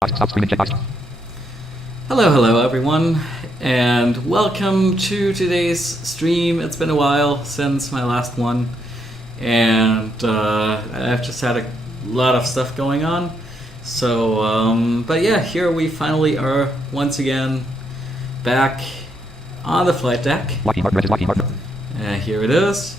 Hello everyone, and welcome to today's stream. It's been a while since my last one, and I've just had a lot of stuff going on. So, but yeah, here we finally are once again back on the flight deck. Here it is.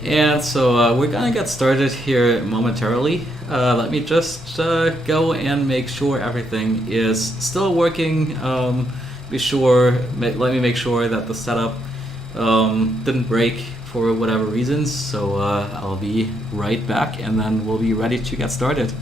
And so we're gonna get started here momentarily. Let me just go and make sure everything is still working. Let me make sure that the setup didn't break for whatever reasons. So I'll be right back, and then we'll be ready to get started.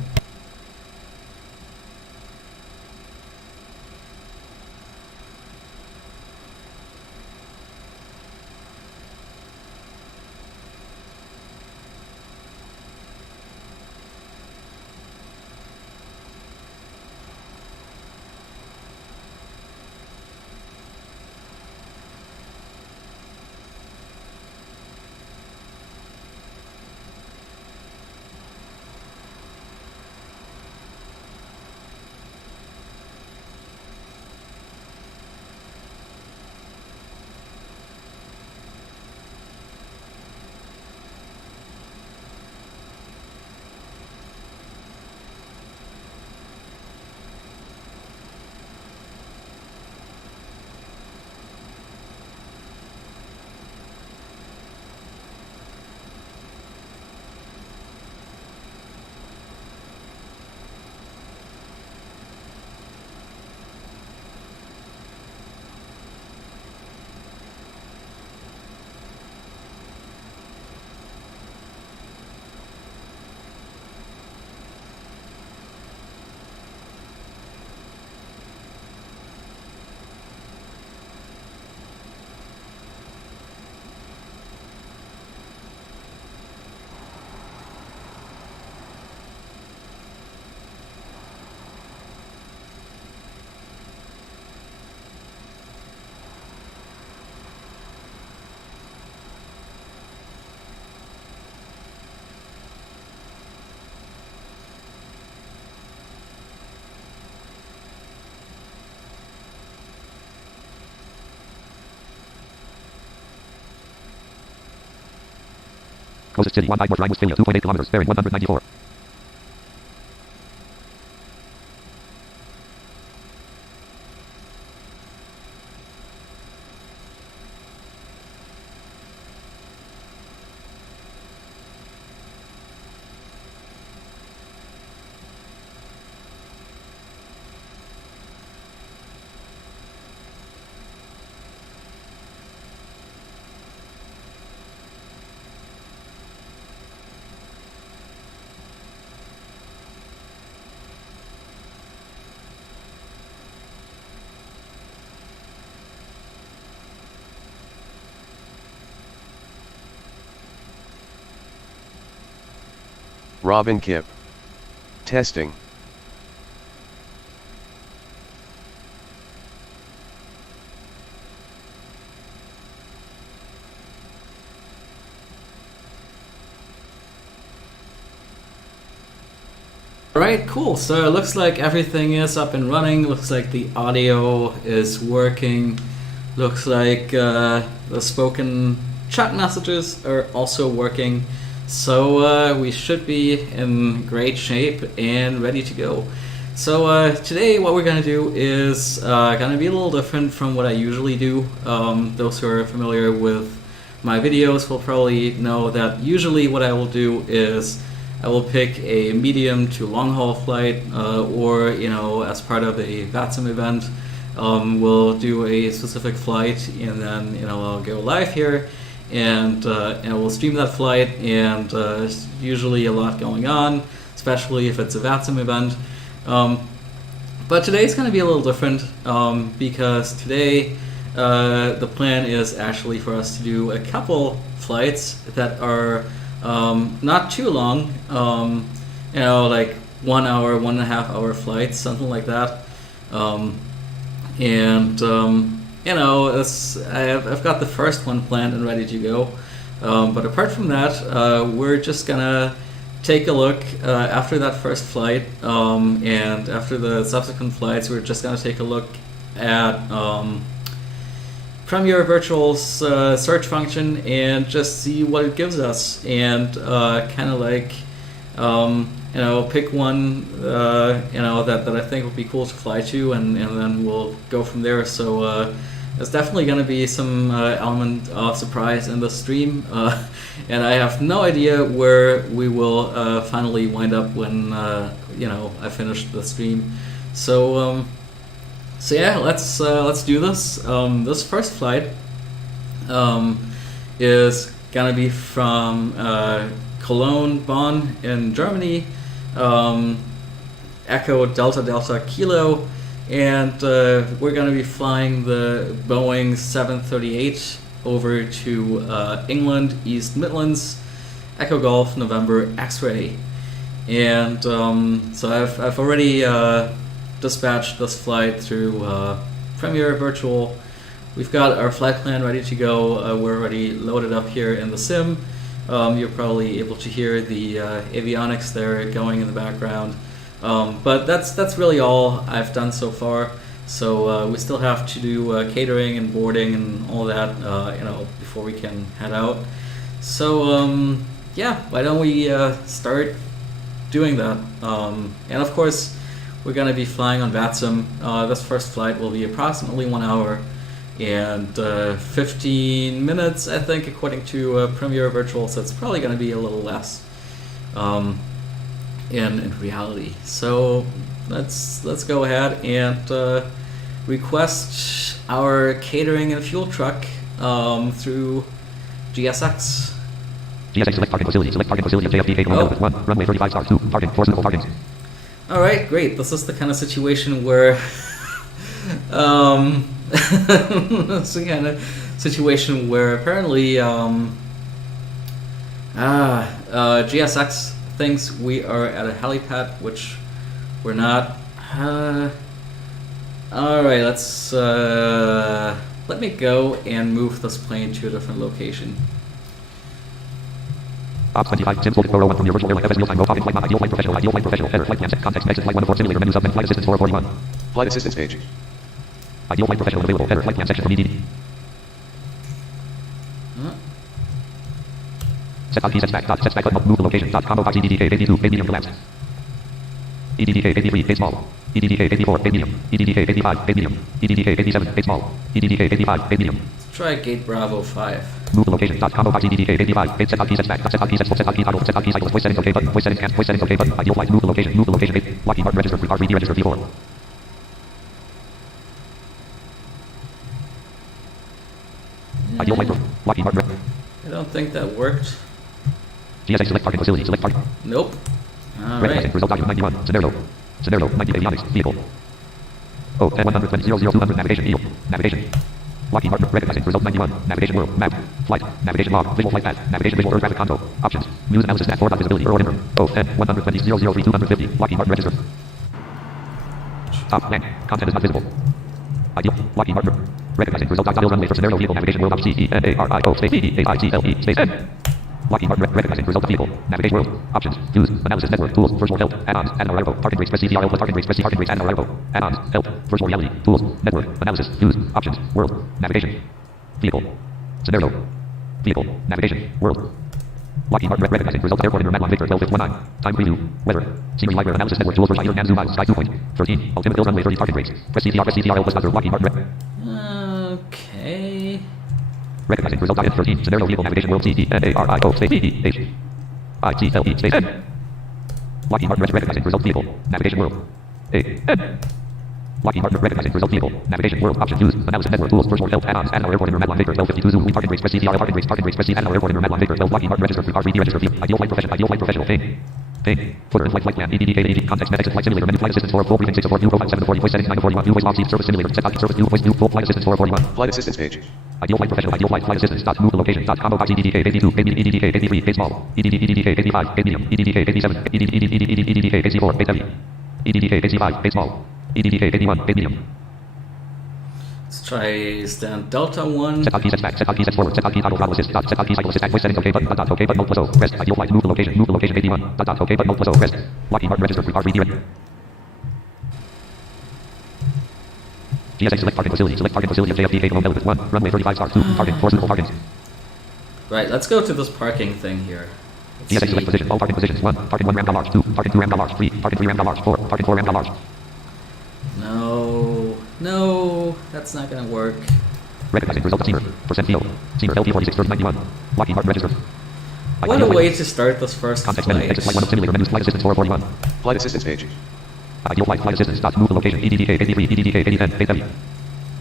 Closest city, 1 North Rhine-Westphalia, 2.8 kilometers, bearing 194. Robin Kip. Testing. Alright, cool. So it looks like everything is up and running. Looks like the audio is working. Looks like the spoken chat messages are also working. So we should be in great shape and ready to go. So today what we're going to do is going to be a little different from what I usually do. Those who are familiar with my videos will probably know that usually what I will do is I will pick a medium to long haul flight or, you know, as part of a VATSIM event, we'll do a specific flight, and then, you know, I'll go live here. And we'll stream that flight, and usually a lot going on, especially if it's a VATSIM event. But today's going to be a little different because today the plan is actually for us to do a couple flights that are not too long, you know, like 1 hour, 1.5 hour flights, something like that. You know, I've got the first one planned and ready to go. But apart from that, we're just gonna take a look after that first flight, and after the subsequent flights, we're just going to take a look at Premiere Virtual's search function and just see what it gives us, and kind of like pick one that I think would be cool to fly to, and then we'll go from there. So there's definitely going to be some element of surprise in the stream, and I have no idea where we will finally wind up when I finish the stream. So yeah, let's do this. This first flight is gonna be from Cologne, Bonn in Germany, Echo Delta Delta Kilo, and we're gonna be flying the Boeing 738 over to England, East Midlands, Echo Golf November X-Ray, and so I've already dispatched this flight through Premiere Virtual. We've got our flight plan ready to go. We're already loaded up here in the sim. You're probably able to hear the avionics there going in the background. But that's really all I've done so far. So we still have to do catering and boarding and all that, before we can head out. So yeah, why don't we start doing that? And of course, we're going to be flying on VATSIM. This first flight will be approximately 1 hour and 15 minutes, I think, according to Premiere Virtual. So it's probably going to be a little less in reality. So let's go ahead and request our catering and fuel truck through GSX. GSX select parking facility. Select parking facility. JFK Cologne with 1. Runway 35 star 2. Parking. 4 suitable parkings. All right, great. This is the kind of situation where, apparently, GSX thinks we are at a helipad, which we're not. All right, let me go and move this plane to a different location. Box 25, Sims Voltage 401 from your virtual airline, FS real-time, low-pocket flight map, ideal flight professional, header, flight plan, context, exit, flight 104, simulator, menu, sub, and flight assistance 441. Flight assistance page. Ideal flight professional, available, header, flight plan, section from EDD. Set on key, sets back, button, move the location, combo box, EDDK, 82, A medium, collapsed. EDDK, 83, A small. EDDK, 84, A medium. EDDK, 85, A medium. EDDK, 87, A small. EDDK, 85, A medium. Let's try Gate Bravo 5. Move the location. Combo box EDDK 85. Set on key sets back. Set on key sets. Set on key toggle. Set on key cycle. Voice settings OK button. Voice settings and voice settings OK button. Ideal flight. Move the location. Move the location. Lockheed Martin register. R3D register V4. Ideal flight. Lockheed Martin. I don't think that worked. GSX select parking facility. Select parking. Nope. All Red right. message. Result document 91. Scenario 90 avionics. Vehicle. Oh, 120 200 navigation. Yield. Navigation. Lockheed Martin, recognizing, result 91, navigation world, map, flight, navigation log, visual flight path, navigation visual air traffic console, options, news analysis net 4 visibility, Earl Edinburgh, 120 003 250, Lockheed Martin register. Stop, blank, content is not visible. Ideal, Lockheed Martin, recognizing, result ideal runway for scenario vehicle navigation world, CENARIO, space EAITLE, space N. Lockheed Martin, recognizing, result of vehicle, navigation world, options, news, analysis network, tools, virtual help, add-ons, add-on arrival, parking rates, press CTRL plus parking rates, press C parking rates, add-on arrival, add-ons, help, virtual reality, tools, network, analysis, news, options, world, navigation, vehicle, scenario, vehicle, navigation, world. Lockheed Martin, recognizing, result airport in Maglon Victor, 1219, time preview, weather, scenery library, analysis network, tools, virtual and zoom out, sky 2.13, ultimate bills runway 30 parking rates, press CTRL plus other, Lockheed Martin, Okay. recognizing, result IN 13, scenario vehicle navigation world CENARIO, space EAITLE, space N. Lockheed Martin, recognizing, result vehicle, navigation world, A-N. Lockheed Martin, recognizing, result vehicle, navigation world, option, news, analysis network, tools, virtual help, add-ons, add-on airport in Maglon Victor, 1252 zoom, parking rates, press CTRL parking rates, press C, add-on airport in Maglon Victor, 12 Lockheed Martin register, R3D register, ideal flight professional, ping. Footer and flight plan, EDDK, context, exit, flight simulator, menu, flight assistance, 4, full briefing, 6 of 4, new profile, 7 of 40, voice settings, 9 of 41, new voice log, service simulator, set up, service, new voice, new full flight assistance, 4 of 41. Flight assistance page. Ideal flight professional, ideal flight assistance, dot, move the location, dot, combo box, EDDK, 82, EDDK, 83, A small, EDDK, 85, A medium, EDDK, 87, EDDK, AC4, A heavy, EDDK, AC5, A small, EDDK, 81, A medium. Let's try stand Delta 1. Set hotkey sets back. Set hotkey sets forward. Set hotkey toggle throttle assist. Dot. Set hotkey cycle assist back. Voice settings OK button. Dot. OK button. Mode plus O. Press. Ideal flight. Move the location. Move the location. 81. Dot. Dot. OK button. Mode plus O. Press. Lockheed Martin register. R3D ready. GSA select parking facility. Select parking facility of JFK Cable Home 1. Runway 35 stars. 2. Parking. 4 suitable parkings. Right, let's go to this parking thing here. Let's GSA select see. position. All parking positions. 1. Parking 1 ramp large. 2. Parking 2 ramp large. 3. Parking 3 ramp large. 4. Parking 4 ramp large. No, that's not gonna work. Recognizing result of Seymour. Percent field. Seymour LP46 3091. Lockheed Martin register. What a way to start this first Context menu. flight. Exit flight 1 of simulator menus. Flight assistance 441. Flight assistance page. Ideal flight. Flight assistance. Dot. Move the location. EDDK 83. EDDK 8010. Base heavy.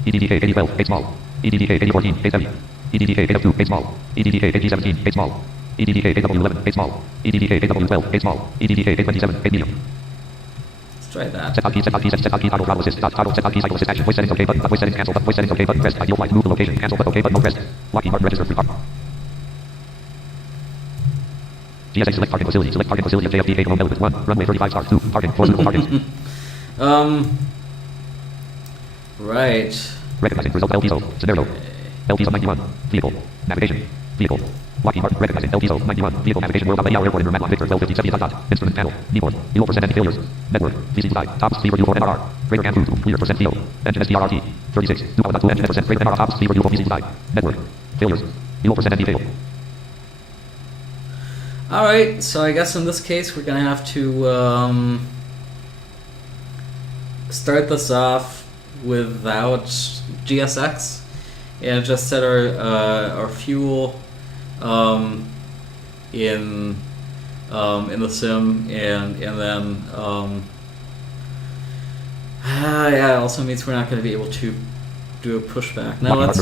EDDK 8012. Base small. EDDK 8014. Base heavy. EDDK 82. Base small. EDDK 8017. Base small. EDDK 8W11. Base small. EDDK 8W12. Base small. EDDK 827. Base medium. Let's try that. Set hotkey. Set hotkey. Set hotkey. Toggle throttle assist. Dot. Toggle. Set hotkey cycle assist action. Voice settings OK button. Voice settings cancel. Voice settings OK button. Press. Ideal flight. Move the location. Cancel button. OK button. No press. Lockheed Martin register. GSA select parking facility. Select parking facility of JFK Cable Home 1. Runway 35 stars. 2. Parking. 4 suitable parkings. Right. Recognizing result LPSO. Scenario. LPSO 91. Vehicle. Navigation. Vehicle. Lockheed Martin. Recognizing LPSO 91. Vehicle navigation world. Airport in Roman Victor 1257. Dot. Instrument panel. Keyboard. Keyboard percent anti-failures. Network. VC side. Top speed review for NRR. Greater and food. Clear percent field. Engine SDRRT. 36. Dual dot. Engine percent. Greater NRR. Top speed review for VC side. Network. Failures. Keyboard percent anti-fail. Alright, so I guess in this case we're gonna have to start this off without GSX and just set our fuel in the sim and then yeah, it also means we're not going to be able to do a pushback. Now let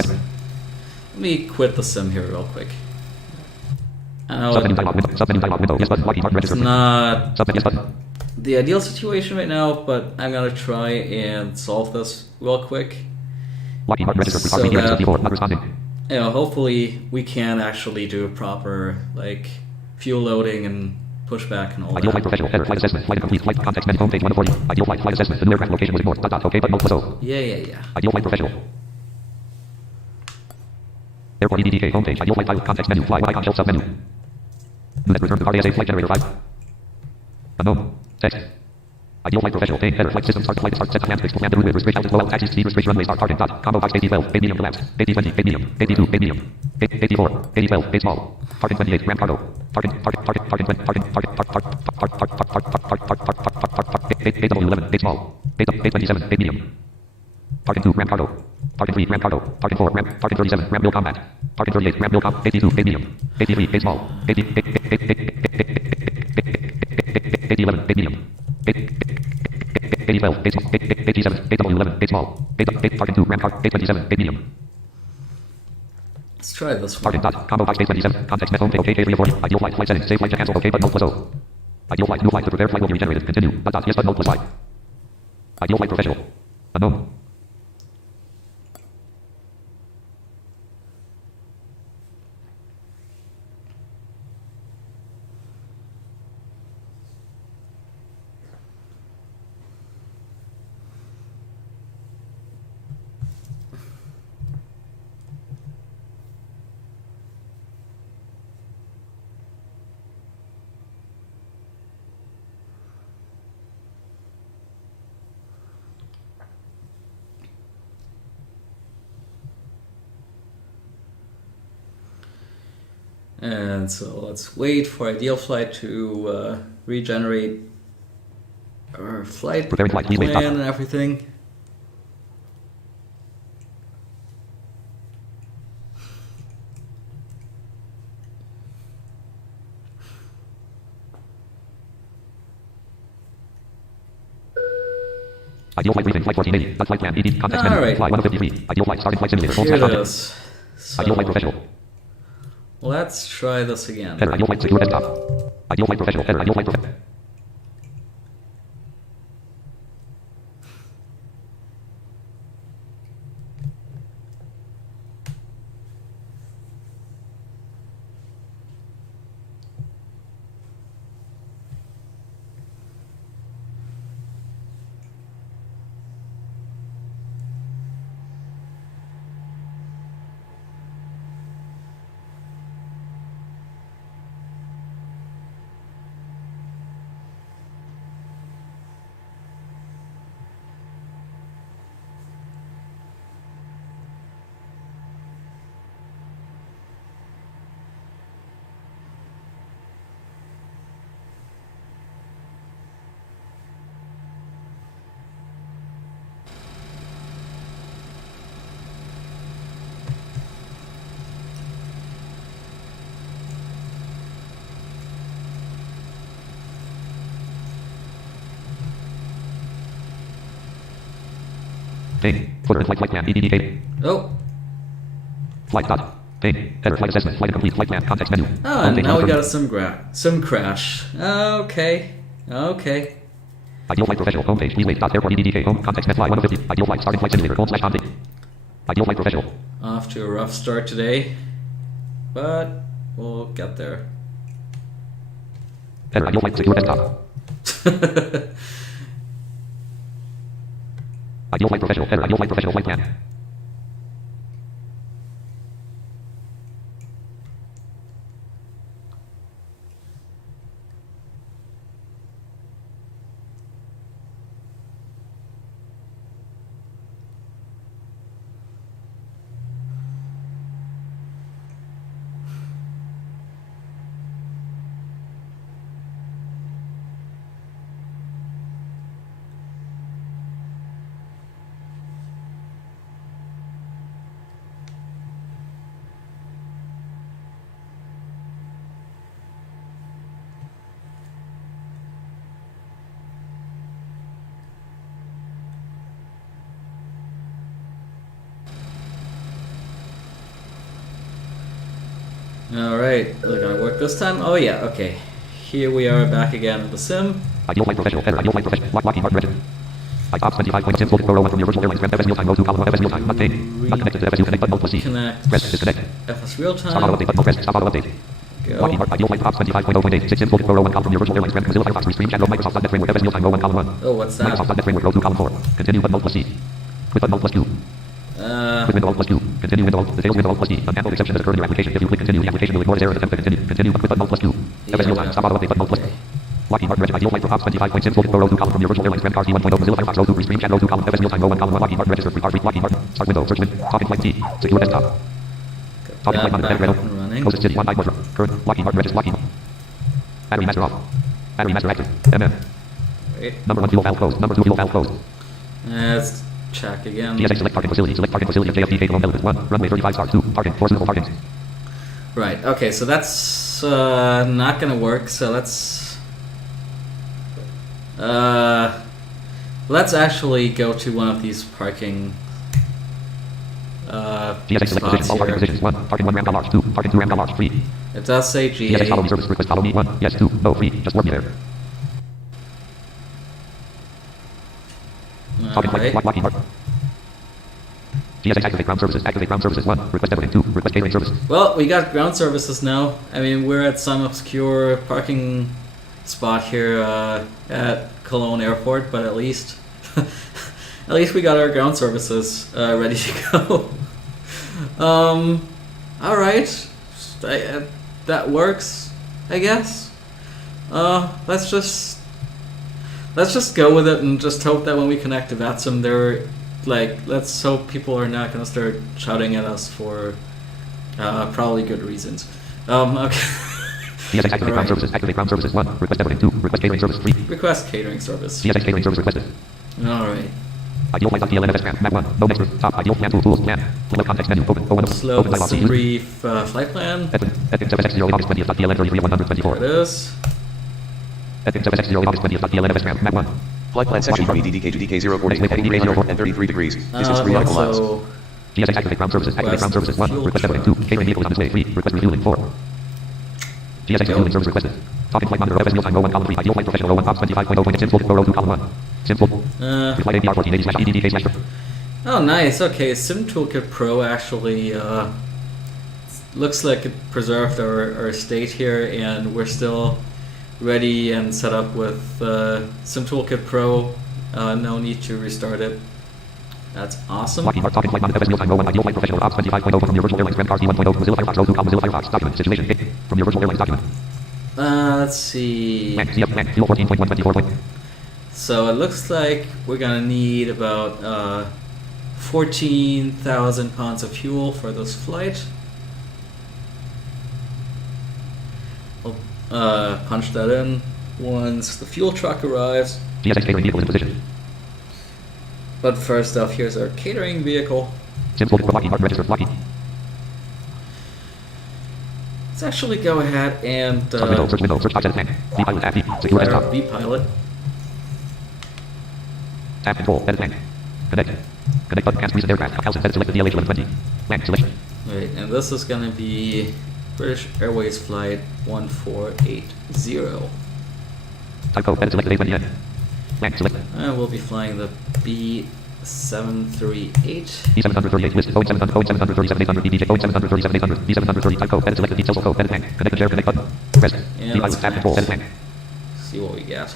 me quit the sim here real quick. I know Submenu dialog window. Submenu dialog window. Yes button. Lockheed Martin it's register. not Submenu yes button. the ideal situation right now, but I'm gonna try and solve this real quick. Lockheed Martin register. So RPD that- register. Not responding. You know, hopefully we can actually do proper like fuel loading and pushback and all Ideal flight that. professional. Error. Flight assessment. Flight incomplete. Flight context menu. Homepage 140. Ideal flight. Flight assessment. The new aircraft location was ignored. Dot dot. OK button. Mode plus O. Yeah. Ideal flight professional. Airport EDDK homepage. Ideal flight pilot context menu. Fly icon shelf submenu. New return to RDSA flight generator 5. Unknown. Text. Ideal flight professional. Paying header. Flight system start. Flight start. Set command fixed. Command route. Restrict altitude. Low taxi speed. Restrict runway start. Parking. Dot. Combo box. 8012. Base medium collapse. 8020. Base medium. 82. Base medium. 84. 8012. Base small. Parking 28. Ramp cargo. Parking. Base W11. Base small. Base 27. Base medium. Parking 2. Ramp cargo. Parking 3. Ramp cargo. Parking 4. Ramp. Parking 37. Ramp mill combat. Parking 38. Ramp mill combat. 82. Base medium. 83. Base small. 11. Base medium. 12. Base 87. Base W11. Base small. Base parking 2. Ramp car. Base 27. Base medium. Let's try this one. Parking dot. Combo box. Base 27. Context menu. Homepage. OK. K304. Ideal flight. Flight settings. Save flight to cancel. OK button. Mode plus O. Ideal flight. New flight to prepare. Flight will be regenerated. Continue. Dot dot. Yes button. Mode plus Y. Ideal flight professional. Unknown. And so let's wait for ideal flight to regenerate our flight Preparing flight. Please wait. plan and everything. Ideal flight briefing. Flight 1480. Dot flight plan. ED. Context menu. Alright. Fly 1 of 53. Ideal flight. Starting flight simulator. Full Here stack it content. is. Ideal flight So professional. let's try this again. Header. Ideal flight secure desktop. Ideal flight professional. Header. Ideal flight professional. Ping. Footer and flight plan. EDDK. Oh. Flight dot. Ping. Header flight assessment. Flight incomplete. Flight plan. Context menu. Oh, and now we got a sim crash. Okay. Okay. Ideal flight professional. Homepage. Please wait. Dot airport EDDK. Home. Context met fly 1 of 50. Ideal flight. Starting flight simulator. Home slash config. Ideal flight professional. Off to a rough start today, but we'll get there. Header. Ideal flight. Secure desktop. Ideal flight professional. Header. Ideal flight professional. Flight plan. Alright, is it gonna work this time? Oh yeah, okay. Here we are back again with the sim. Ideal flight professional. Header. Ideal flight professional. Lockheed Martin Regiment. ITOPS 25 sim 401 from your virtual airlines. FS meal time. Go to column 1. FS meal time. Not ping. Not connected to FS connect button. Proceed. Connect. Press disconnect. FS real Stop auto time. update button. Press stop auto update. Go. Lockheed Martin. Ideal flight ITOPS 25.0.8. 6 sim 401 column from your virtual airlines. Mozilla Firefox. Restream chat. Microsoft.NET framework. FS meal time. Go 1 column 1. Oh, what's that? Microsoft.NET framework. Go to column 4. Continue button Alt plus C. Quit button Alt plus Q. Quit window Alt plus Q. Continue window Alt. Details window Alt plus D. Unhandled exception that occur in your application. If you click continue, the application will ignore this error and attempt to continue. Continue. Quit button Alt plus Q. FS meal time. Stop auto update button Alt plus. Lockheed Martin Register. Ideal flight for ITOPS 25.sim 402 column from your virtual airlines. Rent car T1.0. Mozilla Firefox. Go to Restream chat. Go to column. FS meal time. Go 1 column 1. Lockheed Martin Register. Free car. Lockheed Martin. Start window. Search window. Talking flight T. Secure desktop. Talking flight Mountain. Red. Closest city. 1 World. Current. Lockheed Martin Register. Lockheed. Battery master off. Battery master active. MM. Wait. Number 1 fuel valve closed. Number 2 fuel valve closed. Let's check again. TSA select parking facility. Select parking facility of JFK Cologne Element 1. Runway 35 stars. 2. Parking. 4 suitable parking. Right, okay, so that's not gonna work, so let's actually go to one of these parking TSA select position. All parking here. positions. 1. Parking 1 ramp large. 2. Parking 2 ramp large. 3. It does say TSA follow me GA. service request. Follow me. 1. Yes. 2. No. 3. Just work me there. Talking flight. Alright. Lockheed Martin. TSA activate ground services. Activate ground services. 1. Request everything. 2. Request catering service. Well, we got ground services now. I mean, we're at some obscure parking spot here at Cologne Airport, but at least at least we got our ground services ready to go. All right, that works, I guess. Let's just go with it and just hope that when we connect to VATSIM, let's hope people are not gonna start shouting at us for probably good reasons. Okay. TSA activate ground services. Activate ground services. 1. Request everything. 2. Request catering service. 3. Request catering service. TSA catering service requested. All right. Ideal flight DLNFS plan. Map 1. No extra. Top. Ideal plan. Tools. Plan. Below context menu. Open. O1. Slow Open dialog. See. brief flight plan. Ethics 7x0 August 20th. DLN 33 There 124. it is. Ethics 7x0 August 20th. DLNFS plan. Map 1. Flight plan section from EDDK to DK 040 and 33 degrees. Distance 3 nautical miles. Also, TSA activate ground services. Activate ground services. 1. Fuel Request everything. 2. Catering vehicles on display. 3. Request refueling. 4. TSA refueling service requested. Talking flight monitor. FS meal time. 1 column 3. Ideal flight professional. 1 ITOPS 25.0. Sim 402 column 1. Sim 4. Flight APR 1480 EDDK slash. oh, nice. Okay, Sim Toolkit Pro actually looks like it preserved our state here, and we're still ready and set up with Sim Toolkit Pro. No need to restart it. That's awesome. Lockheed Martin. Talking flight monitor. FS meal time. 1 Ideal flight professional. ITOPS 25.0 from your virtual airlines. Rent car T1.0. Mozilla Firefox. Go to Mozilla Firefox. Document. Situation. From your virtual airlines document. Let's see. Fuel 14.124. So it looks like we're gonna need about 14,000 pounds of fuel for this flight. I'll punch that in once the fuel truck arrives. TSA catering vehicle in position. But first off, here's our catering vehicle. Sim 4 Lockheed Martin register. Lockheed. Let's actually go ahead and Start window. Search window. Search pilot plan. V-pilot tab. Secure fire desktop. up V-pilot. Tab control. Edit plan. Connect. Connect button. Cast recent aircraft. House and select the DLH 1120. Land selection. Right, and this is gonna be British Airways flight 1480. Type code. Edit select the A20N. Land select. And we'll be flying the B738. B738 list. Boeing 737 800 BBJ. Boeing 737 800 B730 type code. Edit select the details of code. Edit land. Connect and share. Connect button. Press. And Device let's tab control. Edit land. see what we get.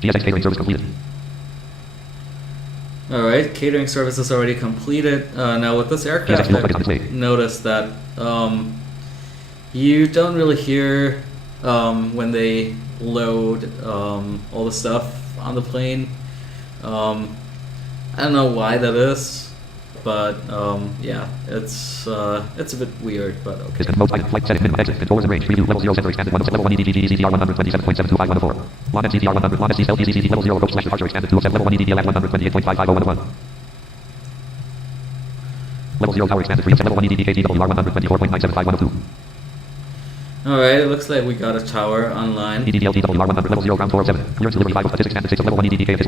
GSX catering service completed. Alright, catering service is already completed. Now with this aircraft, GSX fuel plug is on display. I've noticed that you don't really hear when they load all the stuff on the plane. I don't know why that is, but yeah, it's a bit weird, but okay. Distant mode item. Flight setting minimum exit. Controllers and range. Preview level 0 center expanded 107 level 1 EDG CTR 127.72514. LON CTR 100. LON SC LTCC level 0 approach slash departure expanded 207 level 1 EDG LAC 128.55011. Level 0 tower expanded 307 level 1 EDG KTWR 124.97512. Alright, it looks like we got a tower online. EDDLTWR 100 level 0 ground floor of 7. Clearance delivery 5 statistics expanded 6 of level 1 EDD KFS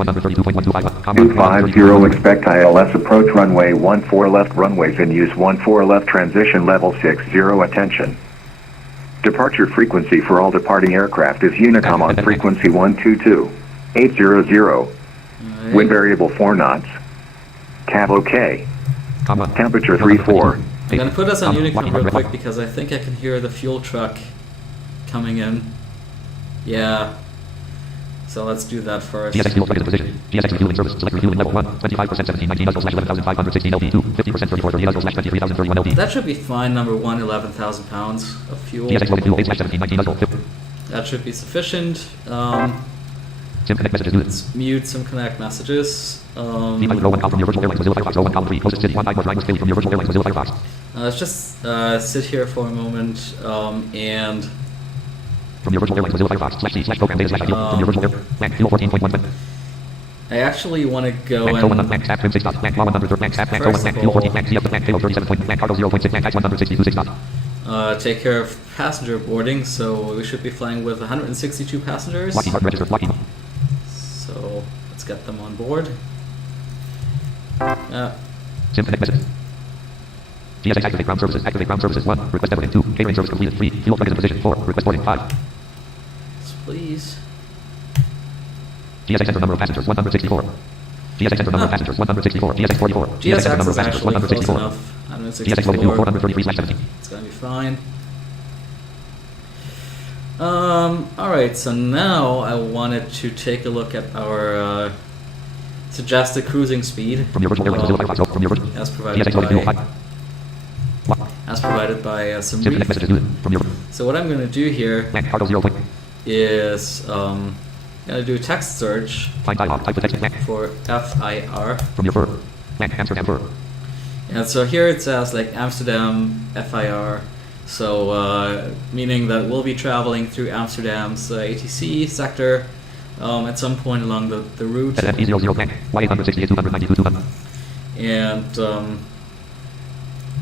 132.125. 250 expect ILS approach runway 14 left runways in use 14 left transition level 60 attention. Departure frequency for all departing aircraft is Unicom on frequency 122.800. Wind variable 4 knots. Cav OK. Temperature 34. I'm gonna put us on Unicom real quick because I think I can hear the fuel truck coming in. Yeah. So let's do that first. GSX fuel plug is in position. GSX refueling service. Select refueling level 1. 25% 1719 nuzzle slash 11,516 LP2. 50% 3430 nuzzle slash 23,031 LP. That should be fine. Number 1, 11,000 pounds of fuel. GSX loading fuel 8 slash 1719 nuzzle. That should be sufficient. Sim connect messages muted. Let's mute some connect messages. V5 row 1 call from your virtual airlines Mozilla Firefox. Row 1 column 3. Closest city 1 North Rhineland Philly from your virtual airlines Mozilla Firefox. Let's just sit here for a moment and From your virtual airlines Mozilla Firefox slash C slash program data slash ideal. From your virtual airline fuel 14.1. I actually want to go Max and 1 max tab trim 6 dot max law 100 max tab max 1 max fuel 14 max CF max KO 37 point max cargo 0.6 max 162 6 dot. take care of passenger boarding. So we should be flying with 162 passengers. Lockheed Martin register Lockheed. So let's get them on board. Sim connect message. GSX activate ground services. Activate ground services 1. Request evidence 2. Catering service completed 3. Fuel plug is in position 4. Request boarding 5. So please. GSX enter number of passengers 164. GSX enter number of passengers 164. GSX 44. GSX enter number of GSX is passengers actually close 164. enough. GSX loading fuel 164. 433/17. It's gonna be fine. Alright, so now I wanted to take a look at our suggested cruising speed. From your virtual airlines Mozilla Firefox. From your virtual. As GSX loading fuel 5. provided by some Sim connect messages muted. From your. So what I'm gonna do here Max cargo 0. is gonna do a text search Find dialog. Type the text. Max. for FIR. From your fur. Max Amsterdam fur. And so here it says like Amsterdam FIR, so meaning that we'll be traveling through Amsterdam's ATC sector at some point along the route. FE00 Max. Y868 292 200. And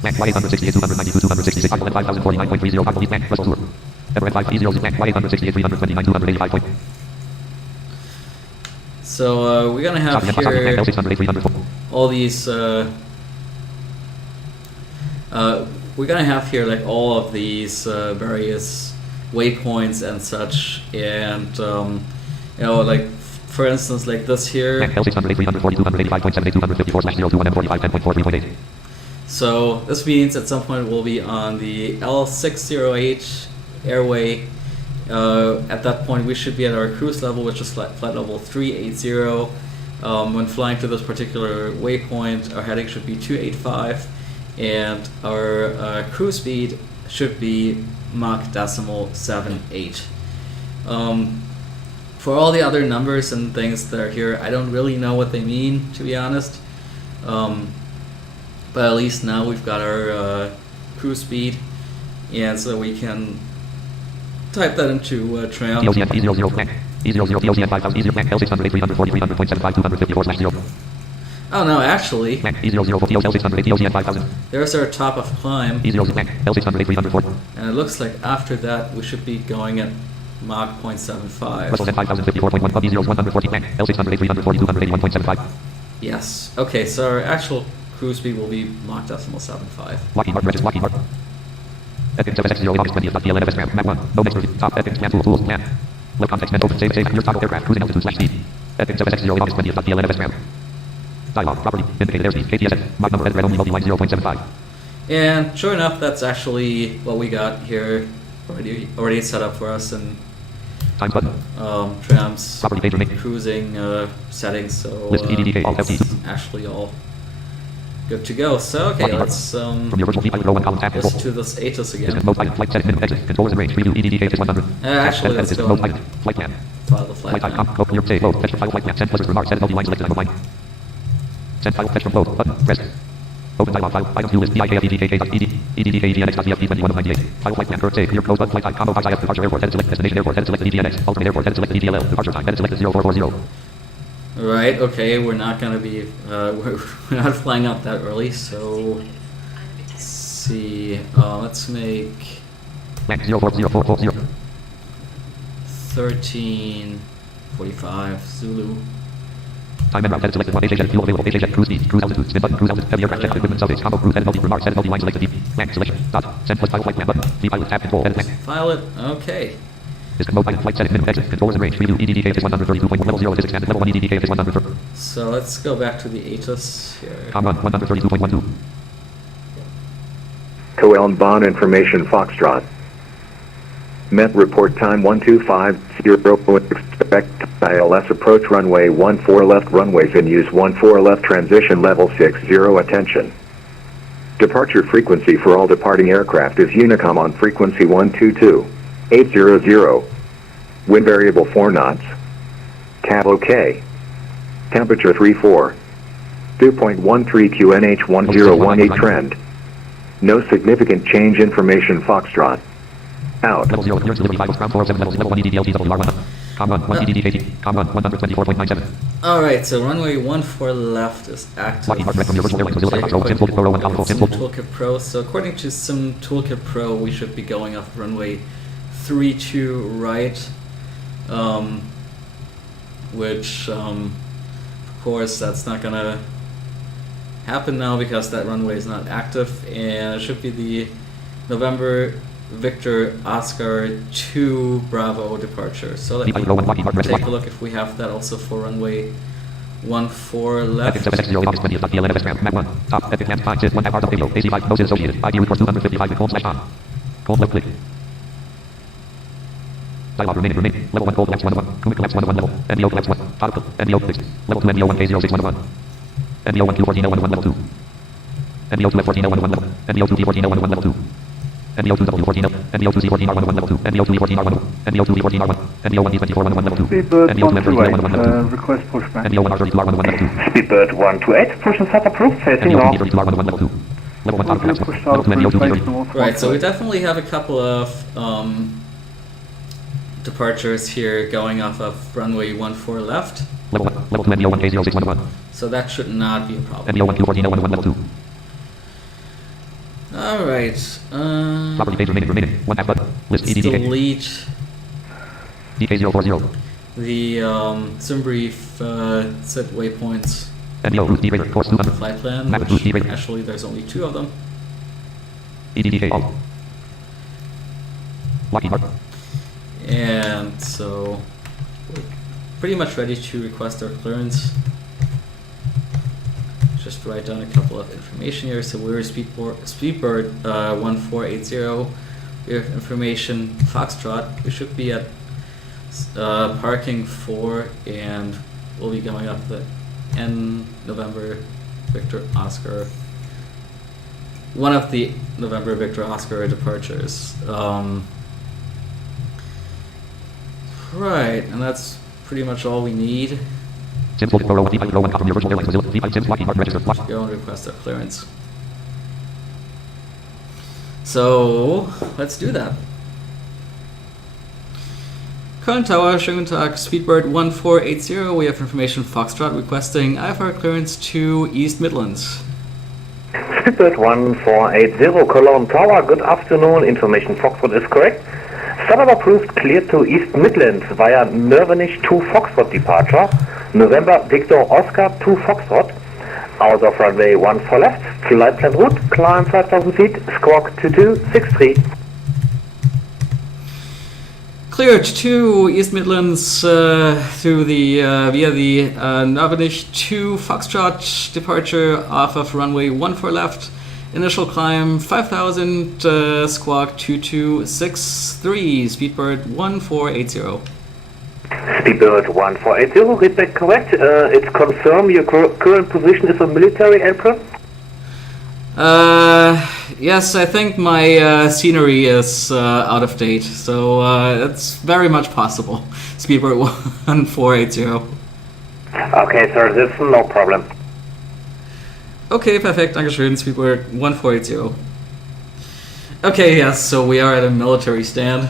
Max Y868 292 266 5049.30 Papa Max Russell Tour. Everett 5E0 Max Y868 329 285 point. so we're gonna have here L600 304. all these. We're gonna have here like all of these various waypoints and such, and you know, like for instance, like this here. L600 340 285.78 254 slash 021 M45 10.43.8. So this means at some point we'll be on the L608 airway. At that point, we should be at our cruise level, which is flight level 380. When flying to this particular waypoint, our heading should be 285. And our cruise speed should be Mach 0.78. For all the other numbers and things that are here, I don't really know what they mean, to be honest. But at least now we've got our cruise speed, and so we can type that into Triumph. E00 E00 Max. E00 E00 5000 E0 Max L600 340 300.75 254 slash 0. Oh no, actually, Max E00 L600 E00 5000. there's our top of climb, E00 Max L600 304. and it looks like after that we should be going at Mach 0.75. Russell 5054.1 Club E0 114 Bank L600 342 281.75. Yes. Okay, so our actual cruise speed will be Mach 0.75. Lockheed Martin register Lockheed Martin. Epic 760 August 20th DLNFS RAM Map 1. No mixture. Top Epic scan tool tools plan. Left context menu open save your toggle aircraft cruising altitude /speed. Epic 760 August 20th DLNFS RAM. Dialog property indicated airspeed KTSS Mach number red only multi-line 0.75. And sure enough, that's actually what we got here already set up for us in Times button. Tram's Property page remaining. cruising settings. So List EDDK Alt it's F2. actually all good to go. So okay, Lockheed let's From your virtual flight row 1 column tab just control. to this ATIS again. Distant mode item flight setting minimum exit controllers and range preview EDDK is 100. Actually, let's Distant go mode and item flight plan. file the flight Flight plan. icon. Clear save load. Fetch from file flight plan. Send blizzard remarks. Set multi-line selected on line. Send file fetch from load button. Rest. Open dialog file. Item view list. EDDK-EDDK-EDDK-2198. File flight plan. Current save. Clear close button. Flight icon. IF departure airport. Headed select destination airport. Headed select EDNX. Ultimate airport. Headed select EDLL. Departure time. Headed select 0440. Right. Okay, we're not gonna be we're not flying out that early. So let's see. Let's make Land 040440. 13:45 Zulu. Time and route. Headed selected 1. HHS fuel available. HHS cruise speed. Cruise altitude. Spin button. Cruise altitude. Heavy aircraft check equipment subbase. Combo cruise. Headed multi remarks. Headed multi-line selected. Deep. Land selection. Dot. Send flight file flight plan button. V-pilot tab control. Edit plan. File it. Okay. Distant mode item flight setting minimum exit controllers and range preview EDDK is 132.1 level 0 is expanded level 1 EDDK is 130. So let's go back to the ATIS here. Com run 132.12. Coelm Bond Information Foxtrot. Met report time 1250. Expect ILS approach runway 14 left runways in use 14 left transition level 60 attention. Departure frequency for all departing aircraft is Unicom on frequency 122.800. Wind variable 4 knots. Cab OK. Temperature 34. 2.13 QNH 1018 trend. No significant change information Foxtrot. Out. Level 0 clearance delivery 5 ground 407 levels level 1 EDDLTWR1. Com run 1 EDDKT. Com run 124.97. Alright, so runway 14 left is active. Lockheed Martin from your virtual airline Mozilla Aircraft Row Sim Toolkit Pro 1 column Sim Sim Toolkit Pro. So according to Sim Toolkit Pro, we should be going off runway 32 right, which of course that's not gonna happen now because that runway is not active, and it should be the November Victor Oscar 2 Bravo departure. So let me take a look if we have that also for runway 14 left. Epic 760 August 20th DLNFS RAM Map 1. Top Epic Camp 5 6 1 half hours of video. AC5 Moses associated. ID report 255 with cold/on. Cold left click. Dialog remaining. Level 1 cold collapse 1 1. Commit collapse 1 1 level. NDO collapse 1. Toggle. NDO fixed. Level 2 NDO 1 K0611. NDO 1 Q14 011 level 2. NDO 2 F14 011 level. NDO 2 T14 011 level 2. NDO 2 W14 NDO 2 Z14 R11 level 2. NDO 2 E14 R11. NDO 2 E14 R1. NDO 1 E24 11 level 2. NDO 2 F32 11 level 2. Request pushback. NDO 1 R32 R11 level 2. Speedbird 128, push and set approved, facing NDO north. 2 E32 R11 level 2. Level 1 toggle collapse 1. Level 2 NDO 2 E30. Right, so we definitely have a couple of departures here going off of runway 14 left. Level 2 NDO 1 K0611. So that should not be a problem. NDO 1 Q14 011 level 2. Alright, Property page remaining. 1 half button. List let's EDDK. delete DK040. the SimBrief set waypoints NDO route D-Radar course on the 200. flight plan, Map route which D-Radar. actually there's only 2 of them. EDDK all. Lockheed Martin. And so we're pretty much ready to request our clearance. Just write down a couple of information here. So we're Speedbird 1480. We have information Foxtrot. We should be at parking 4, and we'll be going up the N November Victor Oscar. One of the November Victor Oscar departures. Right, and that's pretty much all we need. Sims Toolkit Pro 1 V5 Pro 1 from your virtual airline Mozilla. V5 Sims Lockheed Martin register. Go and request our clearance. So let's do that. Current tower, schönen guten Tag, Speedbird 1480. We have information Foxtrot requesting IFR clearance to East Midlands. Speedbird 1480, Cologne Tower, good afternoon, information Foxtrot is correct. Startup approved, clear to East Midlands via Nurvenish 2 Foxtrot departure. November Victor Oscar 2 Foxtrot. Out of runway 14 left. Flight plan route, climb 5,000 feet, squawk 2263. Cleared to East Midlands through the via the Nurvenish 2 Foxtrot departure off of runway 14 left. Initial climb 5,000, squawk 2263, Speedbird 1480. Speedbird 1480, read back correct. It's confirmed your current position is a military apron. Yes, I think my scenery is out of date, so it's very much possible. Speedbird 1480. Okay, sir, that's no problem. Okay, perfect. Dankeschön, Speedbird 1480. Okay, yes, so we are at a military stand.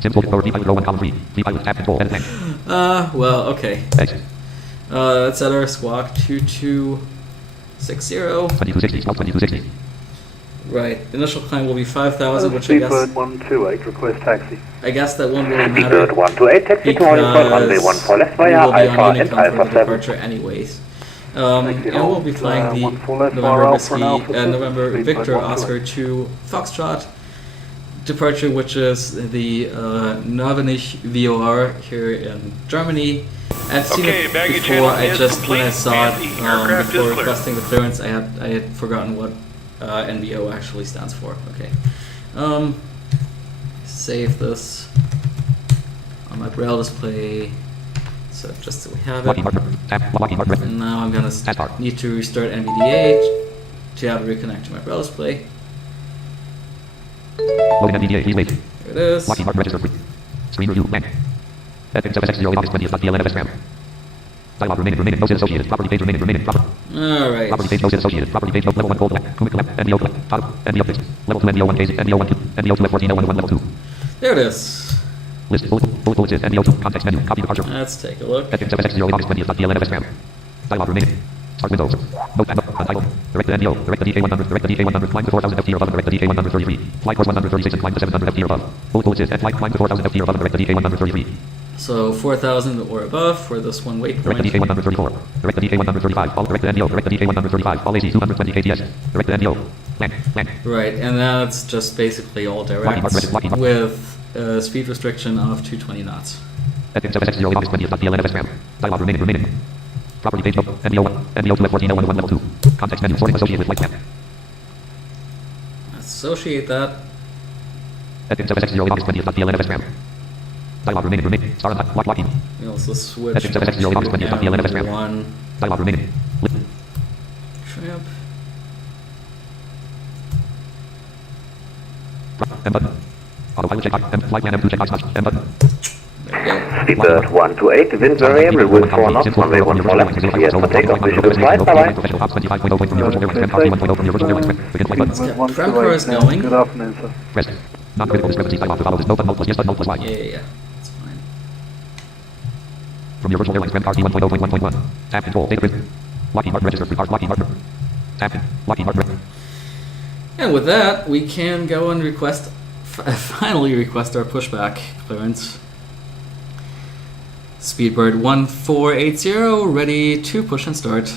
Simple forward V5 row 1 column 3. V5 with tab control edit length. Well, okay. Exit. Let's set our squawk 2260. 2260, squawk 2260. Right. Initial climb will be 5,000, which I guess. Speedbird 128, request taxi. I guess that won't really matter. Speedbird 128, taxi to Hollywood runway 14 left we via will be Alpha on and Unicom for Alpha the 7. departure anyways. And we'll be flying the 14 left, November Alpha Whiskey, and Alpha 7, November Speedbird Victor 128. Oscar 2 Foxtrot departure, which is the Nurvenish VOR here in Germany. I've seen it before. I just when I saw it before requesting the clearance, I had forgotten what NVO actually stands for. Okay, save this on my Braille display. So just so we have it. And now I'm gonna need to restart NVDA to have it reconnect to my Braille display. Loading NVDA, please wait. Here it is. Lockheed Martin register free. Screen review, blank. FX0 August 20th, DLNFS RAM. Dialog remaining, no SID associated. Property page remaining, proper. Alright. Property page no SID associated. Property page no level 1 gold black. Kumic collect, NVO collect, top, NVO fixed. Level 2 NVO 1 case, NVO 1 2, NVO 2 F14 01 level 2. There it is. List, bullet is NVO 2, context menu, copy departure. Let's take a look. FX0 August 20th, DLNFS RAM. Dialog remaining. Start windows. Note untitled. Direct the NVO. Direct the DK100. Direct the DK100. Climb to 4,000 FT or above. Direct the DK133. Flight course 136 and climb to 700 FT or above. Bullet is flight climb to 4,000 FT or above. Direct the DK133. So 4,000 or above for this one Direct waypoint. the DK134. Direct the DK135. Follow direct the NVO. Direct the DK135. All AC 220 KTS. Direct the NVO. Land. Right, and that's just basically all direct Lockheed Martin. with a speed restriction of 220 knots. FX0 August 20th. DLNFS RAM. Dialog remaining. Property page no. NVO 1. NVO 2 F14 01 level 2. Context menu. Sorting associated with flight plan. Associate that. FX0 August 20th. DLNFS RAM. Dialog remaining. Star on Lockheed. We also switch to FX0 August 20th. DLNFS RAM. one Dialog remaining. trip. M button. Autopilot check box. Flight plan M2 check box. M button. There we go. Speedbird 128, wind variable, wind 4 knots, runway 14 left, clear for takeoff, visual flight, bye-bye. Professional Ops 25.0 from your virtual airline. 1.0 from your virtual airline. Begin flight button. Get Speedbird Prem cars 128 now. going. Good afternoon, sir. Rest. Non-critical discrepancies. Dialog to follow this. No button, no plus yes button, no plus y. Yeah. That's fine. From your virtual airlines. RT 1.0.1.1. Tab control. Data grid. Lockheed Martin register. Free card. Lockheed Martin. Tab. Lockheed Martin. And with that, we can go and finally request our pushback clearance. Speedbird 1480, ready to push and start.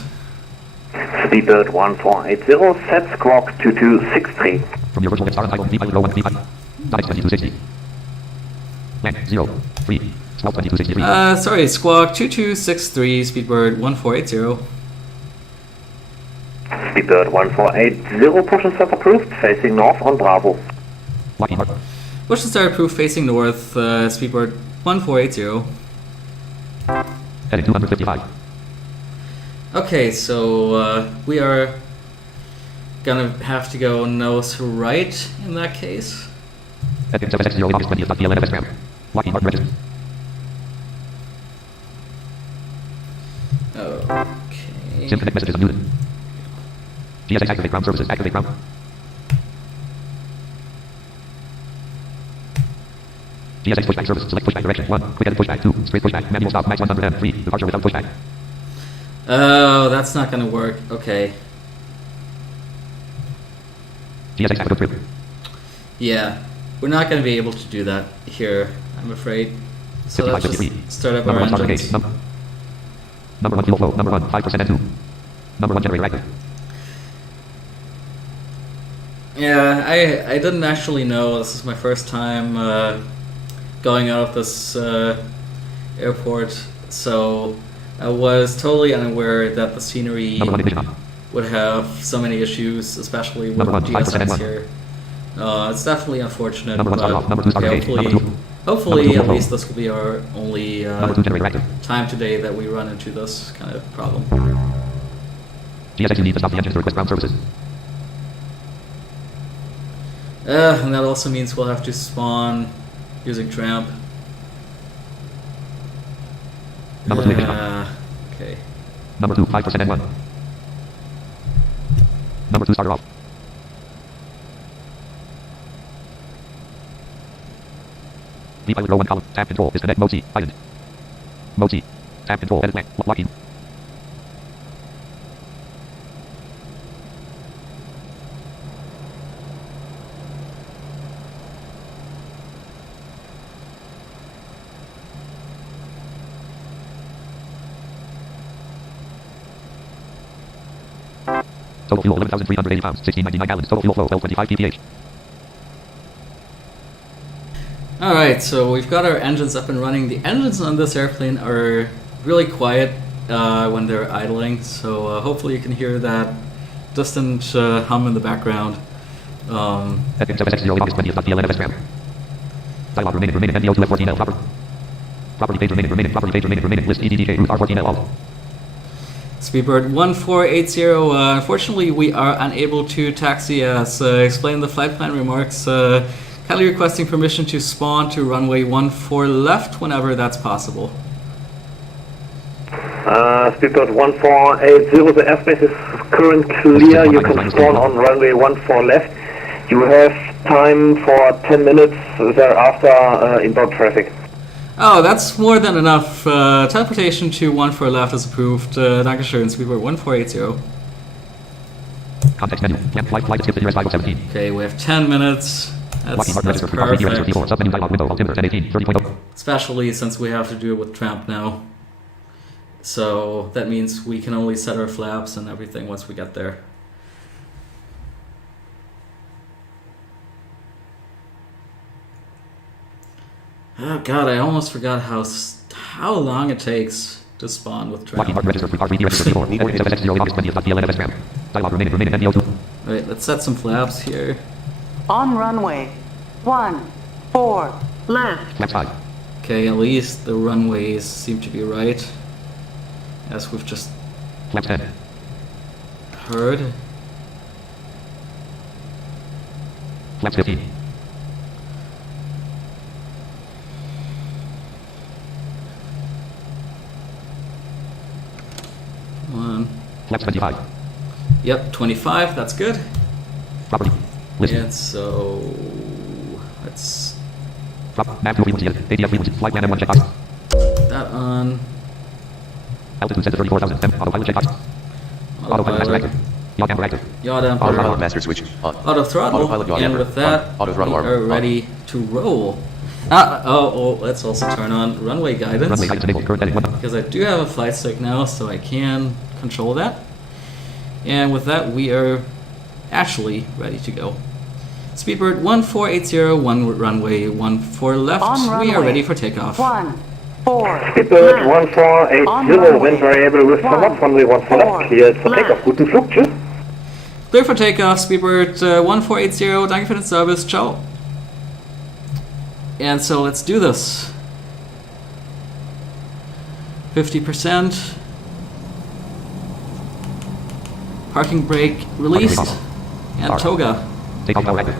Speedbird 1480, set squawk 2263. From your virtual star untitled V5 row 1 V5. Dice 2260. Land 0 3. Squawk 2263. Sorry, squawk 2263, Speedbird 1480. Speedbird 1480, push and start approved, facing north on Bravo. Lockheed Martin. Push and start approved facing north, Speedbird 1480. Heading 255. Okay, so we are gonna have to go nose right in that case. Heading 760 August 20th. DLNFS RAM. Lockheed Martin register. Okay. Synchronic messages unmuted. GSX activate ground services. Activate ground. GSX pushback service. Select pushback direction. 1. Quick edit pushback. 2. Straight pushback. Manual stop. Max 100. 3. Departure without pushback. Oh, that's not gonna work. Okay. GSX activate trip. Yeah. we're not going to be able to do that here, I'm afraid. So let's 55, just start up Number our 1 starter gauge. engines. Number 1 fuel flow. Number 1 5% and 2. Number 1 generator active. Yeah, I didn't actually know. This is my first time going out of this airport, so I was totally unaware that the scenery Number 1 ignition on. would have so many issues, especially with Number 1 5% and GSX 1. here. It's definitely unfortunate, Number 1 but starter off. Number 2 starter gauge. Number 2. hopefully Number two at fuel least flow. this will be our only Number 2 generator active. time today that we run into this kind of problem. GSX, you need to stop the engines to request ground services. And that also means we'll have to spawn using Tramp. Number 2 ignition on. Okay. Number 2 5% and 1. Number 2 starter off. The pilot row 1 column. Tab control. Disconnect mode C. Island. Mode C. Tab control. Edit blank. Locking. Total fuel 11,380 pounds. 1699 gallons. Total fuel flow 1225 pph. Alright, so we've got our engines up and running. The engines on this airplane are really quiet when they're idling, so hopefully you can hear that distant hum in the background. Heading 760 August 20th. DLNFS gram. Dialog remaining NDO 2F14L proper. Property page remaining list EDDK route R14L all. Speedbird 1480, unfortunately we are unable to taxi as explained in the flight plan remarks. Kindly requesting permission to spawn to runway 14 left whenever that's possible. Speedbird 1480, the airspace is currently clear. You can spawn on runway 14 left. You have time for 10 minutes thereafter inbound traffic. Oh, that's more than enough. Teleportation to 14 left is approved. Dankeschön, Speedbird 1480. Context menu. Camp flight skip to US 517. Okay, we have 10 minutes. Lockheed That's Martin register for register perfect. 34. Submenu dialog window. Altimeter 1018. 30.0. Especially since we have to do it with Tramp now. So that means we can only set our flaps and everything once we get there. Oh god, I almost forgot how long it takes to spawn with Lockheed Tramp. Martin register for R3D register 34. Heading 760 August 20th. DLNFS gram. Dialog remaining NDO 2. Alright, let's set some flaps here. On runway 14 left. Flaps 5. Okay, at least the runways seem to be right. As we've just Flaps 10. heard. Flaps 15. Come on. Flaps 25. Yep, 25, that's good. Property. List. And so let's Prop. Nav to frequency. ADF frequency. Flight plan M1 checkbox. put that on. Altitude set to 34,000. M. Autopilot checkbox. Autopilot master active. Yaw camper active. Yaw damper. Autopilot master switch on. Auto throttle. Autopilot yaw And damper with that, on. Auto throttle we arm are on. ready to roll. Let's also turn on runway guidance. Runway guidance enabled. Current heading 1. Because I do have a flight stick now, so I can control that. And with that, we are actually ready to go. Speedbird 1480, runway 14 left. On We are runway ready for takeoff. 14 Speedbird left. 1480, wind variable with somewhat runway 14 left, cleared for takeoff. Guten Flug, tschüss. Clear for takeoff, Speedbird 1480, danke für den Service, ciao. And so let's do this. 50%. Parking brake released. And toga. Takeoff power active.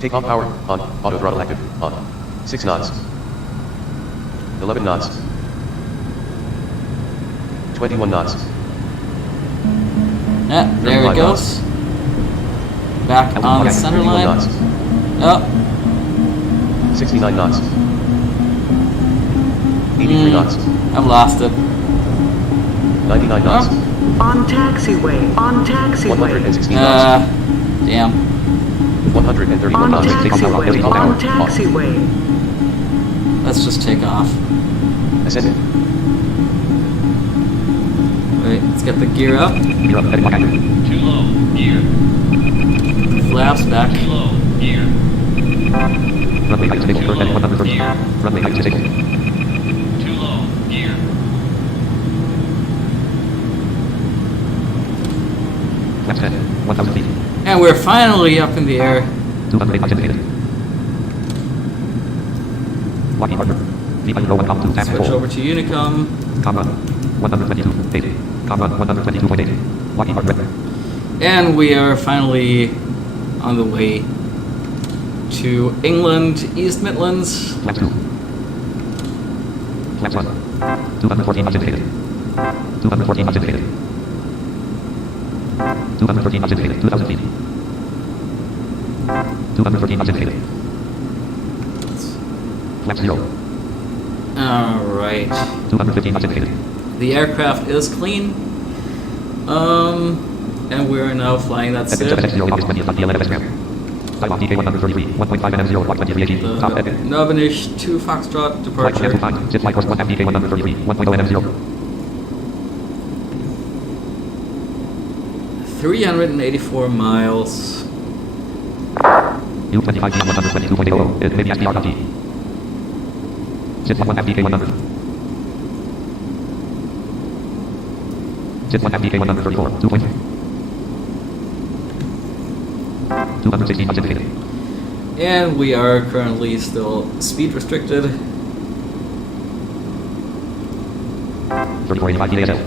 Takeoff power on. Auto throttle active on. 6 knots. 11 knots. 21 knots. Yeah, there it 35 goes. Back on the center 51 line. knots. Oh, 69 knots. 83 knots. I've lost it. 99 knots. On taxiway. 116 knots. Damn. 131 On knots. taxiway. On taxiway. Let's just take off. Ascending. Wait, let's get the gear up. Gear up, heading lock active. Too low. Gear. Flaps back. Too low. Gear. Runway height disabled. Curve heading 130. Gear. Runway height disabled. Too low. Gear. Flaps 10. 1,000 feet. And we're finally up in the air. 208 knots indicated. Lockheed Martin. V-102 task Switch control. over to Unicom. Comma 122.8. Comma 122.8. Lockheed Martin red. And we are finally on the way to England, East Midlands. Flaps 2. Flaps 1. 214 knots indicated. 214 knots indicated. 213 knots indicated. 2,000 feet. 213 knots indicated. Flaps 0. Alright. 215 knots indicated. The aircraft is clean. And we're now flying that Heading SIP. 7X0 August 20th on DLNFS ground. Sidewalk DK 133. 1.5 NM0 Block 23 AG. Top The heading. Novanish 2 Foxtrot Flight departure. cancel time. Zip flight course 1 half DK 133. 1.0 NM0. 384 miles. U25 G 122.80. It may be SDR.G. Zip 1 half DK 100. Zip 1 half DK 134. 2.0. 216 knots indicated. And we are currently still speed restricted. 3485 DASL.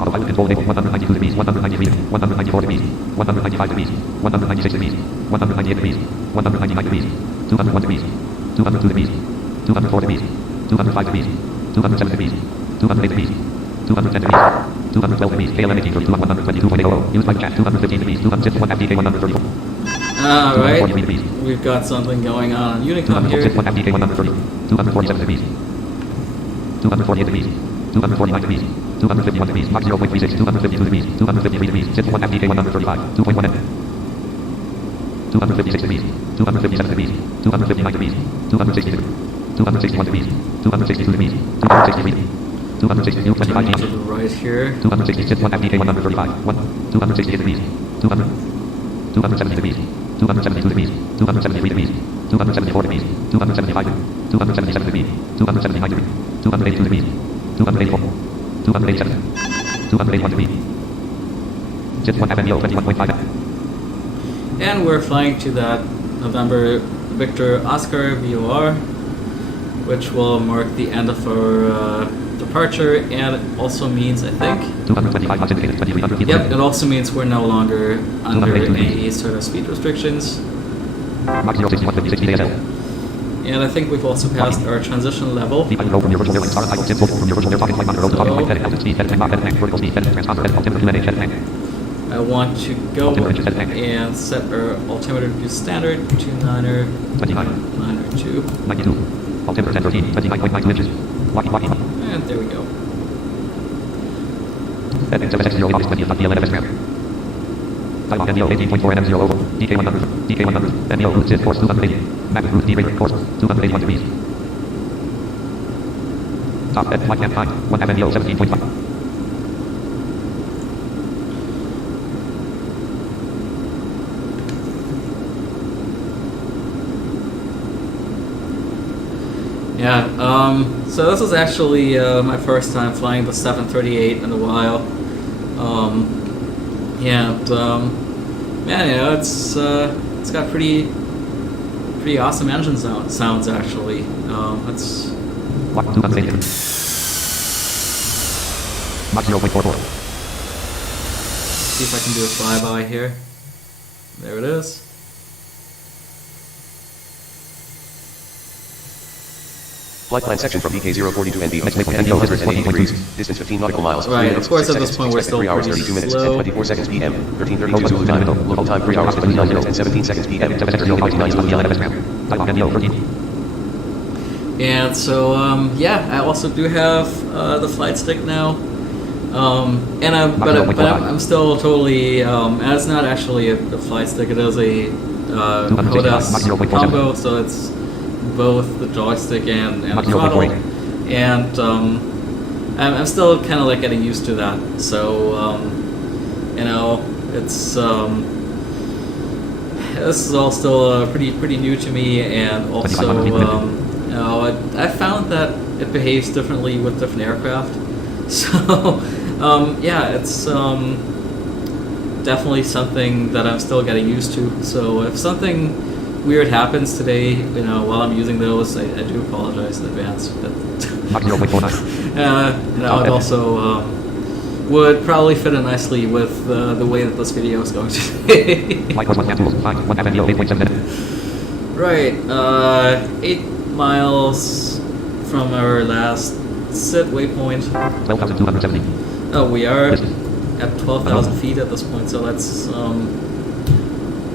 Autopilot control enabled 192 degrees, 193 degrees, 194 degrees, 195 degrees, 196 degrees, 198 degrees, 199 degrees, 201 degrees, 202 degrees, 204 degrees, 205 degrees, 207 degrees, 208 degrees, 210 degrees, 212 degrees, KLM 1832 on 122.80, use flight chat 215 degrees, 206 1 FDK 134, Alright, 243 degrees, we've got something going on Unicom 206 here. 1 FDK 130, 247 degrees, 248 degrees, 249 degrees, 251 degrees, Mach 0.36, 252 degrees, 253 degrees, zip 1 FDK 135, 2.1 N, 256 degrees, 257 degrees, 259 degrees, 260 degrees, 261 degrees, 262 degrees, 263 degrees, 260 U 25 Turning to G, the right here. 260 zip 1 FDK 135, 1, 268 degrees, 200, 270 degrees, 272 degrees, 273 degrees, 274 degrees, 275 degrees, 277 degrees, 279 degrees, 282 degrees, 284, 287, 281 degrees, zip 1 FNEO 21.5. And we're flying to that November Victor Oscar VOR, which will mark the end of our departure, and it also means, I think, 225 knots indicated, 2300 feet. yep, it also means we're no longer under 282 any sort of speed restrictions. Mach 06156 DASL. And I think we've also passed our transition level. Deep roll from your virtual airline star title, zip from your virtual air pocket flight monitor, roll to topic flight heading, altitude speed, heading, Mach heading, vertical speed, heading, transponder heading, altimeter 2 NH heading. I want to go and set our altimeter to standard to 9er 29, 902. 92, altimeter 1013, 29.92 inches. Lockheed, Lockheed. And there we go. Heading 7X0 August 20th on DLNFS ground. Taiwan NEO 18.4 NM0 over, DK 100, DK 100, NEO route zip course 280, max route D-rate course 281 degrees. Top head flight camp time, 1 NEO 17.5. Yeah, so this is actually my first time flying the 738 in a while. Yeah, and, man, you know, it's got pretty awesome engine sounds actually. It's Lock 280. Mach 0.44. see if I can do a flyby here. There it is. Flight plan section from DK042 NB. NEO hazard and 80 degrees. Distance 15 nautical miles. Right, 3 of minutes, course 6 at this seconds. point we're Expected still 3 hours pretty 32 minutes slow. and 24 seconds PM. 13:32 Zulu time. Local time 3 hours 59 minutes and 17 seconds PM. 13:29 Zulu time. Taiwan NEO 13. And so, yeah, I also do have the flight stick now. But I'm still totally, and it's not actually a flight stick, it is a 206, combo, so it's both the joystick and the throttle. And I'm still kind of like getting used to that. So you know, it's this is all still pretty new to me, and also you know, I found that it behaves differently with different aircraft. So yeah, it's definitely something that I'm still getting used to. So if something weird happens today, you know, while I'm using those, I do apologize in advance. But you know, it also would probably fit in nicely with the way that this video is going today. Right, 8 miles from our last sit waypoint. 12,270. Oh, we are at 12,000 feet at this point, so let's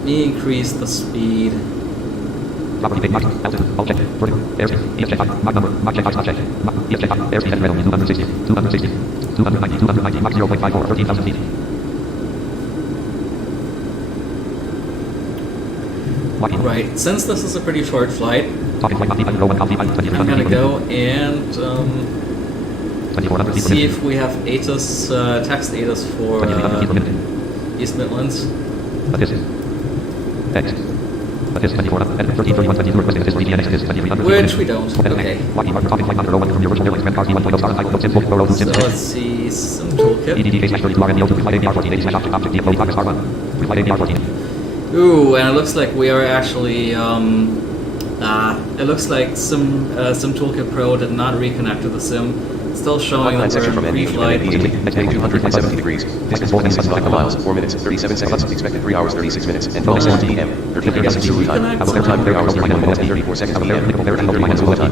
me increase the speed. Property page, mark, altitude, all check, vertical, airspeed, EFJ 5, mark number, mark check 5, not check, mark, EFJ 5, airspeed heading rail, 260, 260, 290, 290, mark 0.54, 13,000 feet. Right, since this is a pretty short flight, Talking flight, I'm gonna go and see if we have ATIS, text ATIS for East Midlands. Which we don't. Okay. So let's see some toolkit. Ooh, and it looks like we are actually it looks like some Toolkit Pro did not reconnect to the sim. Still showing that we're in pre-flight. Heading 270 degrees. Distance 4.75 miles, 4 minutes, 37 seconds. Expected 3 hours, 36 minutes, and 12 seconds PM. 13 minutes zero time. Air time 3 hours, 39 minutes, and 34 seconds PM. 30 minutes zero time.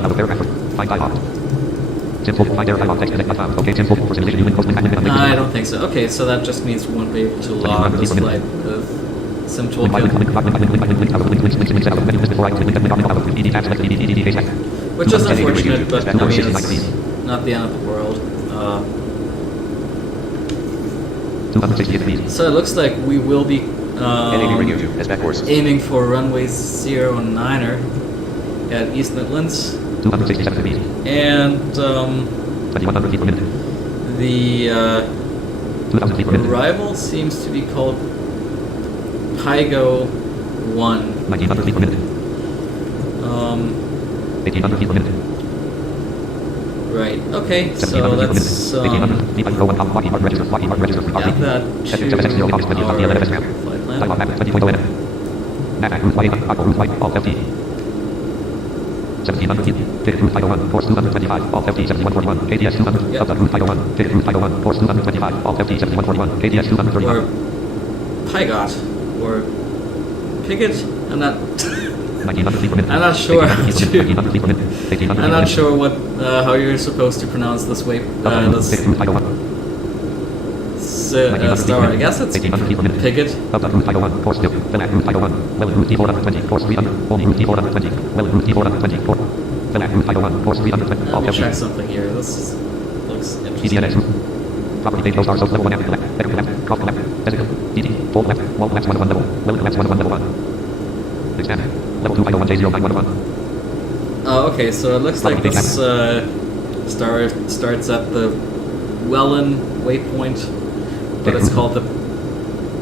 I don't think so. Okay, so that just means we won't be able to log this flight with some toolkit. Which is unfortunate, but I mean, it's not the end of the world. So it looks like we will be aiming for runway 09er at East Midlands. And the arrival seems to be called Pygo 1. 1900 feet per minute. 1800 feet per minute. Right, okay, so let's add that to our flight plan. 1700 feet, ticket route 501, course 225, off FT 7141, KTS 200, up route 501, ticket route 501, course 225, off FT 7141, KTS 231. Or Pygot, or Pigot, I'm not... 1900 feet per minute. I'm not sure how 1800 feet per minute. 1800 I'm not sure what how you're supposed to pronounce this way. This star. I guess it's Pigot. Up route 501, course 2, then at route 501, well route T420, course 300, only route T420, well route T420, course, then at route 501, course 320, Let me check something here. This looks interesting. EDNX. Property page, stars, level 1, left, better left, cross left, physical, DD, fold left, wall left 1 level, well left 1 level 1. Expand. Level 2 501 J0911. Oh, okay, so it looks like this star starts at the Welland waypoint, but it's called the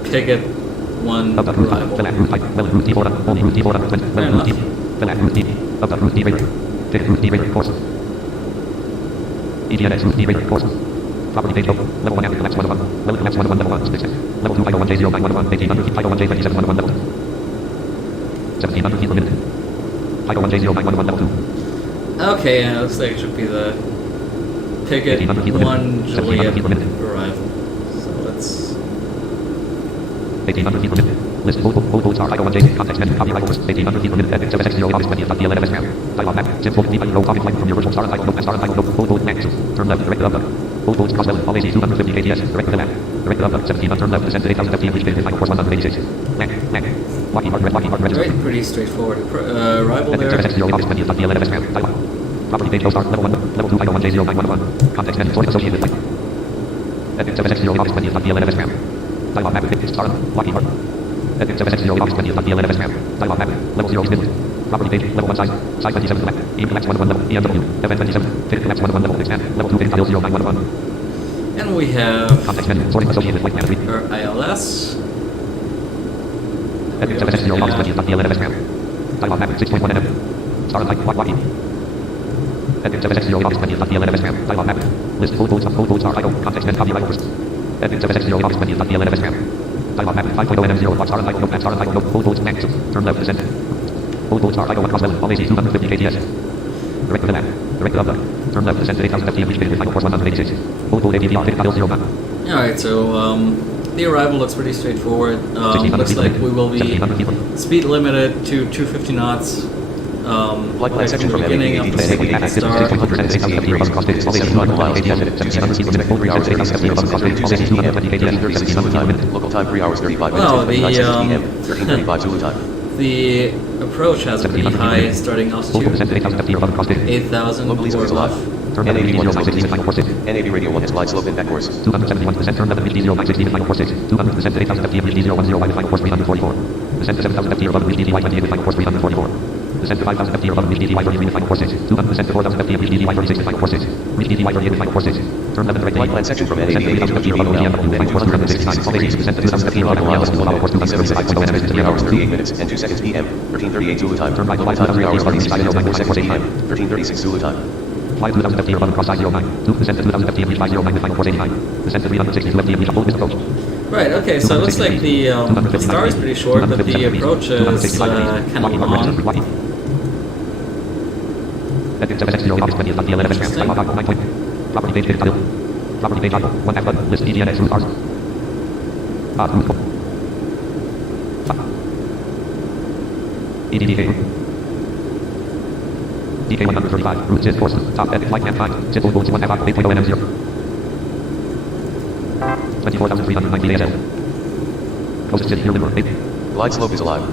Pigot 1 arrival. Fair enough. Property page level 1 after collapse 101. Well collapse 101 level 1. Level 2 501 J0911. 1800 feet 501 J3711 level 2. 1700 feet per minute. 501 J0911 level 2. Okay, and it looks like it should be the Pigot 1 Juliet arrival. So let's... 1800 feet per minute. List Volvo star 501 J. Context menu. Copy right course. 1800 feet per minute. Edit 760 August 20th. DLM SRAM. Dialog map. Sim Volvo V5 row. Copy flight from your virtual star. Volvo star. Volvo next. Turn left. Direct up. Volvo cross level. All AC 250 KTS. Direct to the left. Direct up. 17 turn left. Descend to 8000 FT. Reach final course 186. Neck. Lockheed Martin register. Right, pretty straightforward. Arrival there. 760 August 20th. DLM SRAM. Dialog. Property page star. Level 1. Level 2 501 J0911. Context menu. Source associated flight. Edit 760 August 20th. DLM SRAM. Dialog map. Star. Lockheed Martin. Edit 7X0 August 20th. DLNFS map. Dialog map. Level 0 is middle. Property page. Level 1 size. Size 27 left. Aim collapse 1 level. EMW. FN 27. Fit collapse 1 level. Expand. Level 2 fitting tile 0911. And we have Context menu. Sorting associated with white our ILS. Edit 7X0 August 20th. DLNFS map. Dialog map. 6.1 NF. Star type. Wacky. Edit 7X0 August 20th. DLNFS map. Dialog map. List full votes are idle. Context menu. Copyright first. Edit 7X0 August 20th. DLNFS map. Dialog map. 5.0 NM0. Star type. Notepad. Star type. Note. Full votes. Max. Turn left. Descent. Full votes are idle. Across level. All AC 250 KTS. Direct to the map. Direct to the Turn left. Descent to 8,000 FTM. Reach with final force 186. Full vote APVR. Fit tile 09. Alright, so the arrival looks pretty straightforward. Looks like we will be speed limited to 250 knots. Flight plan section from beginning of the second star. 7 miles, 10 minutes, 2 seconds, expected 3 hours, 36 minutes, and 2 seconds PM, 13:36 Zulu time, local time 3 hours, 35 minutes, Well, and 29 seconds PM, 13:35 Zulu time. The approach has a pretty high starting altitude, 8,000 Locally or is alive. above. NAV 1 has low 16 final force 6. NAV radio 1 has glide slope and back course. 271%, turn left, reach D0, 960 final force 6. 200% to 8,000 FTM, reach D010, wide final force 344. Descent to 7,000 FTM, above, reach DDY 28 with final force 344. Descent to 5,000 FTM, above, reach DDY 33 with final force 6. 200% to 4,000 FTM, reach DDY 36 with final force 6. Reach DDY 38 with final force 6. Turn left and right. Flight plan section from NAV 8 to FTM, above, final force 269. All bases, descent to 2,000 FTM, above, final force 276. 3 hours, 38 minutes, and 2 seconds PM, 13:38 Zulu time. Turn right, Local time 3 hours, 36 minutes, and 4 seconds 9 PM, 13:36 Zulu time. Fly 2,000 FTM, above, cross side 09. 2% to 2,000 FTM, reach 509 with final force 89. Descent to 362 FTM, reach full approach. Right, okay, so it looks like the star is pretty short, but the approach is kind of long. Edit 7X0 August 20th. DLNFS map. Dialog 9 point. Property page. Title. Property page. 1 half button. List EDNX route R's. Route 4. EDDK route. DK 135. Route ZIS course. Top edit. Flight and time. ZIS full 1 half 8.0 NM0. 24,390 ASL. Closest city here. Liver. 8. Glide slope is alive.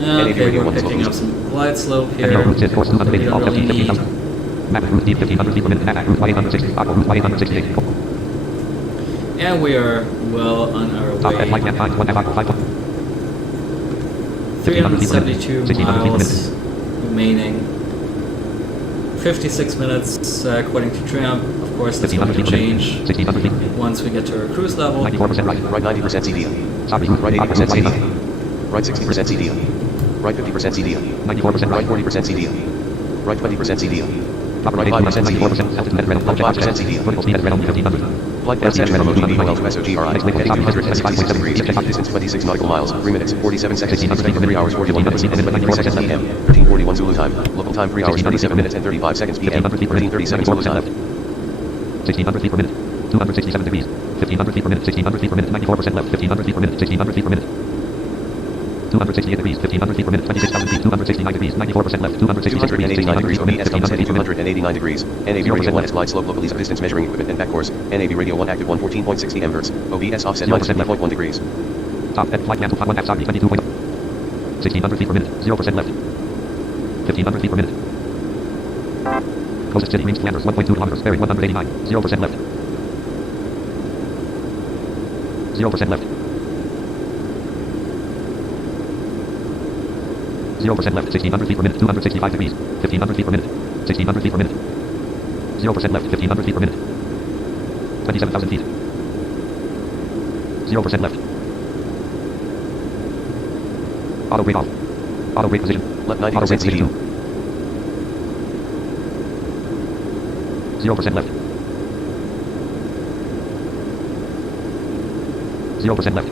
Okay, we're picking up some glide slope here. Route ZIS course 280. All 15,000. Map route D 1500 feet per minute. Map route Y860. Route Y868. And we are well on our Top edit. Flight way. and time. 1 half 5. 372 miles remaining. 56 minutes according to Tramp. Of course, that's going to change 1600 feet. once we get to our cruise level. 94% right. Right 90% CDL. Sorry. Right 80% CDL. Right 60% CDL. Right 50% CDL. 94% Right right. 40% CDL. Right 20% CDL. Proper Right right 5% 94%. Altitude red. Object 5% CDL. Vertical speed at red 1500. Flight path section from OGB to SOGRI, heading 266 degrees, distance 26 nautical miles, 3 minutes, 47 seconds, expected 3 hours, 41 minutes, and 94 seconds PM, 13:41 Zulu time, local time 3 hours, 37 minutes, and 35 seconds PM, 13:37 Zulu time. 1600 feet per minute. 267 degrees. 1500 feet per minute. 1600 feet per minute. 94% left. 1500 feet per minute. 1600 feet per minute. 268 degrees. 1500 feet per minute. 26,000 feet. 269 degrees. 94% left. 266 degrees. 289 1600 degrees, feet per minute. OBS comes 1600 feet per minute. 289 degrees, NAV radio 1 has glide slope locally distance measuring equipment and back course, NAV radio 1 active 114.60 MHz, OBS offset minus 7.1 degrees. Top end flight mantle 1 half sorry 22.0. 1600 feet per minute. 0% left. 1500 feet per minute. Closest city range Flanders 1.2 kilometers. Bearing 189. 0% left. 0% left. 0% left. 1600 feet per minute. 265 degrees. 1500 feet per minute. 1600 feet per minute. 0% left. 1500 feet per minute. 27,000 feet. 0% left. Auto brake off. Auto brake position. Left Auto 90% brake position CDL. 0% left. 0% left.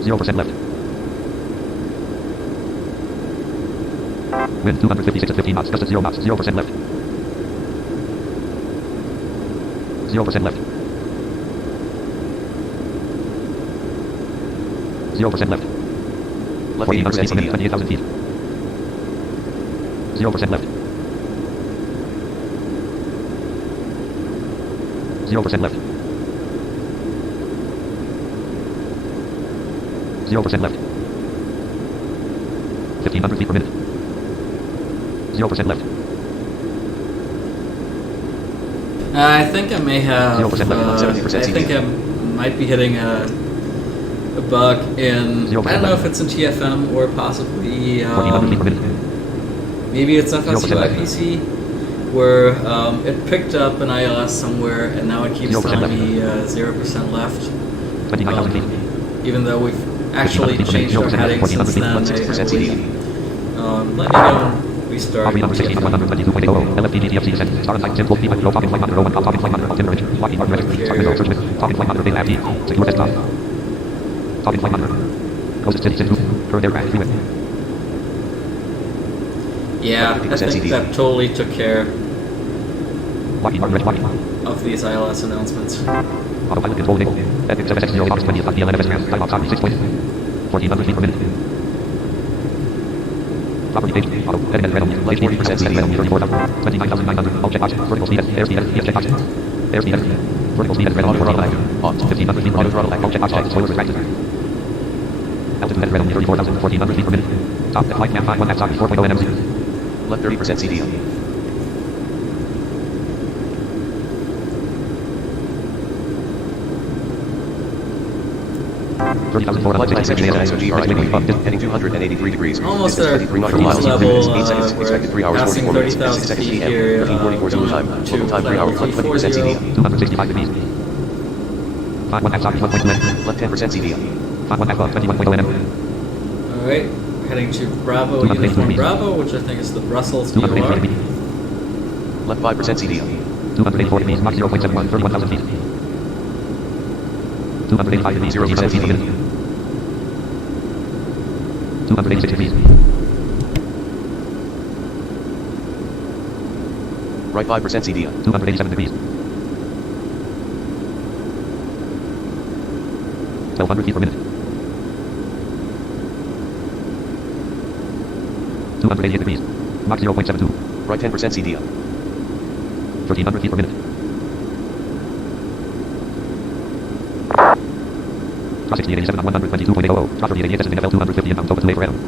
0% left. Wind 256 at 15 knots, just at 0 knots, 0% left. 0% left. 0% left. Left 1400 feet 80% per minute, CDL. 28,000 feet. 0% left. 0% left. 0% left. 1500 feet per minute. 0% left. I think I may have. 0% left, 70% I think I might be hitting a bug in. 0% I don't know left. if it's in TFM or possibly 1400 feet per minute. maybe it's 0% FSU left. IPC, where it picked up an ILS somewhere and now it keeps 0% telling left. me 0% left. 29,000 feet. Even though we've actually 1500 feet, changed our 0% left, heading 1400 since feet, then. 16% I CDM. let me go and restart. Copy number 16, TFM. 122.80, LFD GTFC descent, star and type, Tim, 12 feet, low, talking flight monitor, 01, talking flight monitor, Timber Ridge, Lockheed Martin, Register, start window, search with, talking flight monitor, data FT, secure desktop, talking flight monitor, closest city, roof, current aircraft, freeway. Yeah, I 50% think CD. that totally took care Lockheed Martin, Lockheed, of these ILS announcements. autopilot control enabled, FX 7X0, August 20th, DLNFS RAM, time off, 6 point, 1400 feet per minute. Property page, auto, heading as red on, late 40% CD, red on, 34,000, 29,900, all check box, vertical speed, airspeed, EF check box, airspeed, vertical speed, red on, Auto throttle 14,000, back. On. 1500 feet per Auto minute, throttle back. all check box, check, spoilers retracted. Altitude heading red on, 34,000, 1400 feet per minute. Top, flight cam 51, FSOC 4.0 NMC. Left 30% CDM. Flight plan section SOGR heading 283 degrees. Almost Distance there. 23 nautical Cruise miles. 3 level, minutes, 8 seconds. we're Expected 3 hours, passing 44 minutes, 30,000 6 seconds feet PM. here, 1344 Zulu time. going Local time 3 hours, to left 20% CDM. 265 degrees. 51 FSOC 1.2 NM. Left 10% CDM. 51 FSOC 21.0 NM. Alright, heading to Bravo, 283 Uniform feet. Bravo, which I think is the Brussels 283 DOR. feet. Left 5% CDM. 284 degrees, Mach 0.71, 31,000 feet. 285 degrees, 0% 1400 feet per CDM. minute. 286 degrees. Right 5% CDM. 287 degrees. 1200 feet per minute. 288 degrees. Mach 0.72. Right 10% CDM. 1300 feet per minute. Cross 6887 on 122.80. Cross 3888 in FL 250 inbound Topaz Way for Adam.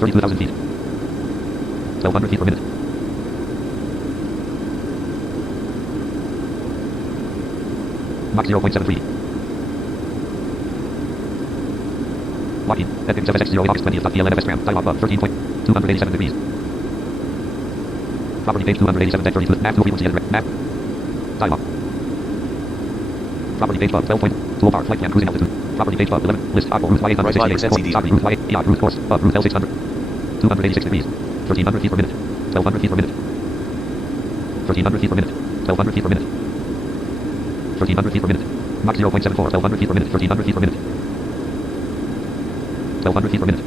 $32,000 feet. 1200 feet per minute. Mach 0.73. Lockheed, Epic 7X0, August 20th, DLNFS RAM, time above 13.287 degrees. Property page 287, deck 32, map 2 frequency and map. Time off. Property page above 12 point, slow bar, flight cam, cruising altitude. Property page above 11, list, Aqua, route Right 5% Y868, CD. sorry, route Y8, route course, above route L600. 286 degrees. 1300 feet per minute. 1200 feet per minute. 1300 feet per minute. 1200 feet per minute. 1300 feet per minute. Mach 0.74, 1200 feet per minute. 1300 feet per minute. 1200 feet per minute.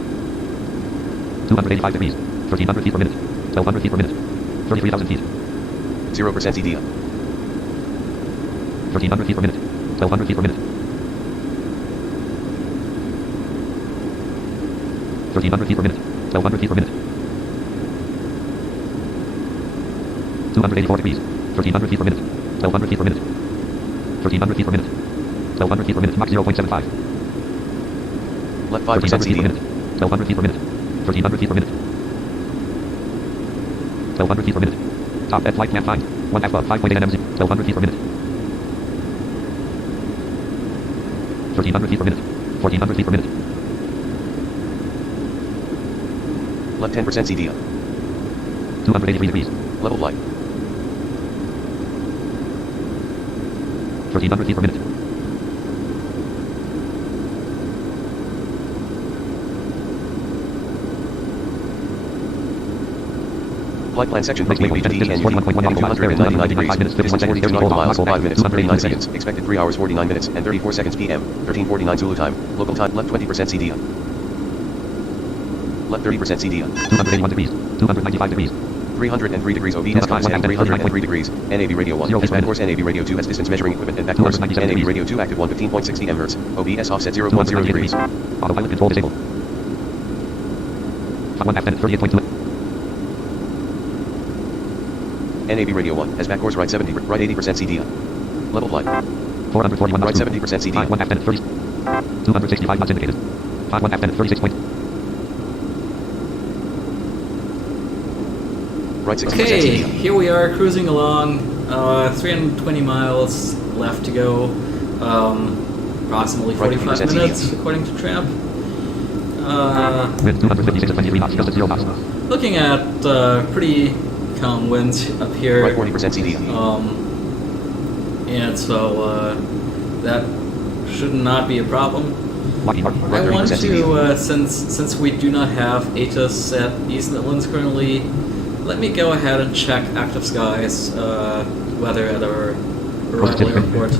285 degrees. 1300 feet per minute. 1200 feet per minute. 33,000 feet. 0% CDM. 1300 feet per minute. 1200 feet per minute. 1300 feet per minute. 1200 feet per minute. 284 degrees. 1300 feet per minute. 1200 feet per minute. 1300 feet per minute. 1200 feet per minute. Mach 0.75. Left 5% 1300 feet per CDM. minute. 1200 feet per minute. 1300 feet per minute. 1200 feet per minute. Top at flight cam find. 1 F above 5.8 NMZ. 1200 feet per minute. 1300 feet per minute. 1400 feet per minute. Left 10% CDM. 283 degrees. Level flight. 1300 feet per minute. Flight plan section. Next vehicle, Distance distance 41.1 heading miles, 299 degrees. 5 minutes, Distance 42 nautical miles, 5 minutes, 39 289 seconds. Expected 3 hours, 49 minutes, and 34 seconds PM. 1349 Zulu time. Local time, left 20% CDM. Left 30% CDM. 281 degrees. 295 degrees. 303 degrees OBS times and 303 degrees. NAB Radio 1. S course NAB Radio 2 has distance measuring equipment and back course. 297 NAB degrees. Radio 2 active 115.60 MHz. OBS offset 0.0 298 degrees. degrees. Autopilot control disabled. 1 F minute 38.2. NAB Radio 1 has back course right 70, right 80% CDM. Level flight. 441 Right knots. 70% CDM. 1 F minute 30. 265 knots indicated. 1 F minute 36 point. Right 60% Okay, CDL. here we are cruising along. 320 miles left to go. Approximately 45 20% minutes, according to Tramp. Wind 256 at 23 knots, just at 0 knots. Looking at pretty calm winds up here. Right 40% CDL. And so that should not be a problem. Lockheed Martin. I Right want 30% CDL. to, since we do not have ATIS at East Midlands currently, let me go ahead and check active skies weather at our arrival airport.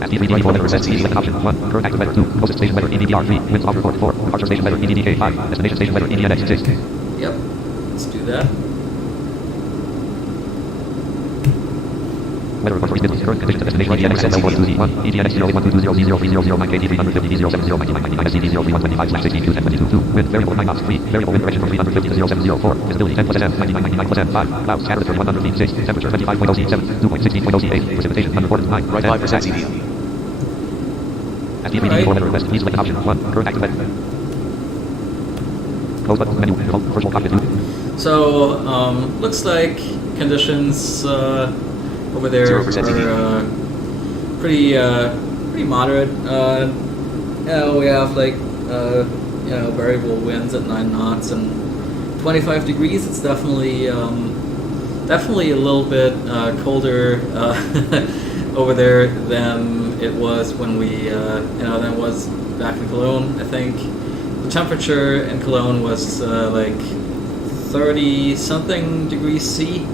ST3 24% CDL, select option 1. Current active weather 2. Closest station weather EDDR 3. Winds off report 4. Departure station weather EDDK 5. Destination station weather EDNX 6. Yep, let's do that. Weather report for East Midlands. Current conditions at destination EDNX L42Z1. EDNX 08122030309K350Z070999 SCD03125/16 Wind variable 9 knots 3. Variable wind direction from 350 to 0704. Visibility 10 plus M 99.99 5. Clouds scattered for 100 feet 6. Temperature 25.0 C 7. Dew point 16.0 C 8. Precipitation unreported 9. Right 5% CDL. ST3 weather request. Please select option 1. Current active weather. Close button menu. Default virtual cockpit view. So, looks like conditions over there 0% are pretty moderate. We have like variable winds at 9 knots and 25 degrees. It's definitely a little bit colder over there than it was when we than it was back in Cologne. I think the temperature in Cologne was like 30 something degrees C.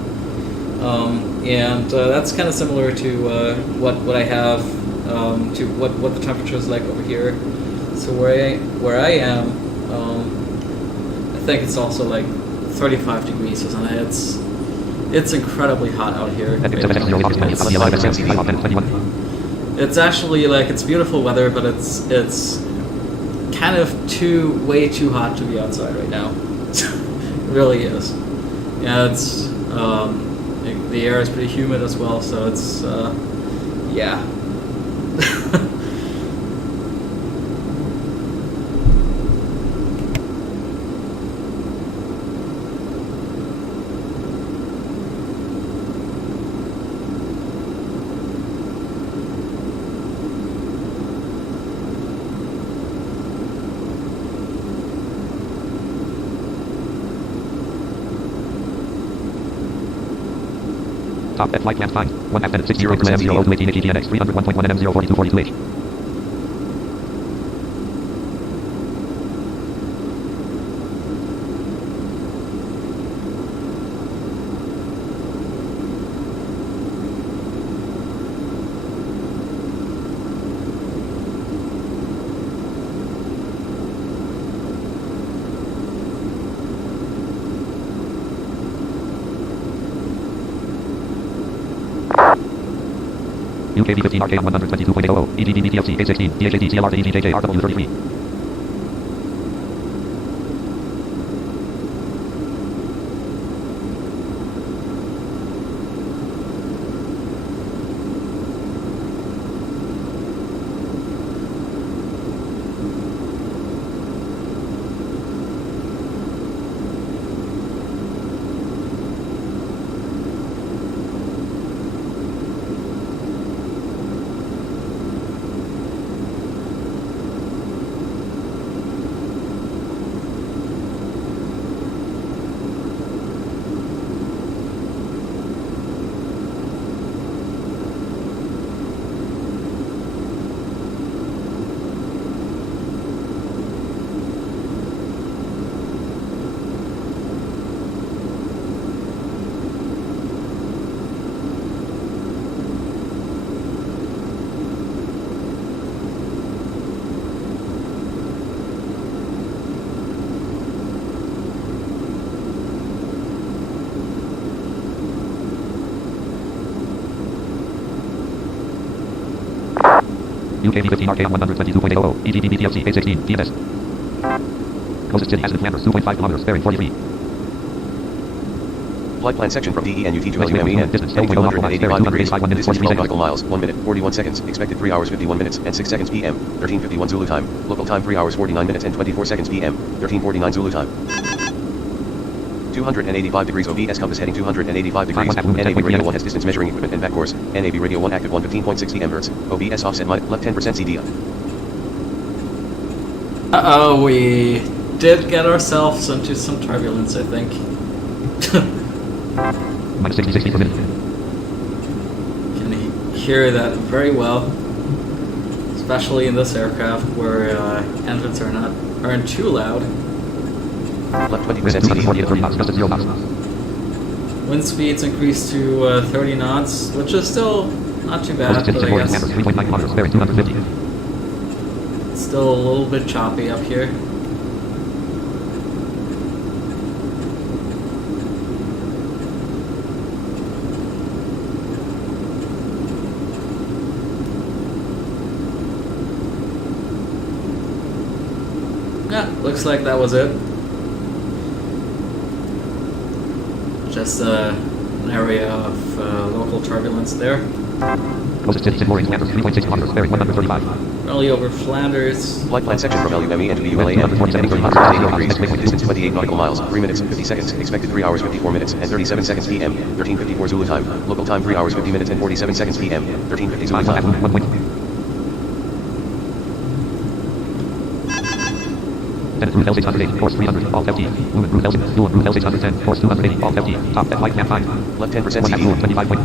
And that's kind of similar to what I have to what the temperature is like over here. So where I am, I think it's also like 35 degrees or something. It's incredibly hot out here. It's actually like it's beautiful weather, but it's kind of way too hot to be outside right now. It really is. Yeah, it's. The air is pretty humid as well, so it's, yeah. Top F flight can't find. 1 F and 60 M 0 to 18 HETNX 301.1 M 04242H. UKV 15 RK on 122.800, EGD DTLC A16, DHAD CLR to EGJJ RW33. UKV 15 RK on 122.800, EGD DTLC A16, DNS. Closest city, Aston Flanders, 2.5 kilometers, bearing 43. Flight plan section from DENUT to LUMEN. Distance, Heading 285 degrees. 1 minute, Distance 43 12 nautical miles, 1 minute, 41 seconds. Expected 3 hours 51 minutes and 6 seconds PM. 13:51 Zulu time. Local time 3 hours 49 minutes and 24 seconds PM. 13:49 Zulu time. 285 degrees OBS compass heading 285 degrees. NAB radio 1 has distance measuring equipment and back course. NAB radio 1 active 115.60 mHz. OBS offset left 10% CD. Uh-oh, we did get ourselves into some turbulence, I think. Minus 60 per minute. Can hear that very well. Especially in this aircraft where engines aren't too loud. Left 20% CD. 30 knots, just at 0 knots. Wind speeds increased to 30 knots, which is still not too bad, Closest but I to guess 3.9 kilometers, bearing 250. it's still a little bit choppy up here. Yeah, looks like that was it. Just an area of local turbulence there. Closest city, moorings, Flanders, 3.6 kilometers, bearing 135. Rally over Flanders. Flight plan section from LUME and to the ULAM. Heading 380 degrees. Expected distance 28 nautical miles. 3 minutes, 50 seconds. Expected 3 hours, 54 minutes, and 37 seconds PM. 13:54 Zulu time. Local time 3 hours, 50 minutes, and 47 seconds PM. 13:50 Zulu time. 1 point. 10 through L608, course 300, alt FT. Movement route L6, Newland route L610, course 280, alt FT. Top at flight camp 5. Left 10% 1 half CD. Newland, 25 point.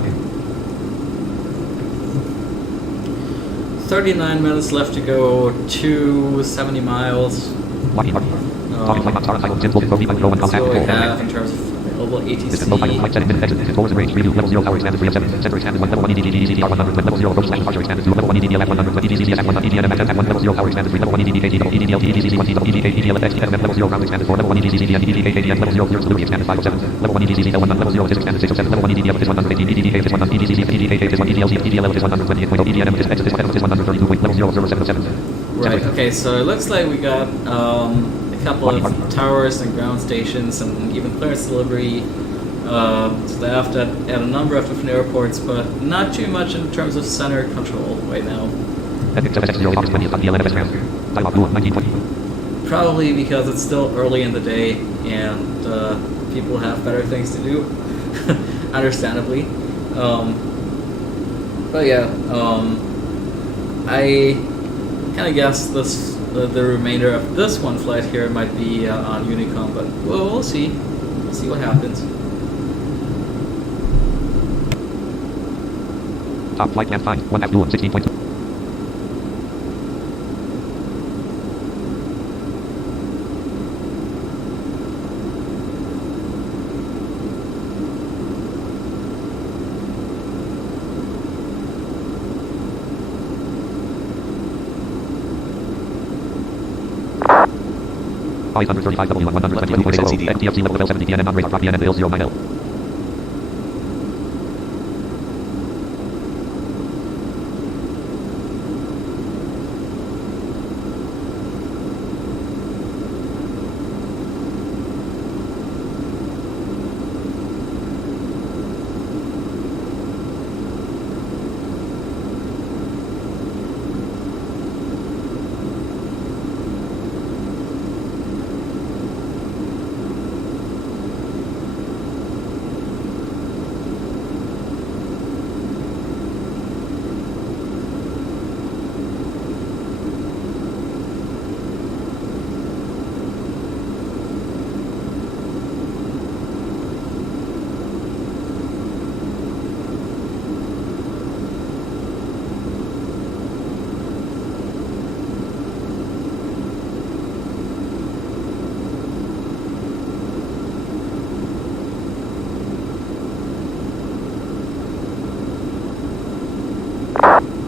39 minutes left to go, 270 miles. Lockheed Martin. Talking flight maps are untitled, Jim Bolton, Bogey, Row, and That's contact what we control. have in terms of available Distance low final, ATC. flight 7 minute exit, controls and range, review, level 0, tower expanded 307, center expanded 1, level 1 EDD, ECDR 100, level 0, approach slash departure expanded 2, level 1 EDD, LF 100, EDD, CSF 1, EDNM, FF 1, level 0, tower expanded 3, level 1 EDD, KT, double EDD, LT, EDC 1, T, double EDD, EDL, FX, FF, level 0, ground expanded 4, level 1 EDD, CDN, EDD, KDN, level 0, clear to Liberty expanded 507, level 1 EDD, L1, level 0, FIS expanded 607, level 1 EDD, FIS 118, EDD, FIS 1, EDC, EDD, FIS 1, EDLC, EDL, FIS 128.0, EDNM, FIS, FIS 132, level 0, 077. Right, okay, so it looks like we got a couple of towers and ground stations and even clearance delivery staffed at a number of different airports, but not too much in terms of center control right now. Probably because it's still early in the day and people have better things to do, understandably. But yeah, I kind of guess the remainder of this one flight here might be on Unicom, but we'll see. We'll see what happens. Top flight camp 5, 1 half Newland, 16.2. I-135 W122.80, FTFC level L70 PNN on radar, drop PNN L09L.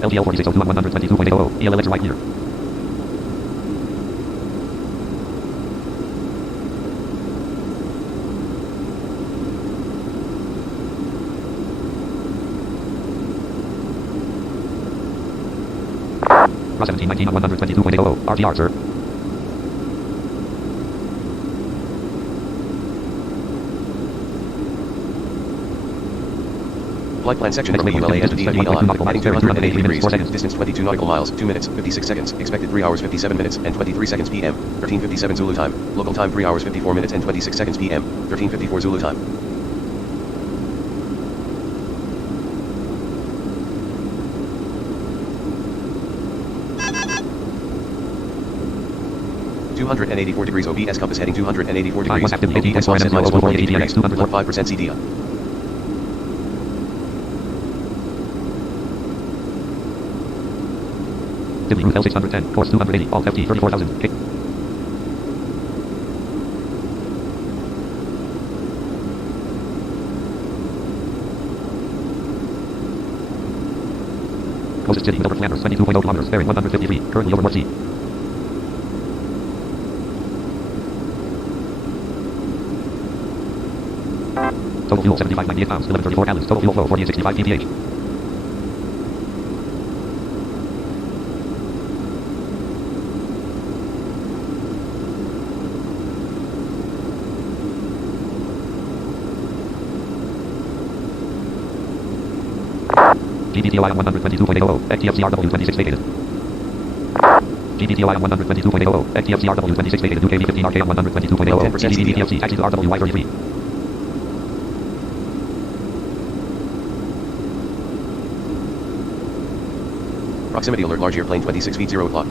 LDL 4602 122.80, ELLX right here. Ross 1719 on 122.80, RTR, sir. Flight plan section from ULA to DVLI. Heading 280 degrees. Distance 22 nautical miles. 2 minutes, 56 seconds. Expected 3 hours 57 minutes and 23 seconds PM. 13:57 Zulu time. Local time 3 hours 54 minutes and 26 seconds PM. 13:54 Zulu time. (284 degrees OBS compass heading 284 degrees. OBS offset minus 148 degrees. 5% CDIA. Dimly route L610, course 280, alt FT 34,000. K. Closest city, Milford Flanders, 22.0 kilometers, bearing 150 feet, currently over North Sea. Total fuel 75.98 pounds, 1134 gallons, total fuel flow 4865 pph. GBTOI on 122.800, XTFCRW 26 vacated. GBTOI on 122.800, XTFCRW 26 vacated, UKV15RK on 122.800, GBTFC, taxi to RWY33. Proximity alert, large airplane 26 feet 0 o'clock.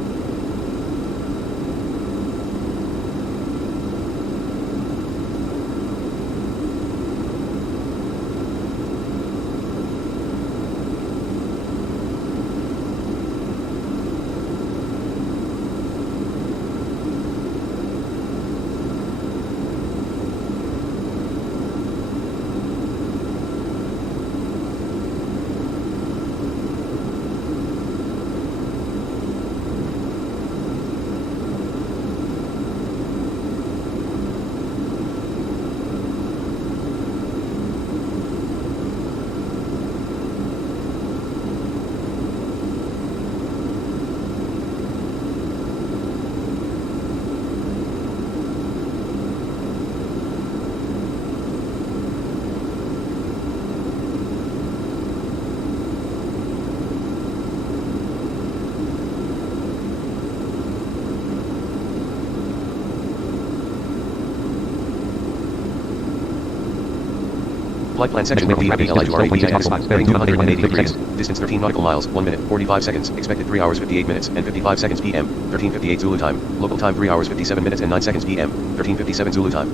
Flight plan section from DVLI to RAPIX, bearing 280 degrees, distance 13 nautical miles, 1 minute, 45 seconds, expected 3 hours 58 minutes and 55 seconds PM, 13:58 Zulu time, local time 3 hours 57 minutes and 9 seconds PM, 13:57 Zulu time.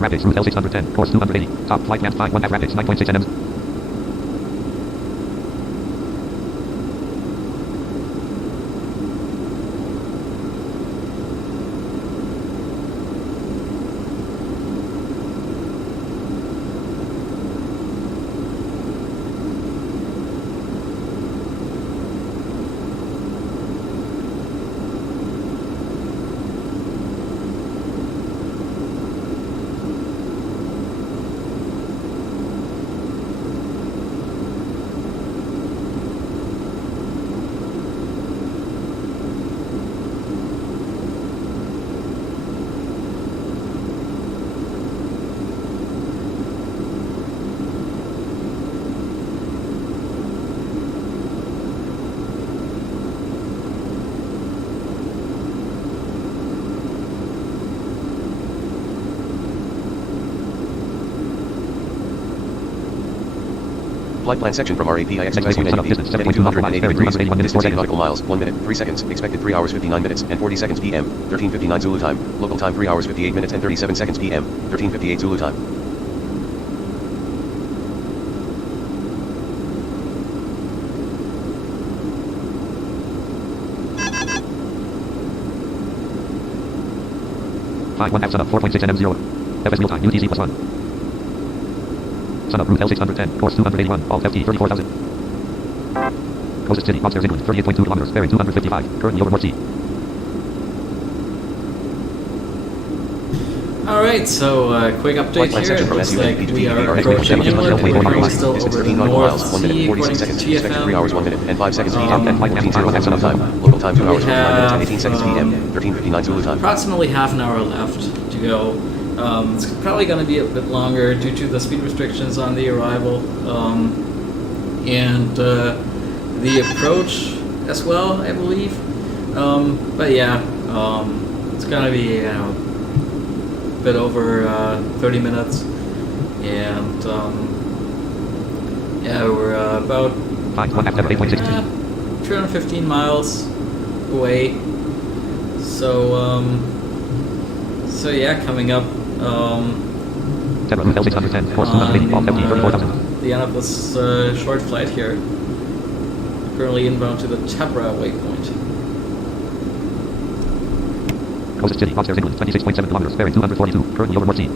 Rapids route L610, course 280, top flight plan 51 at Rapids 9.6 nm. Flight plan section from RAPIX heading 280 degrees, distance 8 nautical miles, 1 minute, 3 seconds, expected 3 hours 59 minutes and 40 seconds PM, 13:59 Zulu time, local time 3 hours 58 minutes and 37 seconds PM, 13:58 Zulu time. Flight 1 Sun up 4.6 nm 0. FS meal time, UTC +1. Sun up route L610, course 281, alt FT 34,000. Closest city, Monsters England, 38.2 kilometers, bearing 255, currently over North Sea. Alright, so quick update Flight here. section It from looks SUN like to we are DVR approaching inland. We're currently still Distance over the 13 nautical North miles, 1 minute Sea, 46 according seconds. to Expected 3 hours, 1 minute and 5 seconds PM. Um, 14:00 Zulu time. Local time 2 hours, 49 minutes and 18 seconds We have, PM. 13:59 Zulu time. approximately half an hour left to go. It's probably going to be a bit longer due to the speed restrictions on the arrival and the approach as well, I believe. But yeah, it's going to be a bit over 30 minutes, and yeah, we're about 215 miles away. So so yeah, coming up on the end of this short flight here. Currently inbound to the Tabra waypoint. Closest city, Fox Air, England, 26.7 kilometers, bearing 242, currently over North Sea.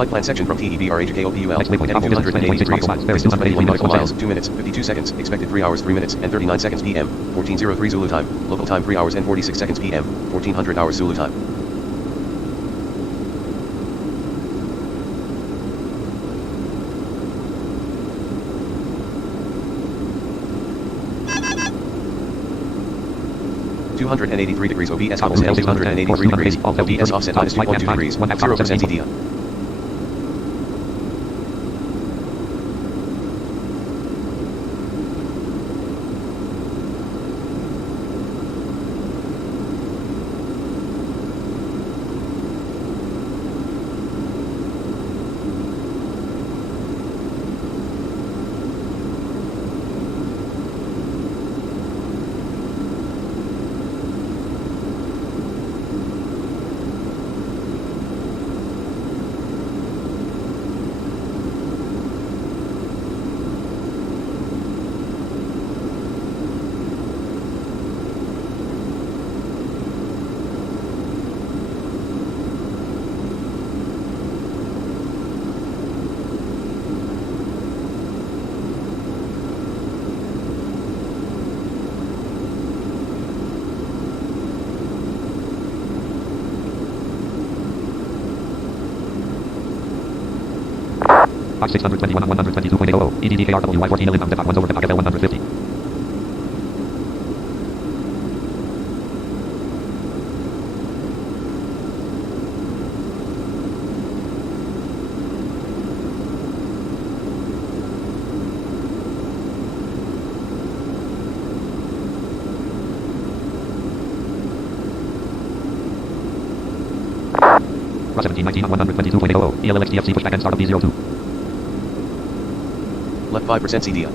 Flight plan section from TEBRHKOPUL. Next waypoint, Heading 283 miles, distance 21 nautical miles, 2 minutes, 52 seconds. Expected 3 hours, 3 minutes, and 39 seconds PM. 14:03 Zulu time. Local time 3 hours and 46 seconds PM. 1400 hours Zulu time. (283 degrees OBS offset 283 degrees OBS offset minus 2.2 degrees 0% TDI. Fox 621 on 122.800, EDDKRW Y14 inbound, Depot 1 over Depot FL 150. Route 1719 on 122.800, ELLXDFC pushback and start of D02. Left 5% CDI.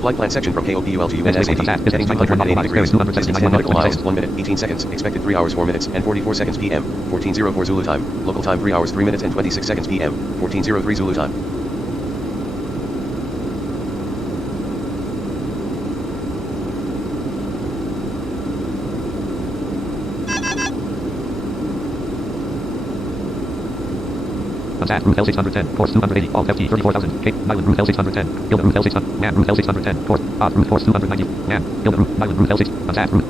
Flight plan section from KOPUL to UNSAT. Heading 280 degrees. Distance 10 nautical miles, 1 minute, 18 seconds. Expected 3 hours, 4 minutes, and 44 seconds PM. 14:04 Zulu time. Local time 3 hours, 3 minutes, and 26 seconds PM. 14:03 Zulu time. Contact Route L610, course 280, Alt FT 34,000, Cape, Island Route L610, Gilbert Route L600, Man Route L610, course, Odd Route course 290, Man, Gilbert Route, Island Route L6, contact route.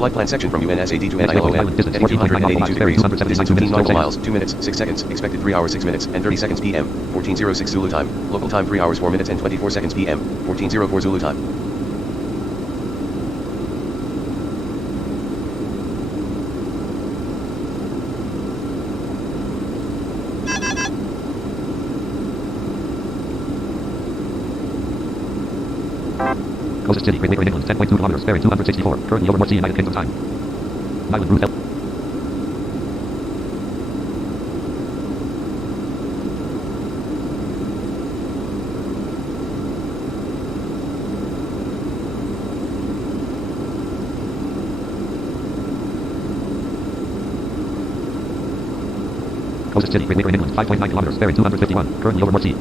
Flight plan section from UNSAD to NILOM. Heading 282 degrees. Distance 15 nautical miles. 2 minutes, 6 seconds. Expected 3 hours, 6 minutes, and 30 seconds p.m. 14:06 Zulu time. Local time 3 hours, 4 minutes, and 24 seconds p.m. 14:04 Zulu time. Closest city, Great Waker in England, 10.2 kilometers, bearing 264, currently over North Sea, United Kingdom time. Island route L. Closest city, Great Waker in England, 5.9 kilometers, bearing 251, currently over North Sea.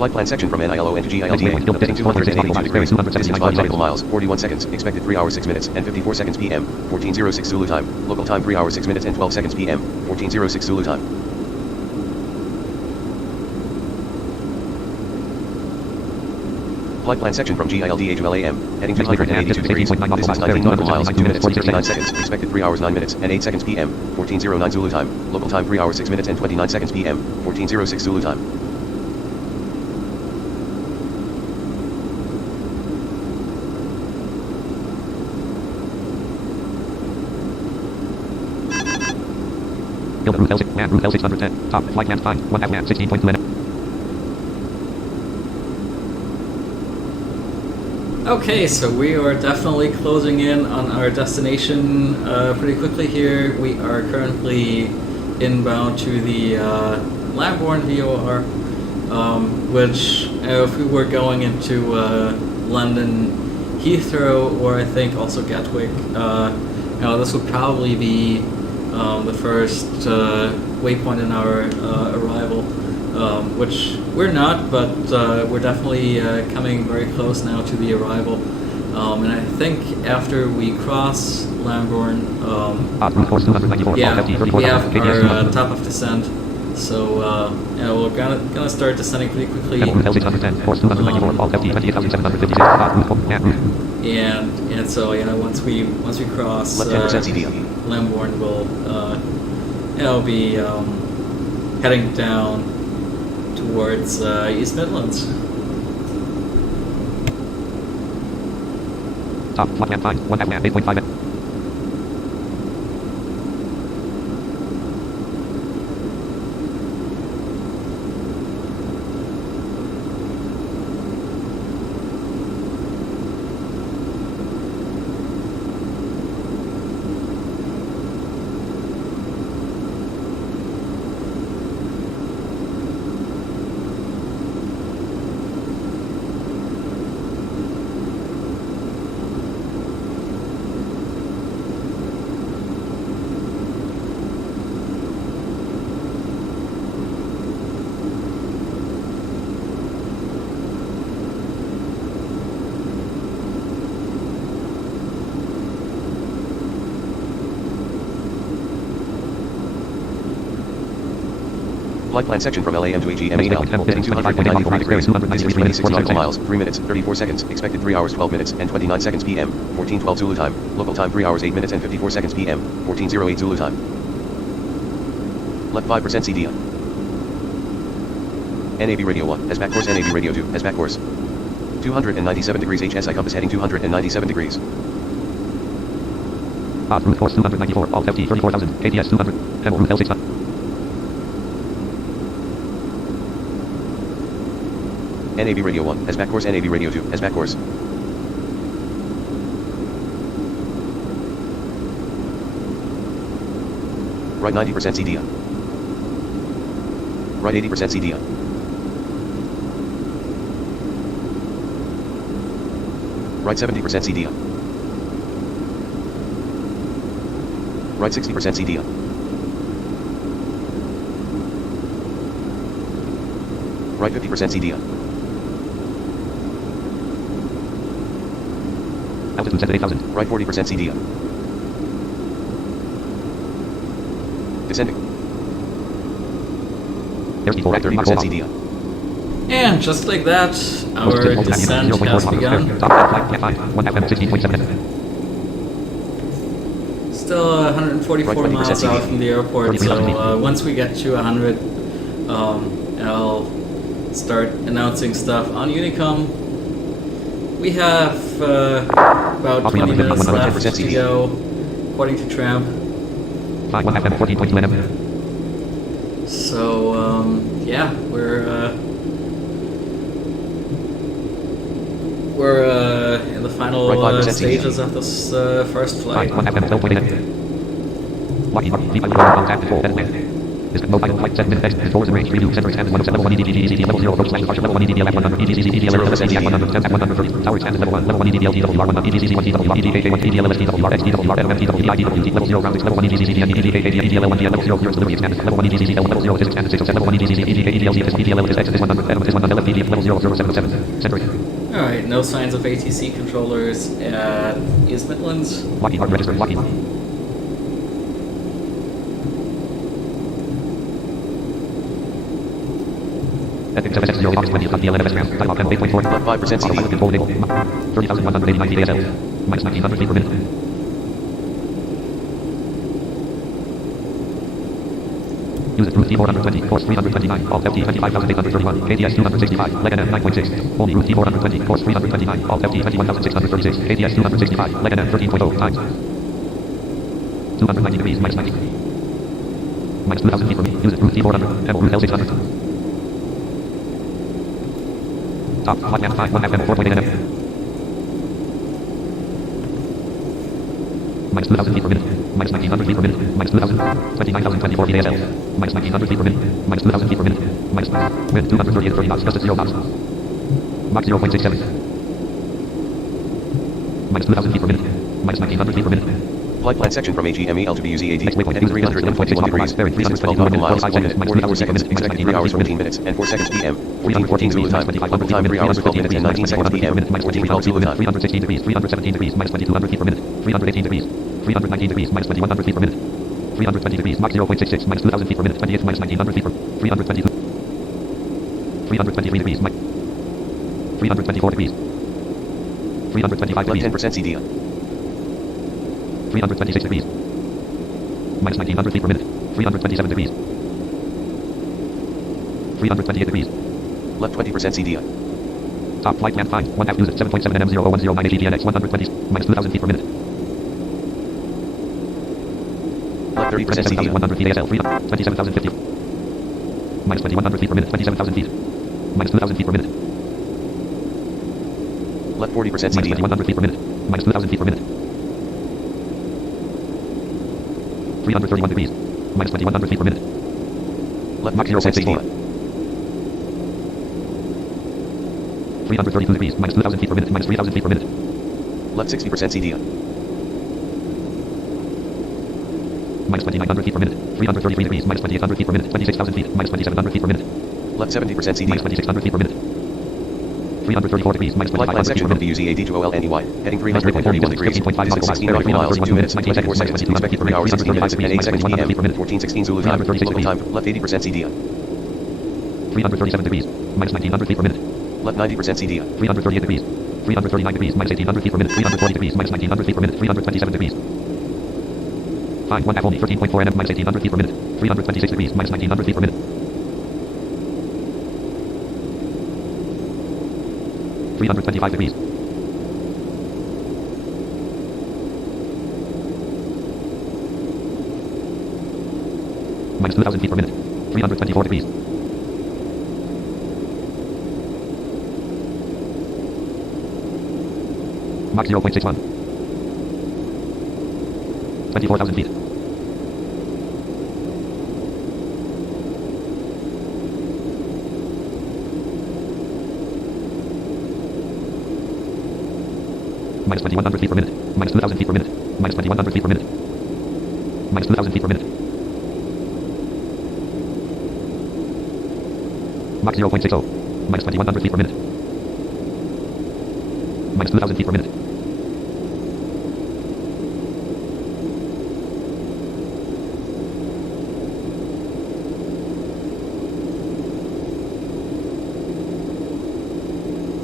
Flight plan section from NILON to GILD. Heading 282 degrees. Distance 5 nautical miles. 41 seconds. Expected 3 hours, 6 minutes, and 54 seconds p.m. 14:06 Zulu time. Local time 3 hours, 6 minutes, and 12 seconds p.m. 14:06 Zulu time. Flight plan section from GILD to LAM. Heading 282 degrees. Distance 19 nautical miles. 2 minutes, 39 seconds. Expected 3 hours, 9 minutes, and 8 seconds p.m. 14:09 Zulu time. Local time 3 hours, 6 minutes, and 29 seconds p.m. 14:06 Zulu time. Gilbert Route L6, land route L610, top, flight land time, 1 half land, 16.2 minutes. Okay, so we are definitely closing in on our destination pretty quickly here. We are currently inbound to the Lambourne VOR, which if we were going into London Heathrow, or I think also Gatwick, this would probably be the first waypoint in our arrival, which we're not, but we're definitely coming very close now to the arrival. And I think after we cross Lambourne, we have our top of descent. So we're gonna start descending pretty quickly. And so once we cross Left 10% CDL. Lambourne, we'll be heading down towards East Midlands. Top, flight land time, 1 half land, 8.5 minutes. Flight plan section from LAM to AGM now. Heading 294 degrees. Distance 26 nautical miles. 3 minutes, 34 seconds. Expected 3 hours, 12 minutes, and 29 seconds p.m. 14:12 Zulu time. Local time 3 hours, 8 minutes, and 54 seconds p.m. 14:08 Zulu time. Left 5% CDI. NAV Radio 1. Has back course. NAV Radio 2. Has back course. 297 degrees HSI compass heading 297 degrees. Route course 294, alt FT 34,000, KTS 200, Hemel route L6. NAV Radio 1, as back course, NAV Radio 2, as back course. Right 90% CDA. Right 80% CDA. Right 70% CDA. Right 60% CDA. Right 50% CDA. Altitude set at 8,000. Right 40% CDA. Descending. Airspeed 4 Right 30% Mach CDA. And just like that, our descent has begun. Top flight, Cat 5, 1 FM, 16.7. Still 144 Right, 20% miles out from the airport, so 33,000 once we get to 100, I'll start announcing stuff on Unicom. We have about 20 minutes left to go, according to Tramp. 5 1 FM, 14.2 NM. So, yeah, we're in the final Right, 5% stages of this first 5 flight. 1 FM, 12.8 NM. Lockheed Martin, V5 contact control, Edit land. Is no final flight 7 minutes next. Controls and range, review, center expanded 107, level 1 EDG, ECD, level 0, approach slash departure, level 1 EDD, LF 100, EDC, EDL, LSD, 100, 10, 130, tower expanded level 1, level 1 EDDL, TWR 1, EDC, 1, TWR, EDK, 1, EDL, LSD, TWR, XD, TWR, LM, TWR, EID, level 0, ground 6, level 1 EDC, EDN, EDK, EDL, 1, level 0, clearance delivery expanded, level 1 EDC, level 0, expanded 607, level 1 EDC, EDK, EDL, EDL, LSD, 100, LM, 100, LFD, level 0, 077, center. Alright, no signs of ATC controllers at East Midlands. Lockheed Martin registered, Lockheed. Epic 760 Fox 20 on the LNFS ground. Time off 8.4. Left 5% CDA. Control enable. 30,189 DSL. Minus 1900 feet per minute. Use it route T420, course 329, alt FT 25,831, KTS 265, leg NM 9.6, only route T420, course 329, alt FT 21,636, KTS 265, leg NM 13.0 times. 290 degrees, minus 90. Minus 2,000 feet per minute, use it route T400, M route L600. Top, flight man 5, 1 FM, 4.8 NM. Minus 2,000 feet per minute. Minus 1,900 feet per minute. Minus 2,000. 29,024 feet ASL. Minus 1,900 feet per minute. Minus 2,000 feet per minute. Minus wind 238 30 knots. Just at 0 knots. Mach 0.67. Minus 2,000 feet per minute. Minus 1,900 feet per minute. Flight plan section from AGMEL to BUZAD. Next waypoint, Heading 301 degrees. Distance 12 nautical miles. 1 minute, 44 seconds. Expected 3 hours 14 minutes and 4 seconds PM. 14:14 Zulu time. Local time 3 hours 12 minutes and 19 seconds PM. 14:12 Zulu time. 316 degrees, 317 degrees, minus 2,200 feet per minute. 318 degrees, 319 degrees, minus 2,100 feet per minute. 320 degrees, Mach 0.66, minus 2,000 feet per minute. 28 minus 1,900 feet per 322. 323 degrees, 324 degrees. 325 Left degrees. 10% CDA. 326 degrees. Minus 1,900 feet per minute. 327 degrees. 328 degrees. Left 20% CDA. Top flight plan 5. 1 half use it. 7.7 NM 01098 GPNX 120. Minus 2,000 feet per minute. Left 30% CDA. 27,100 feet ASL. 27,050. Minus 2,100 feet per minute. 27,000 feet. Minus 2,000 feet per minute. Left 40% Minus CDA. 2,100 feet per minute. Minus 2,000 feet per minute. 331 degrees. Minus 2,100 feet per minute. Left Mach 0% 0.64. CDA. 332 degrees. Minus 2,000 feet per minute. Minus 3,000 feet per minute. Left 60% CDA. Minus 2,900 feet per minute. 333 degrees. Minus 2,800 feet per minute. 26,000 feet. Minus 2,700 feet per minute. Left 70% Minus CDA. 2,600 feet per minute. 334 degrees. Minus Flight plan 2,500 feet section per from minute. BUZAD to OLNEY. Heading 331 degrees. 15.5 Distance 16 nautical miles. 2 minutes and 20 seconds. Expected 3 hours 16 minutes and 8 seconds PM. 14:16 Zulu time. Local time. Left 80% CDA. 337 degrees. Minus 1,900 feet per minute. Left 90% CDA. 338 degrees. 339 degrees. Minus 1,800 feet per minute. 340 degrees. Minus 1,900 feet per minute. 327 degrees. 5 1 half only. 13.4 NM. Minus 1,800 feet per minute. 326 degrees. Minus 1,900 feet per minute. 325 degrees. Minus 2,000 feet per minute. 324 degrees. Mach 0.61. 24,000 feet. Minus 2100 feet per minute. Minus 2000 feet per minute. Minus 2100 feet per minute. Minus 2000 feet per minute. Mach 0.60. Minus 2100 feet per minute. Minus 2000 feet per minute.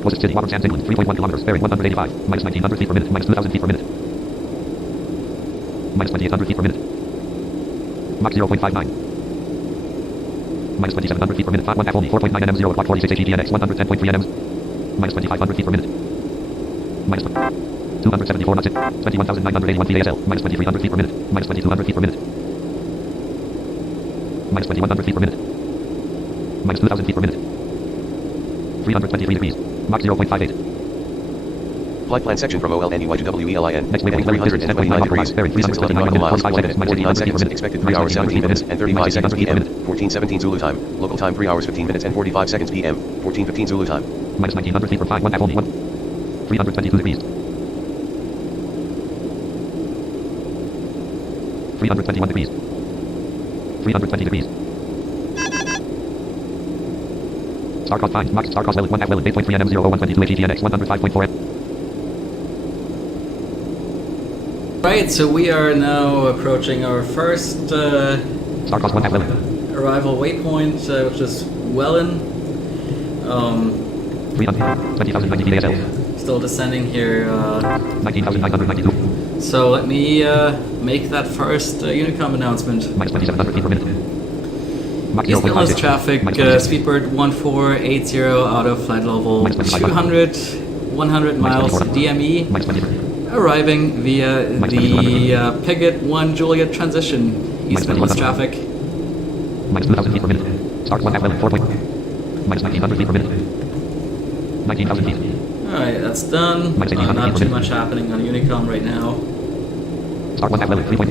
Closest city, Watersands, England, 3.1 kilometers, bearing 185, minus 1900 feet per minute, minus 2000 feet per minute. Minus 2800 feet per minute. Mach 0.59. Minus 2700 feet per minute, 1 half only, 4.9 nm, 0 o'clock 46 HEDNX, 110.3 nm. Minus 2500 feet per minute. Minus 274 knots, 21,981 feet ASL, minus 2300 feet per minute, minus 2200 feet per minute. Minus 2100 feet per minute. Minus 2000 feet per minute. 323 degrees. Mach 0.58. Flight plan section from OLNEY to WELIN. Next waypoint 310.9 degrees. 3611 nautical miles. 49 seconds. Expected 3 hours 17 minutes and 35 seconds PM. 14:17 Zulu time. Local time 3 hours 15 minutes and 45 seconds PM. 14:15 Zulu time. Minus 1900 feet per 5, 1 half only, 1. 322 degrees. 321 degrees. 320 degrees. Starcross 5, Mach, Starcross Welland, 1 half Welland, 8.3 nm, 00122 HEDNX, 105.4 m. Right, so we are now approaching our first Starcross 1 half Welland. arrival waypoint, which is Welland. 320,090 feet ASL. Still descending here. 19,992. So let me make that first Unicom announcement. Minus 2,700 feet per minute. Mach East Midlands 0.56. traffic, Minus 26. Speedbird 1480 out of flight level Minus 25. 200, 100 miles Minus 24. DME, Minus 23. arriving via Minus the 2200. Pigot 1 Juliet transition. East Minus Midlands 2200. traffic. Minus 2,000 feet per minute. Start 1 half Welland, 4 point. Minus 1,900 feet per minute. 19,000 feet. Alright, that's done. Minus 1800 Not feet per too minute. much happening on Unicom right now. Start 1 half Welland, 3 point.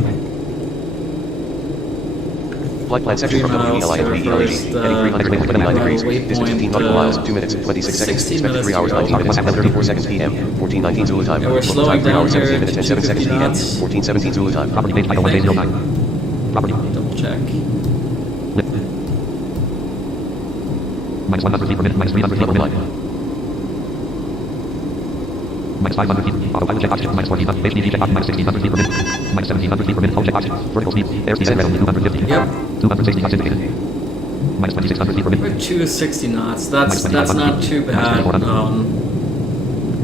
Flight plan section from 3 miles WELIN to to our BELAG. first, Heading 329 degrees. Distance 15 nautical miles. 2 minutes, 26 seconds. 16 Expected 3 hours, minutes 19 to minutes, go. and 34 seconds PM. 14:19 Zulu time. Yeah, we're Local slowing time 3 down hours, here 17 minutes, to and 7 seconds 250 PM. knots. 14:17 Zulu time. Property page by I think. 0109. Property. Double check. Lip. Minus 100 feet per minute, minus 300 feet per Level minute. 9. Minus 500 feet. Autopilot check oxygen. Minus 1400. HDD check oxygen. Minus 1600 feet per minute. Minus 1700 feet per minute. Hold check oxygen. Vertical speed. Airspeed set only 250. Yep. 260 knots indicated. Minus 2600 feet per minute. We're 260 knots. That's Minus not 2500 too feet. bad. Minus 2400.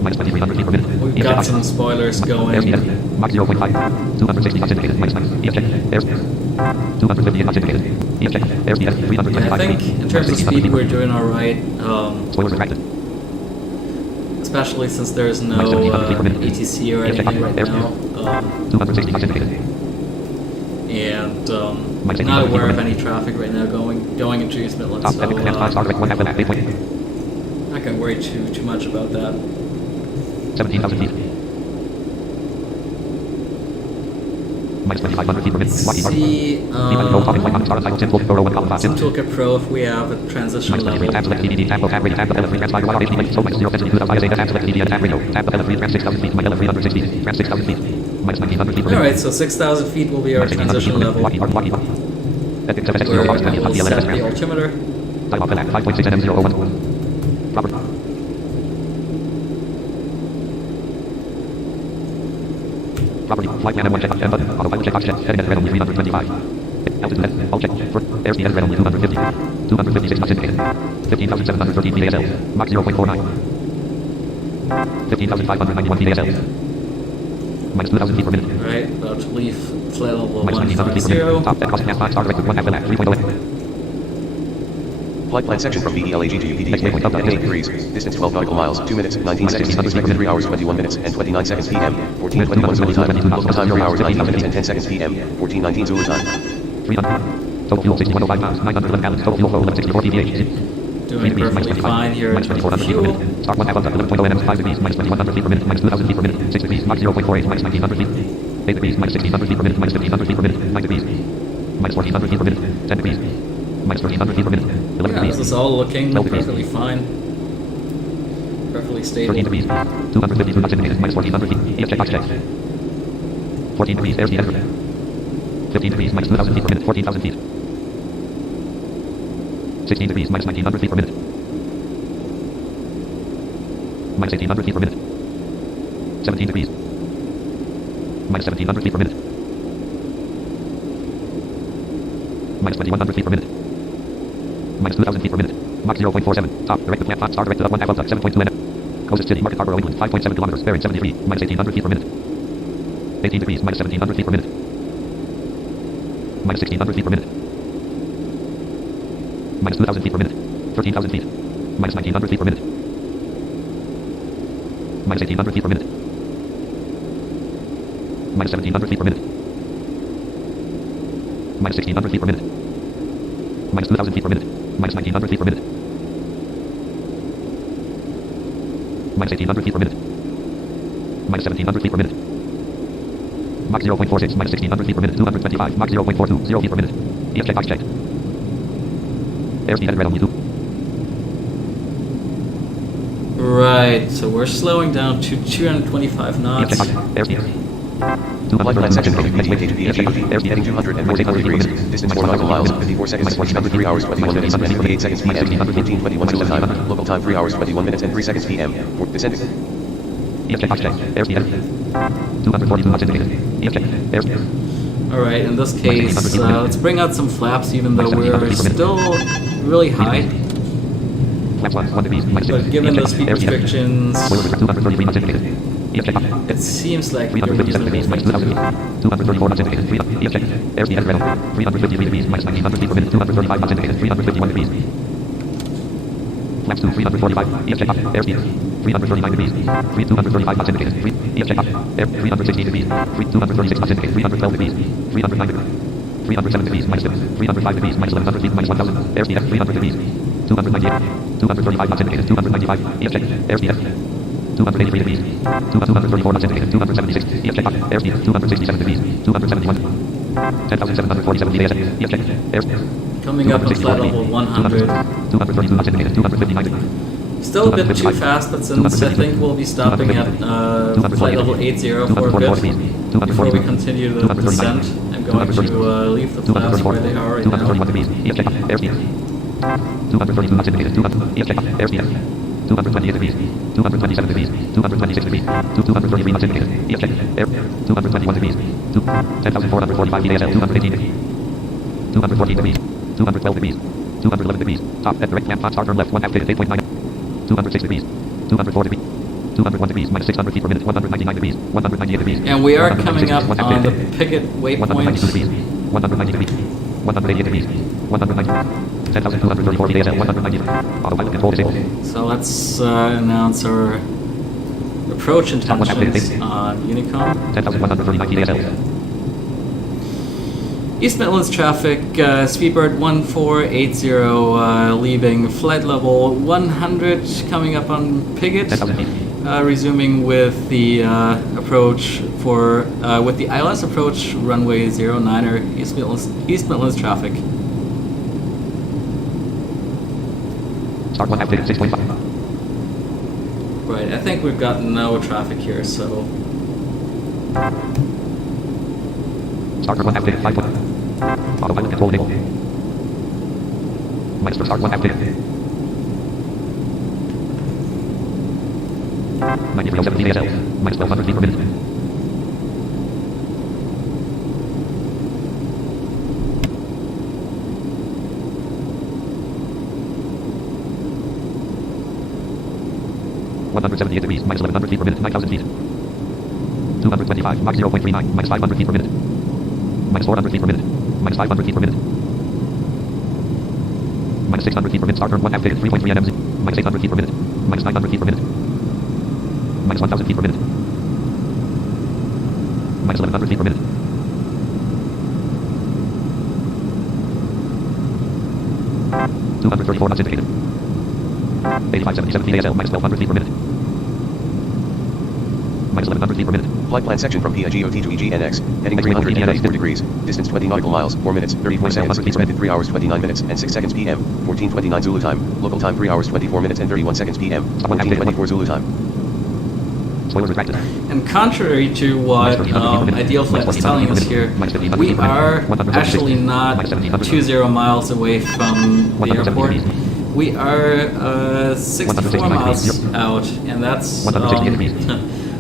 Minus 2300 feet per minute. We've EF got check some oxygen. spoilers Airspeed. going. Mach 0.5. 260 knots indicated. Minus 9. EF check. Airspeed. 258 knots indicated. EF check. Airspeed at 325 Yeah, I think feet. in terms of speed we're doing alright. Spoilers retracted. Especially since there's no Minus 1700 feet per minute. ATC or EF check. anything right Airspeed. now. 260 knots indicated. And Minus not 1800 aware of feet per any traffic right now going into East Midlands, Top so epic command 5 star direct 1 half Welland. 8 point. not gonna worry too much about that. 17,000 feet. Minus 2,500 feet per minute. Lockheed Martin. See, No topic flight on star untitled Tim Wolf, Euro 1 column 5. some Toolkit Pro if we have a transition Minus 23 level. tab select DDD tab low tab radio tab LF3 transpire radar HD so minus 0 density 2000 ISA tab select DDD tab radio tab LF3 trans 6000 feet my LF360 feet trans 6000 feet minus 1900 feet per minute. Alright, so 6,000 feet will be our Minus 1800 feet transition per minute. level. Lockheed Martin. Lockheed Martin. Epic 7 0 We're box 20 we'll the set LS the ramp. altimeter. Time off the lap 5.6 nm 001. Property. Property. Flight plan M1 check oxygen button. Autopilot check oxygen. Heading at red only 325. Altitude left. All check. Airspeed at red only 250. 256 knots indicated. 15,713 feet ASL. Mach 0.49. 15,591 feet ASL. Minus 2,000 feet per minute. Right, about to leave flight level Minus 1900 feet per minute. 150. Top deck cost 5 star direct with 1 half Welland. 3.0. Flight plan section from BELAG to Next waypoint up, 8 degrees. Distance 12 nautical miles. 2 minutes, 19 seconds. Expected 3 hours, 21 minutes, and 29 seconds PM. 14:21 Zulu time. Local time 3 hours, 19 minutes, and 10 seconds PM. 14:19 Zulu time. 300. Total fuel 6105 pounds. 911 gallons. Total fuel flow 1164 pVH. doing perfectly fine here in terms of fuel. Start 1 half of 11.0 nms, 5 degrees, minus 2100 feet per minute, minus 2000 feet per minute, 6 degrees, Mach 0.48, minus 1900 feet, 8 degrees, minus 1600 feet per minute, minus 1500 feet per minute, 9 degrees, minus 1400 feet per minute, 10 degrees, minus 1300 feet per minute, 11 Yeah, degrees, this is all looking 12 degrees. perfectly fine. Perfectly 13 stable. degrees, 252 knots indicated, minus 1400 feet, EF check, box check. 14 degrees, airspeed enter. 15 degrees, minus 2000 feet per minute, 14,000 feet. 16 degrees, minus 1900 feet per minute. Minus 1800 feet per minute. 17 degrees. Minus 1700 feet per minute. Minus 2100 feet per minute. Minus 2000 feet per minute. Mach 0.47. Top, directed plant, top, star, directed up 1 half of 7.2 nm. Coast City, Market Harbor, England, 5.7 kilometers, bearing 73, minus 1800 feet per minute. 18 degrees, minus 1700 feet per minute. Minus 1600 feet per minute. Minus 2000 feet per minute. 13,000 feet. Minus 1900 feet per minute. Minus 1800 feet per minute. Minus 1700 feet per minute. Minus 1600 feet per minute. Minus 2000 feet per minute. Minus 1900 feet per minute. Minus 1800 feet per minute. Minus 1700 feet per minute. Mach 0.46, minus 1600 feet per minute, 225, Mach 0.42, 0 feet per minute. EF check, box check. Airspeed headed red on YouTube. Right, so we're slowing down to 225 EF knots. check, box check. Airspeed. Flight plan section Airspeed. weight gauge heading 200 and 800 degrees, distance 4 nautical miles, 54 seconds, 3 hours 21 minutes and 28 seconds PM, 14:21 Zulu time, local time 3 hours 21 minutes and 3 seconds PM, for descending. EF check, box check. Airspeed headed. 242 knots indicated. EF check. Airspeed. Alright, in this case, let's bring out some flaps even though we're still really high. Flaps 1 degrees, minus 6. But given EF the check. speed Airspeed headed. restrictions, Boiler pressure 233 knots indicated. EF check, box. it seems like we're 357 reasonably degrees, minus 2000 feet. 234 knots indicated. EF check. Airspeed headed red on. 353 degrees, minus 1900 feet per minute, 235 knots indicated. 351 degrees. Flaps 2, 345. EF check, box. Airspeed. 339 degrees. 235 knots indicated. EF check, box. Air 316 degrees. 236 knots indicated. 312 degrees. 309 degrees. 307 degrees, minus 305 degrees, minus 1100 feet, minus 1000. Airspeed at 300 degrees. 298. 235 knots indicated. 295. EF check. Airspeed at 283 degrees. 234 knots indicated. 276. EF check. Airspeed. 267 degrees. 271. 10,747 VAS. EF check. Airspeed. coming up on flight level 100. 232 knots indicated. 259 degrees. Still a bit too fast, but since I think we'll be stopping at flight level 80 for a bit before we continue the descent, I'm going to leave the flaps where they are right 231 now. degrees. EF check. Airspeed. 232 knots indicated. 200. EF check. Airspeed. 228 degrees. 227 degrees. 226 degrees. 233 knots indicated. EF check. Air. 221 degrees. 10,445 VASL. 218 degrees. 214 degrees. 212 degrees. 211 degrees. Top at direct clamp, hot start, turn left, 1 half ticket, 8.9. 206 degrees. 204 degrees. 201 degrees, minus 600 feet per minute, 199 degrees, 198 degrees. And we are coming 196 up degrees, on the 150 picket 192 degrees. waypoint. 190 degrees. 188 degrees. 190. 10,234 VASL. 190. Autopilot control disabled. So let's announce our approach intentions on Unicom. 10,139 VASL. East Midlands traffic, Speedbird 1480, leaving flight level 100, coming up on Pigot, 10,000 feet. resuming with the approach for, with the ILS approach runway 09er, East Midlands traffic. Start 1 half ticket, 6.5. Right, I think we've got no traffic here, so Start 1 half ticket, 5. Autopilot control enabled. Minus for start 1 half ticket. 9307 VASL. Minus 1200 feet per minute. .178 degrees, minus 1100 feet per minute, 9,000 feet. 225, Mach 0.39, minus 500 feet per minute. Minus 400 feet per minute. Minus 500 feet per minute. Minus 600 feet per minute. Start turn 1 half ticket. 3.3 nms. Minus 800 feet per minute. Minus 900 feet per minute. Minus 1,000 feet per minute. Minus 1100 feet per minute. .234 knots indicated. 8577 feet ASL, minus 1200 feet per minute. Minus 1100 feet per minute. Flight plan section from PIGOT to EGNX. Heading 394 degrees. Distance 20 nautical miles, 4 minutes, 34 seconds. Expected 3 hours 29 minutes and 6 seconds PM. 14:29 Zulu time. Local time 3 hours 24 minutes and 31 seconds PM. 14:24 Zulu time. Spoilers retracted. And contrary to what Ideal Flight is telling us here, we are actually not 20 miles away from the airport. We are 64 miles out, and that's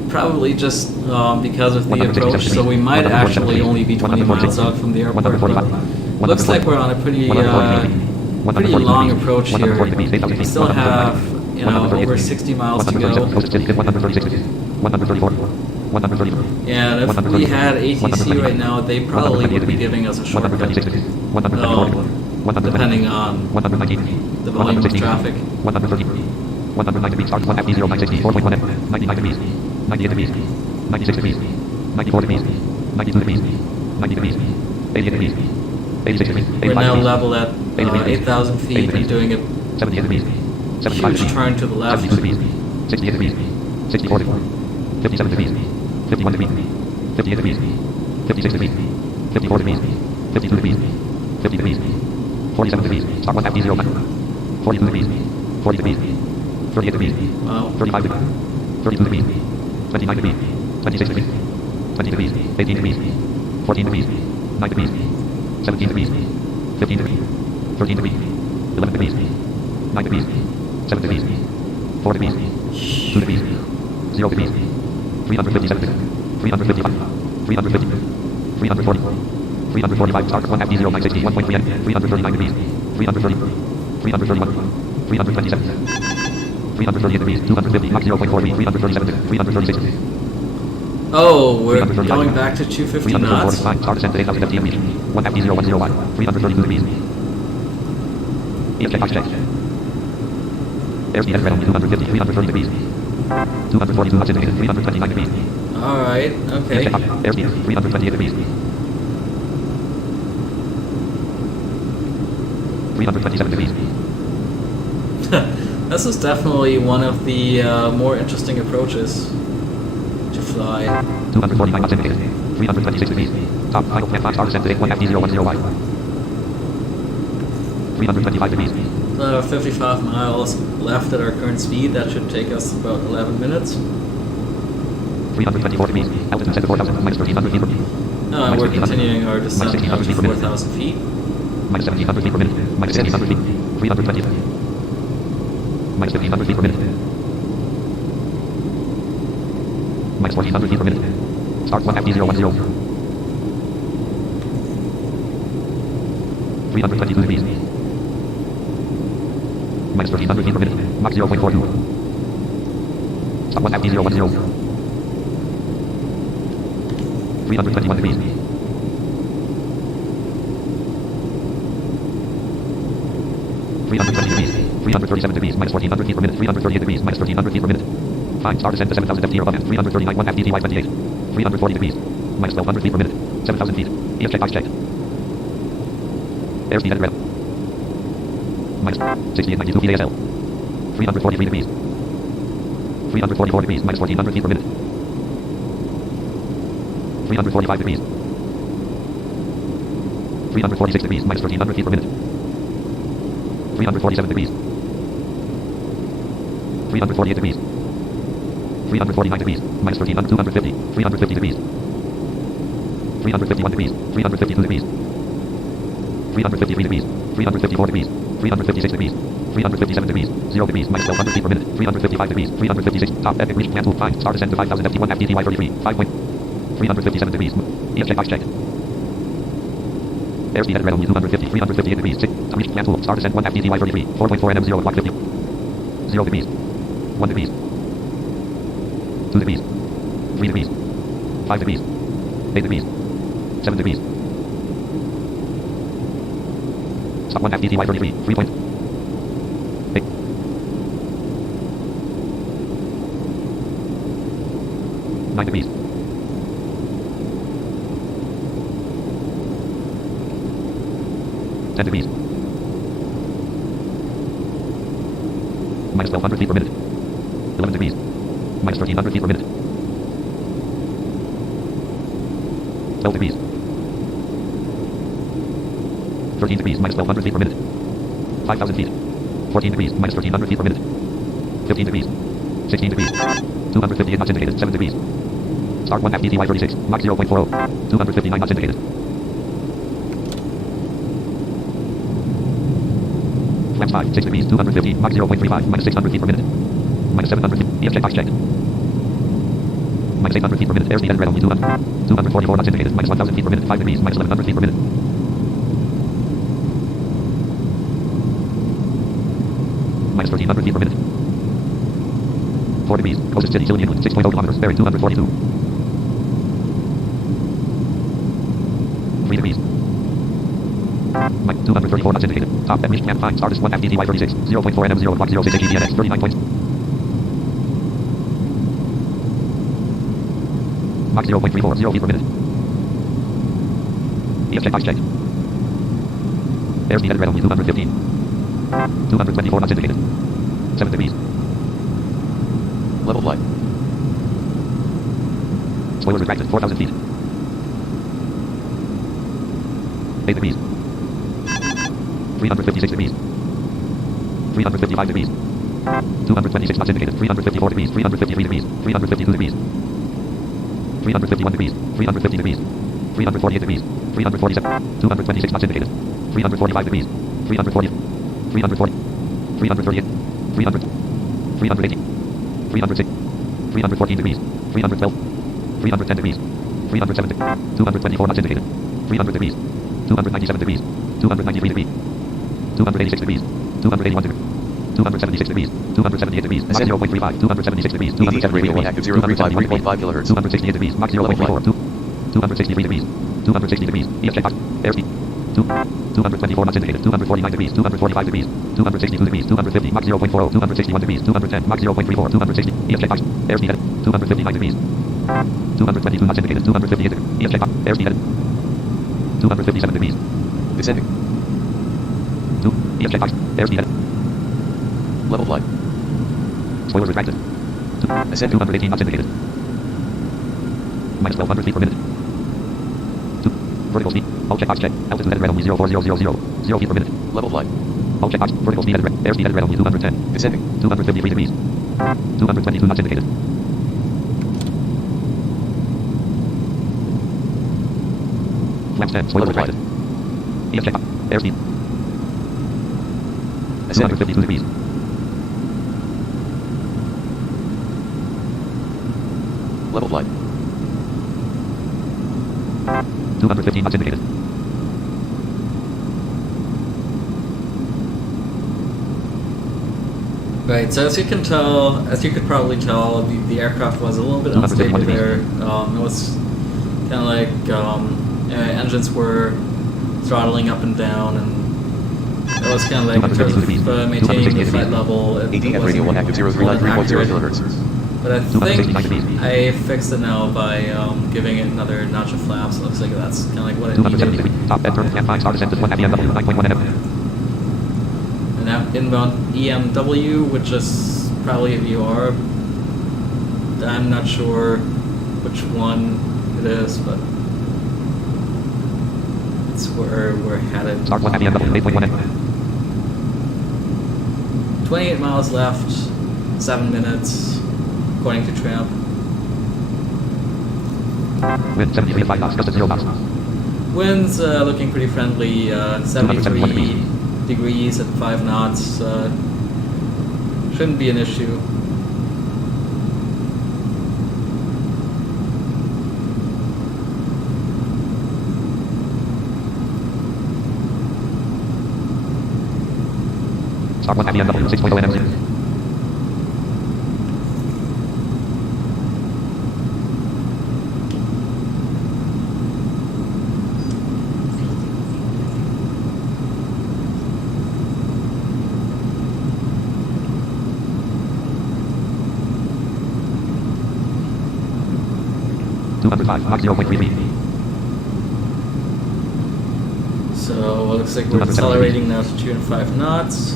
probably just because of the approach, so we might actually only be 20 miles out from the airport, but looks like we're on a pretty long approach here. We still have, over 60 miles to go. 134. 134. Yeah, and if we had ATC right now, they probably would be giving us a shortcut, depending on the volume of traffic. 130. 190 degrees, start 1 FD 0960, 4.1 F, 99 degrees, 98 degrees, 96 degrees, 94 degrees, 92 degrees, 90 degrees, 88 degrees, 86 degrees, 85 We're now degrees, level at 8,000 feet and doing a 78 degrees, 75 huge degrees, turn to the left. 72 degrees, 68 degrees, 64 degrees, 57 degrees, 51 degrees, 58 degrees, 56 degrees, 54 degrees, 52 degrees, 50 degrees, 47 degrees, start 1 FD 09, 42 degrees, 40 degrees, 38 degrees, Wow. 35 degrees, 32 degrees, 29 degrees, 26 degrees, 20 degrees, 18 degrees, 14 degrees, 9 degrees, 17 degrees, 15 degrees, 13 degrees, 11 degrees, 9 degrees, 7 degrees, 4 degrees, 2 degrees, 0 degrees, 357 degrees, 355, 350, 340, 345, start 1 FD 0960, 1.3 N, 339 degrees, 330, 331, 327, 338 degrees, 250, Mach 0.43, 337 degrees, 336 degrees. Oh, we're going back to 250 knots. Start descent to 8,000 FT meters. 1 FD 010Y, 332 degrees. EFJ check. Airspeed at red only 250, 330 degrees. 242 knots indicated, 329 degrees. Alright, okay. Airspeed, 328 degrees. 327 degrees. This is definitely one of the more interesting approaches to fly. 249 knots indicated, 326 degrees. Top final plan 5 star descent to 1 FD 010Y. 325 degrees. 55 miles left at our current speed. That should take us about 11 minutes. 324 degrees. Altitude set to 4,000, minus 1,300 feet per minute. We're continuing our descent now to 4,000 feet. Minus 1,700 feet per minute. Minus 1,500 feet. 320. Minus 1,500 feet per minute. Minus 1,400 feet per minute. Start 1 FD 010. 322 degrees. Minus 1,300 feet per minute. Mach 0.42. Start 1 FD 010. 321 degrees. 320 degrees. 337 degrees. Minus 1,400 feet per minute. 338 degrees. Minus 1,300 feet per minute. 5 star descent to 7,000 FT or above. 339 1 FDTY 28. 340 degrees. Minus 1,200 feet per minute. 7,000 feet. EF check, box check. Airspeed at red. Minus 6892 feet ASL. 343 degrees. 344 degrees. Minus 1,400 feet per minute. 345 degrees. 346 degrees. Minus 1,300 feet per minute. 347 degrees. 348 degrees. 349 degrees. Minus 1,300. 250. 350 degrees. 351 degrees. 352 degrees. 353 degrees. 354 degrees. 356 degrees. 357 degrees. 0 degrees. Minus 1,200 feet per minute. 355 degrees. 356. Top epic reach. Cancel. 5. Star descent to 5,000 FT1 FTTY 33. 5 point. 357 degrees. EF check, box check. Airspeed at red only 250. 358 degrees. 6. Reach. Cancel. Star descent 1 FTTY 33. 4.4 NM 0 at block 50. 0 degrees. 1 degrees. 2 degrees. 3 degrees. 5 degrees. 8 degrees. 7 degrees. Stop 1 FTTY 33. 3 point. 8. 9 degrees. 10 degrees. Minus 1200 feet per minute. 11 degrees. Minus 1300 feet per minute. 12 degrees. 13 degrees, minus 1200 feet per minute. 5,000 feet. 14 degrees, minus 1300 feet per minute. 15 degrees. 16 degrees. 258 knots indicated. 7 degrees. Start 1 FDTY 36. Mach 0.40. 259 knots indicated. Flaps 5. 6 degrees. 250. Mach 0.35. Minus 600 feet per minute. Minus 700 feet. EF box checked. Minus 800 feet per minute. Airspeed headed red only 244 knots indicated. Minus 1000 feet per minute. 5 degrees. Minus 1100 feet per minute. Minus 1300 feet per minute. 4 degrees. Closest city, Chilean Inland. 6.0 kilometers. Bearing 242. 3 degrees. 234 knots indicated. Top Mission Camp 5. Stardust 1 FDTY 36. 0.4 NM 0 block 06 AGDNX 39 points. Mach 0.34. 0 feet per minute. EF box checked. Airspeed headed red only 215. 224 knots indicated. 7 degrees. Level flight. Spoilers retracted. 4,000 feet. 8 degrees. 356 degrees. 355 degrees. 226 knots indicated. 354 degrees. 353 degrees. 352 degrees. 351 degrees. 350 degrees. 348 degrees. 347. 226 knots indicated. 345 degrees. 340. 340. 338. 300. 380. 306. 314 degrees. 312. 310 degrees. 370. 224 knots indicated. 300 degrees. 297 degrees. 293 degrees. 286 degrees. 281 degrees. 276 degrees. 278 degrees. Mach 0.35. 276 degrees. 273 radio degrees. active 035 kilohertz. 268 degrees. Mach 0.34. 263 degrees. 260 degrees. EF check box. Airspeed. 224 knots indicated. 249 degrees. 245 degrees. 262 degrees. 250. Mach 0.40. 261 degrees. 210. Mach 0.34. 260. EF check box. Airspeed headed. 259 degrees. 222 knots indicated. 258 degrees. EF check box. Airspeed headed. 257 degrees. Descending. 2. EF check box. Airspeed headed. Level flight. Spoilers retracted. Ascending. 218 knots indicated. Minus 1200 feet per minute. 2. Vertical speed. All check box check. Altitude headed red only 04000. 0 feet per minute. Level flight. All check box. Vertical speed headed red. Airspeed headed red only 210. Descending. 253 degrees. 222 knots indicated. Flaps 10. Spoilers retracted. EF check box. Airspeed. Ascending. 252 degrees. Level flight. 215 knots indicated. Right, so as you can tell, as you could probably tell, the aircraft was a little bit unstable there. It was kind of like engines were throttling up and down, and it was kind of like in terms of maintaining the flight level. It ADF wasn't radio 1 active 039 accurate. kilohertz. But I think I fixed it now by giving it another notch of flaps. It looks like that's kind of like what it 270 needed. degrees. Top end turn. Camp 5 star descent to 1 FDMW 9.1 NM. And now inbound EMW, which is probably a VR. I'm not sure which one it is, but it's where we're headed. Start 1 FDMW 8.1 NM. 28 miles left, 7 minutes, according to Tramp. Wind 73 at 5 knots. Gust at 0 knots. Winds looking pretty friendly, 73 degrees at 5 knots. Shouldn't be an issue. Start 1 FDMW 6.0 NM. Mach 0.33. So it looks like we're accelerating now to 205 knots.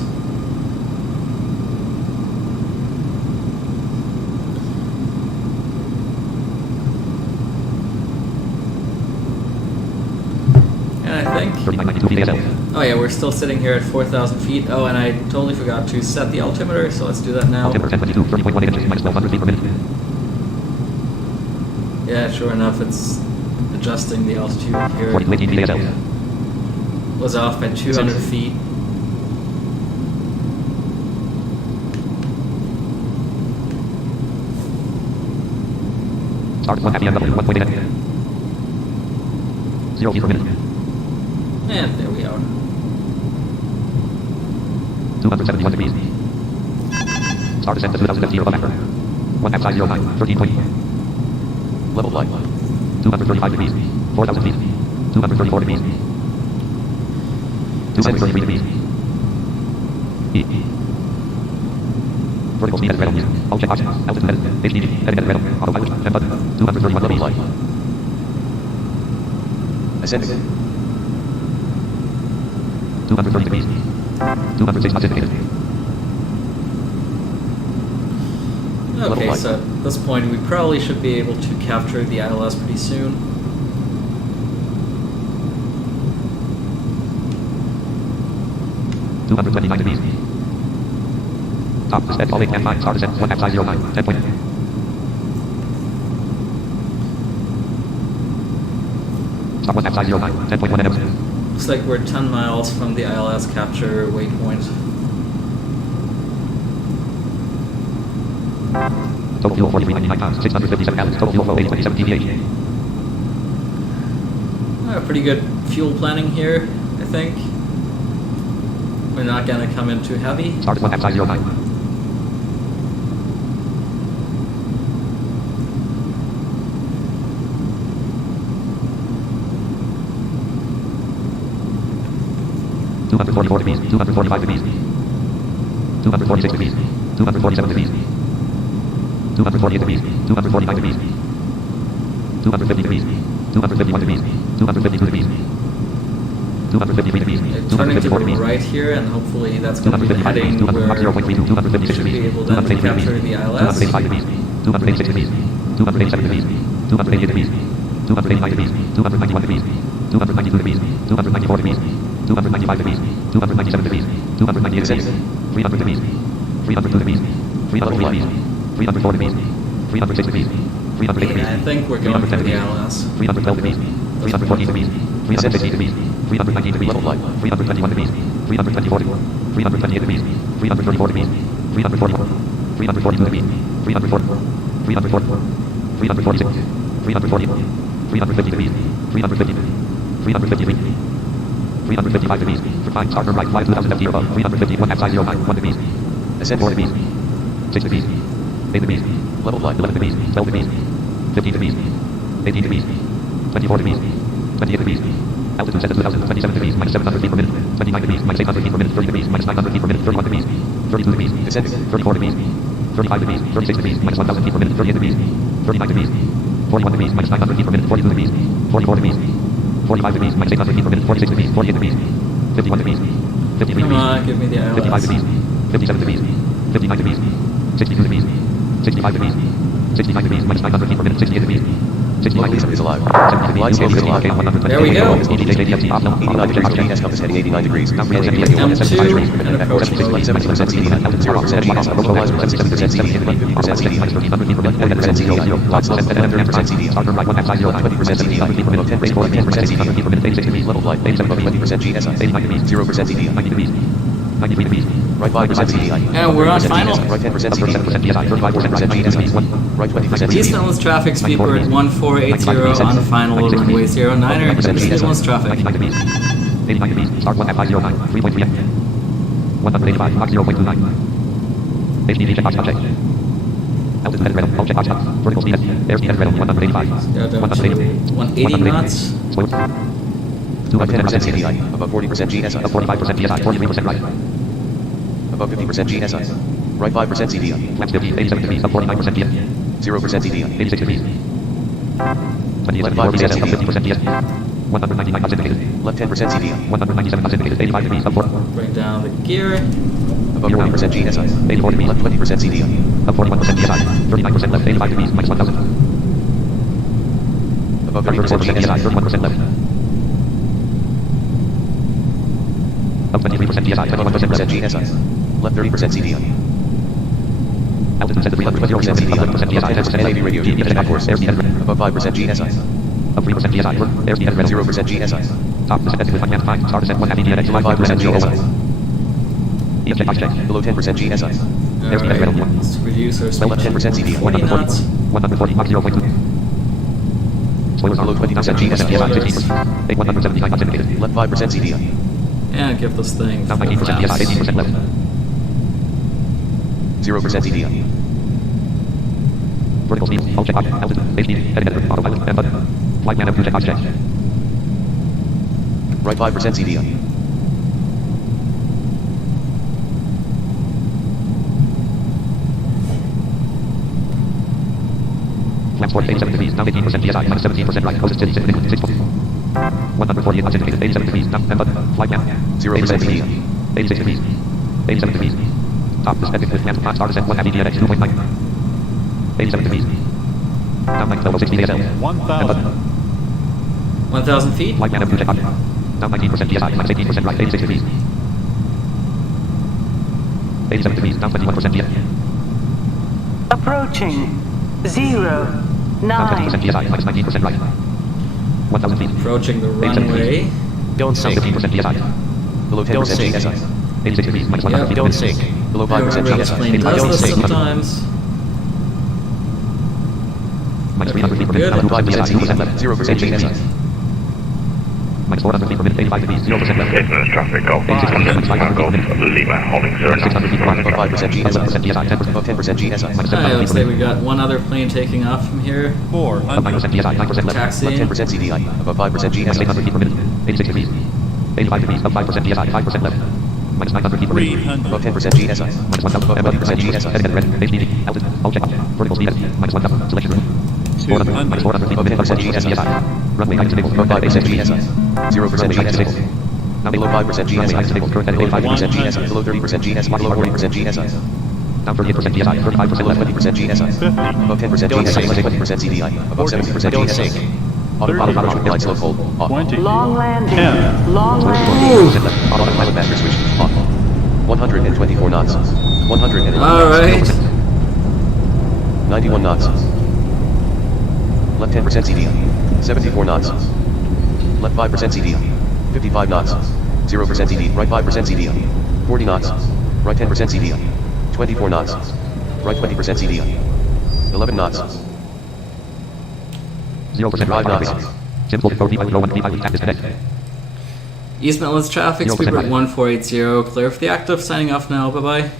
I think. 3992 feet ASL. Oh yeah, we're still sitting here at 4,000 feet. Oh, and I totally forgot to set the altimeter, so let's do that now. Altimeter 1022, 30.1 inches, minus 1200 feet per minute. Yeah, sure enough, it's adjusting the altitude here. 4018 feet ASL. Was off by 200 feet. Start 1 happy MW, 1.8. 0 feet per minute. And there we are. 271 degrees. Star descent to 2000 feet above anchor. 1 half size 09, 13 point. Level flight. 235 degrees. 4,000 feet. 234 degrees. 233 degrees. E. Vertical speed at red on music. All check options. Altitude edit. HDD. Edit at red on. Auto pilot. 10 button. 231 Level degrees. flight. Ascending. 230 degrees. 206 knots indicated. Okay, light. so at this point we probably should be able to capture the ILS pretty soon. $229 degrees. Top descent, all 8 and 9, star descent, 1 half size 09, 10 point. Stop 1 half size 09, 10.1 nms. Looks like we're 10 miles from the ILS capture waypoint. Total fuel 4399 pounds, 657 gallons, total fuel flow 8027 TVH. Pretty good fuel planning here, I think. We're not gonna come in too heavy. Start at 1 half size 09. $244 degrees, 245 degrees, 246 degrees, 247 degrees, 248 degrees, 249 degrees, 250 degrees, 251 degrees, 252 degrees, 253 degrees, Turning to 254 the degrees, right here, and hopefully that's going to be the 255 heading degrees, where 200.32, 256 we should be degrees, able then to 283 capture the degrees, ILS. 285 degrees, 286 degrees, 287 degrees, 288 degrees, 289 degrees, 291 degrees, 292 degrees, 294 degrees, 295 degrees, 297 degrees, 298 degrees, 300 degrees, 302 degrees, 303 degrees, 304 degrees, 306 degrees, 308 degrees, Yeah, I think we're going for 310 the degrees, ILS. 312 degrees, 314 degrees, 316 degrees, 319 degrees, Level flight. 321 degrees, 324 degrees, 328 degrees, 334 degrees, 344, 342 degrees, 344, 344, 346, 340, 350 degrees, 350, 353, 355 degrees, for climb starter right, fly 2000 FT or above, 350, 1 half size 09, 1 degrees, Ascending. 4 degrees, 6 degrees, 8 degrees, Level flight. 11 degrees, 12 degrees, 15 degrees, 18 degrees, 24 degrees, 28 degrees, altitude set to 2027 degrees, minus 700 feet per minute, 29 degrees, minus 800 feet per minute, 30 degrees, minus 900 feet per minute, 31 degrees, 32 degrees, Descending. 34 degrees, 35 degrees, 36 degrees, minus 1000 feet per minute, 38 degrees, 39 degrees, 41 degrees, minus 900 feet per minute, 42 degrees, 44 degrees, 45 degrees, minus 800 feet per minute, 46 degrees, 48 degrees, 51 degrees, 53 Come degrees, on, give me the 55 ILS. degrees, 57 degrees, 59 degrees, 62 degrees, 65 degrees, 69 degrees, minus 900 feet per minute, 68 degrees, 65 degrees, Localism is alive. 70 degrees, Light scan is alive. There we go. 89 degrees, GPS compass heading 89 degrees. M2 and approach mode. 70% CDI, 0% GS, localizer 70% CDI, 50% CDI, 10% CDI, lights left 10% CDI, 20% CDI, 10% CDI, level flight, 20% GSI, 0% CDI, 90 degrees, 93 degrees, right 5% CDI, And we're on final. right 10% CDI, 7% DSI, 35% GSI, right 20% Easternless traffic speed, we're at 1480 on final runway 09er. Easternless traffic. 99 degrees, 89 degrees, start 1 half size 09, 3.3 F, 185, Mach 0.29, HDD check box check, altitude edit red, all check box check, vertical speed, airspeed edit red, 185, Go down 180, to 180 knots. slow, right 10% 210 CDI, above 40% GSI, up 45% DSI, 43% right, above 50% GSI, right 5% CDI, flaps 50, 87 degrees, up 49% DSI, 0% CDI, 86 degrees, 20 degrees, 50% DSI, 199 knots indicated, left 10% CDI, 197 knots indicated, 85 degrees, up 4, Bring down the gear. above 40% GSI, 84 degrees, left 20% CDI, up 41% DSI, 39% left, 85 degrees, minus 1000, above 34% 30% DSI, GSI, 31% left, 23% GSI, 21% GSI. Left 30% CDI. altitude set to 300, 0% 10% GSI, 10% NAV radio. GSI, Course. airspeed, Above 5% GSI. of 3% GSI, airspeed, 0% GSI. top descent with 1 time, star descent 1 half EDX, 5% GSI. EFJ, check. Below 10% GSI. Alright, let's reduce our speed Left 10% to CDI. 40 knots. 140, Mach 0.2. Spoilers Below 20% GSI, GSI. 15%. 875 knots indicated. Left 5% CDI. And give this thing Down full 19% GSI, blast. 18% left. 0% CDI. Vertical speed, all check, altitude, base speed, heading editor, autopilot, and button. Flight man, check, check. Right 5% CDI. Flaps 40, 87 degrees, down 18% GSI, minus 17% right, coast city, 6 148 knots indicated, 87 degrees, down, and button. Flight man, 0% CDI. 86 degrees, 87 degrees. Top descending with man, star descent, 1 half EDX, 2.9. 87 degrees. Down 9, level 60 ASL. And 1,000. button. 1,000 feet? Flight man, check, down 19% GSI, minus 18% right, 86 degrees. 87 degrees, down 21% GSI. Approaching. 0, Down 20% 9. GSI, minus 19% right. 1,000 feet. Approaching the 87 degrees. runway. Don't Down sink. 15% GSI. Below 10% Don't sink. GSI. 86 degrees, minus 100 Yep. feet. Don't sink. Below I 5% remember this GSI. plane I does don't this sink. sometimes. Minus 300 feet per minute, Good. down 2% 5% GSI, 2% left. 0% GSI. Minus 400 feet per minute, 85 degrees, 0% left. Business traffic Golf 86 5, minus 500 feet per minute. Lima holding Minus 600 feet per Above mile. 5% GSI. 11% GSI, 10%. Above 10% GSI. Minus I 700 would feet per say we minute. got one other plane taking off from here. 400. 9% GSI, 9% left. Left Taxiing. 10% CDI. Above 5% Minus GSI. 800 feet per minute, 86 degrees. 85 degrees, up 5% GSI, 5% left. Minus 900 feet per minute. 300. Above 10% GSI. Minus 1,000, Above 20% GSI. heading at red, HDD, altitude, all check, vertical speed, minus 1,000, selection room. 400, minus 400 feet per minute, 1% GSI. Runway height stable, Above current at 5% 86 GSI. degrees. 0% Runway height GSI. stable. Now Below 5% runway height GSI. stable, current at Below 85 30% degrees. GSI. Below 30% GSI. Below 40% GSI. Down 38% GSI, 35% left. 20% GSI. 50. Above 10% Don't GSI. sink. 20% CDI. Above 70% Don't GSI. sink. Autopilot approach with glide slow fold. Off. 20. Long landing. 10. Long landing. 48% left. Autopilot master switch. Off. 124 knots. 180 Alright. knots. 91 knots. Left 10% CDI. 74 knots. Left 5% CDI. 55 knots. 0% CDI. Right 5% CDI. 40 knots. Right 10% CDI. 24 knots. Right 20% CDI. 11 knots. 0% right, 5 knots. Sims holding 4501 at disconnect. East Midlands traffic, 0% speed right. 1480, clear for the active, signing off now, bye bye.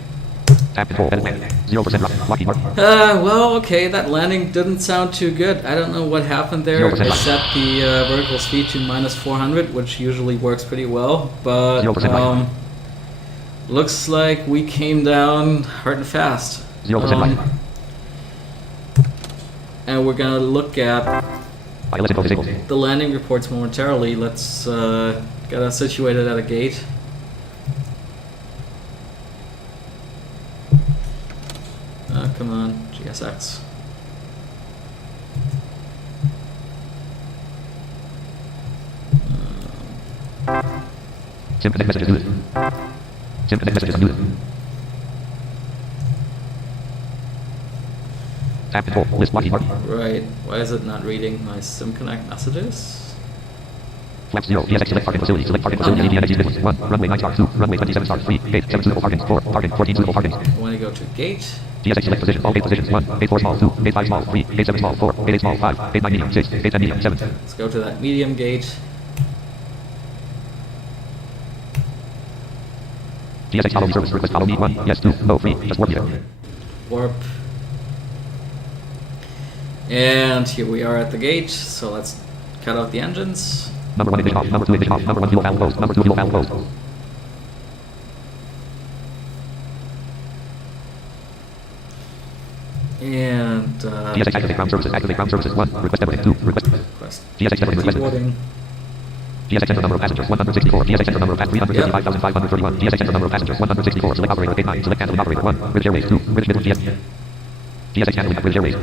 Tap control, edit land. 0% right, Lockheed Martin. Well, okay, that landing didn't sound too good. I don't know what happened there. 0% I right. set the vertical speed to minus 400, which usually works pretty well, but 0% right. looks like we came down hard and fast. 0% right. And we're gonna look at Biological disabled. the landing reports momentarily. Let's get us situated at a gate. Come on, GSX. Sim connect messages muted. Sim connect messages unmuted. Tap control, list Lockheed Martin. Right, why is it not reading my SimConnect messages? Flaps 0, PSX select parking facility, AD Energies Midlands. 1, runway 9 star 2, runway 27 star 3, gate 7 suitable parking, 4, parking, 14 suitable parking. I want to go to gate. GSX select position, all gate positions, 1, gate 4 small, 2, gate 5 small, 3, gate 7 small, 4, gate 8 small, 5, gate 9 medium, 6, gate 10 medium, 7. Let's go to that medium gate. GSX follow me service request, follow me, 1, yes, 2, no, 3, just warp here. Warp. And here we are at the gate, so let's cut out the engines. Number 1 ignition off, number 2 ignition off, number 1 fuel valve closed, number 2 fuel valve closed. And GSX activate ground services, 1, request debriefing, 2, request. request GSX debriefing requested. boarding. GSX enter number of passengers, 164. GSX enter number of passengers, 335,531. GSX enter number of passengers, 164. Select operator, gate 9. Select handling operator, 1. British Airways, 2. British Midlands, GSX. GSX handling, British Airways.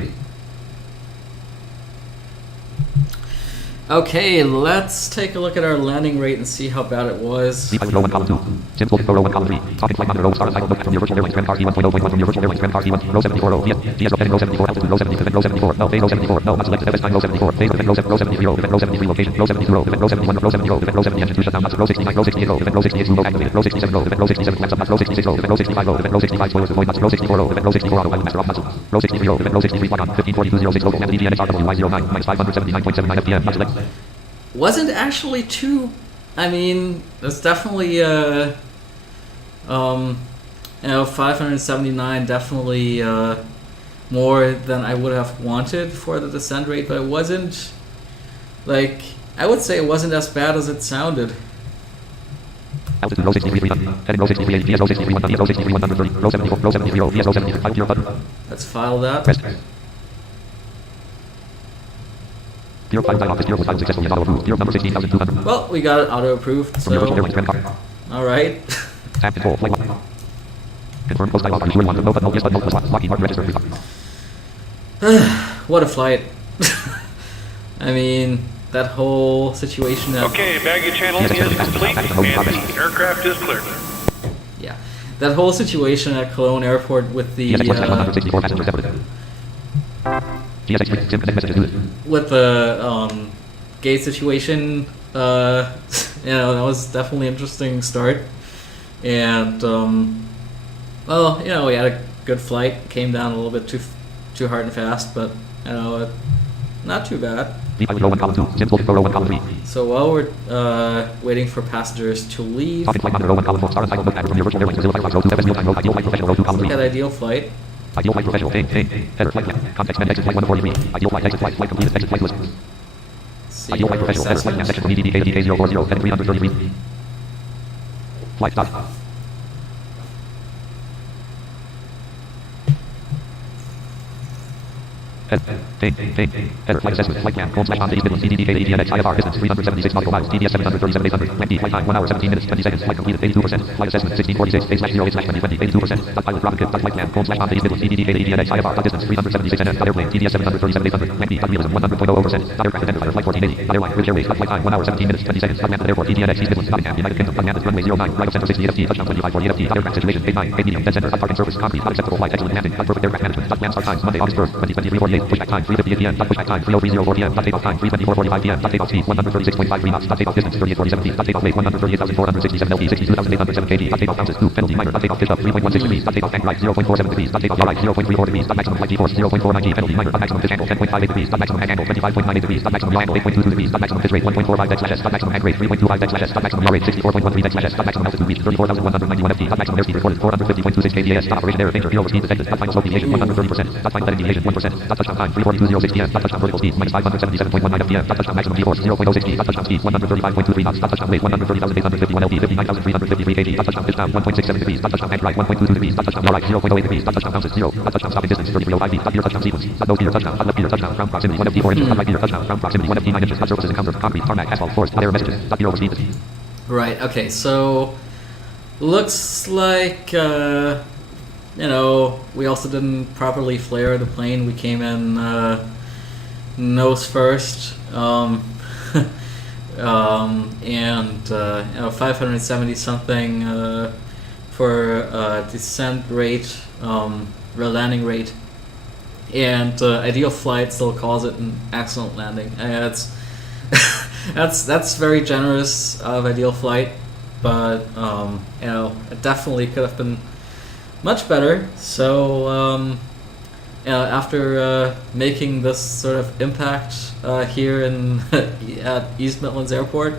Okay, let's take a look at our landing rate and see how bad it was. C5 row 1 column 2. Sims Golden row 1 column 3. Topic flight monitor row star title book from your virtual airlines trend RT1.0.1 from your virtual airlines trend RT1 row 74 row. Yes. GS row heading row 74 altitude row 70 event row 74. No phase row 74. No not selected FS9 row 74. Phase event row 73 row. Event row 73 location. Row 72 row. Event row 71 row 70 row. Event row 70 engine 2 shutdown. Not row 69 row 68 row. Event row 68 row activated. Row 67 row. Event row 67 flaps up. Not row 66 row. Event row 65 row. Event row 65 spoilers avoid not row 64 row. Event row 64 auto pilot master off not row 63 row. Event row 63 flight on 154206 local. And DVNX RWY09 minus 579.79 FPM. Not select. Wasn't actually too. I mean, it's definitely 579 definitely more than I would have wanted for the descent rate, but it wasn't like I would say it wasn't as bad as it sounded. Altitude row 63 heading row 63 VS row 63 1 row 63 130 row 74 row 73 row VS row 73 5 0 button. Let's file that. Rest. Your file dialog is 0 successfully auto approved. Your number 16200. Well, we got it auto approved. From your virtual So airlines trend card. all right. Tab control flight 1. Confirm close dialog. Are you sure you want to no but no yes but no plus Lockheed Martin register free. What a flight. I mean, that whole situation. Okay, baggage handling is complete and the aircraft is clear. Yeah, that whole situation at Cologne Airport with the Yes, 164 passengers separated. GSX Sim connect messages do it. with the gate situation. That was definitely an interesting start, and well, we had a good flight. Came down a little bit too hard and fast, but not too bad. D5 row 1 column 2. Sims Golden row 1 column 3. So while we're waiting for passengers to leave, Topic flight monitor row 1 column 4. Star and title book from your virtual airlines Brazil flight row 2 FS meal time row ideal flight professional row 2 column look 3. at ideal flight. Ideal flight professional. Header flight plan. Context men exit flight 143. Ideal flight exit flight completed exit flight list. See Ideal our flight professional. Header flight plan assessment. section from EDDK 040 heading 333. Flight stop. Header flight assessment. Flight plan. Home slash on days Midlands. EDDK ADNX IFR distance 376 nautical miles. TDS 737 800. Length flight time 1 hour 17 minutes 20 seconds. Flight completed 82%. Flight assessment 1646. Phase slash 08 slash 2020 82%. Dot pilot Robin Kip. Dot flight plan. Home slash on days Midlands. EDDK ADNX IFR dot distance 376 NS. Dot airplane. TDS 737 800. Length dot realism 100.00%. Dot aircraft identifier flight 1480. Dot airline. British Airways. Dot flight time 1 hour 17 minutes 20 seconds. Dot Manhattan Airport. EDNX East Midlands. Nottingham. United Kingdom. Dot Manhattan runway 09. Right of center 60 FT. Touchdown 2540 FT. Dot aircraft situation 89. 8 medium. Dead center. Dot parking surface concrete. Dot acceptable flight. Excellent landing. Dot perfect aircraft management. Dot plan start times Monday August 3rd 2023 48. Pushback time 3:50 p.m. Dot pushback time 3:0304 p.m. Dot takeoff time 3:24:45 p.m. Dot takeoff speed 136.53 knots. Dot takeoff distance 3847 feet. Dot takeoff weight 138,467 lb 62,807 kg. Dot takeoff ounces 2 penalty minor. Dot takeoff pitch up 3.16 degrees. Dot takeoff angle right 0.47 degrees. Dot takeoff yaw right 0.34 degrees. Dot maximum flight G-force 0.49 G penalty minor. Dot maximum pitch angle 10.58 degrees. Dot maximum hang angle 25.98 degrees. Dot maximum yaw angle 8.22 degrees. Dot maximum pitch rate 1.45 deck slash s. Dot maximum hang rate 3.25 deck slash s. Dot maximum yaw rate 64.13 deck slash s. Dot maximum altitude reached 34,191 ft. Dot maximum airspeed recorded 450.26 kbs. Dot operation error danger fuel speed detected. Dot final slope deviation 130%. Dot final heading deviation 1%. Dot touchdown time 3:42.06 p.m. Dot touchdown vertical speed minus 577.19 ftm. Dot touchdown maximum G-force 0.06 g. Dot touchdown speed 135.23 knots. Dot touchdown weight 130,851 lb 59,353 kg. Dot touchdown pitch down 1.67 degrees. Dot touchdown angle right 1.22 degrees. Dot touchdown yaw right 0.08 degrees. Dot touchdown ounces 0. Dot touchdown stopping distance 3305 feet. Dot gear touchdown sequence. Dot nose gear touchdown. Dot left gear touchdown. Ground proximity 1 FT 4 inches. Dot right gear touchdown. Ground proximity 1 FT 9 inches. Dot surfaces encountered. Concrete, tarmac, asphalt, forest. Dot error messages. Dot gear over speed. Right. Okay. So looks like we also didn't properly flare the plane. We came in nose first. And 570 something for descent rate, landing rate, and ideal flight still calls it an excellent landing. It's that's very generous of ideal flight, but it definitely could have been much better. So after making this sort of impact here at East Midlands Airport,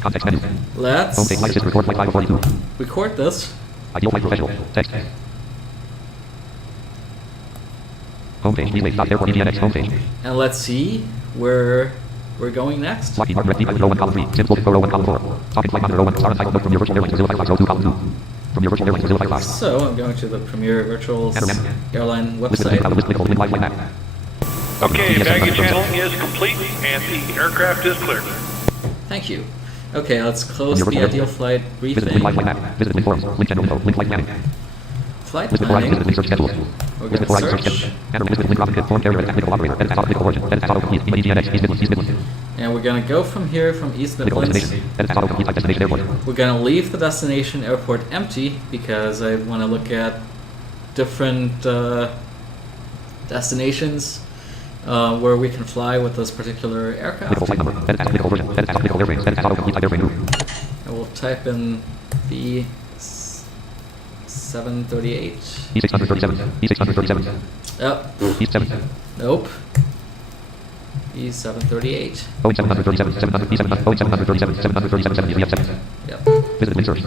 Context menu. let's Home page flight assist record flight 542. record this. Ideal flight professional. Text. Homepage. Relay. Dot airport EDNX homepage. And let's see where we're going next. Lockheed Martin Red row 1 column 3. Sims Golden row 1 column 4. Talking flight monitor row 1. Star and title book from your virtual airlines Brazil flight row 2 column 2. From your virtual airlines Brazil flight class. So I'm going to the Premier Virtual Airline List website. column list clickable win live flight map. Okay, baggage handling is complete and the aircraft is clear. Thank you. Okay, let's close Your the virtual ideal flight Visit briefing. win live flight map. Visit win forums. Link general info. Link flight planning. Flight List before I visit planning. win search schedule. We're List going before I to search search. schedule. Enter list with win Robin Kip. Form carrier edit technical operator. Edit auto click origin. Edit auto complete. EDNX East Midlands. East Midlands. And we're gonna go from here, from East Vehicle Midlands. destination. Edit auto complete type destination airport. We're gonna leave the destination airport empty because I want to look at different destinations where we can fly with this particular aircraft. Vehicle flight number. Edit as vehicle version. Edit as vehicle airframes. Edit as auto complete type airframe group. And we'll type in B 738. E637. E637. Yep. E7. Nope. B 738. Boeing 737. 700. E700. Boeing 737. 737. VF7. Yep. Visit link search.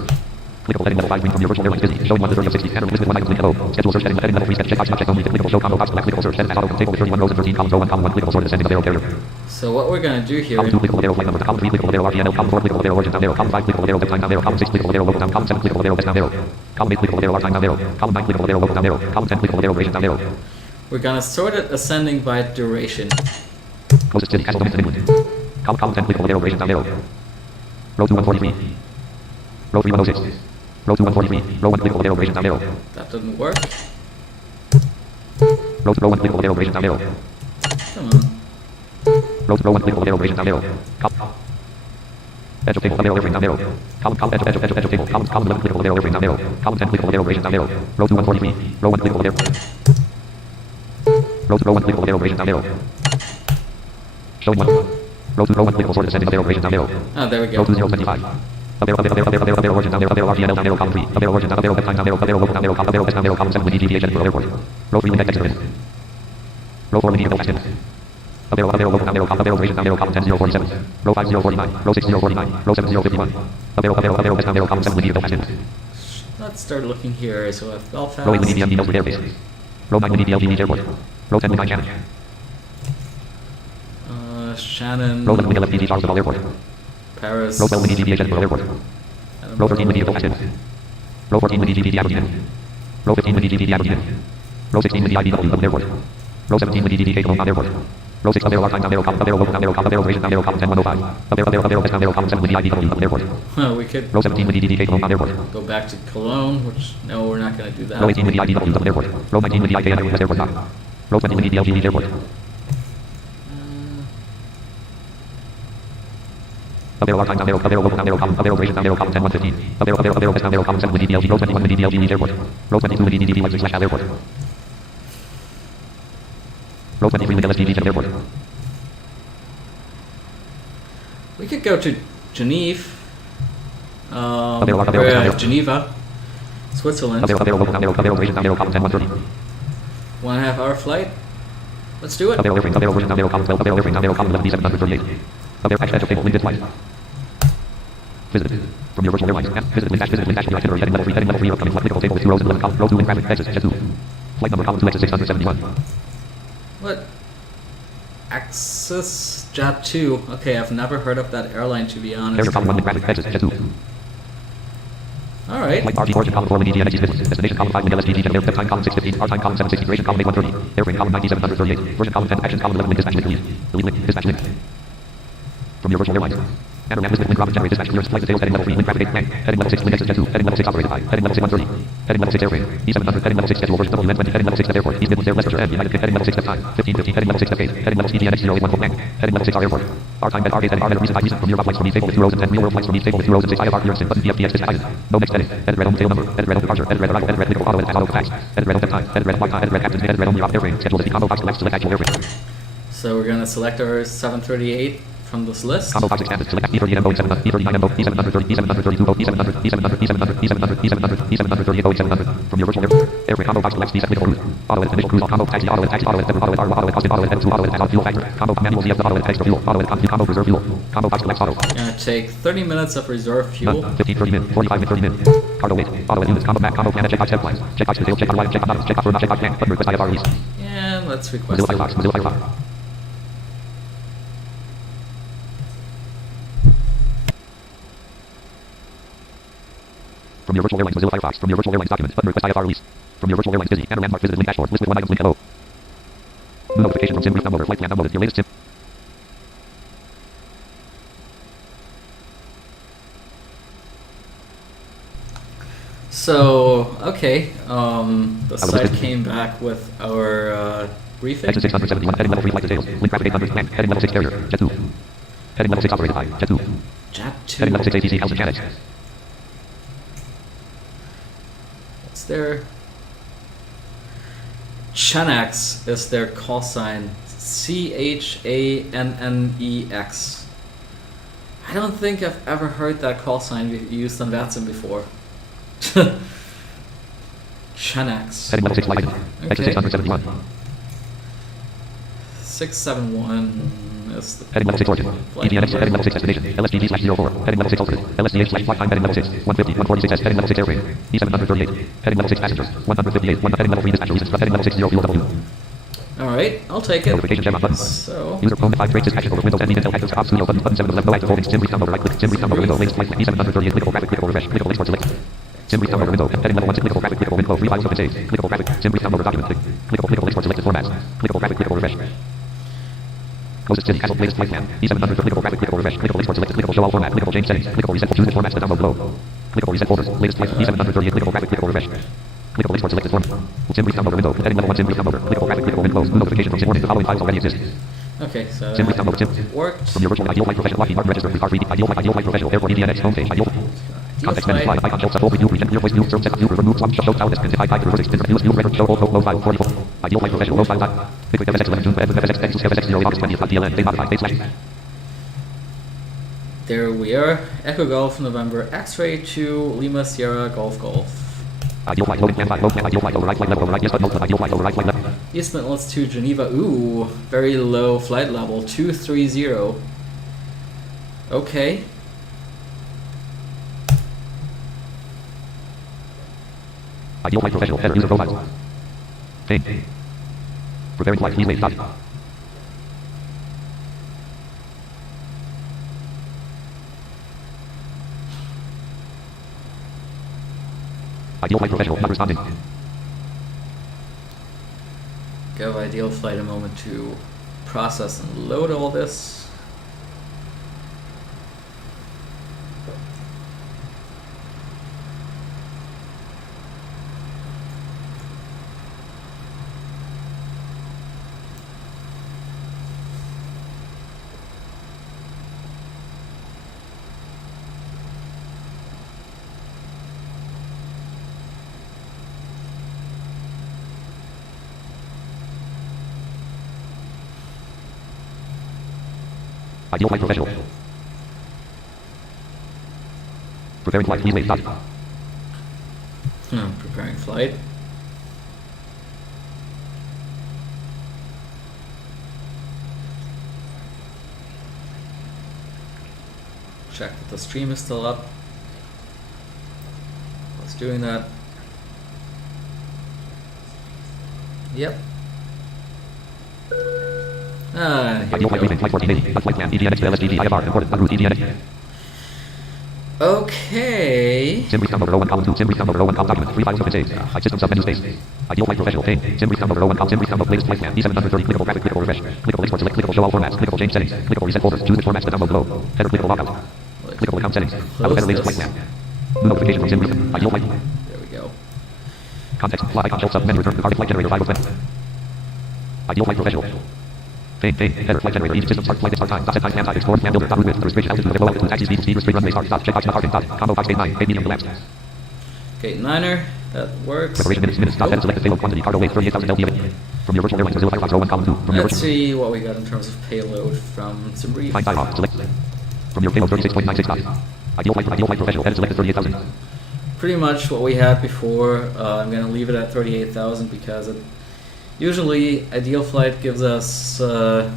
Clickable heading level 5 green from your virtual airlines busy. Showing 1 to 30 of 60. Enter list with 1 items link hello. Schedule search heading level 3 sketch. Check box not check only. Clickable show combo box select clickable search. Heading as auto table with 31 rows and 13 columns. Row 1 column 1 clickable sort descending of arrow carrier. So what we're gonna do here? Column 2 clickable arrow flight number. Column 3 clickable arrow RPNL. Column 4 clickable arrow origin down arrow. Column 5 clickable arrow time down arrow. Column 6 clickable arrow local down. Column 7 clickable arrow best down arrow. Column 8 clickable arrow time down arrow. Column 9 clickable arrow local down arrow. Column 10 clickable arrow region down arrow. We're gonna sort it ascending by duration. Closest city Castle Dominion England. Column 10 clickable arrow region down arrow. Row 2 143. Row 3 106. Row 2 143. Row 1 clickable arrow region down arrow. That didn't work. Row 1 clickable arrow region down arrow. Come on. Row 1 clickable arrow region down arrow. Edge of table down arrow airframe down arrow. Column edge of table. Column 11 clickable arrow airframe down arrow. Column 10 clickable arrow region down arrow. Row 2 143. Row 1 clickable arrow. Row 1 clickable arrow region down arrow. Showing 1. Row 1 clickable sort descending of arrow region down arrow. Oh, there we go. Row 2025. Arrow origin down arrow RGNL down arrow column 3. Arrow origin down arrow time down arrow local down arrow column best down arrow column 7 with DGH at airport. Row 3 exit in. Row 4 leading fast in. Arrow local down arrow column arrow region down arrow column 10 047. Row 5 049. Row 6 049. Row 7 051. Arrow best down arrow column 7 with fast in. Let's start looking here. So if Belfast. Row 8 with EDM with airbase. Row 9 with EDL Beach airport. Row 10 with 9 Shannon. Shannon. Row 11 with LFPG Charles de Gaulle airport. Paris. Row 12 with EGH Edinburgh airport. Row 13 with EGH Aston. Row 14 with EGPD Aberdeen. Row 15 with EGPD Aberdeen. Row 16 with EIBW Dublin airport. Row 17 with EGDK Cologne airport. Row 6 arrow time down arrow column arrow local down arrow column arrow region down arrow column 10 105. Arrow best down arrow column 7 with EIBW Dublin airport. We could Row 17 with EGDK Cologne airport. go back to Cologne, which no, we're not going to do that. Row 18 with EIBW Dublin airport. Row 19 with EIK West airport. Row 20 with EDLG Leeds airport. Arrow time down arrow local down arrow column arrow region down arrow column 10 115. Arrow best down arrow column 7 with EDLG. Row 21 with EDLG Leeds airport. Row 22 with EDDP Leipzig / airport. Row 23 with LSG Leeds airport. We could go to Geneva. Geneva, Switzerland. Arrow local down arrow region down arrow column 10 130. 1.5 hour flight. Let's do it. Arrow airframe down arrow region down arrow column 12. Arrow airframe down arrow column 11 738. Arrow edge of table limited flight. Visit from your virtual airlines. Visit with your itinerary heading level 3 upcoming flight clickable table with 2 rows and 11 column. Row 2 in traffic exit jet 2. Flight number column 2 exit 671. What? Axis Jet 2. Okay, I've never heard of that airline, to be honest. Carrier column 1 in traffic exit jet 2. Alright. Flight RG origin column 4 with EG Energies business. Destination column 5 with LSG Jet air time column 615. R time column 760. Duration column 8130. Airframe column 9738. Version column 10. Actions column 11 link dispatch link delete. Delete link dispatch link. From your virtual airlines. Panorama list with link Robin generate dispatch clearance flight details heading level 3 link traffic 8 heading level 6 link exit jet 2 heading level 6 operated by heading level 6 130 heading level 6 airframe E700 heading level 6 schedule version WN20 heading level 6 at airport East Midlands Air Leicester and United heading level 6 at time 1550 heading level 6 at gate heading level CDNX 081 bank heading level 6 our airport R time at R gate heading R recent by recent from your flights from East table with 2 rows and 10 real world flights from East table with 2 rows and 6 IFR clearance button PFDX decided no next edit edit red home tail number edit red home departure edit red arrival edit red clickable auto edit auto tax edit red home time edit red flight time edit red captain edit red home your airframe schedule the combo box select actual airframe. So we're gonna select our 738 from this list. Combo box expanded. Select E30 Boeing 700, E39 Boeing, E730, E732 Boeing, E700, E700, E700, E700, E700, E730 Boeing 700. From your virtual airframe combo box select preset cruise. Auto edit initial cruise combo taxi auto edit taxi auto edit auto edit auto edit custom auto edit to auto edit fuel factor. Combo manual ZF auto edit extra fuel auto edit combo reserve fuel. Combo box select auto. Gonna take 30 minutes of reserve fuel. 15, 30 minutes, 45 minutes, 30 minutes. Cargo weight, auto edit units, combo back, combo planet, check box headlines. Check box details, check on check on check box for not check box tank. Button request IFR release. And let's request Mozilla Firefox, Mozilla Firefox. From your virtual airlines, Mozilla Firefox. From your virtual airlines document. Button request IFR release. From your virtual airlines busy. Enter landmark visit link dashboard. List with 1 items link hello. New notification from SIM group downloader. Flight plan downloaded. Your latest SIM. So, okay, the site came back with our briefing. Exit 671. Heading level 3 flight details. Link traffic 800. Heading level 6 carrier. Jet 2. Heading level 6 operated by Jet 2. Jet 2. Heading level 6 ATC House Mechanics. What's their... Chanex is their call sign. CHANNEX. I don't think I've ever heard that call sign used on VATSIM before. Chanex. Heading level 6 flight. Exit 671. 671 is the Heading level 6 origin. EDNX heading level 6 destination. LSDG/04. Heading level 6 alternate. LSDH/flight time heading level 6. 150. 146S heading level 6 airframe. E738. Heading level 6 passengers. 158. 1 heading level 3 dispatcher reasons. Heading level 60 fuel W. Alright, I'll take it. Notification gem on button. So, User phone 5 traits action over Windows and Intel active stop studio button 7 of 11 no active holdings. Sim brief download right click. Sim brief download window links flight E738 clickable graphic clickable refresh clickable links for select. Sim brief download window heading level 1 clickable graphic clickable window 3 files open save clickable graphic Sim brief download document click clickable links for selected formats clickable graphic clickable refresh. Closest city castle latest flight plan E700 clickable graphic clickable refresh clickable links for selected clickable show all format clickable change settings clickable reset unit formats to download below clickable reset folders latest flight E738 clickable graphic clickable refresh. Clickable links for selected form. Sim brief downloader window. Heading level 1 Sim brief downloader. Clickable graphic clickable window. New notification from Sim warning. The following files already exist. okay, so Sim brief downloader Sim. it worked. From your virtual Ideal Flight Professional Lockheed Martin register. Car 3D. Ideal Flight Professional. Airport EDNX homepage. Ideal. Context menu. Fly. Icon. Show. Full preview. Present. Your voice. New. Serve. Set. New. Remove. Swap. Show. Tower. List. High. Reverse. New record. Show. Low file. 44. Ideal Flight Professional. Low file. Pick. FSX 11 June. FSX 0 August 20th. DLN. Date modified. Date slash. There we are. Echo Golf November X-Ray 2 Lima Sierra Golf Golf. Ideal Flight. Loading. Flight. Low. Ideal Flight. Override. Flight level. Override. Yes, but no. Ideal Flight. Override. Flight level. East Midlands to Geneva. Ooh, very low flight level. 230. Okay. Ideal Flight Professional. Header. User profiles. Change. Preparing flight. Please wait. Stop. Ideal Flight Professional. Not responding. Give Ideal Flight a moment to process and load all this. Ideal Flight Professional. Preparing flight. Please wait. Stop. Preparing flight. Check that the stream is still up. It's doing that. Yep. Here Ideal we Flight go. briefing. Flight 1480. Flight plan. EDNX to LSDG. IFR. Important. Route EDNX. Okay. Sim brief downloader 01 column 2. Sim brief downloader 01 column document. 3 files open save. System sub menu space. Ideal Flight Professional. Change. Sim brief downloader 01 column. Sim brief download latest flight plan. E730. Clickable graphic. Clickable refresh. Clickable links for select. Clickable show all formats. Clickable change settings. Clickable reset folders. Choose the formats to download below. Header. Clickable lockout. Clickable account settings. Out of header latest flight plan. New notification from Sim brief. Ideal Flight. There we go. Context. Fly icon. Show sub menu. Return to target flight generator 5 Ideal Flight Professional. Change. Header. Flight generator. Each system start. Flight start time. Set time. Time. Explore. Plan builder. Dot route width. Restriction. Altitude. Low altitude. Taxi speed. Speed. Restrict runway start. Stop. Checkbox. Not parking. Dot. Combo box. Gate 9. Gate medium. Collapse. Gate 9er. That works. Preparation minutes. Stop. Header. Select payload quantity. Cargo weight 38,000 lbf. From your virtual airline Brazil Firefox 01 column 2. From your Let's virtual. see what we got in terms of payload from some brief. Find dialog. Select. From your payload 36.96 dot. Ideal Flight Professional. Header selected 38,000. Pretty much what we had before. I'm going to leave it at 38,000 because usually Ideal Flight gives us a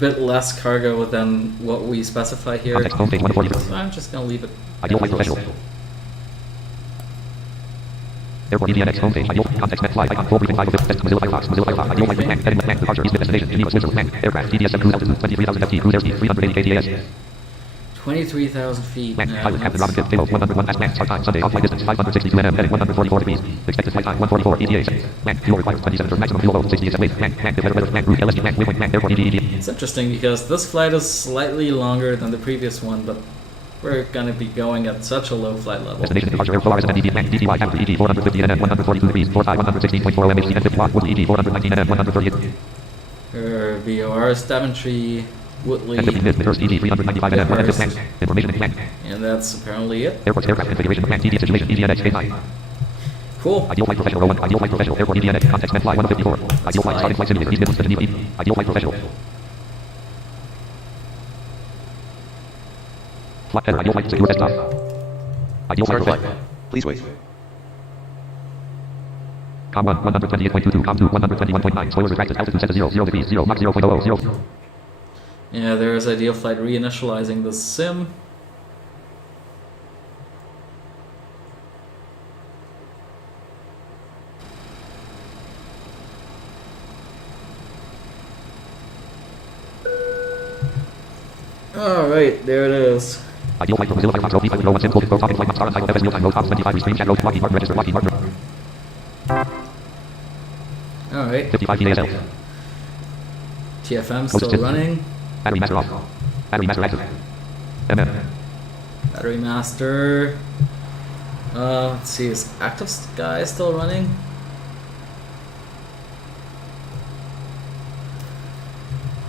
bit less cargo than what we specify here. Context home page 140. So I'm just going to leave it. Ideal Flight Professional. Airport EDNX homepage. Ideal context net fly icon full briefing 5 of this. Mozilla Firefox. Mozilla Firefox. Ideal Flight Plan. Heading plan. Departure. East destination. Geneva, Switzerland. Plan. Aircraft. DDS cruise altitude 23,000 ft. Cruise airspeed 380 kts. 23,000 feet. Plan. Pilot Captain Robin Gibb. Payload 101 past plan. Start time. Sunday. Off flight distance 562 nm. Heading 144 degrees. Expected flight time 144 ETA. Plan. Fuel required 27 for maximum fuel load 68 weight. Plan. Weather. Plan. Route LSD. Plan. Waypoint. Plan. Airport EDD. It's interesting because this flight is slightly longer than the previous one, but we're going to be going at such a low flight level. Destination departure air Polaris and DD plan DTY capture ED 450 nm 142 degrees 45 116.4 MHC and 50 watt Woodley ED 419 nm 138. VOR is Daventry Woodley. At 15 minutes, first EG 395 NM, for active plant. Information in plant. And that's apparently it. Airports, aircraft configuration, plant TD situation, EVNX, K9. Cool. Ideal flight professional, row 1, ideal flight professional, airport EVNX, context, med fly 154. Ideal flight, starting flight simulator, East Midlands to Geneva, ideal flight professional. Flight header, ideal flight, secure desktop. Ideal flight Start flight. professional. Please wait. Com 1, 128.22, Com 2, 121.9, spoilers retracted, altitude set to 0, 0 degrees, 0, Mach 0.00, 0. Yeah, there's Ideal Flight reinitializing the sim. Alright, there it is. Ideal flight from Mozilla Firefox, row 3, row 1, sim, focus, talking flight, star, FS, real time, row, top 25, restream, chat, row, Lockheed Martin, register, Lockheed Martin. Alright, 55 PASL. TFM still running. Battery master off. Battery master active. MM. Battery Master. Let's see, is Active Sky still running?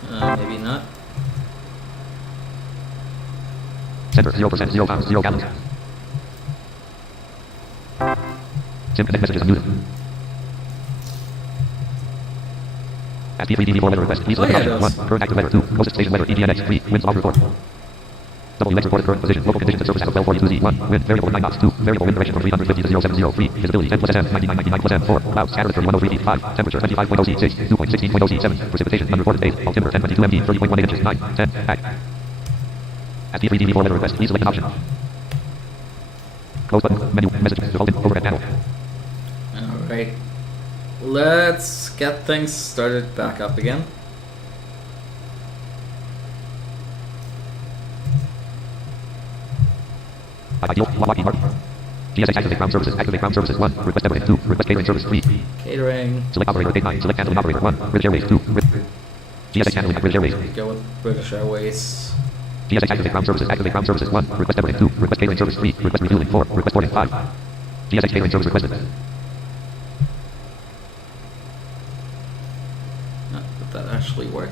Maybe not. Center, 0%, 0 pounds, 0 gallons. Sim connect messages unmuted. Ask P3DV4 weather request. Please Oh, select yeah, it option. does. 1. Current active weather. 2. Closest station weather. EDNX. 3. Winds log report. WX reported current position. Local conditions at surface at 1242Z. 1. Wind variable 9 knots. 2. Variable wind direction from 350 to 070. 3. Visibility 10 plus SM. 99 plus M. 4. Clouds scattered at 3103 feet. 5. Temperature 25.0 C. 6. 2.16.0 C. 7. Precipitation unreported date. Altimeter 1022 MT. 30.18 inches. 9. 10. Act. Ask P3DV4 weather request. Please select an option. Close button. Menu. Messages. Default. Overhead panel. Alright. Let's get things started back up again. Ideal. Lockheed Martin. GSX activate ground services. Activate ground services. 1. Request everything. 2. Request catering service. 3. Catering. Select operator. Gate 9. Select handling operator. 1. British Airways. 2. GSX handling. British Airways. Go with British Airways. GSX activate ground services. Activate ground services. 1. Request everything. 2. Request catering service. 3. Request refueling. 4. Request boarding. 5. GSX catering service requested. Did that actually work?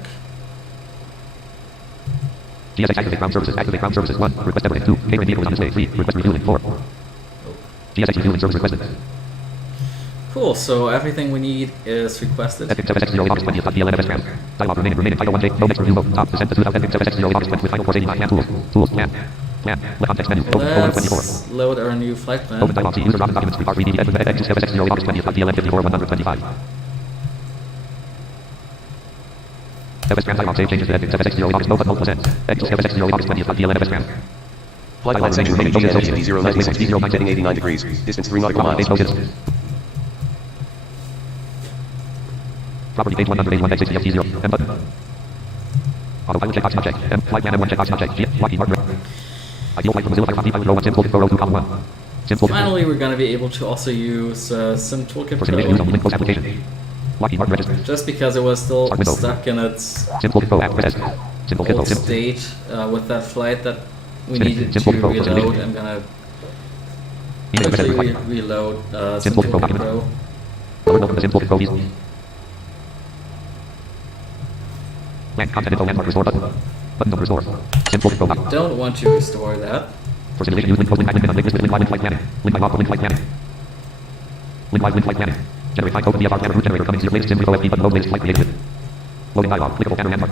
GSX activate ground services. Activate ground services. 1. Request everything. 2. Catering vehicles on display. 3. Request refueling. 4. GSX refueling service requested. Cool, so everything we need is requested. Epic 7X0 August 20th. DLNFS ground. Dialog remaining. Title 1J. No next review mode. Top. Descent to 2000. Epic 7X0 August 20th with final course 89. Can tools. Tools. Can. Can. Left context menu. Open 24. Let's load our new flight plan. Open dialog. See user document documents. Repart 3D. Epic 7X0 August 20th. DLN 54 125. FS ground dialog. Save changes to Epic 7X0 August. No button. Hold %. Epic 7X0 August 20th. DLNFS ground. Flight line section remaining. GSX 096. Heading 89 degrees. Distance 3 nautical miles. Property page 181 X 60 F0. M button. Autopilot check box not check. M flight plan M1 check box not check. G Lockheed Martin. Ideal flight from Mozilla Firefox. Pilot row 1 sim toolkit row 2 column 1. Sim toolkit. Finally, we're going to be able to also use Sim Toolkit For simulation use Pro. only. Link post application. Lockheed Martin register. Just because it was still Start window. stuck in its Sim toolkit pro app. Press S. Sim toolkit pro. old Sim. state with that flight that we Sim- needed Sim to Toolkit Pro for reload. simulation. I'm going to Email message quickly required. reload Sim Sim Toolkit Pro Toolkit document. Pro. Lower note from the Sim toolkit pro easily. Blank content info landmark restore button. Button number restore. Sim toolkit pro document. Don't want to restore that. For simulation use link post link link link link link live link flight planning. Link live link flight planning. Link live link flight planning. Generate flight code VFR planner route generator coming to your latest sim info FB button load latest flight created with. Loading dialog. Clickable banner landmark.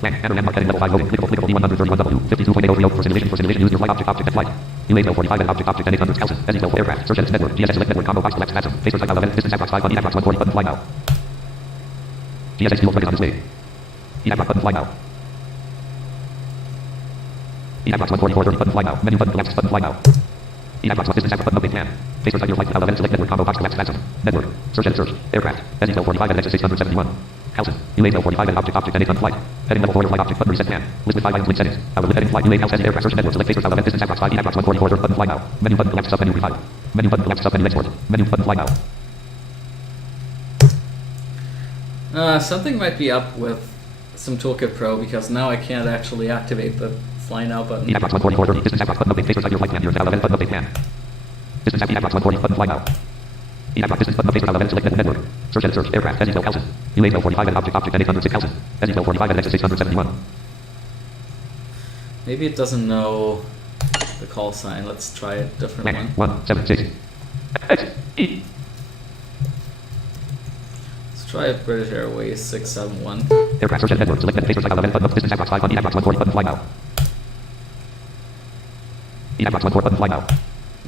Blank banner landmark heading level 5 loading. Clickable D131W 52.830 for simulation use your flight object and flight. UAV 45 and object and 800 Kelson. SE12 aircraft. Search engine network. GSX select network combo box select atom. Facer type element distance box 5 button box 140 button fly now. GSX fuel target on display. EAC button fly now. EAC box 144 button fly now. Menu button collapse button fly now. EAC box distance button update plan. Facer type your flight element select network combo box collapse atom. Network. Search and search. Aircraft. SE12 45 and Nexus 671. Kelson. UAV 45 and object and 800 flight. Heading level 4 flight object button reset plan. Listed 5 items link settings. Our heading flight UAV Kelson aircraft search network select Facer element distance box 5 EAC box 144 button fly now. Menu button collapse sub menu revive. Menu button collapse sub menu export. Menu button fly now. Something might be up with Sim Toolkit Pro because now I can't actually activate the fly now button. EAC box 144 distance box button update Facer type your flight plan your element button update plan. Distance EAC box 140 button fly now. ENAC distance button update for select network. Search edit search. Aircraft. SE 12,000. UA 45 and object and 806,000. SE 45 and Nexus 671. Maybe it doesn't know the call sign. Let's try a different one. 176. X E. Let's try British Airways 671. Aircraft search edit network. Select edit search button distance box 5 ENAC box 140 button fly now. ENAC box 14 button fly now.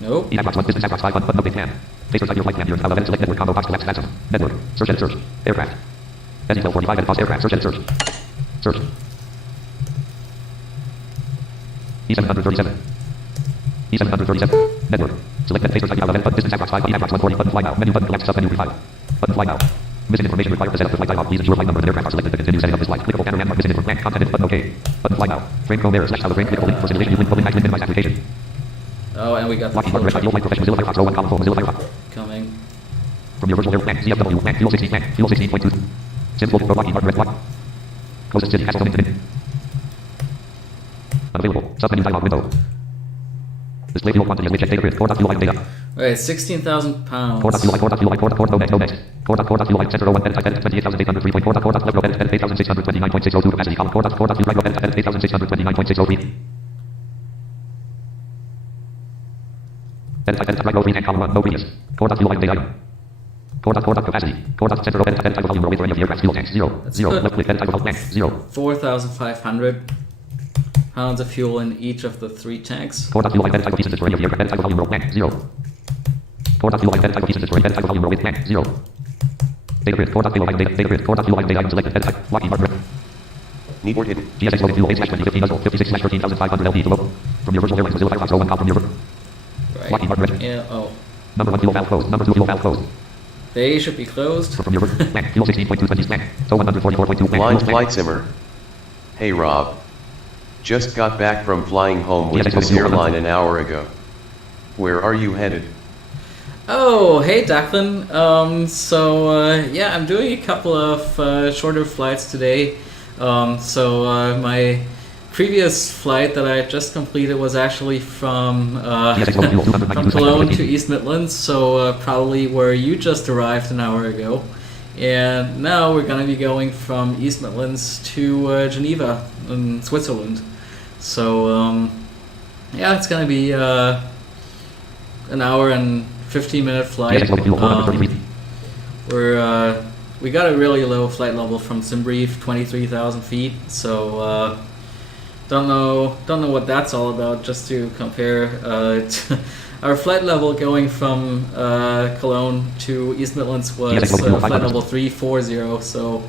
Nope. ENAC box 1 distance box 5 button update plan. Face type your flight plan. You're in select network combo box collapse ransom. Network. Search edit search. Aircraft. SE 45 and pause aircraft. Search edit search. Search. E737. E737. Network. Select face type your distance box 5 ENAC box 140 button fly now. Menu button collapse sub menu 5. Button fly now. Missing information required to set up the flight dialog. Please ensure flight number and aircraft are selected to continue setting up this flight. Clickable camera landmark missing information. Content button OK. Button fly now. Frame Chrome error /how the frame clickable link for simulation. Link public minimize application. Oh, and we got the Lockheed Martin Red Light Professional Mozilla Firefox 01 column 4 Mozilla Firefox. coming. From your virtual air plan CFW plan Fuel 16 plan Fuel 16.2. Sims Local Lockheed Martin Red Light. Closest city Castle Domain. Unavailable. Submenu dialog window. Display fuel quantity as widget data grid. Core.fuel item data. Alright, 16,000 pounds. Core.fuel no next. Core.fuel item center 01 edit 28,803. Core.fuel edit 8,629.602 capacity column. Core.fuel edit 8,629.603. Edit right row 3 and column 1 no previous. Core.fuel item data item. Core capacity. Center edit type volume weight for any of the aircraft's fuel tanks. 0. Left click edit type of tank. 0. 4,500 pounds of fuel in each of the 3 tanks. Core.fuel edit type of pieces for any of the aircraft. Edit type of volume row tank. 0. Core.fuel edit type of pieces for any edit type of volume row with tank. 0. Data grid. Core.fuel data grid. Core.fuel item selected. Edit type. Lockheed Martin. Need port hidden. GSX loaded fuel 8/2015 56/13500 LP to load. From your virtual airlines Mozilla Firefox 01 from your Right. Lockheed Martin. Yeah, oh. Number 1 fuel valve closed. Number 2 fuel valve closed. They should be closed. From your fuel 16.220 plan. So 144.2 Blind flight simmer. Hey Rob. Just got back from flying home with this airline an hour ago. Where are you headed? Oh, hey Declan. Yeah, I'm doing a couple of shorter flights today. My previous flight that I just completed was actually from Cologne to East Midlands, so probably where you just arrived an hour ago. And now we're going to be going from East Midlands to Geneva in Switzerland. So yeah, it's going to be an hour and 15-minute flight. We got a really low flight level from SimBrief, 23,000 feet. So don't know what that's all about. Just to compare, our flight level going from Cologne to East Midlands was flight level 340. So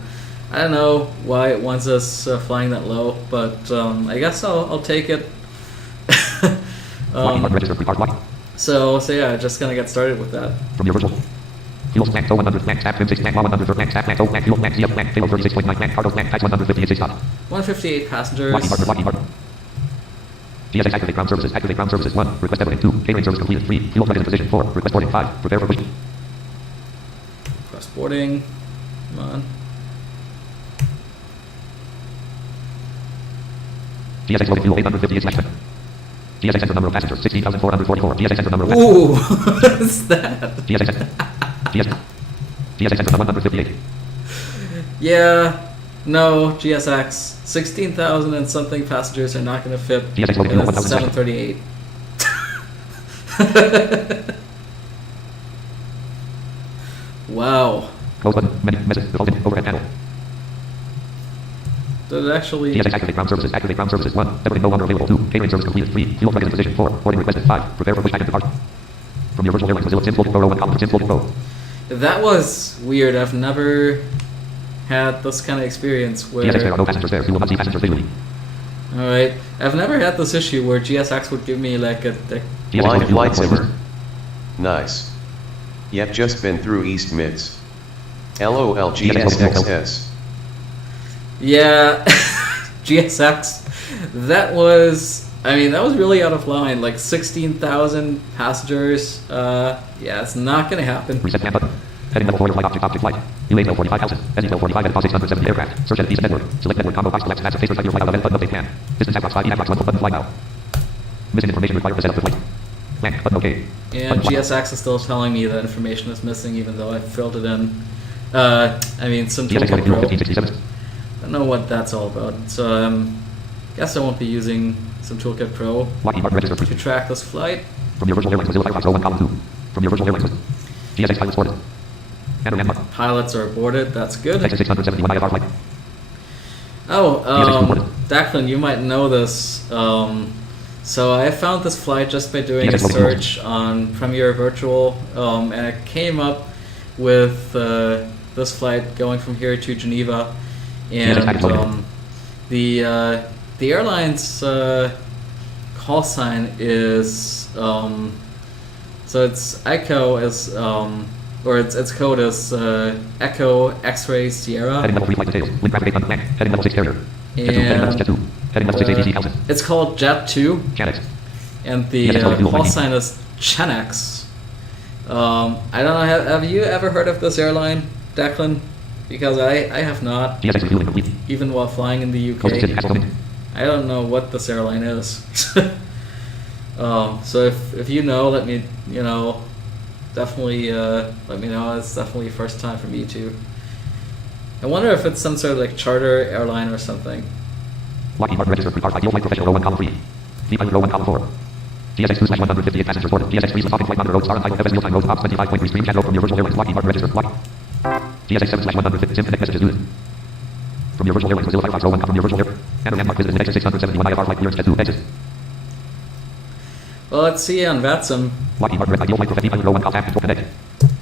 I don't know why it wants us flying that low, but I guess I'll take it. So yeah, just gonna get started with that. From your virtual fuel tank 100 tank tap 6 tank 100 tank tap tank tank fuel tank CF tank payload 36.9 tank cargo tank tax 158 stop. 158 passengers. Lockheed Martin. GSX activate ground services. Activate ground services 1. Request evidence 2. Catering service completed 3. Fuel tank in position 4. Request boarding 5. Prepare for push. Cross boarding. Come on. GSX loading fuel 858 slash. GSX center number of passengers 16,444. GSX center number of passengers. Ooh, what is that? GSX center number 158. Yeah, no, GSX. 16,000 and something passengers are not going to fit GSX loading in fuel a 1,000. 738. Wow. Close button. Message. Default overhead panel. Did it actually... GSX activate ground services. Activate ground services 1. Everything no longer available 2. Catering service completed 3. Fuel tank in position 4. Boarding requested 5. Prepare for push time departure. From your virtual airlines Mozilla Sims Local Pro 1 column Sims Local Pro. That was weird. I've never had this kind of experience where... GSX there are no passengers there. You will not see passengers visually. Alright. I've never had this issue where GSX would give me like a Blind flight simmer. Nice. Yep, just been through East Mids. LOL GSXS. Yeah, GSX. That was really out of line. Like 16,000 passengers. Yeah, it's not gonna happen. Reset plan button. Heading level 4 flight object flight. UA 45,000. SE 45 and 670 aircraft. Search edit network. Select network combo box collapse massive face type your flight level button update pan. Distance box 5 ENAC box 1 button fly now. Missing information required to set up the flight. Blank. Button OK. And GSX is still telling me that information is missing, even though I filled it in. I mean, some GSX Toolkit Flight Fuel Pro. 1567. I don't know what that's all about. So guess I won't be using some Toolkit Pro Lockheed Martin register. to track this flight. From your virtual airlines, Mozilla Firefox 01 column 2. From your virtual airlines, GSX pilot spotted. Enter landmark. Pilots are boarded. That's good. Exit 671 IFR flight. Oh, Declan, you might know this. So I found this flight just by doing a search on Premier Virtual, and it came up with this flight going from here to Geneva, and the airline's call sign is so it's Echo is or its code is Echo X-Ray Sierra. Heading level 3 flight details. Wind traffic 8 on blank. Heading level 6 carrier. Jet 2. Heading level 6 ATC Alpha. It's called Jet 2. Janet. And the call sign is Chenex. I don't know, have you ever heard of this airline, Declan? Because I have not, GSX refueling complete. even while flying in the Coastal City, UK. Castle Coming. I don't know what this airline is. So if you know, let me, definitely let me know. It's definitely first time for me too. I wonder if it's some sort of like charter airline or something. Lockheed Martin register. Prepare ideal flight professional row 1 column 3. V-pilot row 1 column 4. GSX 2/158 passengers boarded. GSX 3 stopping flight monitor road star on FS real time road ops 25.3 stream chat row from your virtual airlines. Lockheed Martin register. GSX 7/150 Sim connect messages unit. From your virtual airlines Mozilla Firefox row 1 from your virtual air. Enter landmark visited exit 671 IFR flight clearance jet 2 exit. Well, let's see on VATSIM Lockheed Martin ideal flight professional V-pilot row 1 column tap connect.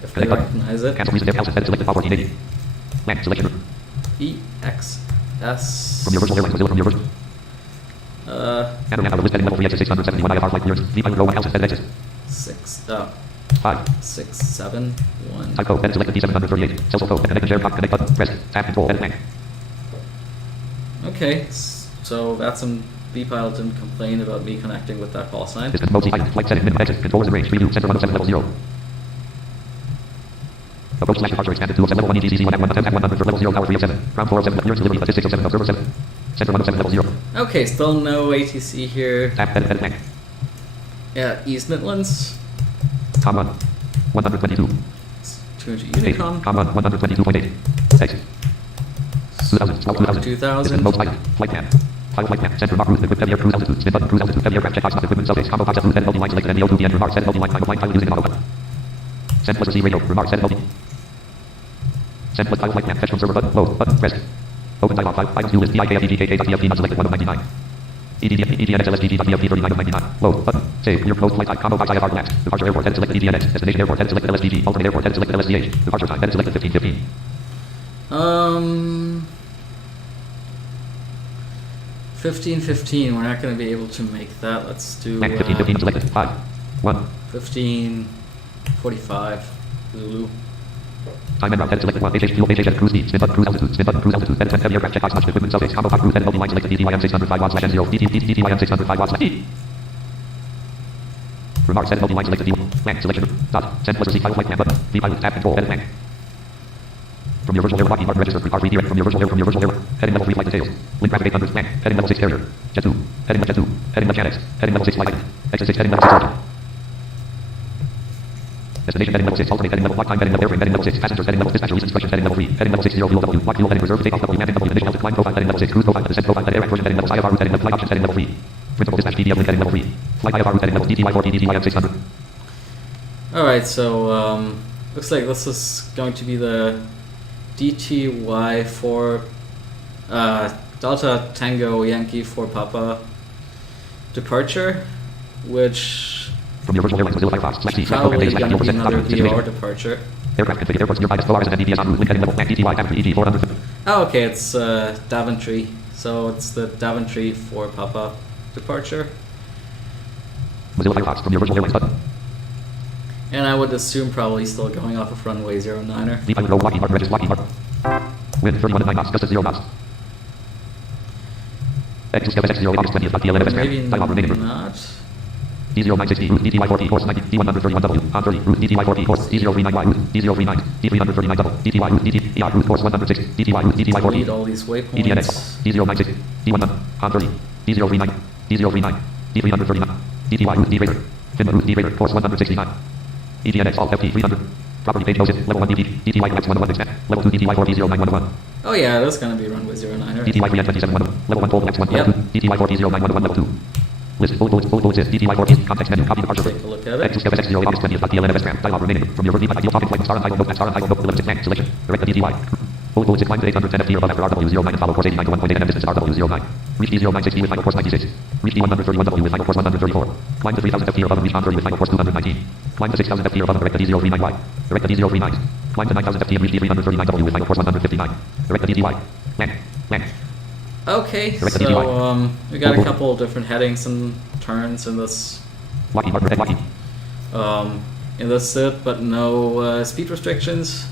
if they recognize it. Cancel recent house select power 1480. Land selection. EXS. From your virtual airlines Mozilla from your virtual. Enter landmark list heading level 3 exit 671 IFR flight clearance. V-pilot row 1 house exit. 5. 6, 7, 1. Type code, edit selected D738. Social code, connect and share, connect button, press, tab control, edit blank. Okay, so VATSIM B-Pilot didn't complain about me connecting with that call sign. Distance mode, flight setting, minimum exit, controllers and range, preview, center 107 level 0. Approach slash departure expanded 207 level 1 ETC 1 at 1 at 100 for level 0 tower 307. Ground 407 clearance delivery, logistics 607 observer 7. Center 107 level 0. Okay, still no ATC here. Tab, edit blank. Yeah, East Midlands. Com 1. 122. 200 8. Unicom. Com 122.8. 6. 2000. 2000. 2000. Distance mode, flight plan. File flight plan. Center mark route equipped heavy air cruise altitude. Spin button cruise altitude. Heavy aircraft checkbox not equipment subbase. Combo 5 set route. Edit LD line selected. NDO 2 the end remark. Set LD line. File file using auto button. Send plus C radio. Remark. Set LD. Send plus file flight plan. Fetch from server button. Load button. Press. Open dialog. Items new list. DIKFDKK.DFT not selected. 1 of 99. EDNXLSDG.DFT39 Load button. Save. Your closed flight time. Combo 5 IFR relaxed. Departure airport. Edit selected EDNX. Destination airport. Edit selected LSDG. Alternate airport. Edit selected LSDH. Departure time. Edit selected 15:15. 15:15. We're not going to be able to make that. Let's do 15:15 selected. 5. 1. 15:45. Zulu. Time and route. Edit selected 1. HH fuel. HH cruise speed. Spin button. Cruise altitude. Spin button. Cruise altitude. Edit heavy aircraft checkbox not equipment subbase. Combo 5 cruise. Edit LD line selected. DTYM 605 watts /N0. DTYM 605 watts /E. Remarks. Edit LD line selected. D. Blank selection. Dot. Send plus C file flight plan button. V-pilot tab control. Edit blank. From your virtual air, Lockheed Martin register, R3 direct from your virtual air, heading level 3 flight details, wind traffic 800, blank, heading level 6 carrier, jet 2, heading left jet 2, heading left Janex, heading level 6 flight, exit 6, heading level 6 order. Destination heading level 6, alternate heading level, flight time heading level airframe, heading level 6, passengers heading level, dispatcher, instructions heading level 3, heading level 6, 0, fuel W, flight fuel heading reserve, takeoff level, landing level, initial altitude, climb profile heading level 6, cruise profile, descent profile, air version heading level, IFR route heading level, flight options heading level 3, principal dispatch DDF link heading level 3, flight IFR route heading level, DTY4, DTYM 600. Alright, so looks like this is going to be the DTY4 Delta Tango Yankee 4 Papa departure, which from your virtual airlines Mozilla Firefox /C probably going to be another VR departure. Aircraft configured airports nearby SORs and MDBS en route link heading level DTY Daventry EG 400. Oh, okay, it's Daventry, so it's the Daventry 4 Papa departure. Mozilla Firefox from your virtual airlines button. And I would assume probably still going off of runway 09er. V-pilot row Lockheed Martin register Lockheed Martin. Wind 31 at 9 knots, gust at 0 knots. Exit X 0 August 20th, DLNFS Maybe dialogue remaining route. not. D0960 route DTY40 course 90 D131W on 30 route DTY40 course D039Y route D039 D339 double DTY route DTR route course 106 DTY route Delete DTY40 all these waypoints. EDNX D096 D1 on 30 D039 D039 D339 DTY route D radar Finma route D-Radar, course 169. EDNX all FT 300. Property page noted, level 1 DT, DTY X11 expand, level 2 DTY 4 D0911. Oh yeah, that's gonna be runway 09. Right? DTY 3 N2711, level 1 Fold X1, level 2, DTY 4 D0911, level 2. List, full bullets, DTY 4 context menu, copy departure. Take a look at it. X2 X0 August 20th, DLNF expand, dialogue remaining, from your ideal topic flight, star and idle note, star and idle note, limited tank, selection, direct the DTY. Full bullets, climb to 810 FT above after RW09 and follow course 89 to 1.8 and distance RW09. Reach D096 with final course 96. Reach D131W with final course 134. Climb to 3000 FT above and reach on 30 with final course 219. Climb to 6000 FT above and direct the D039Y. Direct the D039. Climb to 9000 FT and reach D339W with final course 159. Direct the DTY. Land. Okay, Direct the so DTY. we got a couple of different headings and turns in this SID, but no speed restrictions.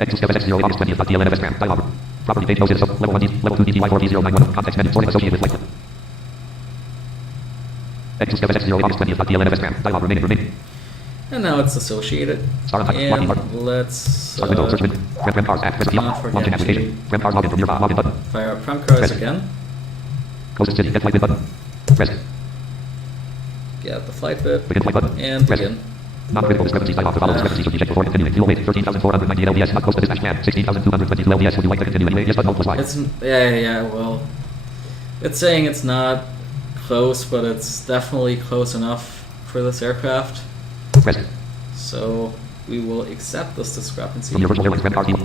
X2 August 20th, DLNF expand, dialogue. Property page noted, level 1 D, level 2 DTY 4 D091, context menu, sorting associated with flight. X2 August 20th, DLNF expand, dialogue remaining. And now it's associated. Star and And let's Start window, search window. Rem cars, app, recipe, not forget login application. to Rem cars, login from your login button. fire up prem cars again. Closest city, get flight bid button. Press. Get the flight bit Begin flight button. and Press. begin. Non-critical discrepancies, dialogue to follow discrepancies should be checked before continuing. Fuel weight, 13,498 lbs, not close to dispatch plan. 16,222 lbs, would you like to continue anyway? Yes, but no plus Y. It's well, it's saying it's not close, but it's definitely close enough for this aircraft. Press. So we will accept this discrepancy. From your virtual airlines, Rem cars, deal.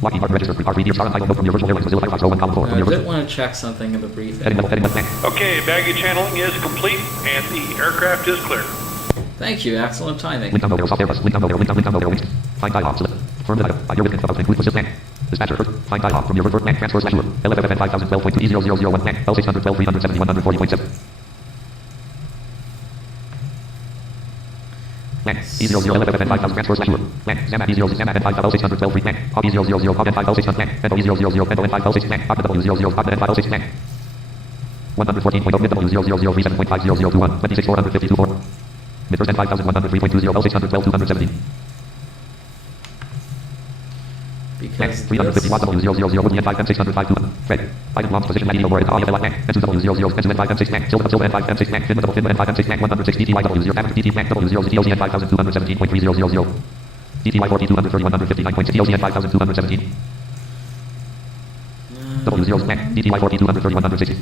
Lockheed Martin registered, R3D or star and idle note from your virtual airlines, Mozilla Firefox, row 1, column 4. From I your did virtual. want to check something in the briefing. Heading left, tank. Okay, baggage handling is complete and the aircraft is clear. Thank you, excellent timing. Link down there, soft Airbus, link down there, wings. Find dialogue, select. Firm the item, your with info, include for tank. Dispatcher, find dialogue from your revert tank, transfer slash LFFN 5012.2 E0001 tank, L612 370 140.7. Tank, E00 LFFN 5000 transfer slash tank, Zamat E00 Zamat N 5612 3 tank, Hog E00 Hog N 5600 tank, Bento E00 Bento N 56 tank, Hog W00 Hog N 56 tank. 114.0 mid W0037.50021, 26452.4. Mid-first N 5103.20, L612 217. Because 350 watts W000 would be N5 M605 Fred. Item launch position ID over at IFL tank. N2W00 N2 N5 M6 tank. Silver N5 M6 tank. Finma N5 M6 tank. 106 DTY W0 DT tank W0 DOC N5217.3000. DTY 4230 159.6 DOC N5217. W0 tank. DTY 4230 160.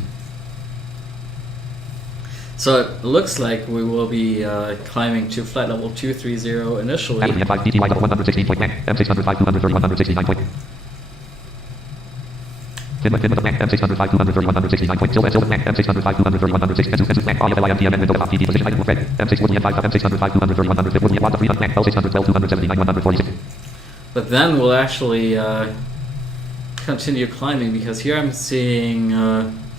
So it looks like we will be climbing to flight level 230 initially. Academy N5 DTY 116 point tank. M605 230 169 point. Finma tank. M605 230 169 point. Silver tank. M605 230 160. N2 tank. IFL IMTM and window PT position item Fred. M6 Woody N5 M605 230 150 Woody N1 300 tank. L612 279 146. But then we'll actually continue climbing because here I'm seeing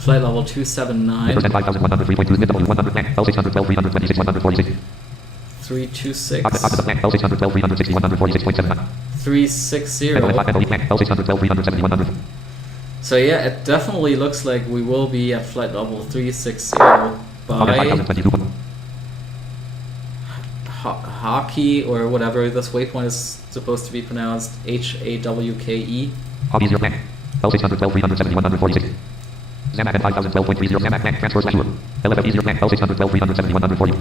flight level 279. First N 5103.2 mid W100 tank. L612 326 146. 326. Tank. L612 360 146.79. 360. N5 tank. L612 370 100. So yeah, it definitely looks like we will be at flight level 360 by Hockey or whatever this waypoint is supposed to be pronounced. HAWKE. Hobby 0 tank. L612 370 146. Zamat N5012.30 Zamat tank. Transfer slash LFF 0 tank. L612 370 140.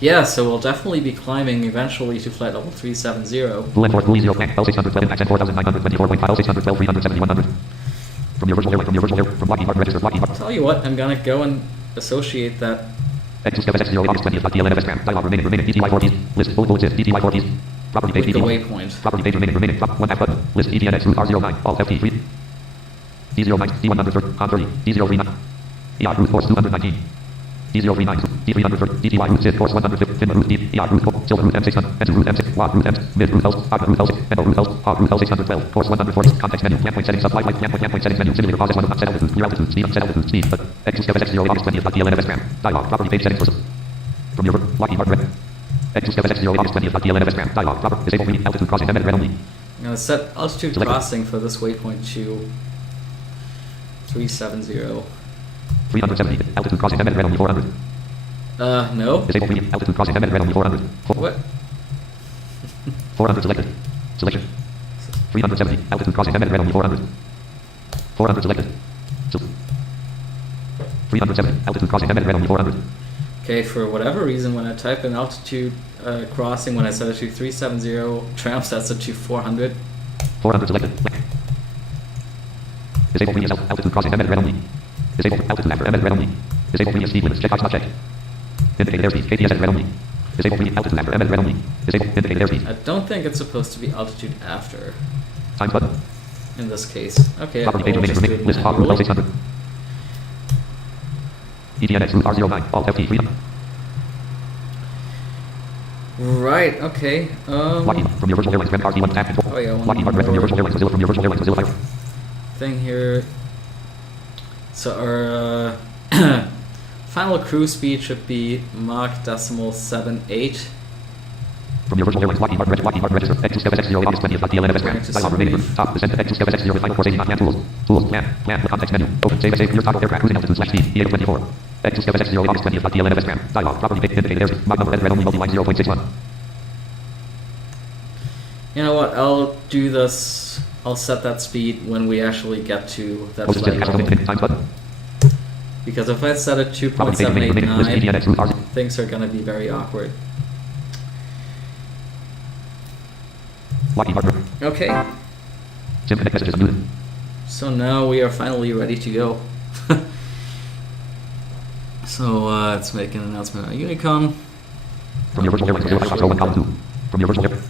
Yeah, so we'll definitely be climbing eventually to flight level 370. Blue N4 Blue 0 tank. L612 impact 4924.5 L612 370 100. From your virtual air, from Lockheed Martin register, Lockheed Martin. Tell you what, I'm gonna go and associate that. X0 August 20th, DLNF expand, dialogue remaining, DTY 4 keys, list, full bullets, DTY 4 keys, property page, With the DTY, waypoint. property page remaining, drop 1 half button, list, EDNX, route R09, all FT3, D09, D100, on 30, D039, ER, route force 219, D039, D330, DTY, route 6, force 150, Finma, route D, ER, route 4, silver, route M600, N2, route M6, WA, route M, mid, route L, ARC, route L6, Endo, route L, HOG, route L612, force 140, context menu, camp point settings, supply flight, camp point settings menu, simulator process 1, set altitude, clear altitude, speed, set altitude, speed, but X0 August 20th, DLNF expand, dialogue, property page settings, from your Lockheed Martin red. X0 August 20th, DLNF expand, dialogue, proper, disable free, altitude crossing, embedded red only. I'm gonna set altitude Select. crossing for this waypoint to 370. 370, altitude crossing, embedded red only 400. No. Disable free, altitude crossing, embedded red only 400. What? 400 selected. Selection. 370, altitude crossing, embedded red only 400. 400 selected. 370, altitude crossing, embedded red only 400. Okay, for whatever reason, when I type in altitude crossing, when I set it to 370, tram sets it to 400. 400 selected. Disable previous altitude crossing. Embed red only. Disable altitude after embed red only. Disable previous speed limits. Checkbox not checked. Indicated airspeed. KTS red only. Disable previous altitude after embed red only. Disable indicated airspeed. I don't think it's supposed to be altitude after Times button. in this case. Okay, Property I'll page just do remaining. it List hot rule manually. 600. ETNX route R09. Alt FT freedom. Right, okay. Lockheed from your virtual airlines. Red RT1 tab control. Oh, yeah, one Lockheed Martin red from your more. virtual airlines. Mozilla from your virtual airlines. Mozilla Firefox. Thing here. So our final cruise speed should be Mach 0.78. From your virtual airlines, Lockheed Martin register. X2SX0 August 20th. DLNFS RAM. Dialog remaining. Top. Descent to X2SX0 with final course 80 not tools. Tools. Plan. The context menu. Open. Save your toggle aircraft cruising altitude / speed. EA24. X2SX0 August 20th. DLNFS RAM. Dialog. Property page indicated airspeed. Mach number red only multi-line 0.61. You know what? I'll do this. I'll set that speed when we actually get to that Posted flight to level. times button. Because if I set it to Property page remaining. List 2.789, ETNX route R. things are going to be very awkward. Lockheed Martin. Okay, Symptomatic messages unmuted. so now we are finally ready to go. So let's make an announcement on Unicom. From your virtual airlines. Mozilla Firefox 01 column 2. From your virtual airlines.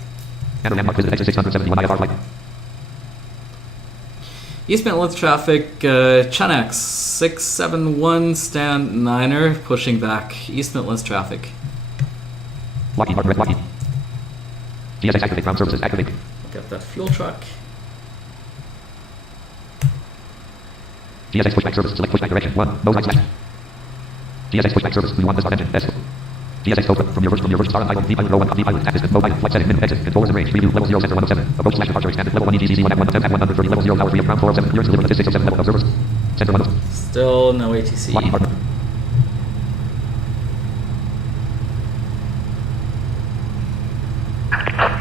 Enter landmark visit exit 671 IFR flight. East Midlands traffic, Chenex 671 stand 9er pushing back East Midlands traffic. Lockheed Martin red Lockheed. GSX activate ground services activate. Look at that fuel truck. GSX pushback service select pushback direction 1 no // GSX pushback service do you want this engine S GSX open from your virtual star on iPhone V-pilot row 1 V-pilot tap distant mobile flight setting minimum exit controllers and range preview level 0 center 107 approach / departure expanded level 1 EGCZ 1 at 110 at 130 level 0 tower 3 of ground 407 clearance delivered at 607 level observers center 107 Still no ATC. Lockheed Martin.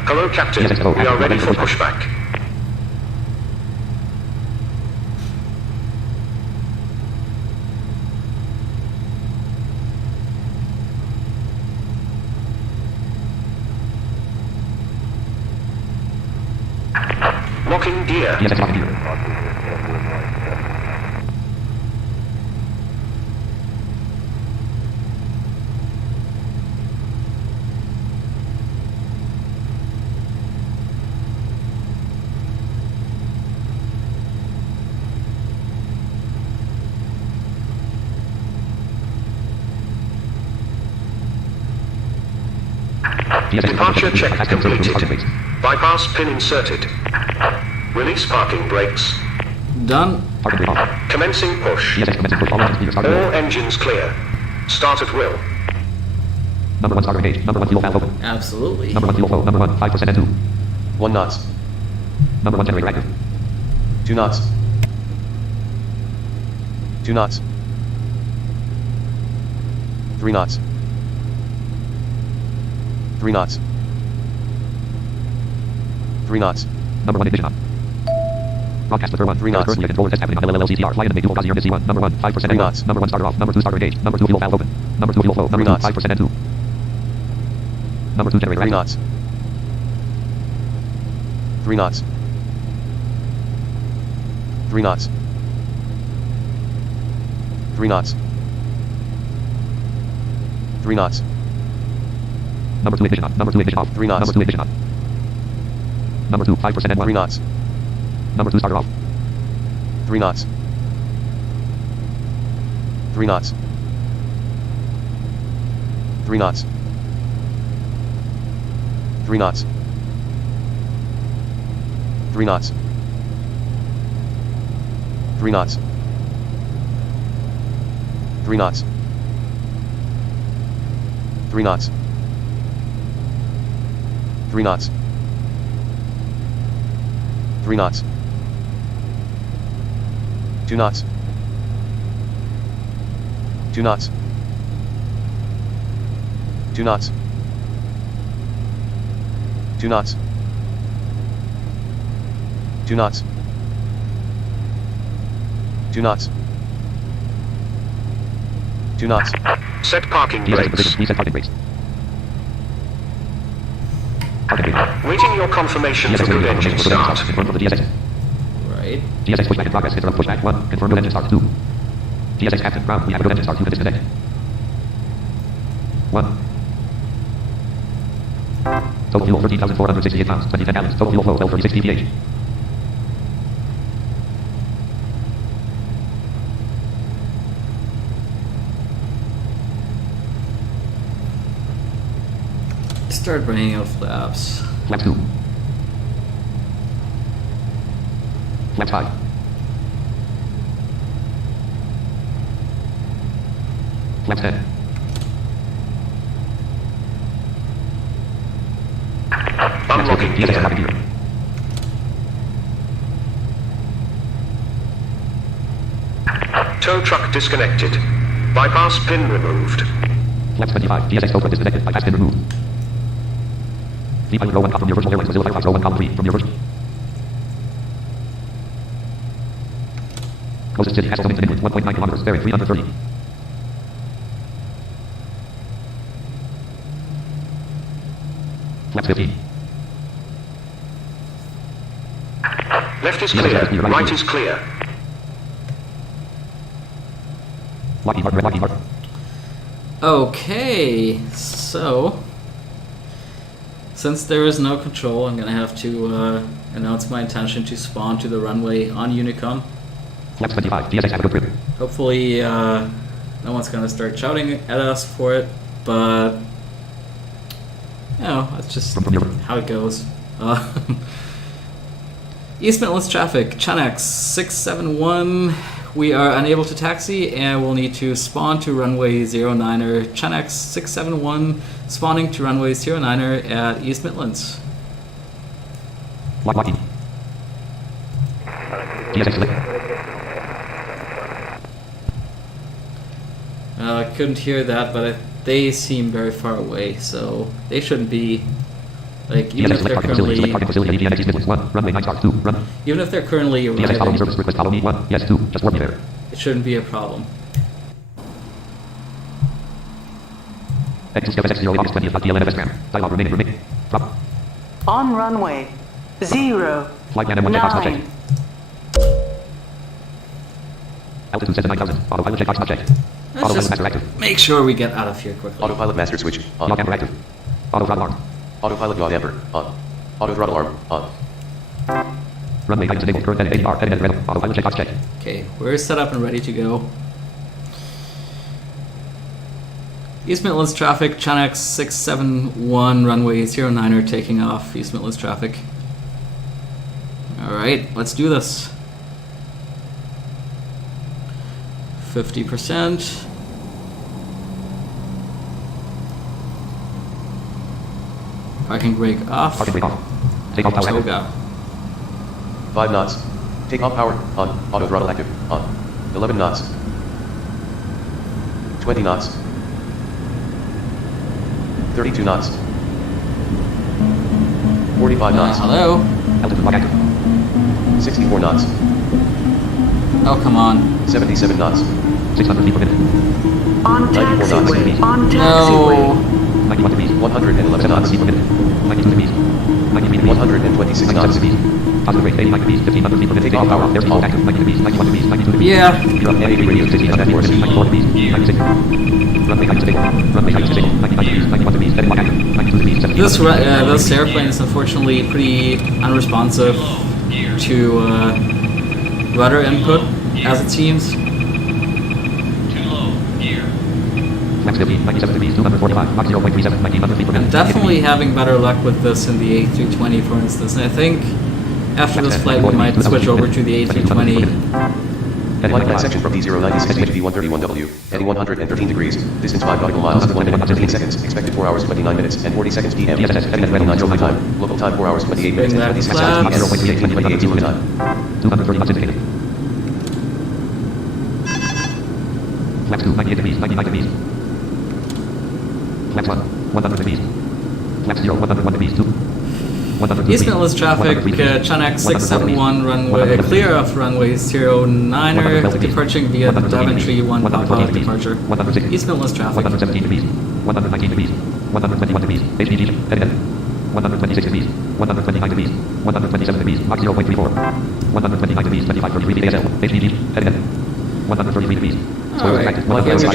Hello, Captain. Yes, hello. We are ready for pushback. Locking gear. GSX locking gear. Departure check completed. Bypass pin inserted. Release parking brakes. Done. Parking brake off. Commencing push. GSX commencing push all engines clear starting All wheel. engines clear. Start at will. Number 1 starter engaged. Number 1 fuel valve open. Absolutely. Number 1 fuel flow. Number 1 5% and 2. 1 knots. Number 1 generator active. 2 knots. 2 knots. 3 knots. 3 knots. 3 knots. Number 1 ignition on. Broadcast with 1. 3 knots. Currently a controller test happening on LLCTR. Fly and make dual cause C1. Number 1 5% 3 and 1. knots. Number 1 starter off. Number 2 starter engaged. Number 2 fuel valve open. Number 2 fuel flow. Number 2 knots. 5% and 2. Number 2 generator 3 active. knots. 3 knots. 3 knots. 3 knots. 3 knots. Number 2 ignition on. Number 2 ignition off. 3 knots. Number 2 ignition on. Number 2 5% and 1. 3 knots. Number 2 starter off. 3 knots. 3 knots. 3 knots. 3 knots. 3 knots. 3 knots. 3 knots. 3 knots. 3 knots. 3 knots. 2 knots. 2 knots. 2 knots. 2 knots. 2 knots. 2 knots. 2 knots. Set parking DSS brakes. position. Reset parking brakes. Parking brake. Waiting your confirmation for DSS good radio engine confirmation for good engine start. start. Confirm for the DSS. Right. DSS pushback in progress. Interrupt pushback 1. Confirm good engine start 2. DSS captain ground. We have a good engine start. 2 to disconnect. 1. Total fuel 13,468 pounds. 2010 gallons. Total fuel flow 1236 pph. Start bringing out flaps. Flaps 2. Flaps 5. Flaps 10. Flaps 14. Unlocking DSS gear. unlocking gear. Tow truck disconnected. Bypass pin removed. Flaps 25. DSS tow truck disconnected. Bypass pin removed. Pilot row 1 from your virtual airline. Mozilla Firefox row 1 column 3 from your virtual. Closest city, Castle Livington, England, 1.9 kilometers, bearing 330. Flaps 15. Left is Yes, clear. yes, yes, Right is clear. Lockheed Martin, red Lockheed Martin. Okay, so since there is no control, I'm gonna have to announce my intention to spawn to the runway on Unicom. Flaps 25. DSX have a good grip. Hopefully, no one's gonna start shouting at us for it, but you know, that's just From your how it goes. East Midlands traffic, Chanex 671. We are unable to taxi and we'll need to spawn to runway 09er. Chanex 671 spawning to runway 09er at East Midlands. Lockheed. DSX select. I couldn't hear that, but they seem very far away, so they shouldn't be like even DSX if select they're parking facility. Select currently parking facility. ADN East Midlands 1. Runway 9 start 2. Run. even if they're currently DSX follow me arriving, service request. Follow me 1. Yes 2. Just warp me there. it shouldn't be a problem. X2 SX 0 August 20th. DLN FS dialog remaining remain. Drop. On runway 09. Flight man M1 checkbox not checked. Altitude set to 9,000. Autopilot checkbox not checked. Let's Autopilot just master active. make sure we get out of here quickly. Autopilot master switch on. Lock amber active. Auto throttle arm. Autopilot yaw amber on. Auto throttle arm on. Runway guidance enabled. Current headed ADR. Headed red. Autopilot checkbox checked. Okay, we're set up and ready to go. East Midlands traffic, Chanex 671, runway 09er taking off. East Midlands traffic. Alright, let's do this. 50%. Parking brake off. Parking brake off. Take off power active. Toga. 5 knots. Take off power on. Auto throttle active on. 11 knots. 20 knots. 32 knots. 45 knots. Hello? Altitude lock active. 64 knots. Oh, come on. 77 knots. 600 feet per minute. On 94 knots. taxiway. On No. taxiway. 91 degrees. 111 700 knots. feet per minute. 92 degrees. 93 degrees. 126 97 knots. degrees. Positive rate 89 degrees. 1500 feet per minute. Take off power. There's full active. 90 degrees. 91 degrees. 92 degrees. Yeah. You're up. NA radius 1694 degrees. 94 degrees. 96. Runway guidance enabled. Runway guidance enabled. 99 degrees. 91 degrees. Heading lock active. 92 degrees. 17. This airplane is unfortunately pretty unresponsive to rudder input, as it seems. Max 50. 97 degrees. 245. Mach 0.37. 1900 feet per minute. Definitely having better luck with this in the A320, for instance. And I think after this flight we might switch over to the A320. Flight plan section from D096 to D131W. Heading 113 degrees. Distance 5 nautical miles. 1 minute 15 seconds. Expected 4 hours 29 minutes and 40 seconds PM. Heading 29 local time. Local time 4 hours 28 minutes and 26 seconds. Mach 0.38 28 Zulu time. 230 knots indicated. Flaps 2. 98 degrees. 99 degrees. Flaps 1. 100 degrees. Flaps 0. 101 degrees. 2. East Midlands traffic, Chinook 671 runway, clear of runway 09er, departing via Daventry 1 Papa departure. East Midlands traffic. 117 degrees, 119 degrees, 121 degrees, HPG, heading 126 degrees, 129 degrees, 127 degrees, Mach 0.34, 129 degrees, 25.33 ASL, HPG, heading 133 degrees. Alright, well, here we go.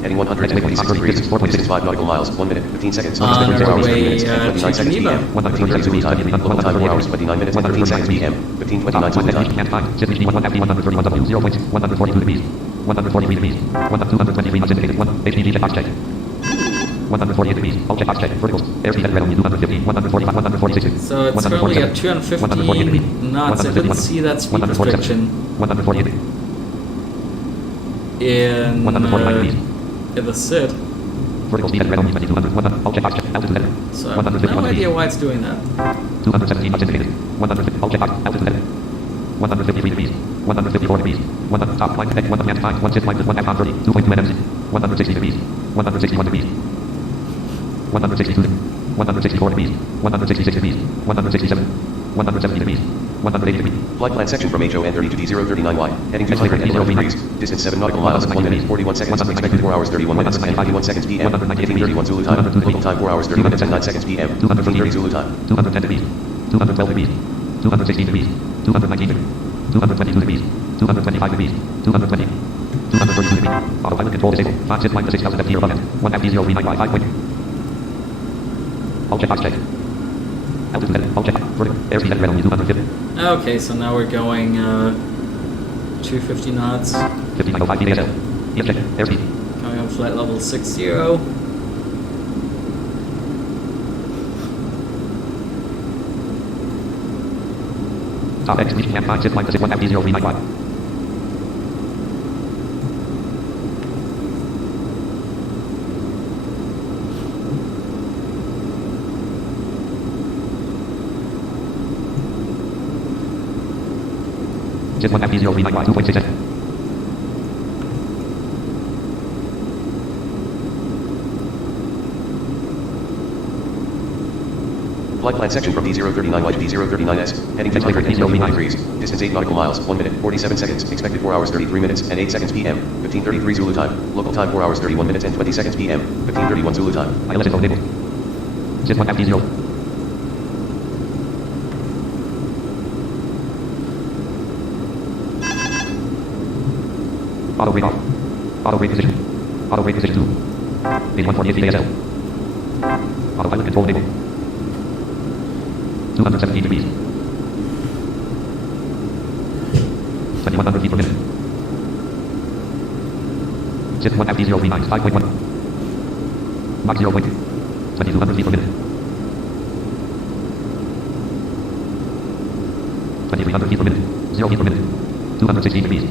Heading 126 degrees, 4.65 nautical miles, 1 minute, 15 seconds. On Expected 4 our hours, 30 way minutes, and 29 to seconds Geneva. PM. 15:30 Zulu time, local time 4 hours, 29 minutes, and 13 seconds PM. 15:29 Zulu time. 131 142 degrees, 143 degrees, 223 knots indicated, 1, HPG check box check. 148 degrees, all check box check, verticals, airspeed at red only, 250, 145, 146 degrees. So it's currently at 215 knots. I didn't see that speed restriction 148 in 149 degrees. the SID. Vertical speed at red only, 200, 100, all check box check, altitude heading. So I have no idea why it's doing that. 217 knots indicated, 150, all check box, altitude heading. 153 degrees, 154 degrees, 100 top line, 1 hand time, 1 6 line, 1 half 30, 2.2 NMZ, 160 degrees, 161 degrees, 162 degrees, 164 degrees, 166 degrees, 167, 170 degrees, 180 degrees. Flight plan section from HON30 to D039Y. Heading 211 degrees. Distance 7 nautical miles, 1 minute, 41 seconds. Expected 4 hours, 31 minutes, and 51 seconds PM. 15:31 Zulu time. Local time 4 hours, 30 minutes, and 9 seconds PM. 15:30 Zulu time. 210 degrees, 212 degrees, 216 degrees, 219 degrees, 222 degrees, 225 degrees, 220, 232 degrees. Autopilot control disabled. 5 zip line to 6,000 FT above end. 1 FT039Y 5 point. All check box check. Altitude heading. All check. Vertical. Airspeed at red only 250. Okay, so now we're going 250 knots. 5905 DSL. EF check. Airspeed. Coming on flight level 60. Top X reaching F5 zip line to 1 FT039Y. Zip 1 FT039Y 2.6 seconds. Flight plan section from D039Y to D039S. Heading 239 degrees. Distance 8 nautical miles, 1 minute, 47 seconds. Expected 4 hours, 33 minutes, and 8 seconds PM. 15:33 Zulu time. Local time 4 hours, 31 minutes, and 20 seconds PM. 15:31 Zulu time. ILS info enabled. Zip 1 FT0. Auto brake off. Auto brake position. Auto brake position 2. Page 148 ASL. Autopilot control enabled. 217 degrees. 2100 feet per minute. Zip 1 FT039 5.1. Mach 0. 2200 feet per minute. 2300 feet per minute. 0 feet per minute. 216 degrees.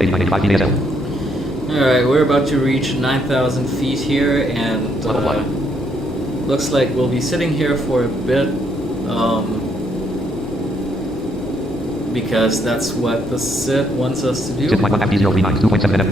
8985 feet ASL. Alright, we're about to reach 9,000 feet here, and looks like we'll be sitting here for a bit, because that's what the SID wants us to do. Zip line 1 FT039 2.7 NF.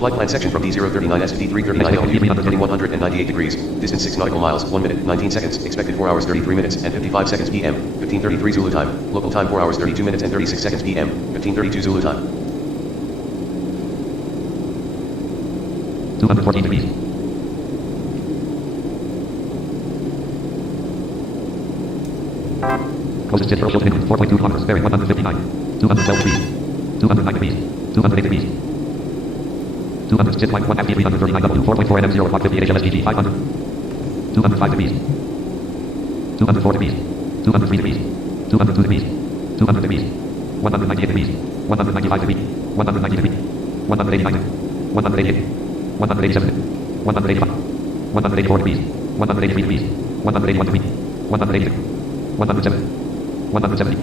Flight plan section from D039S to D339L. Heading 198 degrees. Distance 6 nautical miles, 1 minute, 19 seconds. Expected 4 hours, 33 minutes, and 55 seconds PM. 15:33 Zulu time. Local time 4 hours, 32 minutes, and 36 seconds PM. 15:32 Zulu time. 214 degrees. Closest jet shield minimum 4.2 kilometers, bearing 159. 212 degrees. 209 degrees. 208 degrees. 200 jet line 1 FT339 W 4.4 NM 0 Block 50 HLSPG 500. 205 degrees. 204 degrees. 203 degrees. 202 degrees. 200 degrees. 198 degrees. 195 degrees. 190 degrees. 189 degrees. 188. 187. 185. 184 degrees. 183 degrees. 181 degrees. 180 degrees. 107. 170.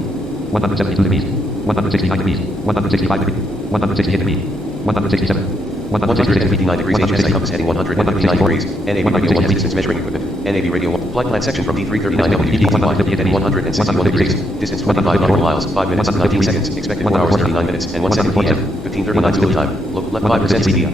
172 degrees. 169 degrees. 165 degrees. 168 degrees. 167. 159 degrees HSI compass heading 159 degrees. NAV radio 1 distance measuring equipment. NAV radio 1. Flight plan section from D339W 161 degrees. Distance 25 nautical miles. 5 minutes and 19 seconds. Expected 4 hours 39 minutes and 1 second PM. 15:39 Zulu time. Local left 5% CDIA.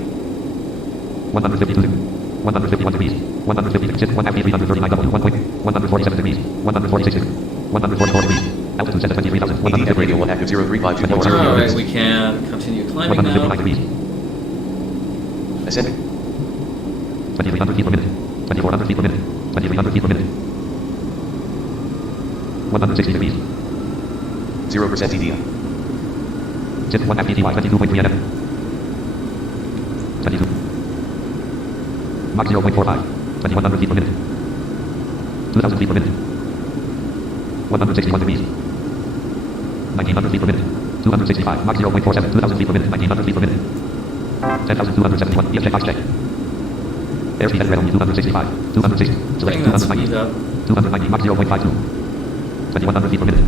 151 degrees. 150 degrees. 139 W. 147 degrees. 146 degrees. 144 degrees. Altitude set at 23,000. EDF radio 1 active 03520. Alright, we can continue climbing 159 now. degrees. Ascending. 2,300 feet per minute. 2,400 feet per minute. 2,300 feet per minute. 160 degrees. 0% CDIA. Sit 1 FTTY 22.3 NF. 22. Mach 0.45. 2,100 feet per minute. 2,000 feet per minute. 161 degrees. 1,900 feet per minute. 265. Mach 0.47. 2,000 feet per minute. 1,900 feet per minute. 10,271. EF check, check. Airspeed at red only 265. 260. Select Bring that 290. speed up. 290. Mach 0.52. 2,100 feet per minute.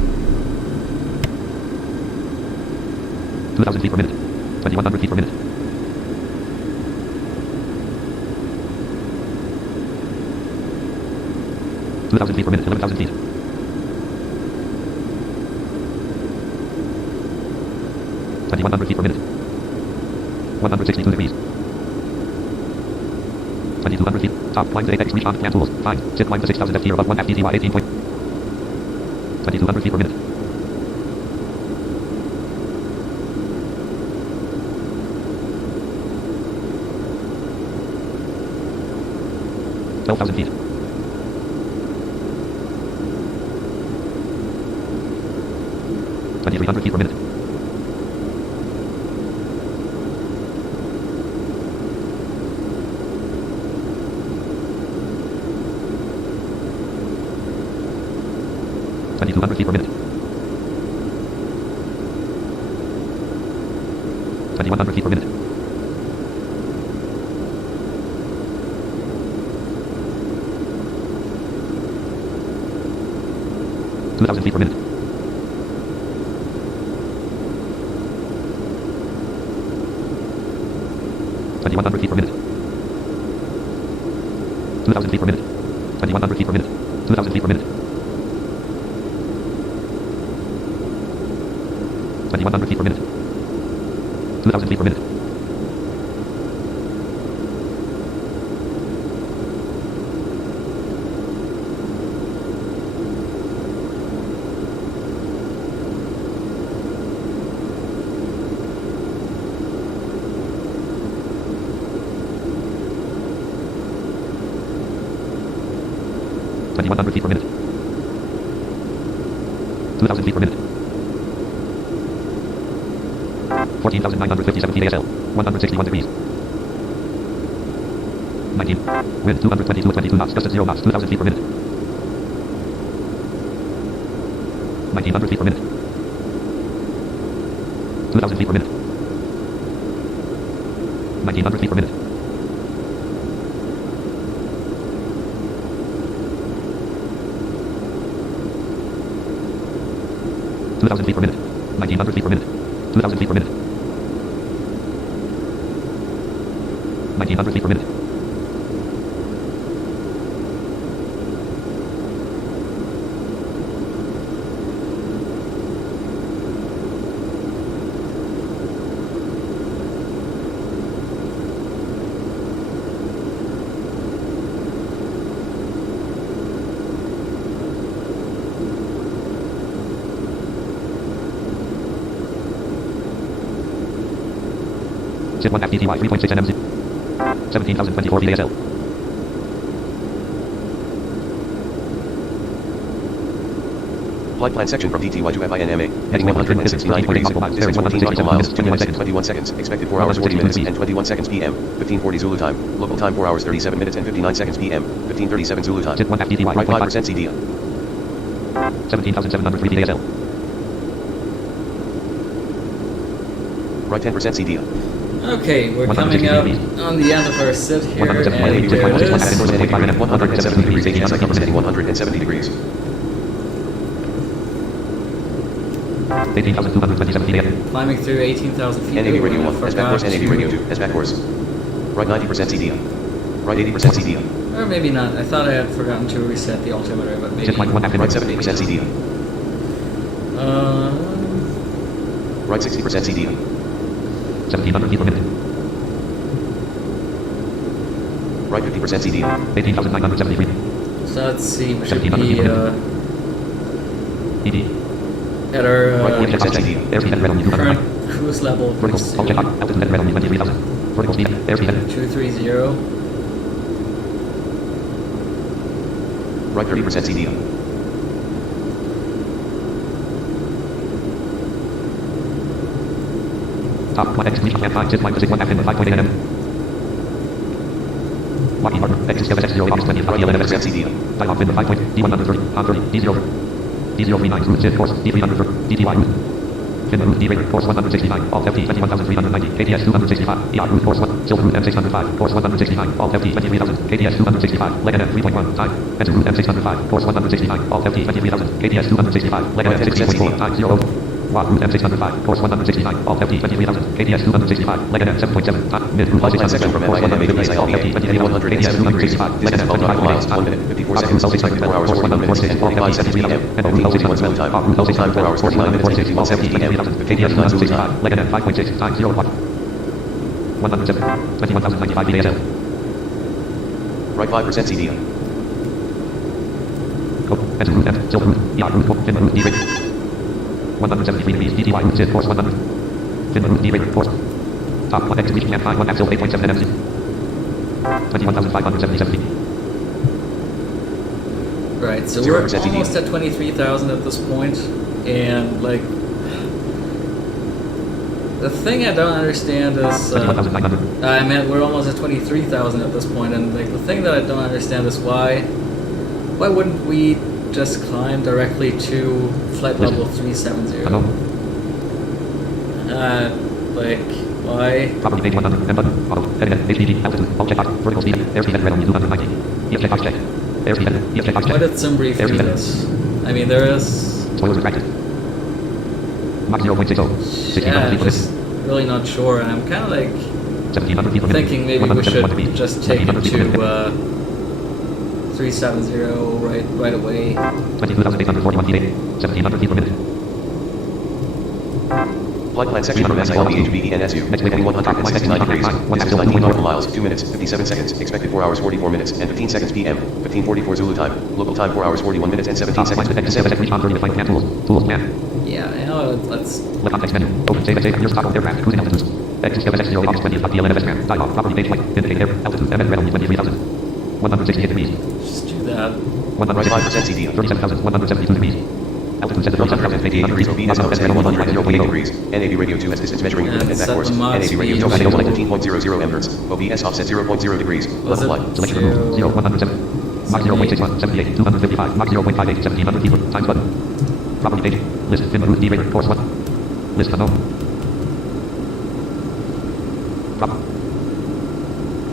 2,000 feet per minute. 2,100 feet per minute. 2,000 feet per minute. 11,000 feet. 2,100 feet per minute. 162 degrees. 2,200 feet. Top climb to apex reach on plant tools. Fine. Zip climb to 6,000 feet above 1 FTTY 18 point. 2,200 feet per minute. 12,000 feet. 2,300 feet per minute. 2,200 feet per minute. 2,100 feet per minute. 2,000 feet per minute. 2,100 feet per minute. 2,000 feet per minute. 2,100 feet per minute. 2,000 feet per minute. 2,100 feet per minute. 2,000 feet per minute. 2,100 feet per minute. 2,000 feet per minute. 14,957 feet ASL. 161 degrees. 19. Wind 222 knots. Gust at 0 knots. 2,000 feet per minute. 1,900 feet per minute. 2,000 feet per minute. 1,900 feet per minute. 2,000 feet per minute. 1,900 feet per minute. 2,000 feet per minute. 1,900 feet per minute. 1 FTTY 3.6 NMZ. 17,024 feet ASL. Flight plan section from DTY to FINMA. Heading 169 degrees. Distance 14 nautical miles. 2 minutes and 21 seconds. Expected 4 hours 40 minutes and 21 seconds PM. 15:40 Zulu time. Local time 4 hours 37 minutes and 59 seconds PM. 15:37 Zulu time. 1 FTTY Right 5% CDIA. 17,703 feet ASL. Right 10% CDIA. Okay, we're coming up on the end of our sit here, and 170 there it is. 170 degrees. ATSI compass heading 170 degrees. 18,227 feet ASL. Climbing through 18,000 feet. NAV over radio and 1. I S back course. forgot NAV to- radio 2. S back course. Right 90% CDM. Right 80% CDM. Or maybe not. I thought I had forgotten to reset the altimeter, but maybe. Right 70% CDM. Right 60% CDM. 1,700 feet per minute. Right 50% CDM. 18,973. So let's see. We should 1700 be ED. at our Right 40% CDM. Airspeed at red on current cruise level. Vertical. Object height. Altitude at red on 23,000. Vertical speed. Airspeed at 230. Right 30% CDM. top. One X. Reach. 5. 6. 1. 5.8 nm. Lockheed Martin. X0 August 20th. Right 11% CDM. Dialog fin 5 point. D130. On 30. D0. D039. Route 6. Course. D300. DTY route. Fin route. D radar. Course 169. Alt FT 21,390. KTS 265. ER route. Course 1. Silk route M605. Course 169. Alt FT 23,000. KTS 265. Leg NF 3.1. Time. Enter route M605. Course 169. Alt FT 23,000. KTS 265. Leg NF 16.4. Time 0. Watt route M605. Course 169. Alt FT 23,000. KTS 265. Leg NF 7.7. Time. Mid route 600. Course 169. Alt FT 23,000. KTS 265. Leg NF 25 miles. 1 minute. 54 seconds. 4 hours. 41 minutes. 45 PM. And route 61 spell time. Route time 4 hours. 49 minutes. 46 PM. KTS 265. Leg NF 5.6. Time 0 watt. 107. 21,095 VASL. Right 5% CDM. Code. Enter route F. Silk route. ER route. Fin route. D radar. 173 degrees. DTY route 6. Course 100. Fin route. D radar. Course. Top 1 X. Reaching at 5. 1 Axel 8.7 NMC. 21,577 feet. Right, so 0% we're TD. almost at 23,000 at this point, and like the thing I don't understand is, 21,900. I mean, we're almost at 23,000 at this point, and like the thing that I don't understand is why wouldn't we just climb directly to flight level 370? Hello. Like why? Property page 100. M button. Auto. Heading. HPG. Altitude. Object height. Vertical speed. Airspeed at red on 290. EFJ box check. Airspeed at EFJ box Why check. did some brief do Airspeed at this? I mean, there is. Spoilers retracted. Mach 0.60. 1600 Yeah, feet per just minute. really not sure, and I'm kind of like 1,700 feet per minute. thinking maybe we 171 should feet. just take it 1,700 feet per minute. to 370 right away. 22,841 feet. 1,700 feet per minute. Flight plan section from SILBHB NSU. Heading 169 degrees. Distance 19 nautical miles. 2 minutes, 57 seconds. Expected 4 hours, 44 minutes, and 15 seconds PM. 15:44 Zulu time. Local time 4 hours, 41 minutes, and 17 seconds. Reach on 30 to flight plan tools. Tools man. Yeah, you know, let's. Left context menu. Open save your stock aircraft. Cruising altitudes. X0 August 20th. DLNFS man. Dialog. Property page flight. Indicate air. Altitude. MS red on 23,000. 168 degrees. Just do that. 5% CDM. 37,172 degrees. Altitude 7,788 degrees. BS Office at 108 degrees. NAV radio 2 as distance measuring And equipment set net course. the mod NAV radio speed 2 at to- 15.00 MHz. OBS offset 0.0 degrees. Was Level it flight. Selection to- rule. 0, 107. Mach 0.61. 78. 255. Mach 0.58. 1,700 feet. Times button. Property page. List. Fin route. D radar. Course 1. List unknown. Drop.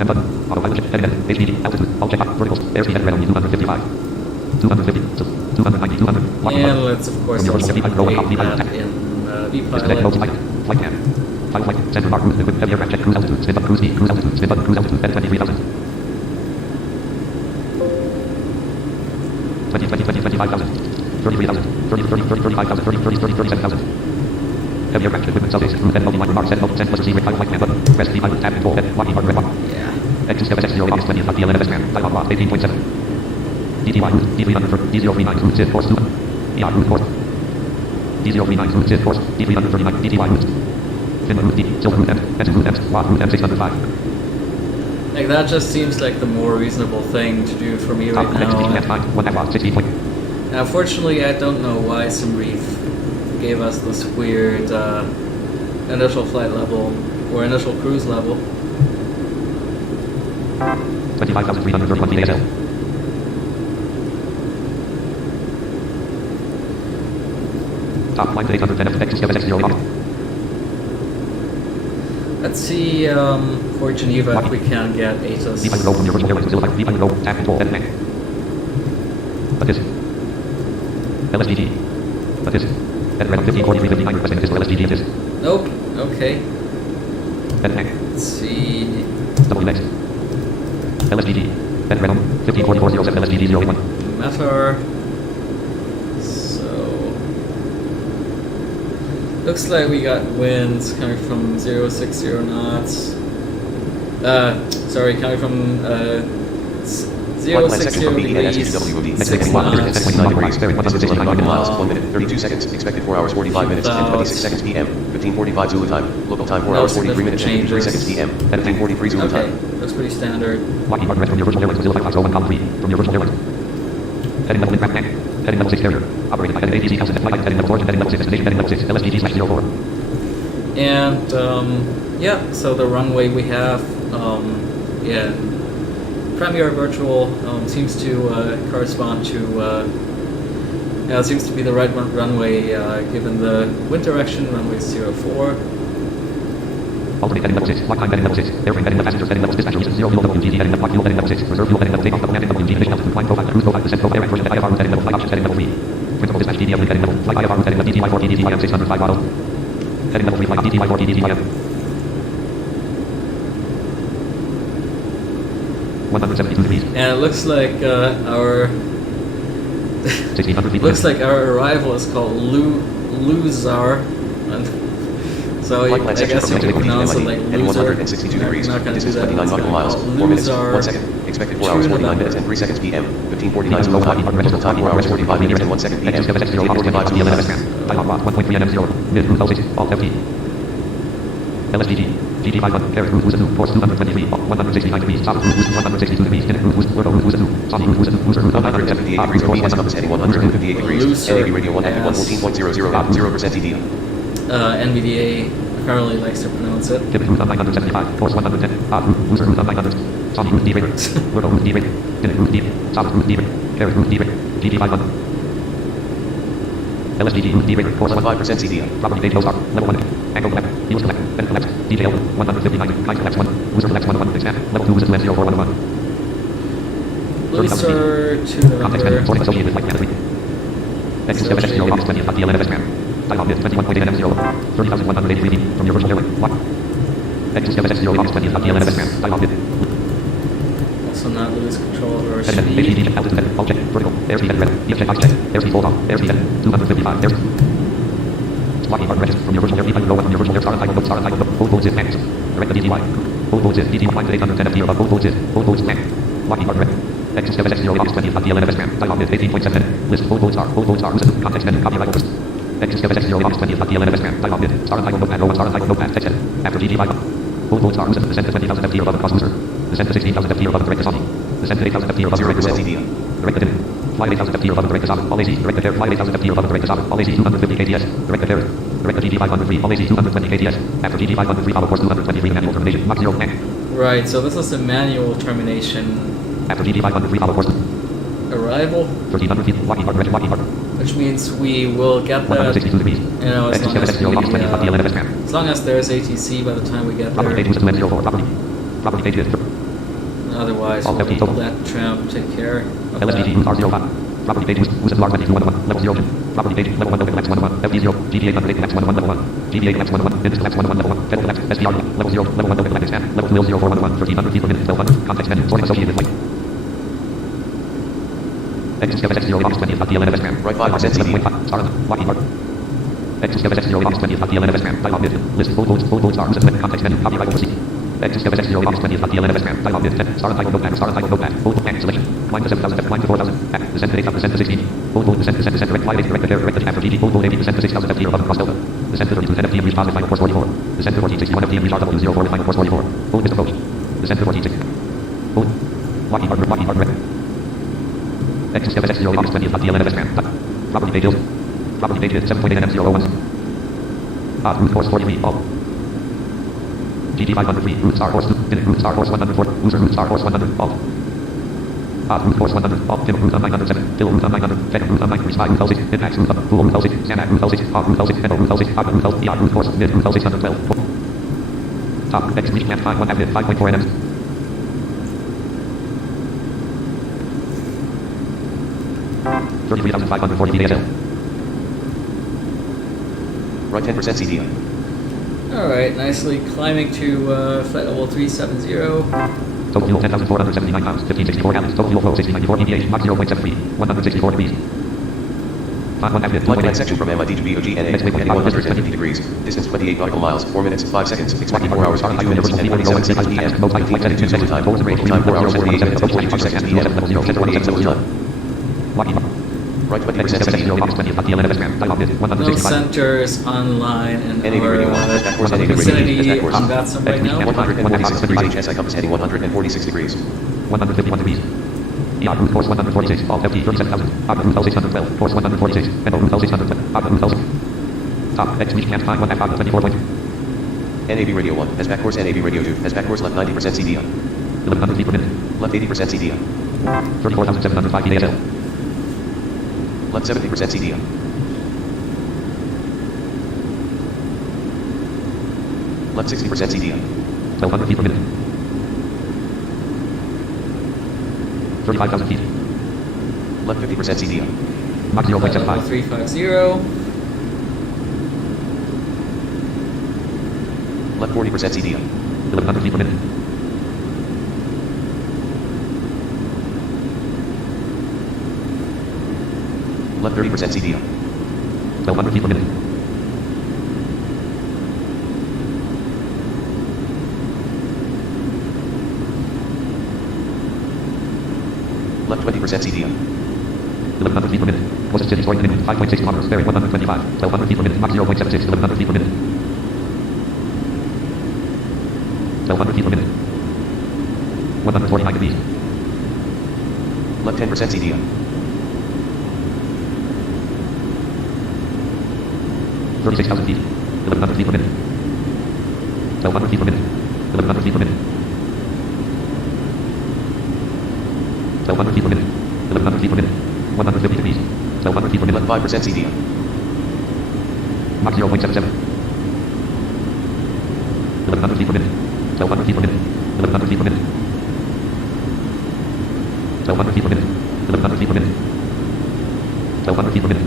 M button. Auto pilot check. Heading. HPD. Altitude. Object height. Verticals. Airspeed at red on 255. 250. 290. 200. Lockheed And Martin. let's of course From your also vertical update roll up, that attack. in Disconnect mode vPilot. flight. Flight cam. Final flight. Center mark route. Equip heavy aircraft check. Cruise altitude. Spin button. Cruise speed. Cruise altitude. Spin button. Cruise altitude. At 23,000. 20, 20, 20, 25,000. 33,000. 30, 30, 30, 35,000. 30, 30, 30, 37,000. Heavy aircraft equipment substation. Route and multi-line remarks. Set mode. Send plus Z. Final flight cam button. Press V pilot. Tab. Control. Lockheed Martin. Red bar. Yeah. X0 August 20th. DLNFS man. Dialog lock. 18.7. DTY route. D300. D039. Route 6. Course 2. ER route. Course. D039. Route 6. Course. D339. DTY route. Fin route D. Silk route M. Enter route M. Watt route M605. Like that just seems like the more reasonable thing to do for me right Top next reaching at now. 9. 1 half 16 point. Unfortunately, I don't know why some reef gave us this weird initial flight level or initial cruise level. 25,331 feet ASL. Top line to 810 X0 August. Let's see for Geneva if we can get ATIS. Deep roll from your virtual airline to Zilla. Deep roll. Tap control. Head bank. But this. LSDG. But this. Head red on 1543 59 requesting this for LSDG this. Nope. Okay. Head bank. Let's see. WX. LSGG. Ben Renault. 154407 LSGG 081. Matter. So looks like we got winds coming from 060 knots. Sorry, coming from 060 degrees, 6 knots. 29 degrees. Distance 11 nautical miles. 1 minute, 32 seconds. Expected 4 hours, 45 minutes, and 26 seconds PM. 1545 Zulu time. Local time 4 hours, 43 minutes, and 53 seconds PM. 1543 Zulu Okay, time. that's pretty standard. Lockheed Martin from your virtual airlines. 0550 column 3 from your virtual airlines. Heading level in tank. Heading level 6 carrier. Operated by ATC Council. Flight heading level 4. Heading level 6. Destination heading level 6. LSGG/04. And yeah, so the runway we have, yeah, Premier Virtual seems to correspond to, it seems to be the right runway given the wind direction, runway 04. Alternate heading level 6. Lock time heading level 6. Airframe heading passengers heading level dispatch region 0 fuel WG heading level fuel heading level 6. Reserve fuel heading level takeoff landing WG mission altitude climb profile cruise profile descent profile air version IFR route heading level flight options heading level 3. Principal dispatch DDL link heading level flight IFR route heading level DTY 4 DTYM 605 model. Heading level 3 flight DTY 4 DTYM. 172 degrees. And it looks like our 1600 feet. looks like our arrival is called Luzar. So Flight I plan guess section you from can pronounce it like heading loser. 162 degrees. I'm not going to do Distance that. 29 nautical miles. 4 minutes, 1 second. Expected 4 hours, 49 minutes, and 3 seconds PM. 1549 Zulu time. Local time 4 hours, 45 minutes, and 1 second PM. 1545 Zulu time. 1.3 NM0. Mid route 06. Alt FT. LSGG. GG 500. Air route 2. Force 223. 169 degrees. Top route 162 degrees. Inner route Turbo route 2. Sorry route 2. Loser route 178 degrees. OBS compass heading 158 degrees. Loser NAV radio 1 at 114.008. 0% TD. NVDA apparently likes to pronounce it. Pivot route 975. Force 110. Top route. Loser route 900. Sorry route D rate. Turbo route D rate. Inner route D. Top route D rate. Air route D rate. GG 500. LSGG route D rate. Force 5% CDM. Property page star. Level 1. Angle left. Heels left. Then left. Detail 159. Kite left 1. Loser left 1 expand. Level 2 is 0411. Loser to Context number. menu. Sorting associated with flight plan 3. Exit 0 box 20 at DLN expand. Time on bid 21.8 NM 0. 30,183 feet from your virtual airline. What? Exit 0 box 20 at DLN expand. Time on bid. Also not lose control of our Heading speed. HDD altitude head. All check. Vertical. Airspeed head red. EF check. Ice check. Airspeed hold on. Airspeed head. 255. Airspeed. Lockheed Martin register from your virtual air. From your virtual air. Star and star and Hold volts is tanks. Direct the DTY. Hold volts is DTY 810 FT above. Hold volts is. Hold volts tank. Lockheed Martin red. Exit 0 box 20 at DLN expand. Time on bid 18.7. List. Hold volts are. Hold volts are. Context menu. Copyright first. Exit 0 box 20 at DLN expand. Time on bid. Star and notepad. Row 1 star and notepad. Text head. After GG5. Hold volts are. Descend to 20,000 FT above cross loser. Descend to 16,000 FT above direct Sonic. Descend to 8,000 FT above direct 0% TD. Direct the Fly 8,000 FT above direct Sonic. All AC. Direct the Fly 8,000 FT above direct Sonic. All AC 250 KTS. Direct the Direct the GG503. All AC 220 KTS. After GG503 follow course 223 manual termination. Mach 0 tank. Right, so this is a manual termination After GG503 follow course arrival, 1300 feet. Lockheed Martin. which means we will get that, 162 degrees. you know, as long as, Exit 0 box 20 at DLN expand. as long as there's ATC by the time we get Property there. page 204. Property page is. Otherwise, All we'll FT. let Tramp take care of LSGG that. route R05. Property page was large 2211. Level 0. Property page level 1 open max 11. FD0. GD8 under max 11 level 1. GD8 max 11. Business max 11 level 1. Federal max SDR level 0. Level 1 open max expand. Level 0411. 1300 feet per minute. 1200. Context menu. Sorting associated with flight. Exit 0 box 20 at DLN expand. Right 5% TD. Star Lockheed Martin. Exit 0 box 20 at DLN expand. Time on bid. List. Hold votes are. Context menu. Copyright oversee. Exit 0 box 20 at DLN expand. Time on bid. 10. Star and title notepad. Star and title notepad. Hold tank selection. Climb to 7,000. Climb to 4,000. Back. Descend to 8,000. Descend to 16. Hold vote. Descend. Direct flight. Direct the direct after GG. Hold vote 80. Descend to 6,000 FT above cross delta. Descend to 32 10 FT and reach positive final course 44. Descend to 1461 FT and reach RW04 final course 44. Hold missed approach. Descend to 1460. Hold. Lockheed Martin red. Exit 0 box 20 at DLN expand. Property page. Property page is 7.8 NM001. Route course 43. All. GG 503. Route star course 2. Pin route star course 104. Loser route star course 100. All. Route course 100. All. Pin route 907. Fill route 900. Check route 9. Spy route 06. Pin max route up. Full route 06. Scan route 06. Off route 06. Endo route 06. Top route 06. Beyond route course. Mid route 612. Top. Exit reach camp 51 active. 5.4 NM. $33,540 DSL. Right 10% CDM. Alright, nicely climbing to flight level 370. Total fuel 10,479 pounds, 1564 gallons. Total fuel flow 6094 pph, Mach 0.73, 164 degrees. Climb 1 active, Flight plan section from MIT to BOGNA, heading 150 degrees, distance 28 nautical miles, 4 minutes, 5 seconds, expected 4 hours, 52 minutes, and 47 seconds PM, 15:52 Zulu time, total time 4 hours, 48 minutes, and 42 seconds PM, 10:28 Zulu time. Lockheed Martin. Right 20% No centers online in NAV our radio 1, back course, NAV radio 2, vicinity back course. on Batson right now. 146 degrees HSI compass heading 146 degrees. 151 degrees. ER cruise course 146, all FT 37,000. Aqua cruise 0612, course 146, Echo cruise 0612, Aqua cruise 06. Top, X reach camp time 1 half 24 point. NAV radio 1, has back course NAV radio 2, has back course left 90% CDI. 1100 feet per minute. Left 80% CDI. 34,705 PASL. Left 70% CDI. Left 60% CDI. 1200 feet per minute. 35,000 feet. Left 50% CDI. Mach Flight level 0.75. 350. Left 40% CDI. 1100 feet per minute. Left 30% CDI. 1200 feet per minute. Left 20% CDI. 1100 feet per minute. Closest city point minimum 5.6 kilometers. Bearing 125. 1200 feet per minute. Mach 0.76. 1100 feet per minute. 1200 feet per minute. 149 degrees. Left 10% CDI. 36,000 feet. 1100 feet per minute. 1200 feet per minute. 1100 feet per minute. 1200 feet per minute. 1100 feet per minute. 150 degrees. 1200 feet per minute. Left 5% CDI. Mach 0.77. 1100 feet per minute. 1200 feet per minute. 1100 feet per minute. 1200 feet per minute. 1100 feet per minute. 1200 feet per minute.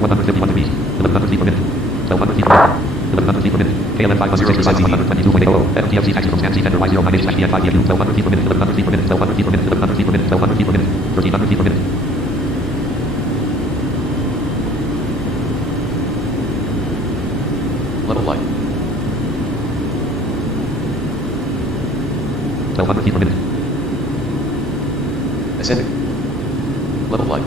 151 degrees. 1100 feet per minute. 1200 feet per minute. 1100 feet per minute. KLM 565 122.00. FTFC taxi from Scan Center Y09 5 PFU. 1200 feet per minute. 1100 feet per minute. 1200 feet per minute. 1100 feet per minute. 1200 feet per minute. 1300 feet per minute. Level flight. 1200 feet per minute. Ascending. Level flight.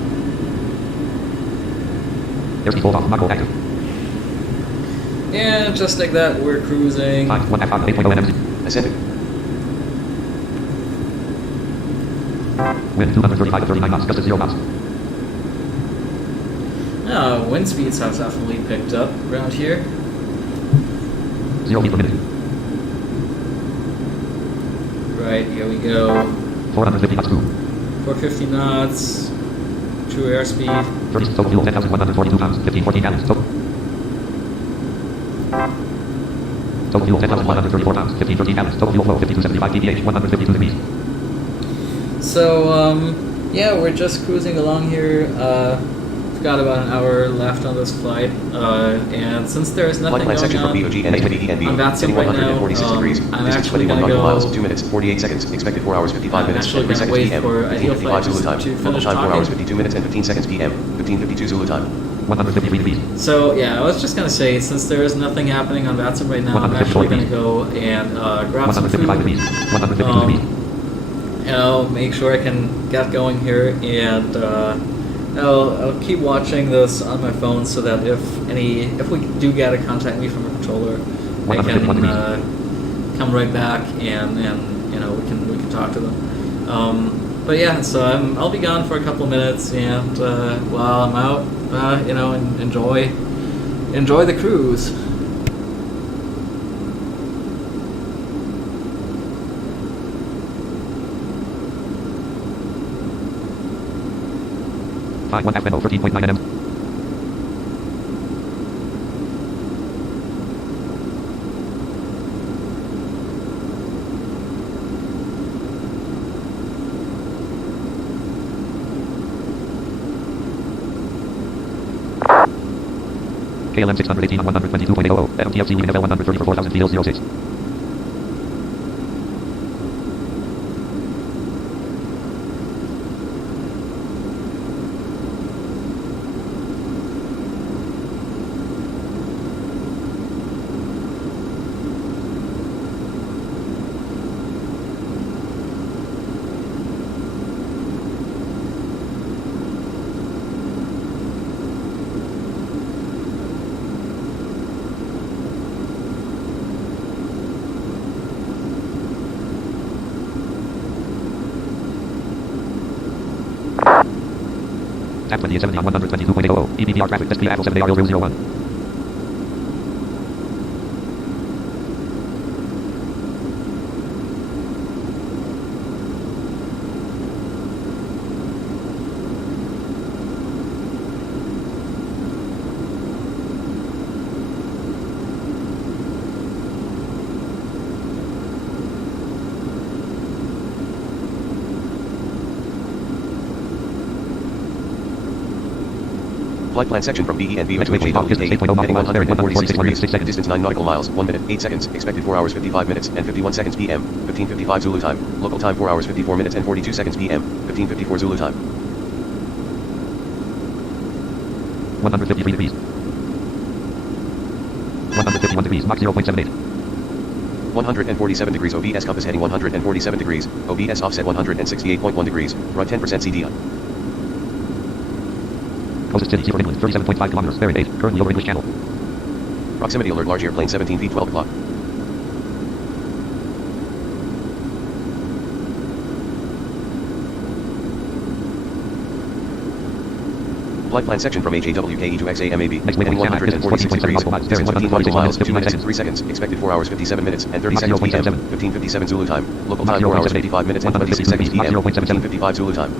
Airspeed hold off. Mach active. And just like that, we're cruising. 5, 1 half 8.0 NMC. Ascending. Wind 235 to 39 knots. Just at 0 knots. Wind speeds have definitely picked up around here. 0 feet per minute. Right, here we go. 450 knots. 450 knots. True airspeed. 30 total fuel 10,142 pounds. 1514 gallons. Total fuel 10,134 pounds. 1513 gallons. Total fuel flow 5275 pph. 152 degrees. So, yeah, we're just cruising along here. We've got about an hour left on this flight. And since there's Flight nothing plan section from going BOGNA, on NB, on Batson heading right now, 146 degrees, I'm distance actually 21 going to nautical miles, go... 2 minutes, 48 seconds, expected 4 hours, 55 I'm minutes, actually 3 gonna seconds wait PM, for Ideal 15:55 Flight Zulu to time, finish local time 4 hours, talking. 52 minutes and 15 seconds PM, 15:52 Zulu time. 153 degrees. So, yeah, I was just going to say, since there is nothing happening on Batson right now, I'm actually going to go and grab some food. 155 degrees. 152 degrees. You know, make sure I can get going here, and I'll keep watching this on my phone so that if we do get a contact me from a controller, I can come right back and you know we can talk to them. But yeah, so I'll be gone for a couple minutes, and while I'm out, you know, enjoy the cruise. Flight 1 FNO 13.9 nm. KLM 618 on 122.800. MTFC leaving FL 130 for 4000 feet 06. TAP 2070 on 122.800. EBPR traffic test via 7AR0001. Flight plan section from BENV to HAWK, heading 146 degrees, second distance 9 nautical miles, 1 minute, 8 seconds, expected 4 hours 55 minutes and 51 seconds PM, 15:55 Zulu time, local time 4 hours 54 minutes and 42 seconds PM, 15:54 Zulu time. 153 degrees. 151 degrees, Mach 0.78. 147 degrees OBS compass heading 147 degrees, OBS offset 168.1 degrees, run 10% CDI. Closest city, Seaford, England, 37.5 kilometers, bearing 8, currently over English Channel. Proximity alert large airplane 17 feet 12 o'clock. Flight plan section from HAWKE to XAMAB, heading 146 degrees, distance 15 nautical miles, 2 minutes and 3 seconds, expected 4 hours 57 minutes and 30 seconds PM, 15:57 Zulu time, local time 4 hours 85 minutes and 26 seconds PM, 15:55 Zulu time.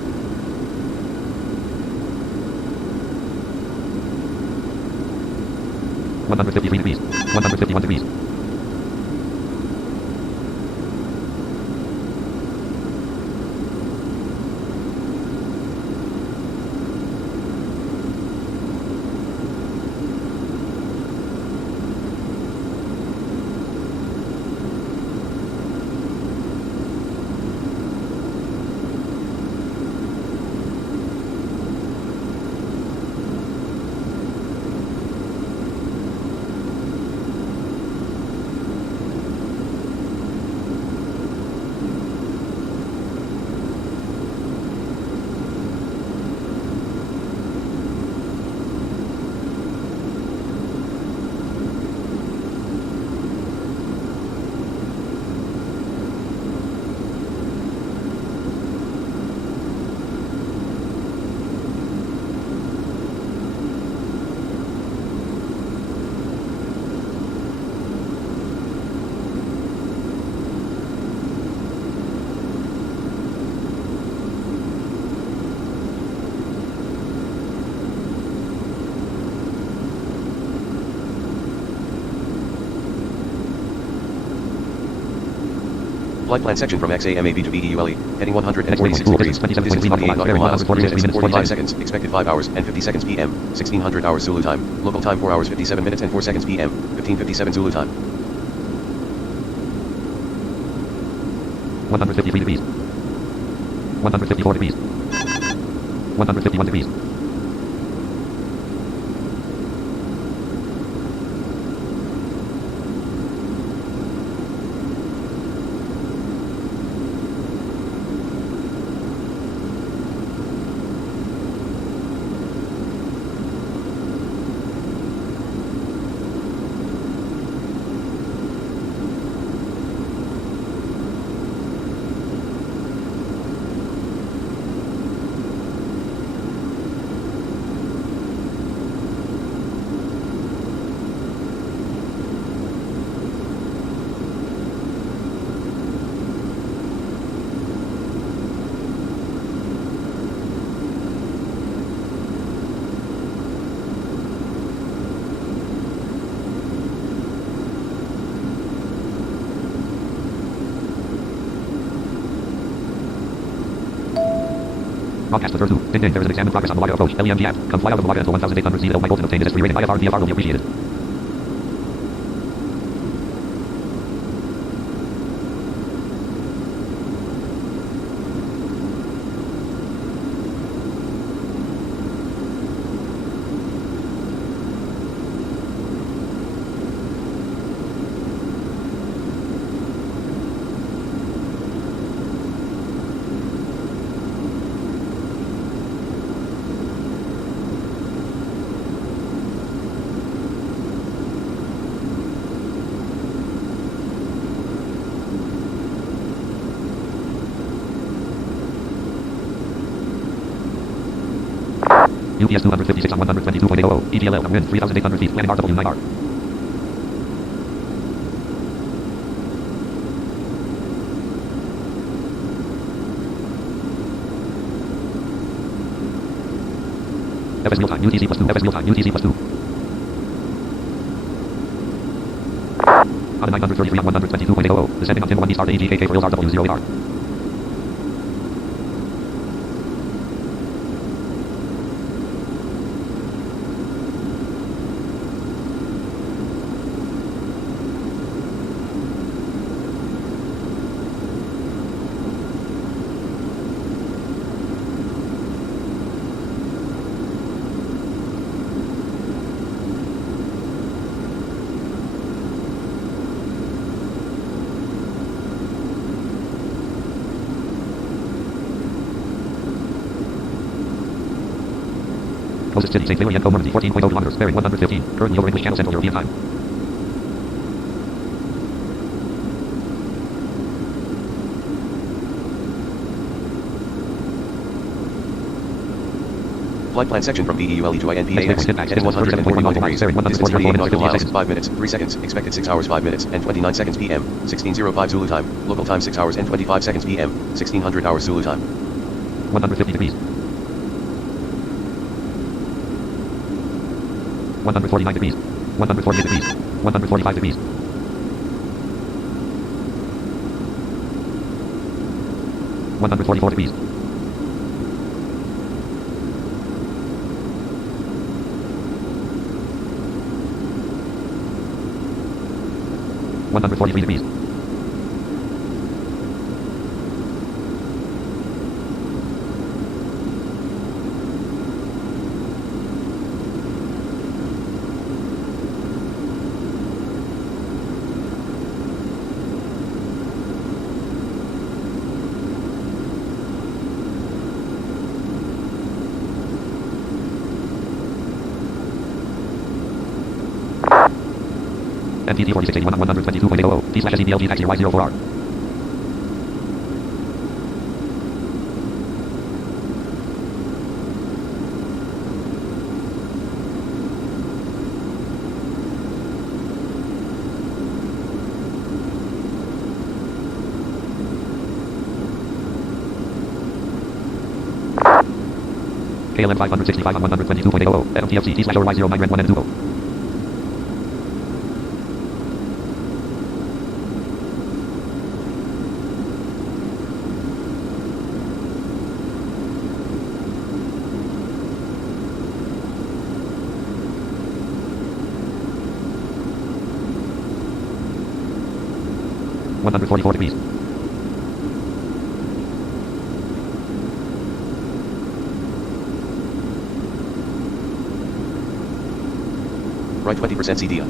153 degrees. 151 degrees. Flight plan section from XAMAB to BEULE, heading 146 degrees, distance 28 nautical miles, 4 minutes and 45 seconds, expected 5 hours and 50 seconds PM, 1600 hours Zulu time, local time 4 hours 57 minutes and 4 seconds PM, 15:57 Zulu time. 153 degrees. 154 degrees. 151 degrees. Broadcast the third 2. Ding ding, there is an exam in progress on the Waka approach. LEMG app. Come fly out of the Waka until 1800 Z. Mike Bolton obtained this free rating. IFR VFR will be appreciated. UPS 256 on 122.80. EGLL, wind 3,800 feet, planning RW9R. FS real time, UTC plus 2, FS real time, UTC plus 2. On 933 on 122.80, descending on Tim 1D star to EGKK for RW0AR. Closest city, St. Valery and Normandy, 14.0 kilometers, bearing 115. Currently over English Channel, Central European Time. Flight plan section from VEULE-NPAX. Heading 141 degrees. Distance 38 nautical miles. 5 minutes, 3 seconds. Expected 6 hours, 5 minutes, and 29 seconds PM. 16:05 Zulu time. Local time 6 hours and 25 seconds PM. 1600 hours Zulu time. 150 degrees. 149 degrees. 148 degrees. 145 degrees. 144 degrees. 143 degrees. 4681 on 122.80. T/SDBLG taxi Y04R. KLM 565 on 122.80. FMTFC T/Y09 Ren 1 and 2. $144 degrees. Right 20% CDI.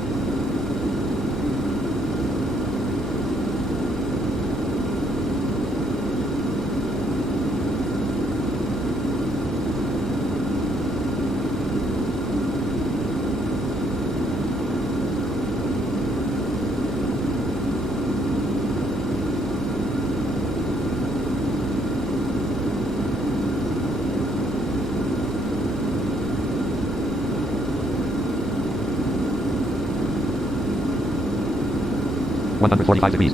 $145 degrees.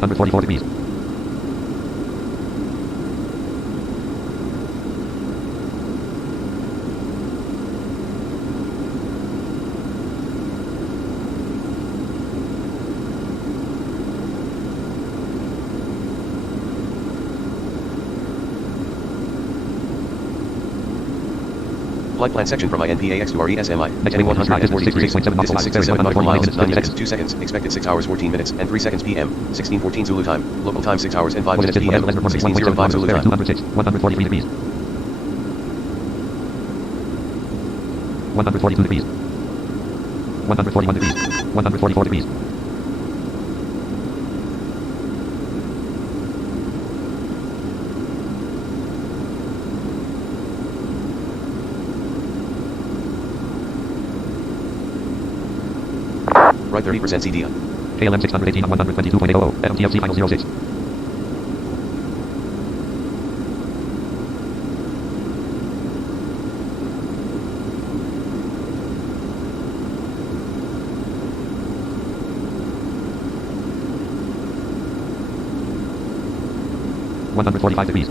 144 degrees. Flight plan section from INPAX to RESMI. Next 100 is 46.7 knots. Distance 6.74 miles, 90 minutes, 2 seconds. Expected 6 hours 14 minutes and 3 seconds PM. 16:14 Zulu time. Local time 6 hours and 5 minutes PM. 16:05 Zulu time. 206, 143 degrees. 142 degrees. 141 degrees. 144 degrees. Right 30% CDI. KLM 618 on 122.80. MTFC final 06. $145 degrees.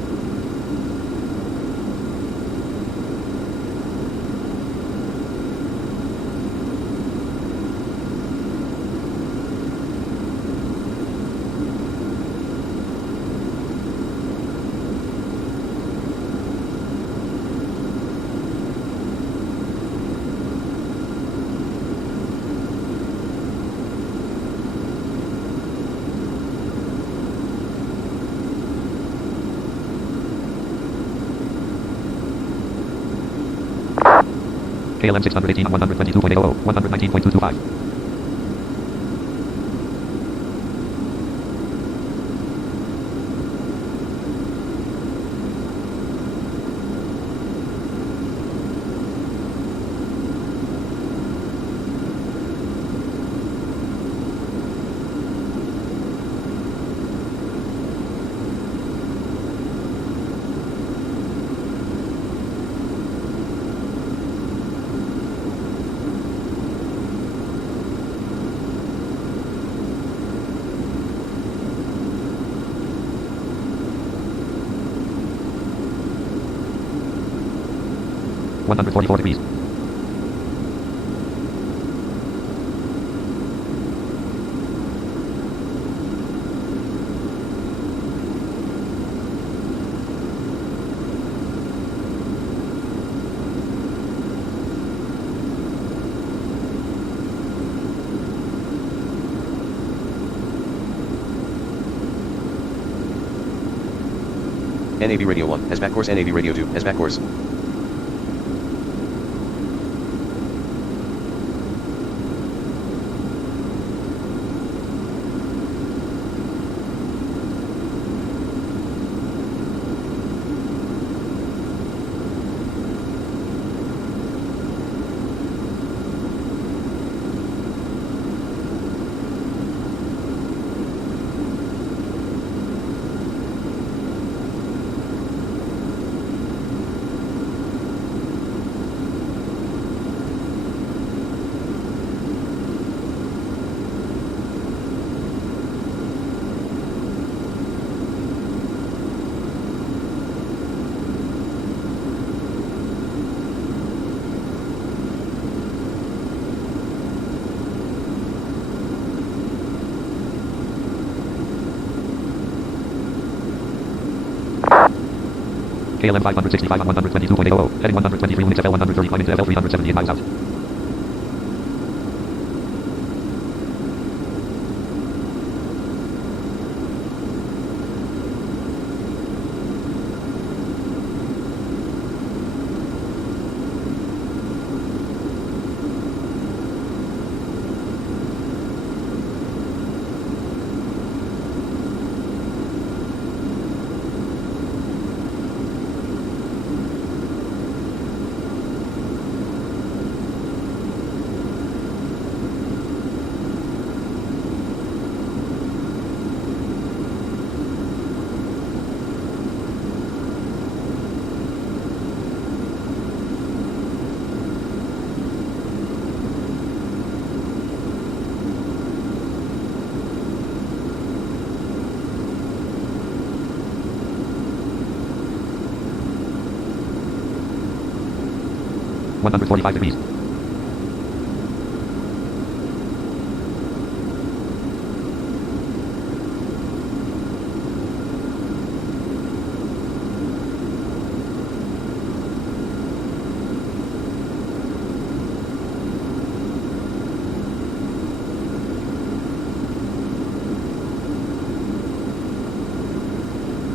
KLM 618 on 122.80. 119.225. $144 degrees. NAV Radio 1 has back course. NAV Radio 2 has back course. KLM 565 on 122.80. Heading 123 units FL 130 climb into FL 378 miles out. 145 degrees.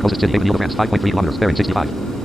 Closest city, Haven, France, 5.3 kilometers, bearing 65.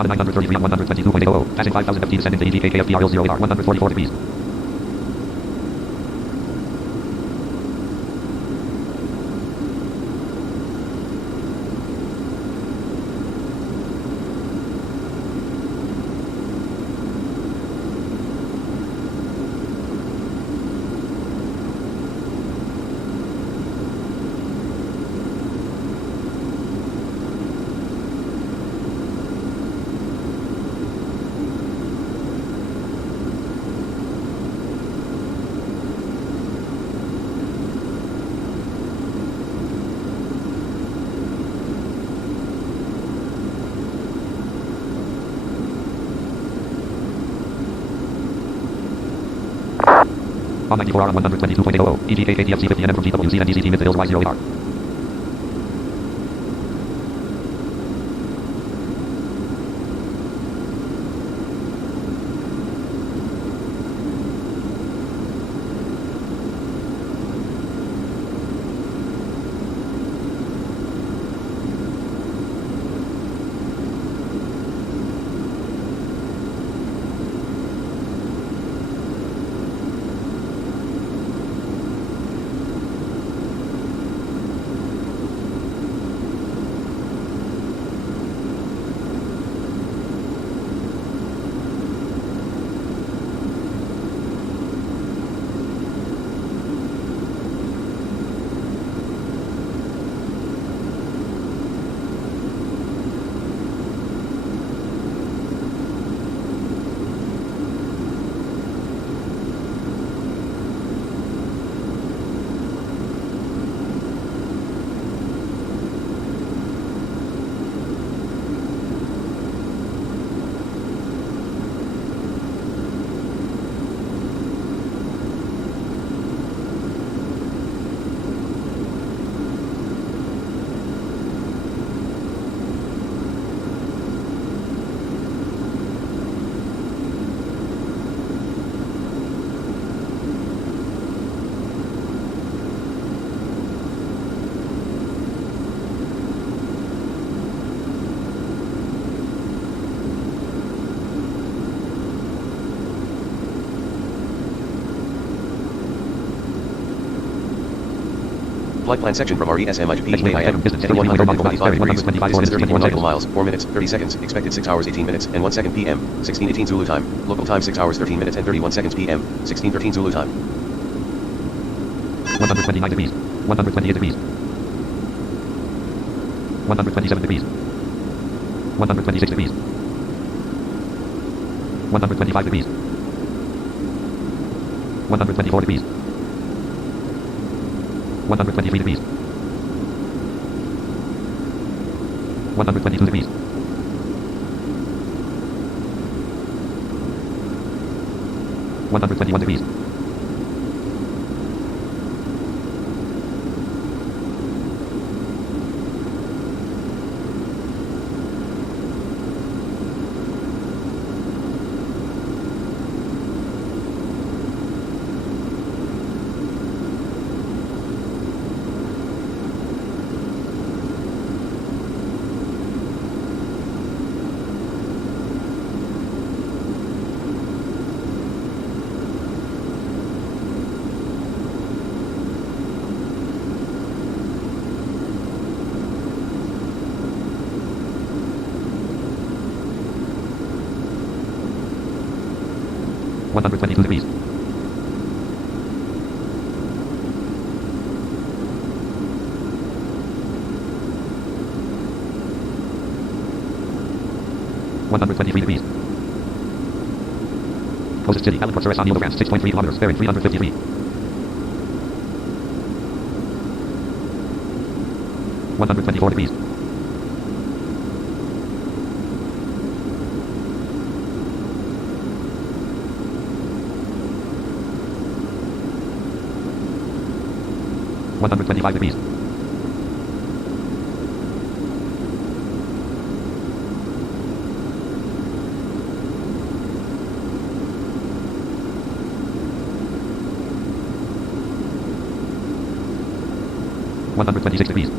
On 933 on 122.00, passing 5,000 FT descending to EGKKFDRL 0AR, 144 degrees. On 94 on 122.00, EGKKTFC 50 NM from GWZ and DCT mid to hills Y0AR. Flight plan section from RESMIGPAIM. 31 nautical miles, 4 minutes, 30 seconds. Expected 6 hours 18 minutes and 1 second PM. 16:18 Zulu time. Local time 6 hours 13 minutes and 31 seconds PM. 16:13 Zulu time. 129 degrees. 128 degrees. 127 degrees. 126 degrees. 125 degrees. 124 degrees. 123 degrees. 122 degrees. 121 degrees. 1 122 degrees. $123. Closest city, Allen Port Suresani Overground, 6.3 kilometers, bearing 353. $124. $125. $126.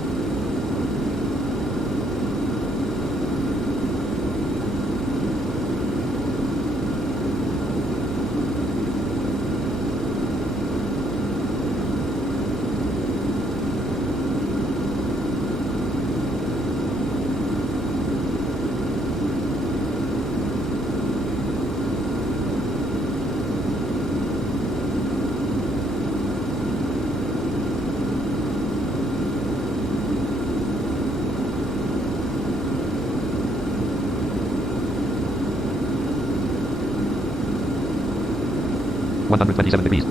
$127.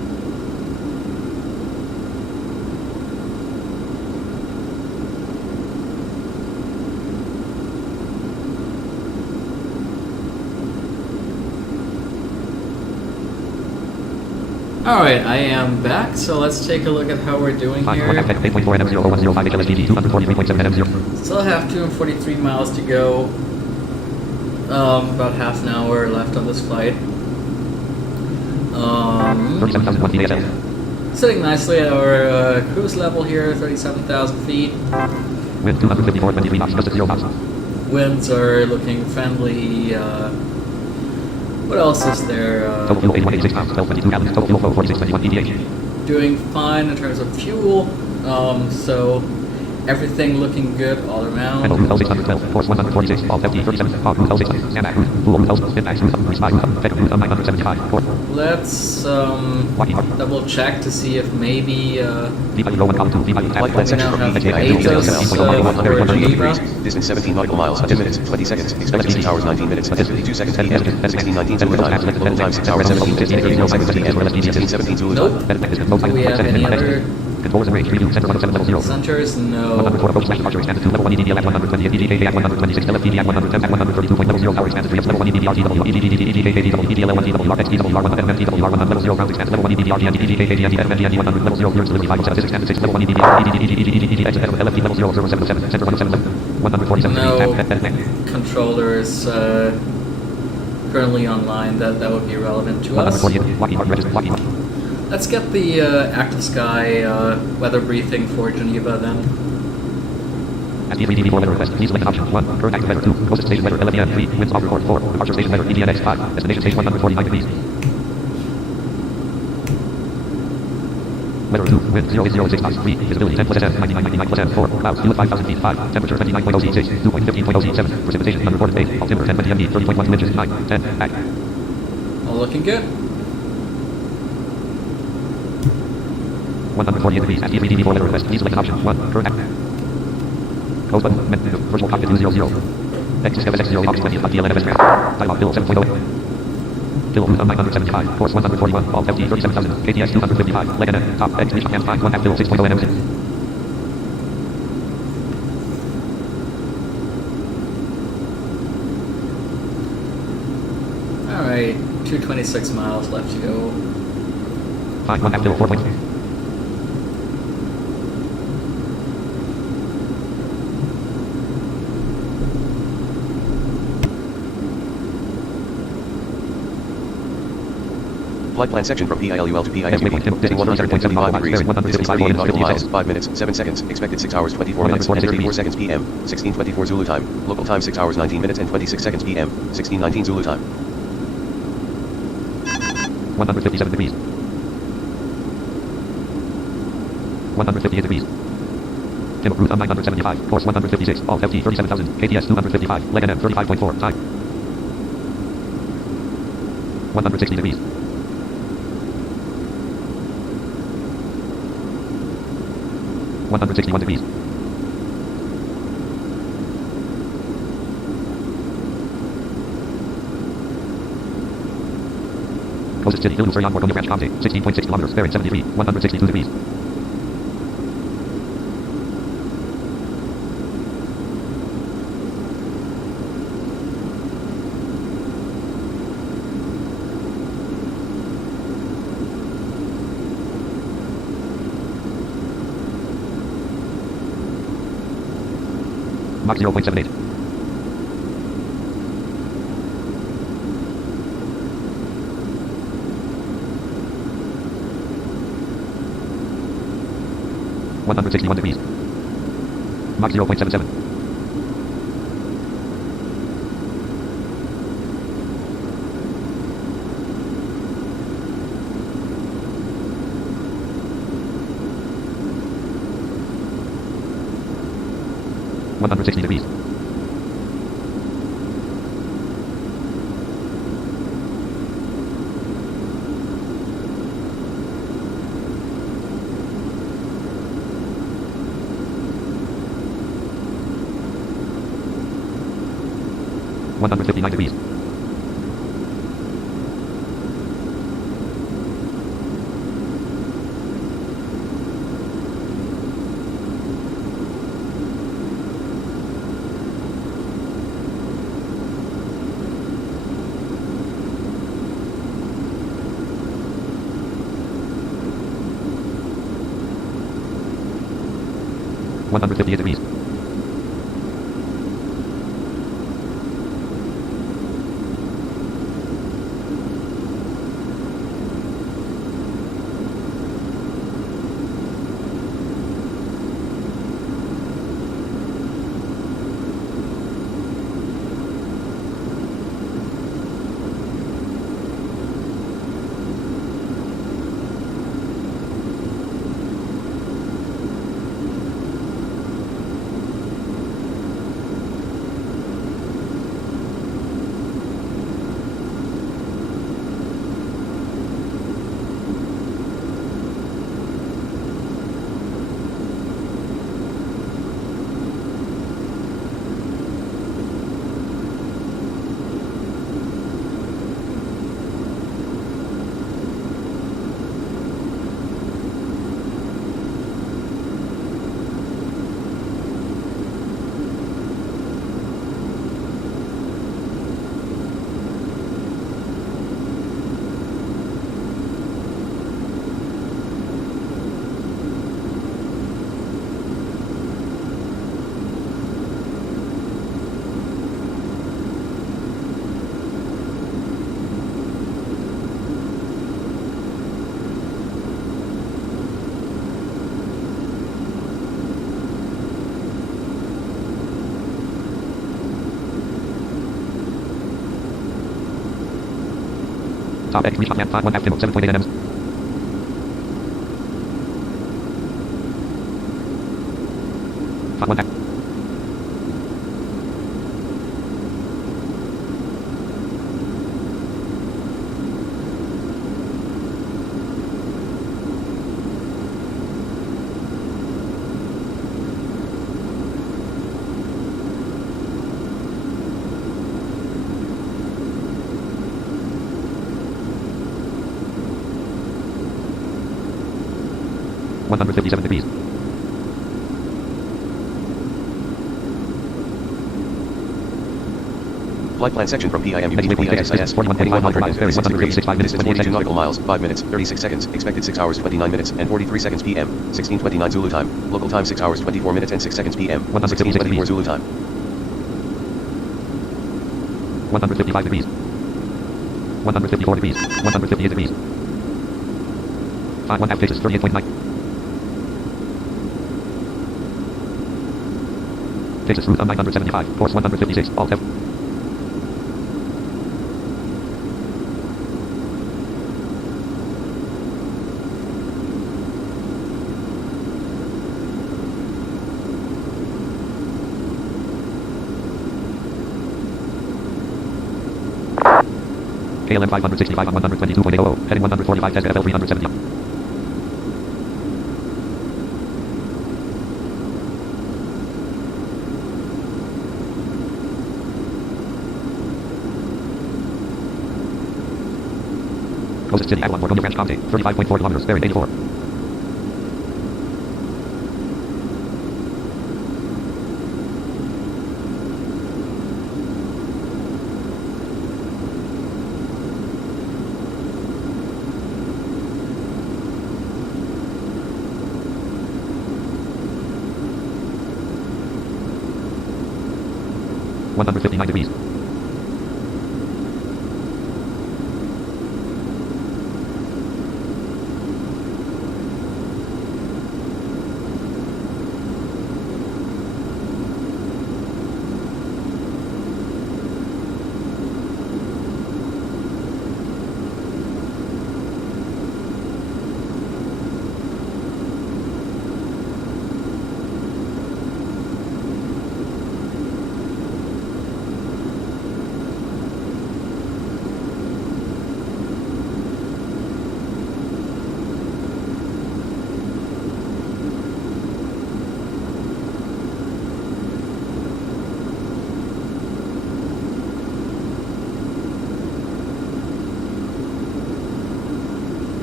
Alright, I am back, so let's take a look at how we're doing here. 8.4 NM00105 HLSTG 243.7 NM0. Still have 243 miles to go. About half an hour left on this flight. 37,001 DASL. Sitting nicely at our cruise level here, 37,000 feet. Wind 254.23 knots, just at 0 knots. Winds are looking friendly. What else is there? Total fuel 8186 pounds, 1222 gallons, total fuel flow 4621 PDH. Doing fine in terms of fuel. So everything looking good all around. Handle route L612, course 146, alt FT 37, hog route L600, Sandbag route, full route L6, Spinbags route, Respy route, Fed route 975, port. Let's double check to see if maybe V5 row 1 column 2, V5 Flight plan section from Geneva. Distance 17 nautical miles, 10 minutes, 20 seconds, expected 6 hours, 19 minutes, 52 seconds, PM, 16:19 Zulu time, local time 6 hours, 17 minutes, 30 seconds, PM, 16:17 Zulu time. Nope. Do we have any other Controls and range, review, center 107 level 0. centers? No. 104 approach slash departure expanded to level 1 EDD at 120 EDK at 126 LFTD at 110 at 132 point level 0 tower expanded to level 1 EDD RTW EDDDDDKW EDL1 TW XTW 1 MMTW 1 level 0 ground expanded level 1 EDD RTD EDDKD FMD 100 level 0 clearance delivery 507 expanded 6 level 1 EDD EDD exit LFT level 0077 center 107 147 No controllers currently online that would be relevant to us. 148 Let's get the active sky weather briefing for Geneva then. At D3DB4 weather request, please select option 1. Current active weather 2. Closest station weather 11 3. Winds off record 4. Departure station weather EDNX 5. Destination station 149 degrees. Weather 2. Wind 0 knots 3. Visibility 10 plus SM 99 plus M 4. Clouds 2 at 5,000 feet 5. Temperature 29.0 C 6. 2.15.0 7. Precipitation unreported 8. Altimeter 10 MD 30.1 inches 9 10. Back. All looking good. 148 degrees at D3DB4 weather request. Please select option 1. Current active. Close button. Virtual cockpit 200. X0 August 20th. DLNFS grant. Time bill 7.0. Kill route 975. Course 141. Alt FT 37,000. KTX 255. Leg NM. Top X. Reach command 5. 1 half bill 6.0 NM6. Alright, 226 miles left to go. 5 1 half bill 4.0. Flight plan section from PILUL to PIM. Heading 100.75 degrees. Distance 38 nautical miles. 5 minutes, 7 seconds. Expected 6 hours, 24 minutes, and 34 seconds PM. 16:24 Zulu time. Local time 6 hours, 19 minutes, and 26 seconds PM. 16:19 Zulu time. 157 degrees. 158 degrees. Tim route 975. Course 156. Alt FT 37,000. KTS 255. Leg NM 35.4. Time. 160 degrees. 161 degrees. Closest city, Illu-Surian, Borgonia Branch County, 16.6 kilometers, bearing 73, 162 degrees. Mach 0.78. $161 degrees. Mach 0.77. $160 degrees. $159 degrees. $158 degrees. Top X, reach hot 51 F, 7.8 nms. Hot 1 F. $157 degrees. Flight plan section from PIMU to PISIS 186 minutes 42 nautical miles, 5 minutes, 36 seconds, expected 6 hours 29 minutes and 43 seconds PM, 16:29 Zulu time, local time 6 hours 24 minutes and 6 seconds PM, 16:24 Zulu time. 155 degrees. 154 degrees. 158 degrees. 5 1 half paces 38.9. Paces route 975, course 156, alt F. KLM 565 on 122.800, heading 145, test FL 370. Closest city, Avalon, Morgonia Branch, Comte. 35.4 kilometers, bearing 84. $159 degrees.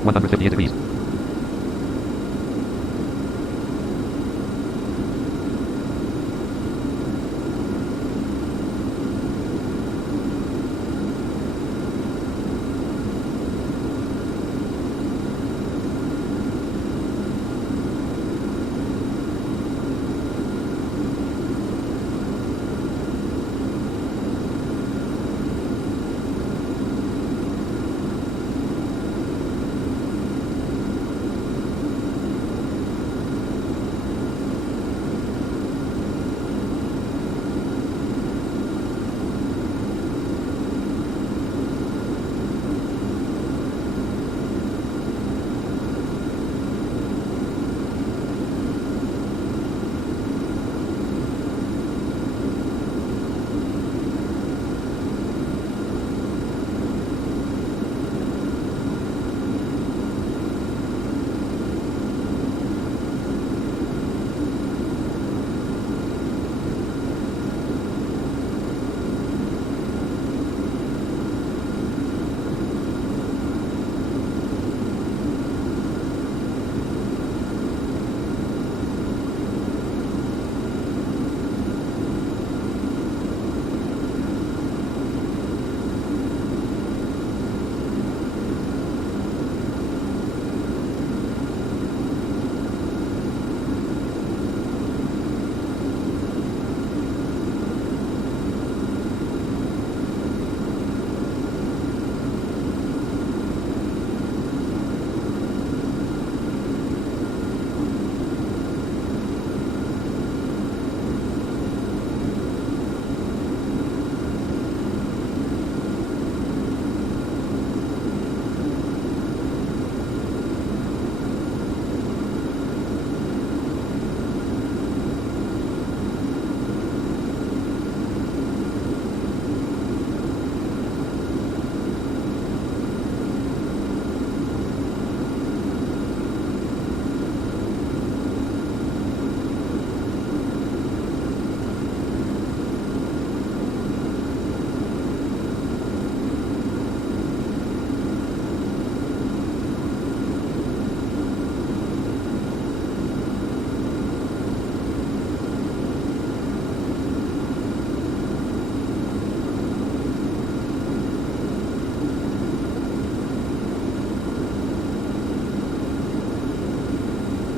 $158 degrees.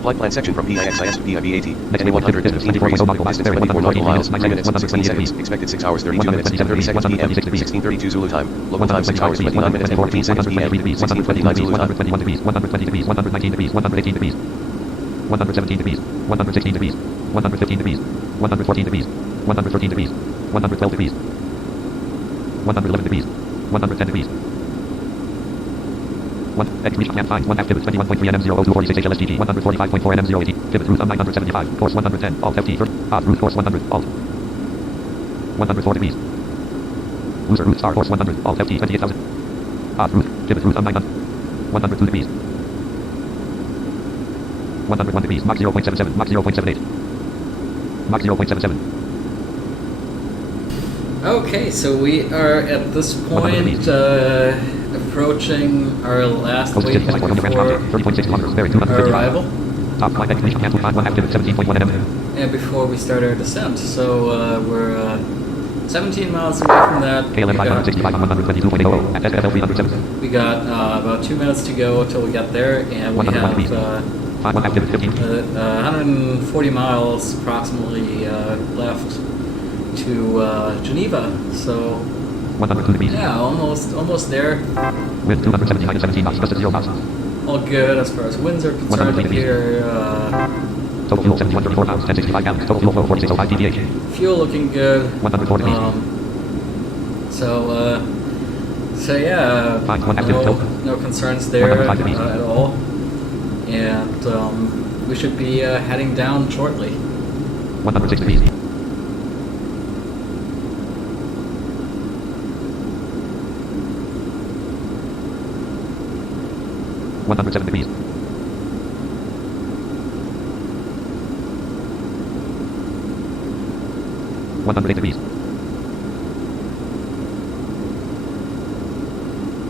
Flight plan section from PIXIS to PIB-80. Next NA 100 degrees, 24 nautical miles, distance 24 nautical miles, 3 minutes, 16 degrees. seconds, expected 6 hours 32 minutes, 30 seconds PM, 16:32 Zulu time, local time 6 hours 29 minutes and 14 seconds PM, 16:29 Zulu time. 121 degrees, 120 degrees, 119 degrees, 118 degrees, 117 degrees, 116 degrees, 115 degrees, 114 degrees, 113 degrees, 112 degrees, 111 degrees, 110 degrees. X reach can find 1 active 21.3 NM00246 HLSGG 145.4 NM080 pivot route 975 course 110 alt FT first route course 100 alt 104 degrees loser route star course 100 alt FT 28,000 route pivot route 900 102 degrees 101 degrees Mach 0.77 Mach 0.78 Mach 0.77. Okay, so we are at this point approaching our last Coast distance waypoint 400 grams before 30.6 kilometers, bearing our 250. arrival, Top flight destination, cancel 5, 1 active, 17.1 nm. and before we start our descent. So we're 17 miles away from that. KLM 565 on 122.80 at SFL 307. We got about 2 minutes to go till we get there, and we 101 feet. have 5, 1 active, 15. 140 miles approximately left to Geneva. So 102 degrees. yeah, almost there. With 270 minus 17 knots, just at 0 knots. All good as far as winds are concerned up here. Total fuel 7134 pounds, 1065 gallons. Total fuel flow 4605 pph. Fuel looking good. 104 degrees. So yeah, Fine, one active, no concerns there 105 degrees. at all. And we should be heading down shortly. 106 degrees. $107 degrees. $108 degrees.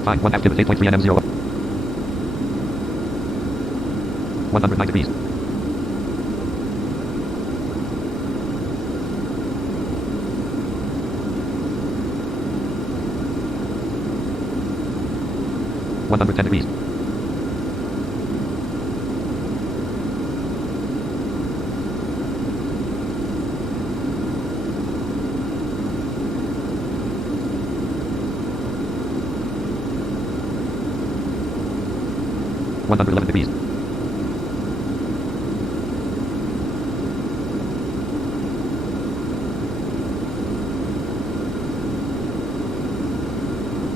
5, 1 active, 8.3 nm 0. 109 degrees. $110 degrees. $111 degrees.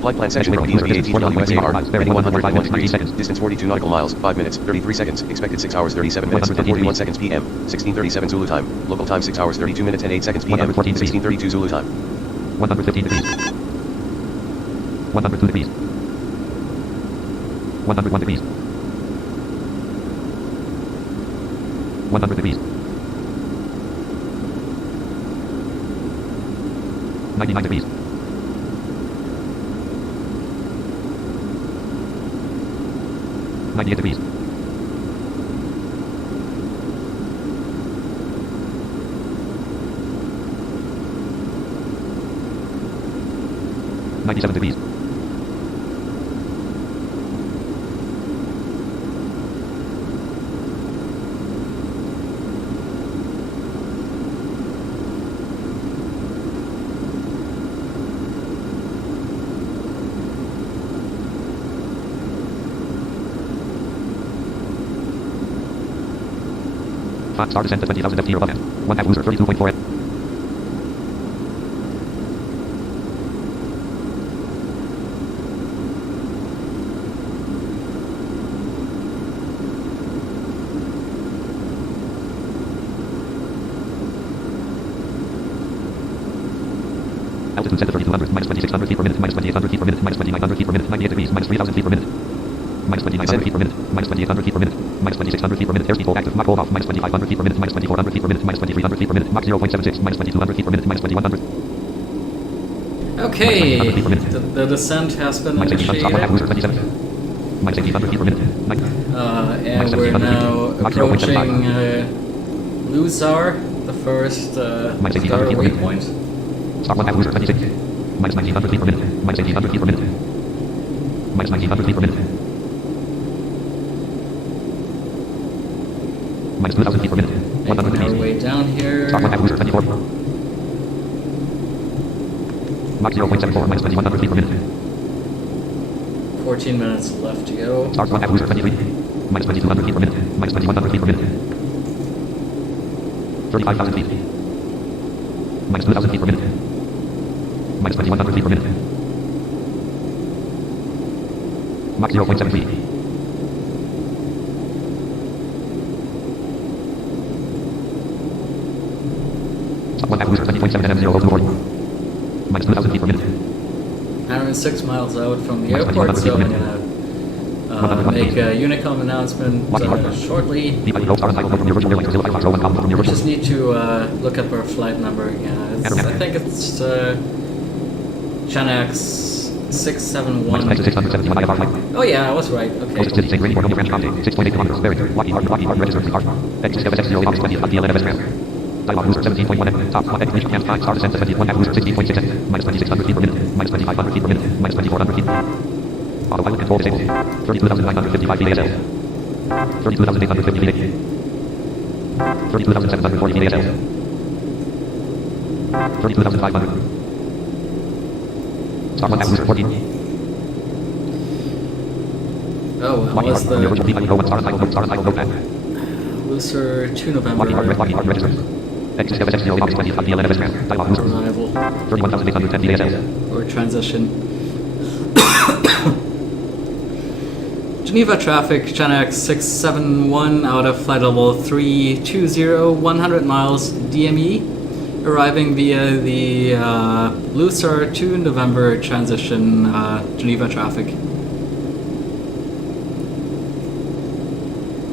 Flight plan section from DSB 18 USAR, heading 105 degrees, distance 42 nautical miles, 5 minutes, 33 seconds, expected 6 hours 37 minutes, and 41 seconds PM, 16:37 Zulu time, local time 6 hours 32 minutes and 8 seconds PM, 16:32 Zulu time. 115 degrees. 102 degrees. 101 degrees. 100 degrees. 99 degrees. 98 degrees. 97 degrees. 5 star descent to 20,000 ft or above end. 1 half loser 32.4 m. Altitude set to 3200, minus 2600 feet per minute, minus 2800 feet per minute, minus 2900 feet per minute, 98 degrees, minus 3000 feet per minute, minus 2900 feet per minute, minus 2800 feet per minute, minus 2600 feet per minute, airspeed full active, Mach roll off, minus 2500 feet per minute, minus 2400 feet per minute, minus 2300 feet per minute, Mach 0.76, minus 2200 feet per minute, minus 2100. Okay, the descent has been initiated. Minus 1800 feet per minute. And we're now approaching Luzar, the first starter waypoint. Start 1 half loser 26. Minus 1900 feet per minute. Minus 1800 feet per minute. Minus 1900 feet per minute. Minus 2000 feet per minute. 100 Making our degrees. way down here. Start 1 half loser 24. Mach 0.74. Minus 2100 feet per minute. 14 minutes left to go. Start 1 half loser 23. Minus 2200 feet per minute. Minus 2100 feet per minute. 35,000 feet. Minus 2000 feet per minute. Minus 2100 feet per minute. Mach 0.73. Stop 1 half loser 20.7 nm 0 to board. Minus 2000 feet per minute. 106 miles out from the Minus airport, 2100 so I'm feet per minute. gonna make a Unicom announcement shortly. Deep roll star untitled from your virtual airline 05 Fox 01 column from your We virtual. just need to look up our flight number again. I think it's Gen X 671. Exit 671 IFR flight. Oh yeah, I was right. Okay. Closest city, St. Rainy, Bordeaux, French Comté, 6.8 kilometers, Barry, Lockheed Martin, registered car. X0 August 20th, DLNFS RAM. Dialog loser 17.1 M, top 1 X, reach camp 5 star descent to 71 half loser 16.6 M, minus 2600 feet per minute, minus 2500 feet per minute, minus 2400 feet. Autopilot control disabled. 32,955 feet ASL. 32,850 feet. 32,740 feet ASL. 32,500. Star 1 half loser 14. Oh, that Lockheed was Martin, your virtual the flight Echo 1 star untitled notepad. Loser 2 Lockheed November Martin registered. X0 August 20th, DLNFS RAM. Dialog loser. arrival 31,810 feet ASL. or transition. Geneva traffic, China X671 out of flight level 320, 100 miles DME, arriving via the Lucerne to November transition Geneva traffic.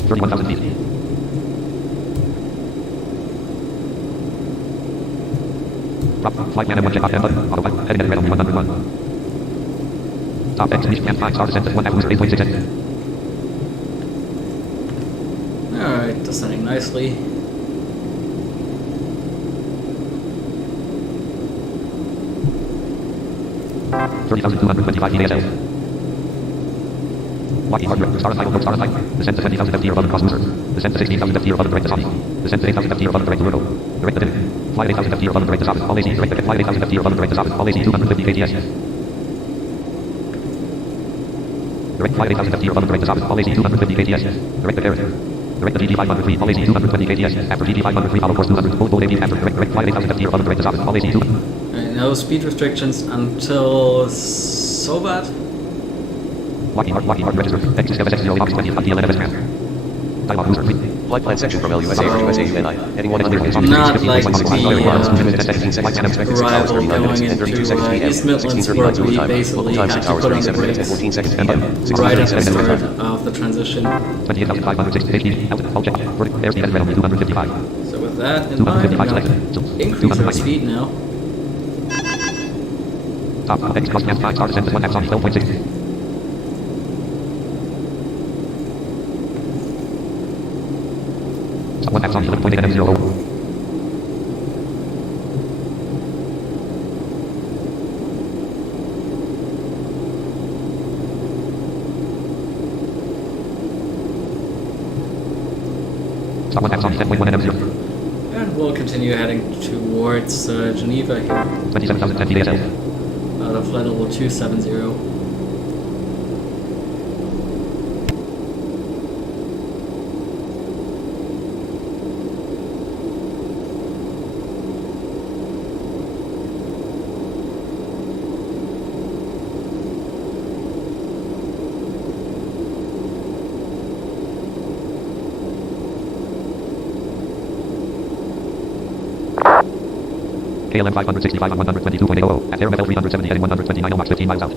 31,000 feet. Drop, flight man M1 jet off M button, autopilot, heading at red only 101. Top X, reach camp 5 star descent at 1 half loser 8.6 M. Alright, descending nicely. $30,225 feet ASL. Lockheed Martin, star untitled, no star untitled. Descent to 20,000 FT or above across loser. Descent to 16,000 FT or above direct to Saudi. Descent to 8,000 FT or above direct to Lugo. Direct to Dimming. Fly at 8,000 FT or above direct to Zabit. All AC, direct to fly at 8,000 FT or above direct to Zabit. All AC 250 kts. Direct flight 8,000 FT or above direct to Zabit. All AC 250 kts. Direct to Paris. Direct to GT 503. All AC 220 kts. After GT 503, follow course 200. Both AV after direct flight 8,000 FT or above direct to Zabit. All AC 200. No speed restrictions until Sobat. Lockheed Martin registered. X0 August 20th, DLNFS RAM. Dialog loser. Flight plan section from LUSA or USA UNI. Heading 1 Not like the arrival going into East Midlands where we basically had to put on the brakes 14 seconds PM. right at the start of the transition. 28,560 feet. Altitude. Hold check. Vertical. Airspeed at red only 255. So with that in mind, I'm 255 going selected. to increase our speed now. Top X cross camp 5 star descent at 1 half Saudi 12.6. Top 1 half Saudi 11.8 and M0. Top 1 half Saudi 10.1 and M0. And we'll continue heading towards Geneva here, 27,010 feet ASL. out of flight level 270. KLM 565 on 122.80. At Arametel 370 heading 129 Mach 15 miles out.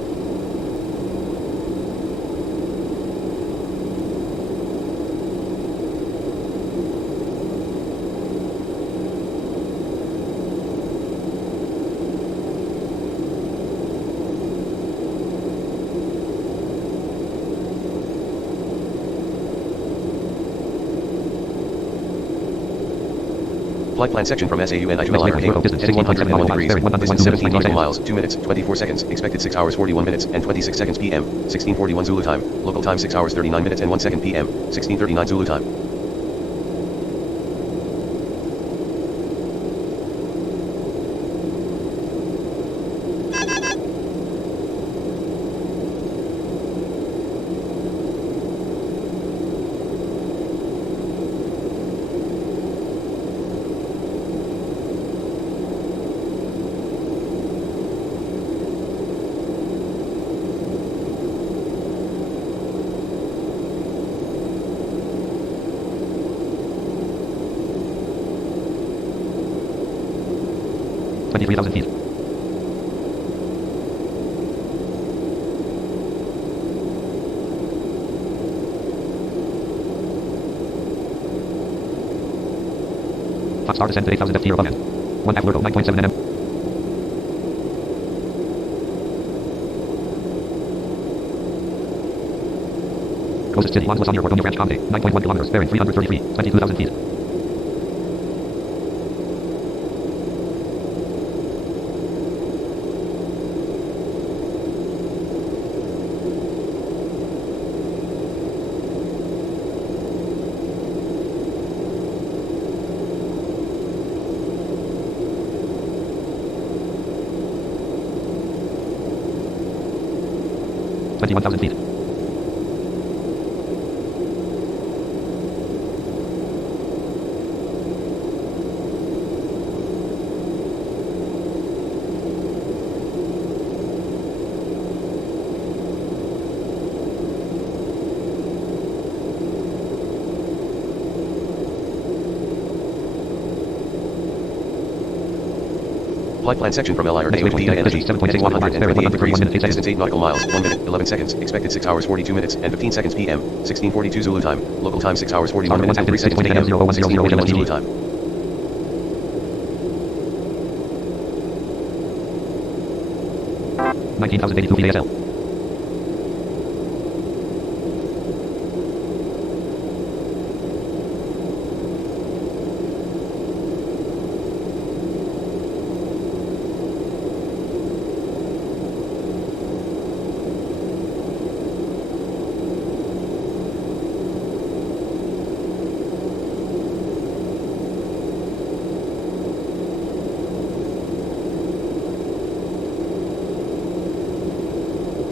Flight plan section from SAUNI to LIR Haven. Heading 171 degrees. Distance 17 nautical miles, 2 minutes, 24 seconds. Expected 6 hours 41 minutes and 26 seconds PM. 1641 Zulu time. Local time 6 hours 39 minutes and 1 second PM. 1639 Zulu time. feet. Top star descent to 8,000 FT or above. 1 half Lurgo, 9.7 nm. Closest city, Juan Los Angeles, Branch County, 9.1 kilometers, bearing 330 feet, 22,000 feet. $21,000 feet. Flight plan section from LIRD to DING, 138 degrees, distance 8 nautical miles, 1 minute, 11 seconds, expected 6 hours 42 minutes and 15 seconds PM, 1642 Zulu time, local time 6 hours 41 minutes and 3 seconds PM, 1641 Zulu time. $19,082 VASL.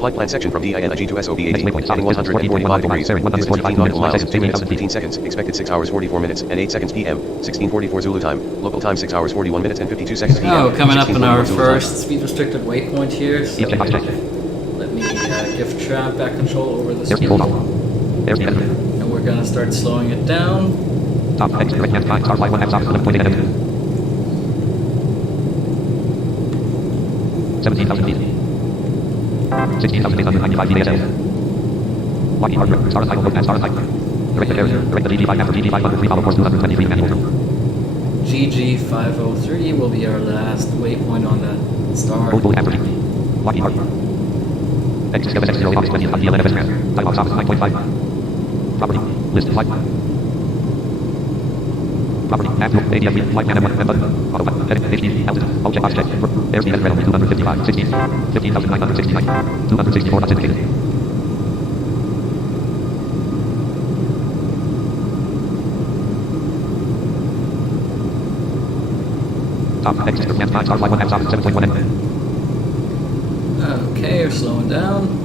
Flight plan section from DING to SOB 18, heading 145 degrees, distance 15 nautical miles, 2 minutes, 15 seconds, expected 6 hours 44 minutes and 8 seconds PM, 1644 Zulu time, local time 6 hours 41 minutes and 52 seconds PM. Oh, coming up on our 1641 Zulu time. first speed restricted waypoint here. So let me give Trav back control over the speed. And we're gonna start slowing it down. Top X, direct hand 5, star flight 1 half south, 11.8 FM. 17,000 feet. 16,895 VASL. Lockheed Martin, star cycle, road and star cycle. Direct the carrier, direct the GG5 after GG500, free follow course 223 manual through. GG503 will be our last waypoint on the star. Road bullet after GG. Lockheed Martin. X7 X0 August 20th, DLNFS Grand. Time box office 9.5. Property, list flight. Property, national, ADF, flight man M1, M button, auto button, heading, HD, altitude, all check box check, airspeed at runway 255, 16, 15,969, 264 knots indicated. Top X, command 5, star flight 1 half south, 7.1 M. Okay, we're slowing down.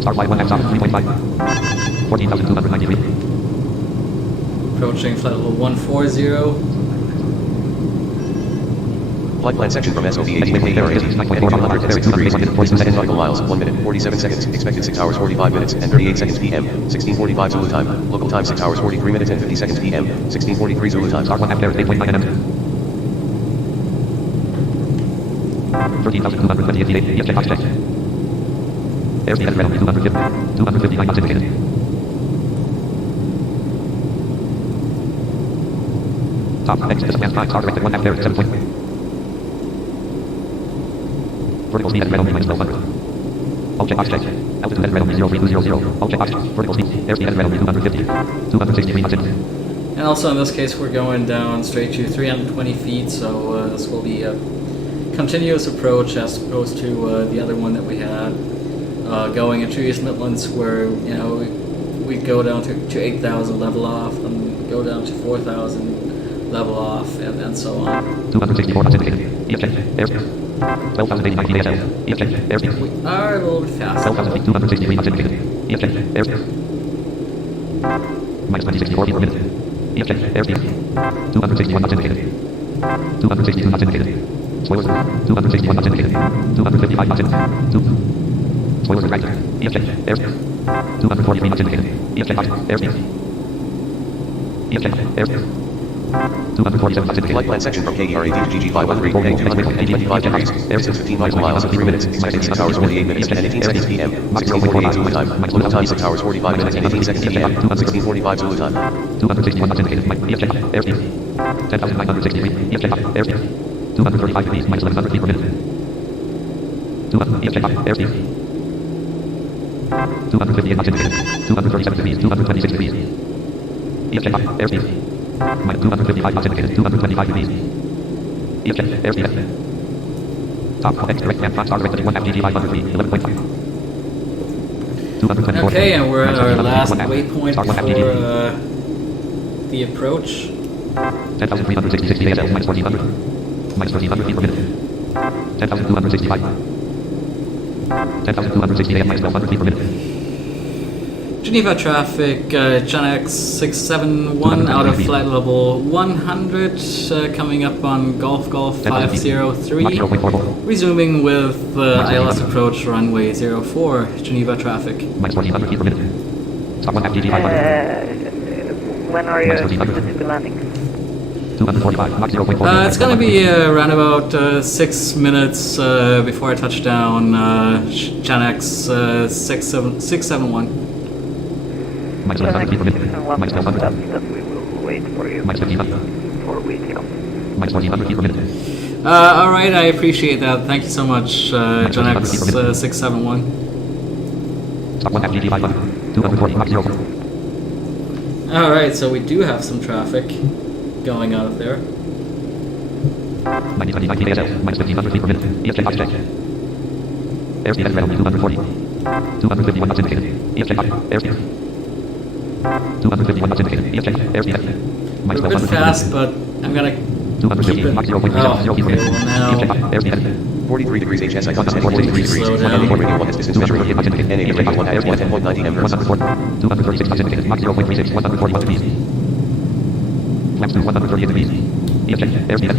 Star flight 1 half south, 3.5. 14,293. Approaching flight level 140. Flight plan section from SOB 18, distance 9.4 degrees, 47 nautical miles, 1 minute, 47 seconds, expected 6 hours 45 minutes and 38 seconds PM, 1645 Zulu time, local time 6 hours 43 minutes and 50 seconds PM, 1643 Zulu time. Star 1 half there, 8.9 M. 13,228 feet, EFJ box check. Airspeed at runway 259 knots indicated. Top X, command 5, star directed 1 half there, 7 point. Vertical speed at runway minus 1200. All check box check. Altitude at runway 03200. All check box. Vertical speed. Airspeed at runway 250. 263 knots indicated. And also in this case, we're going down straight to 320 feet, so this will be a continuous approach as opposed to the other one that we had going into East Midlands, where we go down to 8,000 level off, and go down to 4,000 level off, and so on. 264 knots indicated. EFJ. Airspeed. 12,089 feet ASL. EFJ. Airspeed. We are a little bit fast. 12,000 feet. 263 knots indicated. EFJ. Airspeed. Minus 2064 feet per minute. EFJ. Airspeed. 261 knots indicated. 262 knots indicated. Spoilers. 261 knots indicated. 255 knots indicated. Spoilers are active. EFJ. Airspeed. 243 knots indicated. EFJ hot. Airspeed. EFJ hot. Airspeed. 247 knots indicated. Flight plan section from KERA to GG513 heading to 25 degrees. Air 615 miles in 3 minutes. Expected 6 hours 48 minutes and 18 seconds PM. 1648 Zulu time. Local time 6 hours 45 minutes and 18 seconds PM. 1645 Zulu time. 261 knots indicated. EFJ hot. Airspeed. 10,963. EFJ hot. Airspeed. 235 degrees. Minus 1100 feet per minute. EFJ hot. Airspeed. 258 knots indicated. 237 degrees. 226 degrees. EFJ hot. Airspeed. Minus 255 knots indicated. 225 degrees. EFJ. Airspeed. Top of X direct and flat star directed 1 FGG 500 feet. 11.5. 224. Okay, and we're at our last Star waypoint one for FGG. the approach. 10,366 ASL minus 1400. Minus 1300 feet per minute. 10,265. 10,260 AM minus 1200 feet per minute. Geneva traffic, GenX 671 out of flight level 100, coming up on Golf 503, resuming with ILS approach runway 04, Geneva traffic. Minus 1400 feet per minute. Stop 1 FGG 500. When are you expected to be landing? 245. Mach 0.4. It's going to be around about 6 minutes before I touch down GenX 671. Minus 1100 feet per minute. Minus 1200. Then we will wait for you. Minus 1500. For we take off. Minus 1400 feet per minute. Alright, I appreciate that. Thank you so much, GenX 671. Stop 1 FGG 500. 240. Mach 0. Alright, so we do have some traffic going out of there. 90 ASL. Minus 1500 feet per minute. EFJ hot check. Airspeed at red 240. 251 knots indicated. EFJ hot. Airspeed. 251 knots indicated. EFJ. Airspeed. Minus We're a bit 1200 feet per fast, minute. but I'm gonna 250. keep it. Mach 0.3. Oh, 0 feet per okay, minute. well now EFJ hot. Airspeed. 43 degrees HSI on 146 degrees. Slow down. NA radio 1 has distance measuring. NA radio 1 has 10.90 M hertz. 236 knots indicated. Mach 0.36. 141 degrees. Flaps to 138 degrees. EFJ. Airspeed.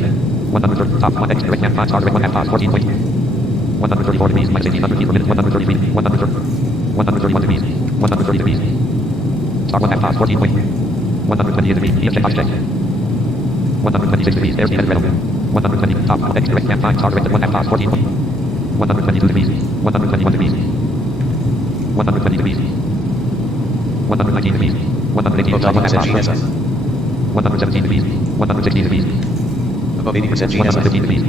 130. Top 1 X direct and 5 star direct 1 half past 14 point. 134 degrees. Minus 1800 feet per minute. 133. 131 degrees. 130 degrees. Star 1 half past 14 point. 128 degrees. EFJ hot check. 126 degrees. Airspeed at red. 120. Top 1 X direct and 5 star direct 1 half past 14 point. 122 degrees. 121 degrees. 120 degrees. 119 degrees. 118 Above 90% GSI. 117 degrees. 116 degrees. Above 80% 115 GSI. degrees.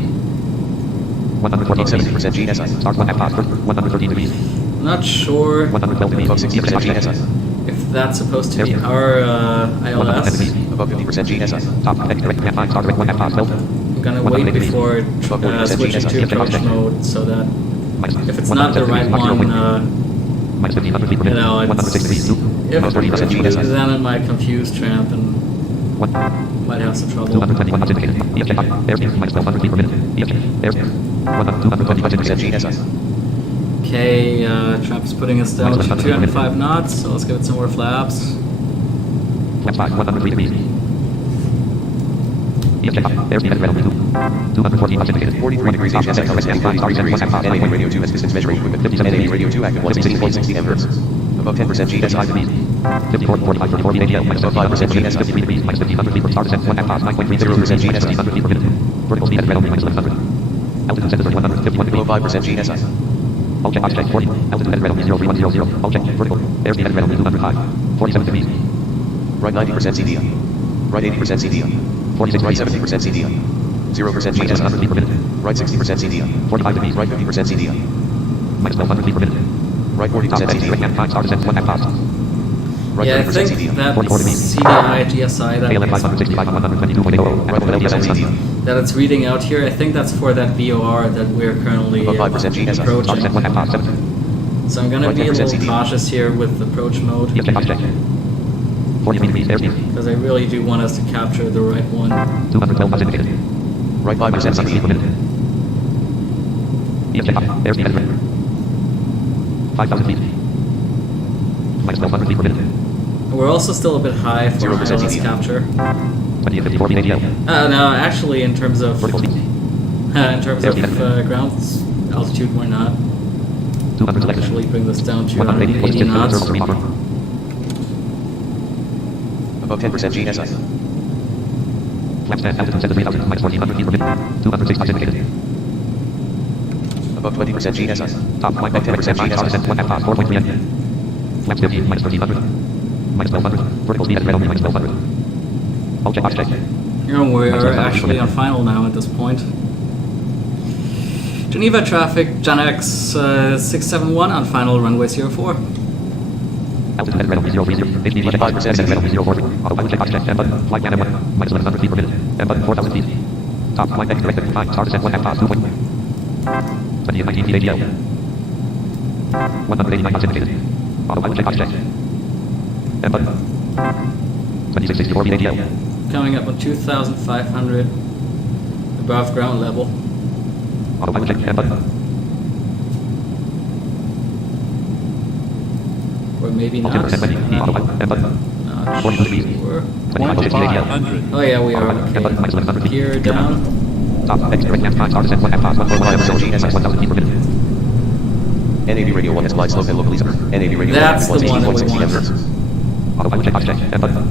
114 Above degrees. 70% GSI. Start 1 half past 113 degrees. not sure 112 degrees. Above 60% GSI. if that's supposed to be our 110 ILS. degrees. Above 50% GSI. Top X direct and 5 star direct 1 half past 12. I'm gonna 100 wait degrees. before Above 40% switching to GSI. approach mode so that Minus if it's not the 107 right degrees. Mach one, 0.3. Minus 1500 feet per you minute. know, 106 degrees. if Minus 30% GSI. then it might confuse Tramp and 1. might have some trouble. 221 knots indicated. EFJ hot. Airspeed. Minus 1200 feet per minute. EFJ. Airspeed. 220 knots 50% indicated. GSI. Okay, Tramp's putting us down to 205 knots, so let's give it some more flaps. Flaps 5. 103 degrees. EFJ hot. Airspeed at red 214 knots indicated. 43 degrees HSI. Compass 5 star degrees. NA radio 2 has distance measuring equipment. 57 NA radio 2 active 116.60 M hertz. Above 10% 55 GSI. degrees. 54, 45, 34 ADL. Minus 1500 feet per minute. 53 degrees. Minus 1500 feet per star descent. 1 half past 9.30 degrees. Minus 1500 feet per minute. Vertical speed at red minus 1100. Altitude center 151 degrees. Below 5% GSI. All check, check, 40. Altitude at red 03100. All check, vertical. Airspeed at red 205. 47 degrees. Right 90% CDI. Right 80% CDI. 46 Right degrees. 70% CDI. 0% Minus 100 feet GSI. per minute. Right 60% CDI. 45 degrees. Right 50% CDI. Minus 1200 feet per minute. Right Top 40% X direct CDI. and 5 star descent. 1 half past. Right Yeah, I 30% think CDI. that 44 degrees. CDI, GSI, ALM 565 on 122.80. Right 11% CDI. that it's reading out here, I think that's for that VOR that we're currently Above 5% GSI. Star approaching. descent 1 half past 7. So I'm gonna Right be a 10% little CDI. cautious here with approach mode, EFJ hot check. 43 degrees. Airspeed. because I really do want us to capture the right one. 212 knots indicated. Right 5% 100 feet per CDI. minute. EFJ hot. Airspeed at red. 5,000 feet. Minus 1200 feet per minute. We're also still a bit high for 0% ILS CDI. capture. 20 and 54 feet ADL. No, actually, in terms of Vertical speed. ground altitude, we're not. 200 select. Actually bring this down to 180 180 knots. Above 10% GSI. Flaps 10, altitude set to 3000, minus 1400 feet per minute. 206 knots indicated. Above 20% GSI. Top flight deck 10%, 9 stars, 1 half 4.3 N. Flaps 15, minus 1300. Minus 1200. Vertical speed at red only, minus 1200. All check, box check. We're actually on final now at this point. Geneva traffic, Janex 671 on final runway 04. Altitude at red only 030. HDD check, 5% at red only 043. Autopilot check, box check, M button. Flight Canada 1, minus 1100 feet per minute. M button, 4000 feet. Top flight deck directed, 5 stars, 1 half tops, 2 point. 20 and 19 feet ADL. 189 knots indicated. Autopilot check, box check. M button. 2664 feet ADL. Coming up on 2,500 above ground level. Autopilot check, M button. Or maybe All not. 10% ready. Autopilot, M button. Not 40 feet. sure. 25 ADL. Oh yeah, we are. M button, minus 1100 feet. Gear down. Top X direct and 5 stars, 1 half tops, 141 minus 1000 feet per minute. NAV radio 1 has glide slope and local Lisa. NAV radio 1 That's has the one that we 116.6 want. Hz. Autopilot check, box check, M button.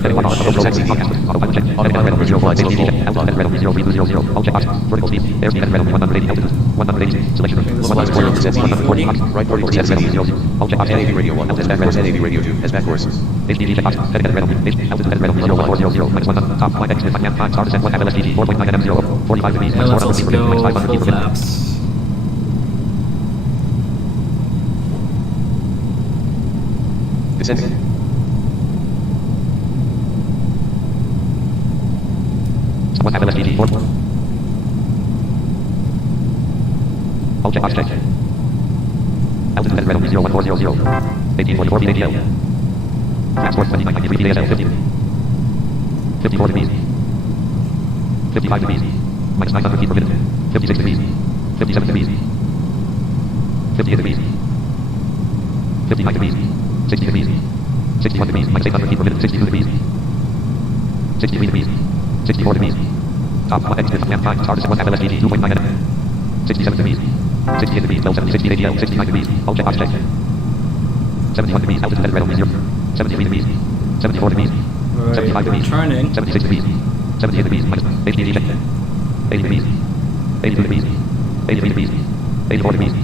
Heading 1 autopilot check, autopilot check, heading on red over 05, HDD check, altitude at red over 0300, all check box, vertical speed, airspeed at red over 180 altitude, 180, selection, Localized 40% 140 knots, right 40% CDD. all check box, NAV radio 1 has back course, NAV radio 2 has back course. HDD check box, heading at red over, altitude at red over 0400, minus 100, top flight X, 5 stars, 1 half LSTG, 4.9 M0, 45 degrees, Yeah, minus let's 400 feet also per minute, minus go 500 feet full per minute. flaps. Descending. One half LSTG, 4. All check box check. Altitude at red over 0400, 1844 feet ADL. Flaps 2993 feet ASL, 50. 54 degrees. 55 degrees. Minus 900 feet per minute. 56 degrees. 57 degrees. 58 degrees. 59 degrees. 60 degrees. 61 degrees. Minus 800 feet per minute. 62 degrees. 63 degrees. 64 degrees. Top 1 X 5 stars 1 half LSTG 2.9 M. 67 degrees. 68 degrees. 1270 60 ADL. 69 degrees. All check box check. 71 degrees. Altitude at red over 0. 73 degrees. 74 degrees. Alright, 75 degrees. turning. 76 degrees. 78 degrees. Minus HDD check. 80 degrees. 82 degrees. 83 degrees. 84 degrees.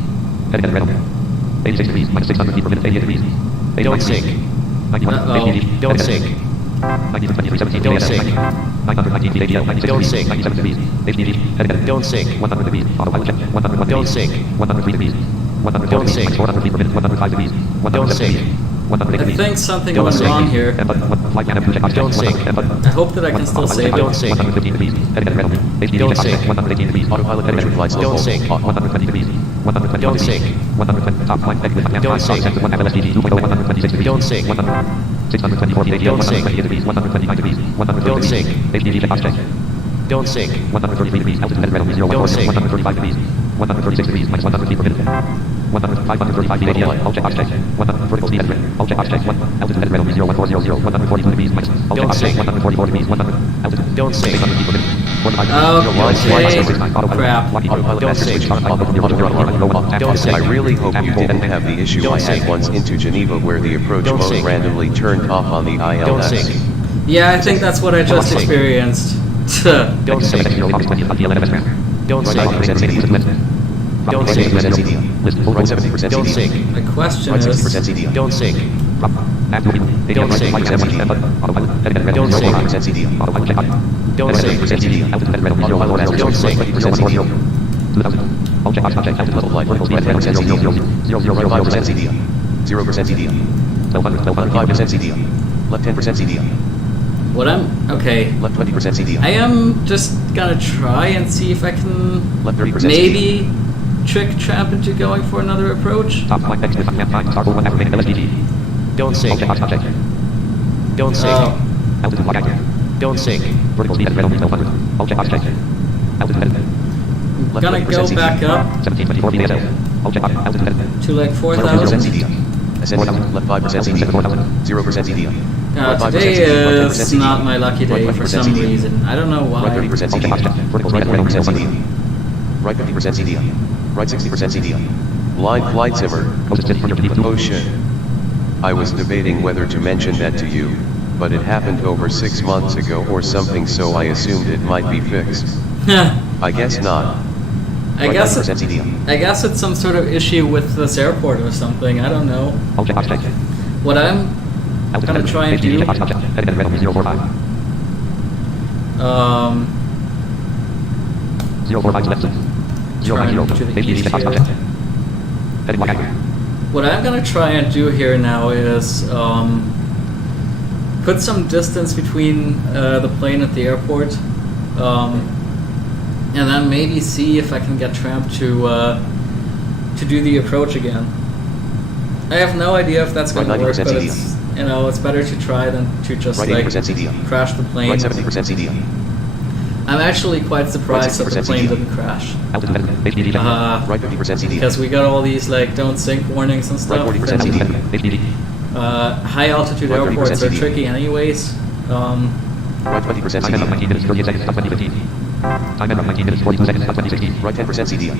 Heading at red over. 86 degrees. Minus 600 feet per minute. 88 degrees. 89 degrees. 91 HDD. Don't sink. 90 to 23 17 Don't ASL, sink. 919 feet ADL. 96 Don't degrees. sink. 97 degrees. HDD. Heading at Don't sink. 100 degrees. Autopilot check. 101 Don't degrees. sink. 103 degrees. 104 Don't degrees. sink. Minus 400 feet per minute. 105 degrees. 107 Don't degrees. sink. 108 I degrees. think something Don't went sink. wrong here. Flight Canada 2 check box check. Don't sink. 100. I hope that I can still save Don't it. sink. 115 degrees. Heading at red only. HDD Don't check box check. sink. 118 degrees. Autopilot Heading at approach glide slope. Don't hold. sink. 120 degrees. 120 Don't degrees. sink. 120 top flight deck with Canada Don't 5 stars sink. 1 half LSTG 2.0 126 degrees. Don't sink. 624 feet ADL. Don't sink. 128 degrees. 129 degrees. 130 Don't degrees. sink. HDD check box check. Don't sink. 133 degrees. Altitude at red only 0 Don't sink. 135 degrees. 136 degrees. Minus 100 feet per minute. 535 feet ADL. All check box check. 100 vertical speed at red. All check box check. 1 altitude at red only 01400. 142 degrees. Minus all check Don't box check. sink. 144 degrees. 100 altitude. Don't sink. 800 feet per minute. 45 Okay. Crap. Autopilot Don't master sink. switch on. Don't sink. I really hope you didn't have the issue Don't I had sink. once into Geneva where the approach Don't mode sink. randomly turned off on the ILS. Don't sink. Yeah, I think that's what I just sink. experienced. Don't sink. Don't Right sink. 90% CDD. Don't Right sink. 80% CDD. Right 70% Don't CDD. sink. My question Right is, 60% CDD. Don't sink. Don't sink. 20% CDD. Don't sink. 20% CDD. Don't sink. 20% CDD. Level flight. Vertical speed 10% CDD. 5% CDD. 0% CDD. 5% CDD. Left 10% CDD. what I'm okay. Left 20% CDD. I am just gonna try and see if I can Left 30% maybe trick Tramp into going for another approach. Top flight deck with Canada 5 stars 1 activated LSTG. Don't All sink. check box check. Don't sink. Oh, Altitude flight active. Don't sink. Vertical speed at red only 1200. All check box check. Altitude headed. Left gonna 20% go CDD. back up 1724 feet ASL. All check box. Altitude headed. to like 0% 4,000. CDD. Ascending. Left 5% CDD. 0% CDD. Today is not my lucky day for some reason. I don't know Right why. 30% All check box CDD. check. Vertical speed Right at red only 40% 1200. CDD. Right 50% CDD. Right 60% CDI. Blind flight simmer. Closest city from your beneath. Oh shit. I was debating whether to mention that to you, but it happened over 6 months ago or something, so I assumed it might be fixed. I guess not. I Right guess 90% CDI. I guess it's some sort of issue with this airport or something. I don't know. Object object. What I'm gonna try and do. Heading red 045. 045 left. Trying 090. to the HDD east check here. object. Heading log anchor. What I'm gonna try and do here now is put some distance between the plane at the airport, and then maybe see if I can get Tramp to do the approach again. I have no idea if that's gonna Right, work, 90% but CDI. it's, you know, it's better to try than to just Right like 80% CDI. crash the plane. Right 70% CDI. I'm actually quite surprised that the 60% plane CDI. didn't crash. Altitude HDD check. Right 50% CDI. Because we got all these like don't sink warnings and stuff. Right 40% CDI. HDD. High altitude Right, 30% airports are CDI. tricky anyways. Right 20% Time end of 19 CDI. minutes 38 seconds. 2015. Time end of 19 minutes 42 seconds. 2016. Right 10% CDI.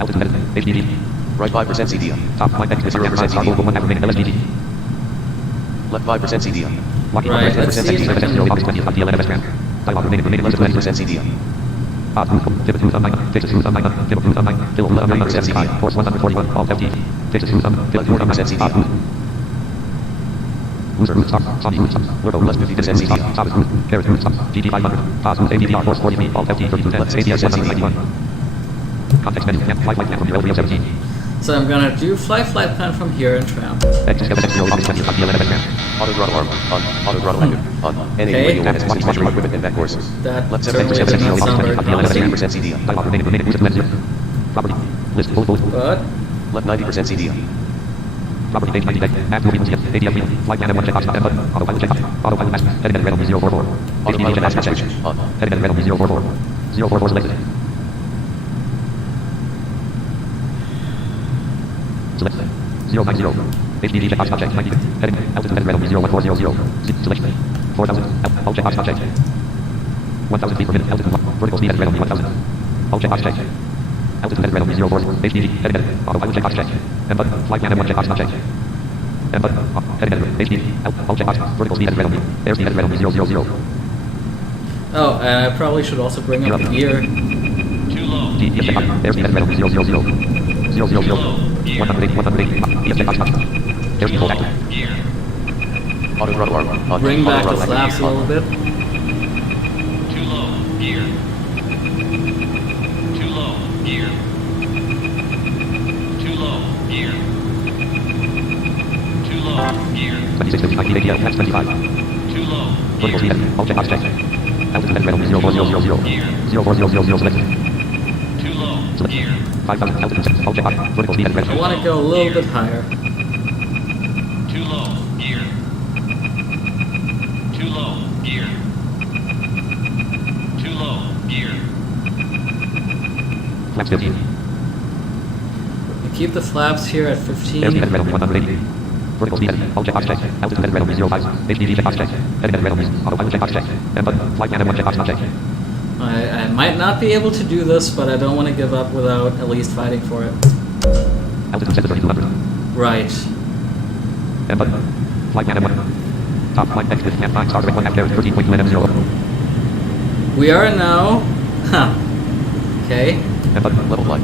Altitude HDD. Right 5% CDI. Top flight next to 0% star CDI. 1 remaining LSDG. Left 5% CDI. Lockheed Right, Martin let's 10% see if I CDI. can- 0 August 20th. DLN MS Tram. Dialogue remaining less than 20% CDI. Tip 2 thumb 9. Take 2 thumb 9. Tip 2 thumb 9. Kill 975. Force 141. All FT. Take 2 thumb. Tip 2 thumb 9. 40% CDI. Loser root stop. Saudi root stop. Logo less 50% CDI. Stop is root. Carrot root stop. GT 500. Pass root ADR force 40 feet. All FT 3210. ADR 191. Context menu. Flight plan from your LVO 17. So I'm gonna do flight plan from here and Tramp. X 0 August 20th. DLN MS Tram. Auto throttle arm. On. Auto throttle active. On. NA Okay. radio magnetics measuring equipment and back course. That Left certainly 70% does not sound very CDI. promising. 70% CDI. Dialogue remaining boost lens 0. Property. List full. But Left 90% CDI. Property page 90 deck. App movie music. ADF wheel. Flight plan M1 check box. M button. Autopilot check box. Autopilot mask. Heading at red 044. Autopilot HDD mask check. switch. On. Heading at red 044. 044 selected. Select. 090. HDD check box object 90. Heading. Altitude at red 01400. Select. 4000. All check box object. 1000 feet per minute. Altitude. Vertical speed at red 1000. All check box check. Altitude at red 04. HDD. Heading at. Autopilot check box check. M button. Flight plan M1 check box object. M button. Heading at HDD. All check box. Vertical speed at red. Airspeed at red 000. oh, and I probably should also bring up the gear. Too low. DF check box. Airspeed at red 000. 000. 180. 180. DF check box. Airspeed full active. Gear. Auto throttle arm. On. Bring Auto back the throttle flaps a active. little bit. Too low. Gear. Too low. Gear. Too low. Gear. Too low. Gear. 2655 ADL. Max 25. Too low. Vertical speed Gear. at. All check box check. Altitude at red 0400. 04000 selected. Too low. Select. Gear. 5000. Altitude check. All check box. Vertical speed at red. I want to go a little bit higher. Too low. Gear. Too low. Gear. Too low. Gear. Flaps 15. Keep the flaps here at Airspeed at 15. red 180. Vertical speed at. All check box check. Altitude at red 05. HDD check box check. Heading at red. Autopilot check box check. M button. Flight plan M1 check box object. I might not be able to do this, but I don't want to give up without at least fighting for it. Altitude set to 3200. Right. M button. Flight plan M1. Top flight next with camp 9 star direct 1 half carriage 13.2 NM0. We are now. Huh. Okay. M button. Level flight.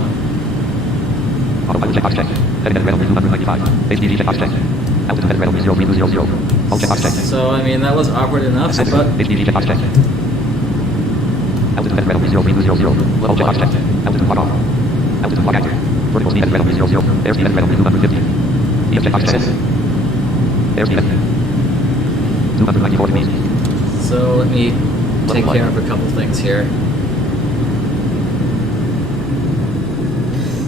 Autopilot check box check. Heading at red 295. HDD check box check. Altitude at red 0300. All check box check. So, I mean, that was awkward enough, but HDD check box check. Altitude at red 0300. All check box check. Altitude lock off. Altitude lock active. Vertical speed at red 00. Airspeed at red 250. EF check box check. Airspeed at 294 degrees. so let me take Level care light. of a couple things here.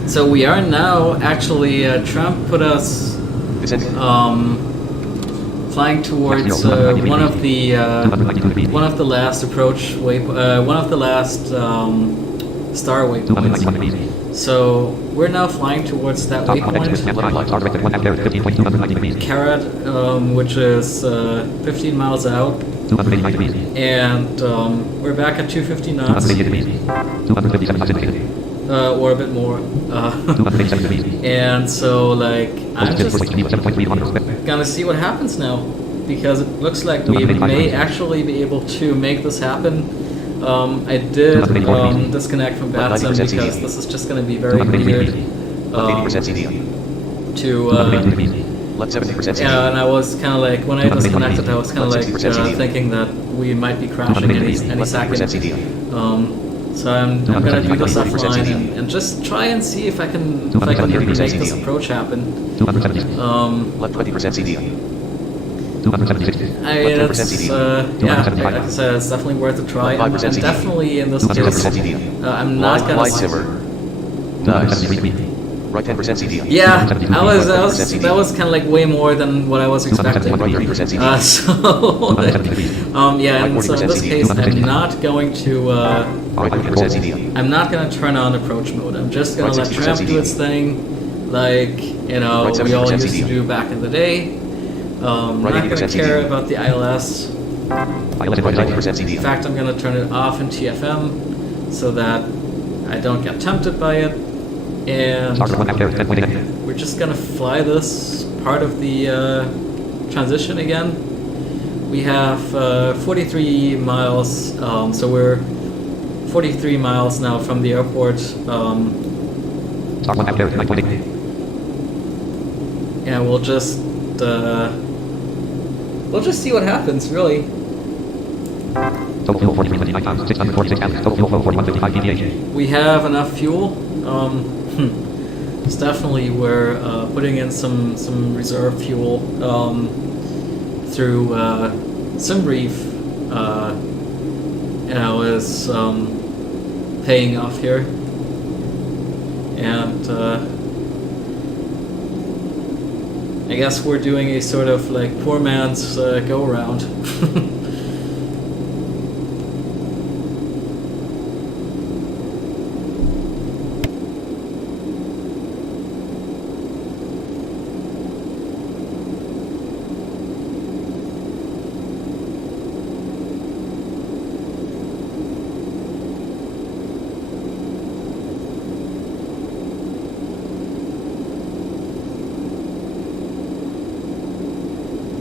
So we are now actually Trump put us Descending. flying towards one of the last approach one of the last star 291 waypoints. degrees. So we're now flying towards that Top context with camp 9 star directed 1 half carriage 15.290 degrees. Carrot, which is 15 miles out, 289 degrees. and we're back at 250 knots. 288 degrees. 257 knots indicated. or a bit more. 287 degrees. And so, like, I'm Closest just wind 7.3 kilometers. gonna see what happens now, because it looks like we may actually be able to make this happen. I did disconnect from Batsim because this is just gonna be very weird. 80% CD. To Left 70% CD. yeah, and I was kind of like, when I disconnected, I was kind of like 60% CD. thinking that we might be crashing any Left 50% second. CD. So I'm gonna do this offline and just try and see if I can make this approach happen. 270. Left 20% CD. 276. Yeah, like I said, it's definitely worth a try. And 5% CD. definitely in this case, 10% CD. I'm not gonna. Light simmer. Nice. Right 10% CD. Yeah, that was kind of like way more than what I was expecting. Right 30% CD. Yeah, and so in this case, I'm not going to. Right 30% CD. I'm not gonna turn on approach mode. I'm just gonna let Tramp do its thing, like we all used to do back in the day. I'm not gonna care about the ILS. In fact, I'm gonna turn it off in TFM so that I don't get tempted by it. And we're just gonna fly this part of the transition again. We have 43 miles, so we're 43 miles now from the airport. And we'll just see what happens, really. Total fuel 43,646 gallons. Total fuel flow 4155 pph. We have enough fuel. It's definitely we're putting in some reserve fuel through SimBrief. Is paying off here, and I guess we're doing a sort of like poor man's go around.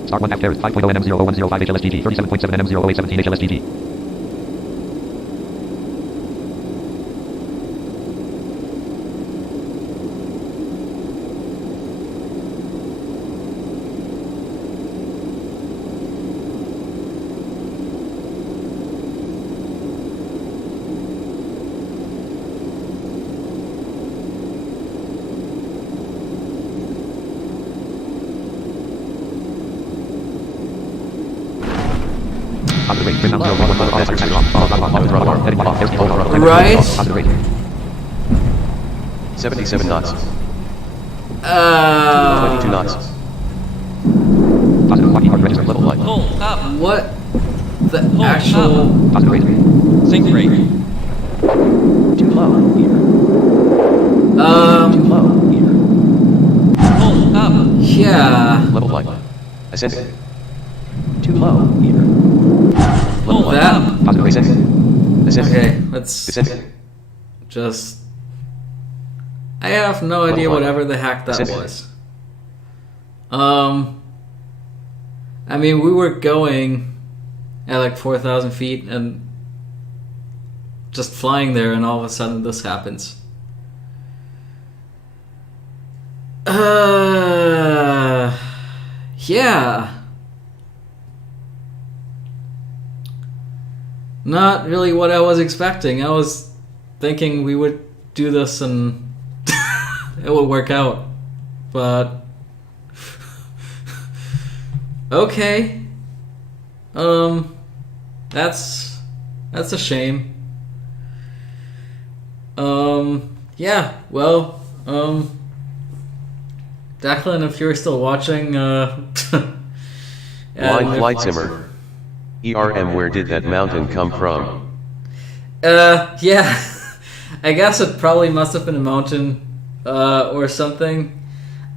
Star 1 F 5.0 NM00105 HLSGG, 37.7 NM00817 HLSGG. Right. 77 knots. 22 knots. Level line. Hold up. What the actual? Sync rate. Too low here. Too low here. Hold up. Yeah. Level line. Ascending. Too low here. Level line. That. Ascending. Ascending. Okay, let's Descending. just. I have no idea whatever the heck that was. I mean, we were going at like 4,000 feet and just flying there, and all of a sudden this happens. Yeah. Not really what I was expecting. I was thinking we would do this and it would work out. But okay. That's a shame. Yeah, well, Declan, if you're still watching, Light simmer. ERM, where did that mountain come from? Yeah. I guess it probably must have been a mountain, or something.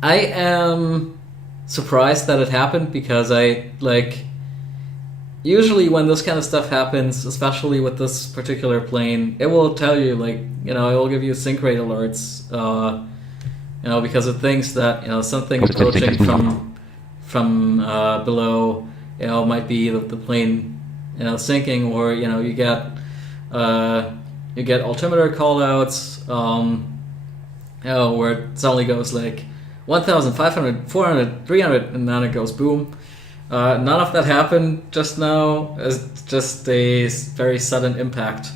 I am surprised that it happened because usually when this kind of stuff happens, especially with this particular plane, it will tell you, like, it will give you sync rate alerts, because it thinks that, something approaching from below, might be the plane, sinking, or, you get altimeter callouts, where it suddenly goes like 1,500, 400, 300, and then it goes boom. None of that happened just now. It's just a very sudden impact.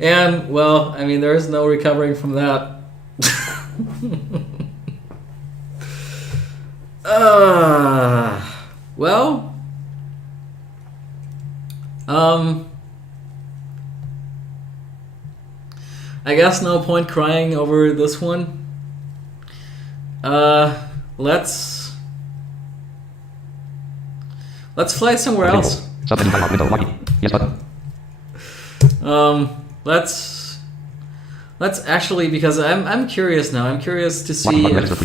And, well, I mean, there is no recovering from that. Well, I guess no point crying over this one. Let's fly somewhere else. Yes button. Let's actually, because I'm curious now. I'm curious to see if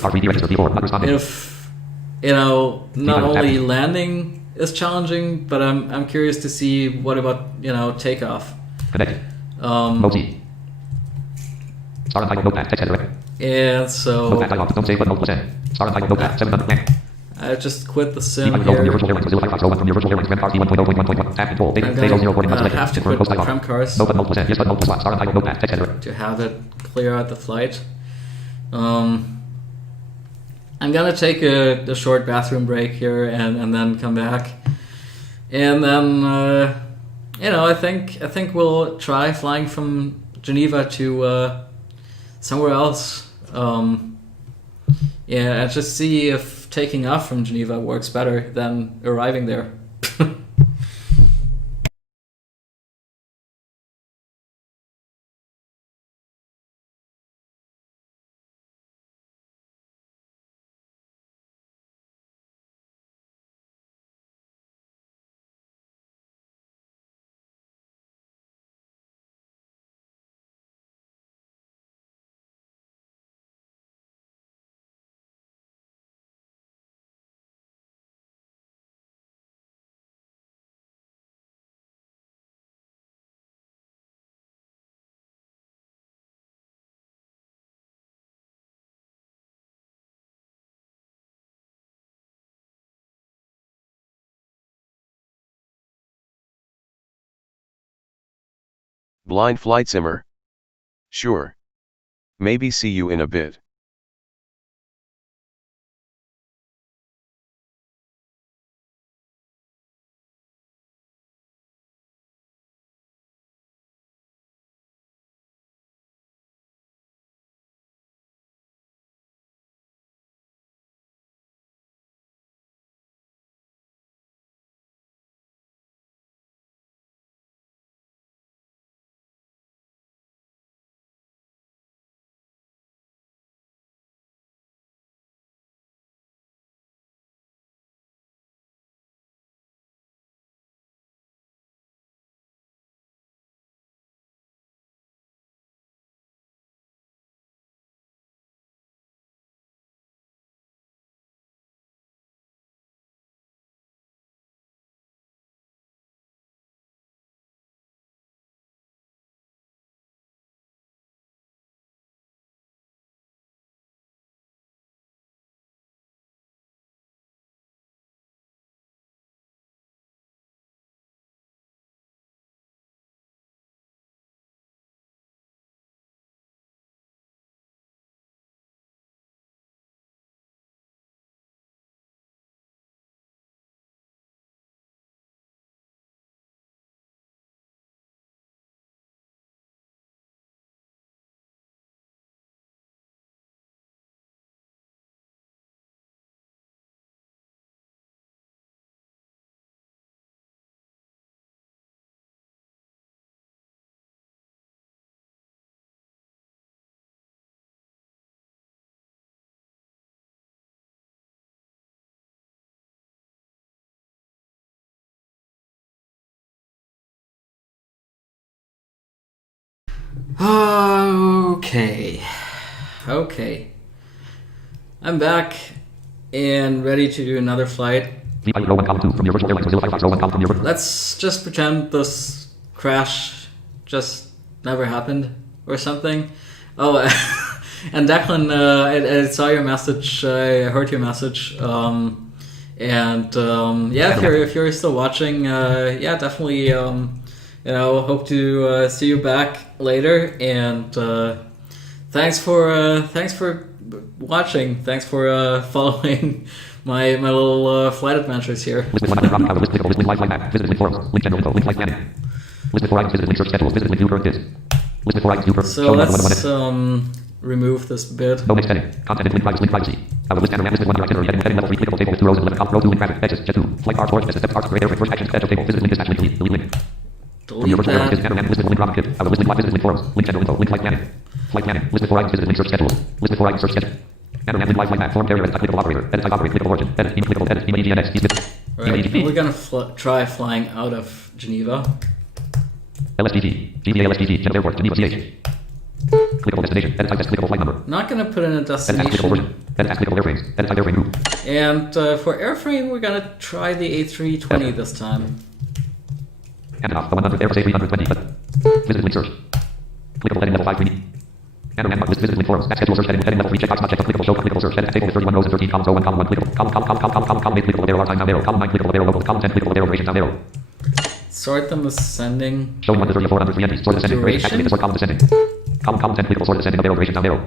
not only landing is challenging, but I'm curious to see what about takeoff. Connect. Mode. Star and notepad. Text editor. And so Notepad dialog. Don't save but notepad. Star and notepad. 700. I just quit the sim From here. your virtual airlines. From your virtual airlines. RT 1.0.1.1. Tab control. Data. I'm Data 0 recording. gonna have to quit my prem cars No but notepad. Yes but notepad. Star and notepad. Text editor. to have it clear out the flight. I'm gonna take a short bathroom break here and then come back, and then I think we'll try flying from Geneva to somewhere else. And just see if taking off from Geneva works better than arriving there. Blind flight simmer. Sure. Maybe see you in a bit. Okay. I'm back, and ready to do another flight. Row 1, column 2 from your virtual airline. Mozilla Firefox, row 1, column from your Let's just pretend this crash just never happened or something. Oh, and Declan, I saw your message. I heard your message. If you're still watching, definitely. Hope to see you back later. And thanks for watching. Thanks for following my little flight adventures here. List with 1 list live map. Visit link forums. Link general info. Link live planning. List with 4 items. Visit link search schedule. Visit link view current bids. List with 4 items. View current. So let's remove this bit. No mixed heading. Content and link privacy. I will list panorama list with 1 itinerary. Heading level 3. Clickable table with 2 rows and 11 row 2 link traffic. Exit. Jet 2. Flight bar 4. Step art. Great air. First action. Schedule table. Visit link dispatch link. Delete link. From your virtual airline. Visit panorama list with link Robin Kit. I will list link live. Visit link forums. Link general info. Link live planning. Flight planning. List with 4 items. Visit link search schedule. List with 4 items. Search schedule. Panorama link live map. Form carrier. Edit. Clickable operator. Edit. Type operate. Clickable origin. Edit. Clickable edit. Email EGNX. Right. We're gonna try flying out of Geneva. LSDG. GVA LSDG. Geneva Airport. Geneva CH. Clickable destination. Edit type. Clickable flight number. Not gonna put in a Edit clickable version. destination. Edit clickable airframes. Edit type airframe group. And for airframe, we're gonna try the A320 this time. Hand off. The 100 Airbus A320. Visit link search. Clickable heading level 5 3D. Panorama list. Visit link forums. Schedule search heading level 3. Checkbox not checked. Clickable show. Clickable search. Edit table with 31 rows and 13 columns. Row 1 column 1 clickable. Column 8 clickable time down arrow. Column 9 clickable local. Column 10 clickable duration down arrow. Sort them ascending. Show 1 to 34 under 3 entries. Sort descending. Rate. Activate the sort column descending. Column 10 clickable sort descending. Arrow duration down arrow.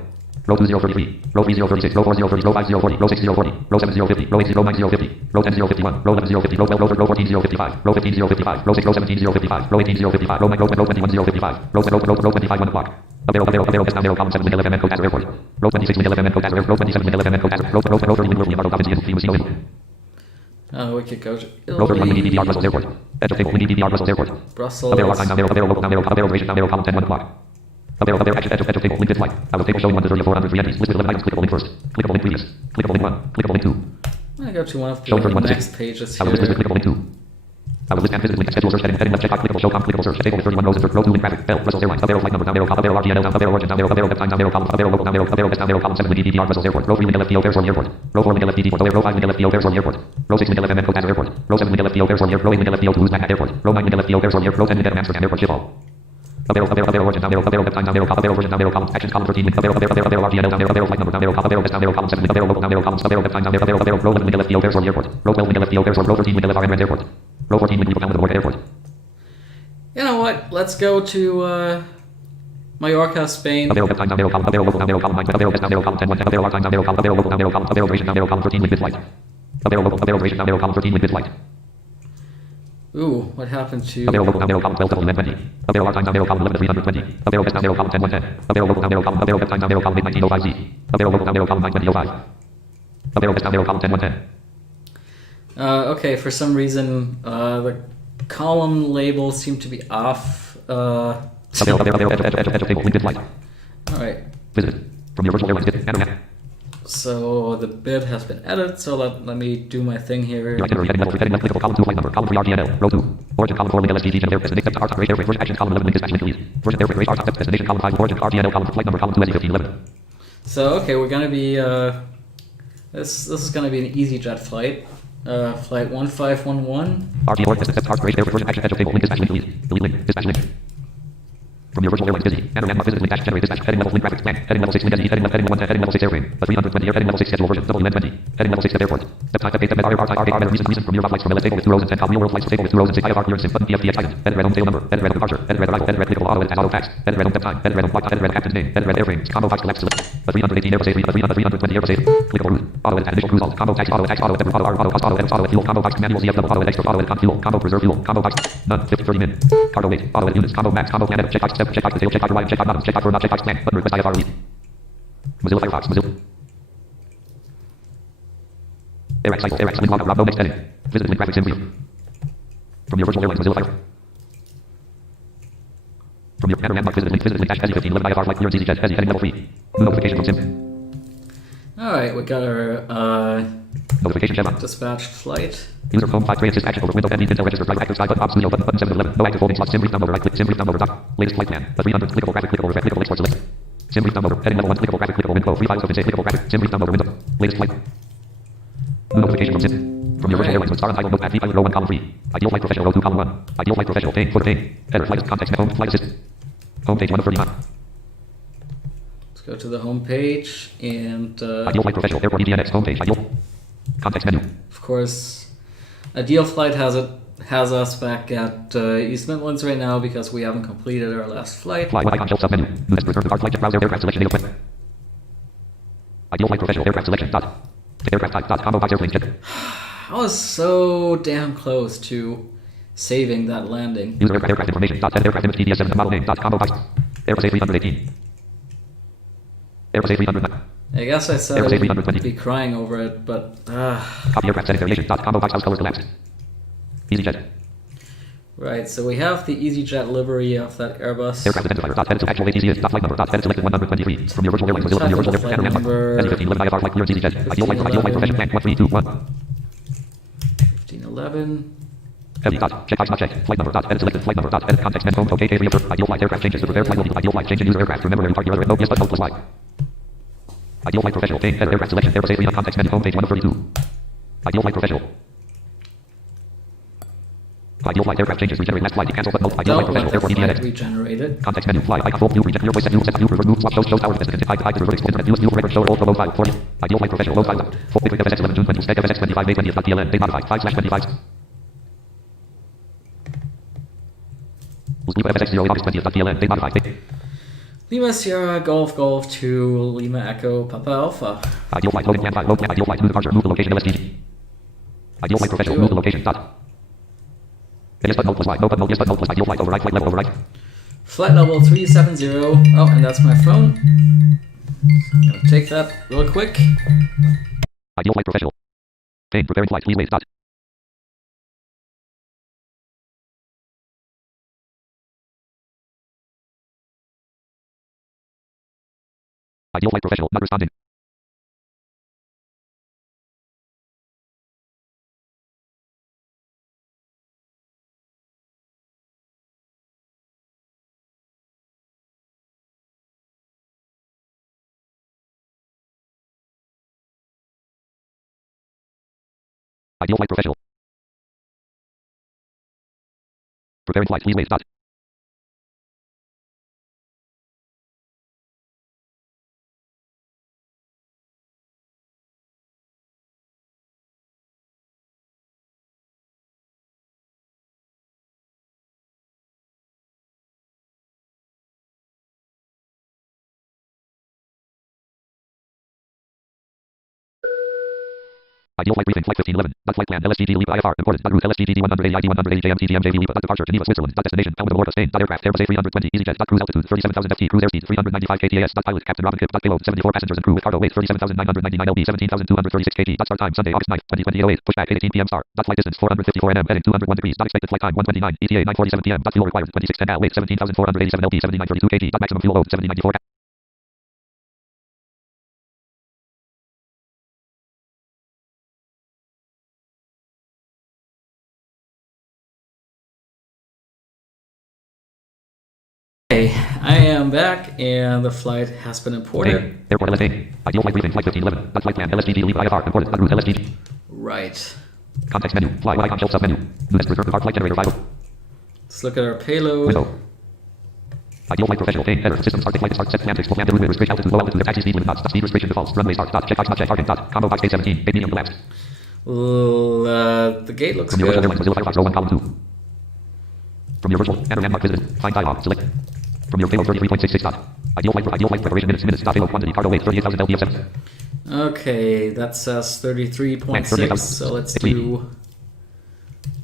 Row 2033. Row 3036. Row 4030. Row 5040. Row 6040. Row 7050. Row 80 row 9050. Row 10051. Row 11050. Row 12 row 14055. Row 15055. Row 6 row 17055. Row 18055. Row 9 row 21055. Row 25 1 o'clock. Down arrow, column 7 wing 11 code Azure Airport. Row 26 wing 11 code Azure. Row 27 wing 11 code Azure. Row 30 wing Leonardo da Vinci Museo. We could go to Row 31 wing DDR Brussels Airport. Edge table wing DDR Brussels Airport. Brussels. Arrow time down arrow local down arrow duration down arrow column 10 1 o'clock. Arrow edge table link flight. I will table showing 1 to 34 under 3 entries. List with 11 items. Clickable link first. Clickable link previous. Clickable link 1. Clickable link 2. I'm gonna go to one of the next pages I will list here. clickable link 2. I will list and visit link schedule search heading left check clickable show clickable search table with 31 rows and row 2 link traffic. Brussels Airlines. Arrow flight number down arrow RGNL down arrow origin down arrow time down arrow column local down arrow best down arrow column 7 wing DDR Brussels Airport. Row 3 wing LFDO Airport Airport. Row 4 wing LFDD Port Row 5 wing LFDO Airport Airport. Row 6 wing LFM code Azure Airport. Row 7 wing LFDO Airport Airport. Row 8 wing LFDO Toulouse Magna Airport. Row 9 wing LFDO Airport Airport. Row 10 wing Amsterdam Airport Schiphol. Arrow origin down arrow time down arrow version down arrow column actions column 13 with arrow RGNL down arrow flight number down arrow best down arrow column 7 with arrow local down arrow column time down arrow row 11 wing LFDO Airport Airport. Row 12 wing LFDO Airport. Row 13 wing LFRN Airport. Row 14 wing down with Airport. You know what? Let's go to Mallorca, Spain. Arrow time down arrow column local down arrow column 9 arrow best down arrow column 10 1 arrow time down arrow local down arrow column duration down arrow column 13 with bid flight. Arrow local duration down arrow column 13 with bid flight. Ooh, what happened to... Arrow local down arrow column 12 double 20. Arrow time down arrow column 11 320. Arrow best down arrow column 10 110. Arrow local down arrow column time down arrow column 1905Z. Arrow local down arrow column 92005. Arrow best down arrow column 10 110. Okay, for some reason, the column labels seem to be off. Edge table link flight. Alright. Visit from your virtual airline bid panorama. So the bid has been edited, so let me do my thing here. Your itinerary heading level 3 heading left clickable column 2 flight number column 3 RGNL row 2 origin column 4 link LSDG Geneva Airport destination start rate airfreight first action column 11 link dispatch link delete version airfreight rate start destination column 5 origin RGNL column flight number column 2 SE1511. So okay, we're gonna be this is gonna be an EasyJet flight. Flight 1511. RG origin start rate airfreight first action edge table link dispatch link delete link dispatch link. From your virtual airlines busy. Panorama visit link dash generate dispatch heading level link graphics plan heading level 6 link heading level 1 heading level 6 airframe the 320 heading level 6 schedule version WN20 heading level 6 airport step time step reason from your flights from LS table with 2 rows and 10 real world flights table with 2 rows and 6 IFR clearance button PFDX item edit red home tail number edit red home departure edit red arrival edit red clickable auto edit auto fax edit red home step time edit red home flight edit red captain's name edit red airframe combo box select select the 318 Airbus A3 the 320 Airbus A3 clickable route auto edit initial cruise alt combo tax auto edit auto edit auto edit fuel combo box manual ZF level auto edit extra auto edit con fuel combo preserve fuel combo box none 50 30 min cargo weight auto edit units combo max combo plan edit check box step check box detail check box check bottom check box for not check box plan button request IFR read Mozilla Firefox Mozilla Airax link log no next heading visit link graphics in view from your virtual airlines Mozilla Fire from your panorama visit link dash SE15 11 IFR flight clearance EasyJet SE heading level 3 notification from SIM. Alright, we got our notification chevron dispatched flight. User phone 5 3 assist action over window and Intel register flight active side button studio button 7 11 no active holding slot sim brief number right click sim brief number doc latest flight plan the 300 clickable graphic clickable red clickable export select sim brief number heading level 1 clickable graphic clickable window 3 files open say clickable graphic sim brief number window latest flight New notification from SIP. From your original airlines with star and title notepad, pilot row 1, column 3. Ideal flight professional row 2, column 1. Ideal flight professional, pane, footer, pane. Header, flight, context, home, flight assist. Home page 1 of 39. Let's go to the home page and Ideal flight professional, airport EDNX, home page, ideal. Context menu. of course, Ideal Flight has us back at East Midlands right now because we haven't completed our last flight. Fly one icon shelf submenu. New list return to card flight browser aircraft selection data flight. Ideal flight professional aircraft selection dot. Aircraft type dot combo box airplane check. I was so damn close to saving that landing. User aircraft information dot set aircraft image TDS7 model name dot combo box. Airbus A318. Airbus A309. I guess I said Airbus I'd be crying over it, but Copy aircraft setting variation dot combo box house colors collapsed. EasyJet. right, so we have the EasyJet livery of that Airbus. Aircraft identifier dot headed to actual ATC dot flight number dot headed selected 123 from your virtual airline Mozilla from your virtual airline landmark. SE15 11 IFR flight clearance EasyJet. Ideal flight professional bank 1321. 1511. Heavy dot check box not check flight number dot edit selected flight number dot edit context men home OK reaffirm ideal flight aircraft changes the prepared flight will be ideal flight change in user aircraft remember every part your other no yes but hold plus Y. Ideal flight professional pane header aircraft selection Airbus A3 context menu home page 1 of 32. Ideal flight professional. Ideal flight aircraft changes regenerate last flight cancel button ideal flight professional airport EDNX. Regenerated. Context menu fly icon full view reject your voice set view set view reverse move swap show tower business hide reverse internet view record show all low 5 40. Ideal flight professional low 5 full big FSX 11 June 20 spec FSX 25 May 20th DLN date modified 5/25. FSX 0 August 20th DLN date modified. Lima Sierra Golf Golf 2 Lima Echo Papa Alpha. Ideal flight loading plan 5 low plan ideal flight new departure move the location LSTG. Ideal flight professional move the location dot. Yes but no plus Y no but no yes but no plus ideal flight override flight level override. Flight level 370. Oh, and that's my phone. So I'm gonna take that real quick. Ideal flight professional. Pane preparing flight please wait dot. Ideal flight professional not responding. Ideal flight professional. Preparing flight please wait dot. Ideal flight briefing flight 1511. Dot flight plan LSTG LEAP IFR important. Dot route LSTG D180 ID 180 JMTGMJ LEAP. Dot departure Geneva Switzerland. Dot destination Elma Mallorca Spain. Dot aircraft Airbus A320 EasyJet. Dot cruise altitude 37,000 ft. Cruise airspeed 395 kts. Dot pilot Captain Robin Kipp. Dot payload 74 passengers and crew with cargo weight 37,999 lb 17,236 kg. Dot start time Sunday August 9th 2020 08. Pushback 8:18 p.m. Start. Dot flight distance 454 nm. Heading 201 degrees. Dot expected flight time 129. ETA 9:47 p.m. Dot fuel required 2610 gal. Weight 17,487 lb 7932 kg. Dot maximum fuel load 7094. I am back and the flight has been imported. Airport LSA. Ideal flight briefing flight 1511. Dot flight plan LSTG LEAP IFR imported. Dot route LSTG. Right. Context menu. Fly icon shelf sub menu. List return to flight generator 5. Let's look at our payload. Window. Ideal flight professional pane header system start flight start set plan full plan route restrict altitude low altitude taxi speed limit dot speed restriction defaults runway start dot check box not check target dot combo box gate 17 gate medium collapsed. The gate looks From your good. virtual airlines Mozilla Firefox row 1 column 2. From your virtual enter landmark visited find dialog select. From your payload 33.66 dot. Ideal flight preparation minutes dot payload quantity cargo weight 38,000 lbf7. Okay, that says 33.6. So let's do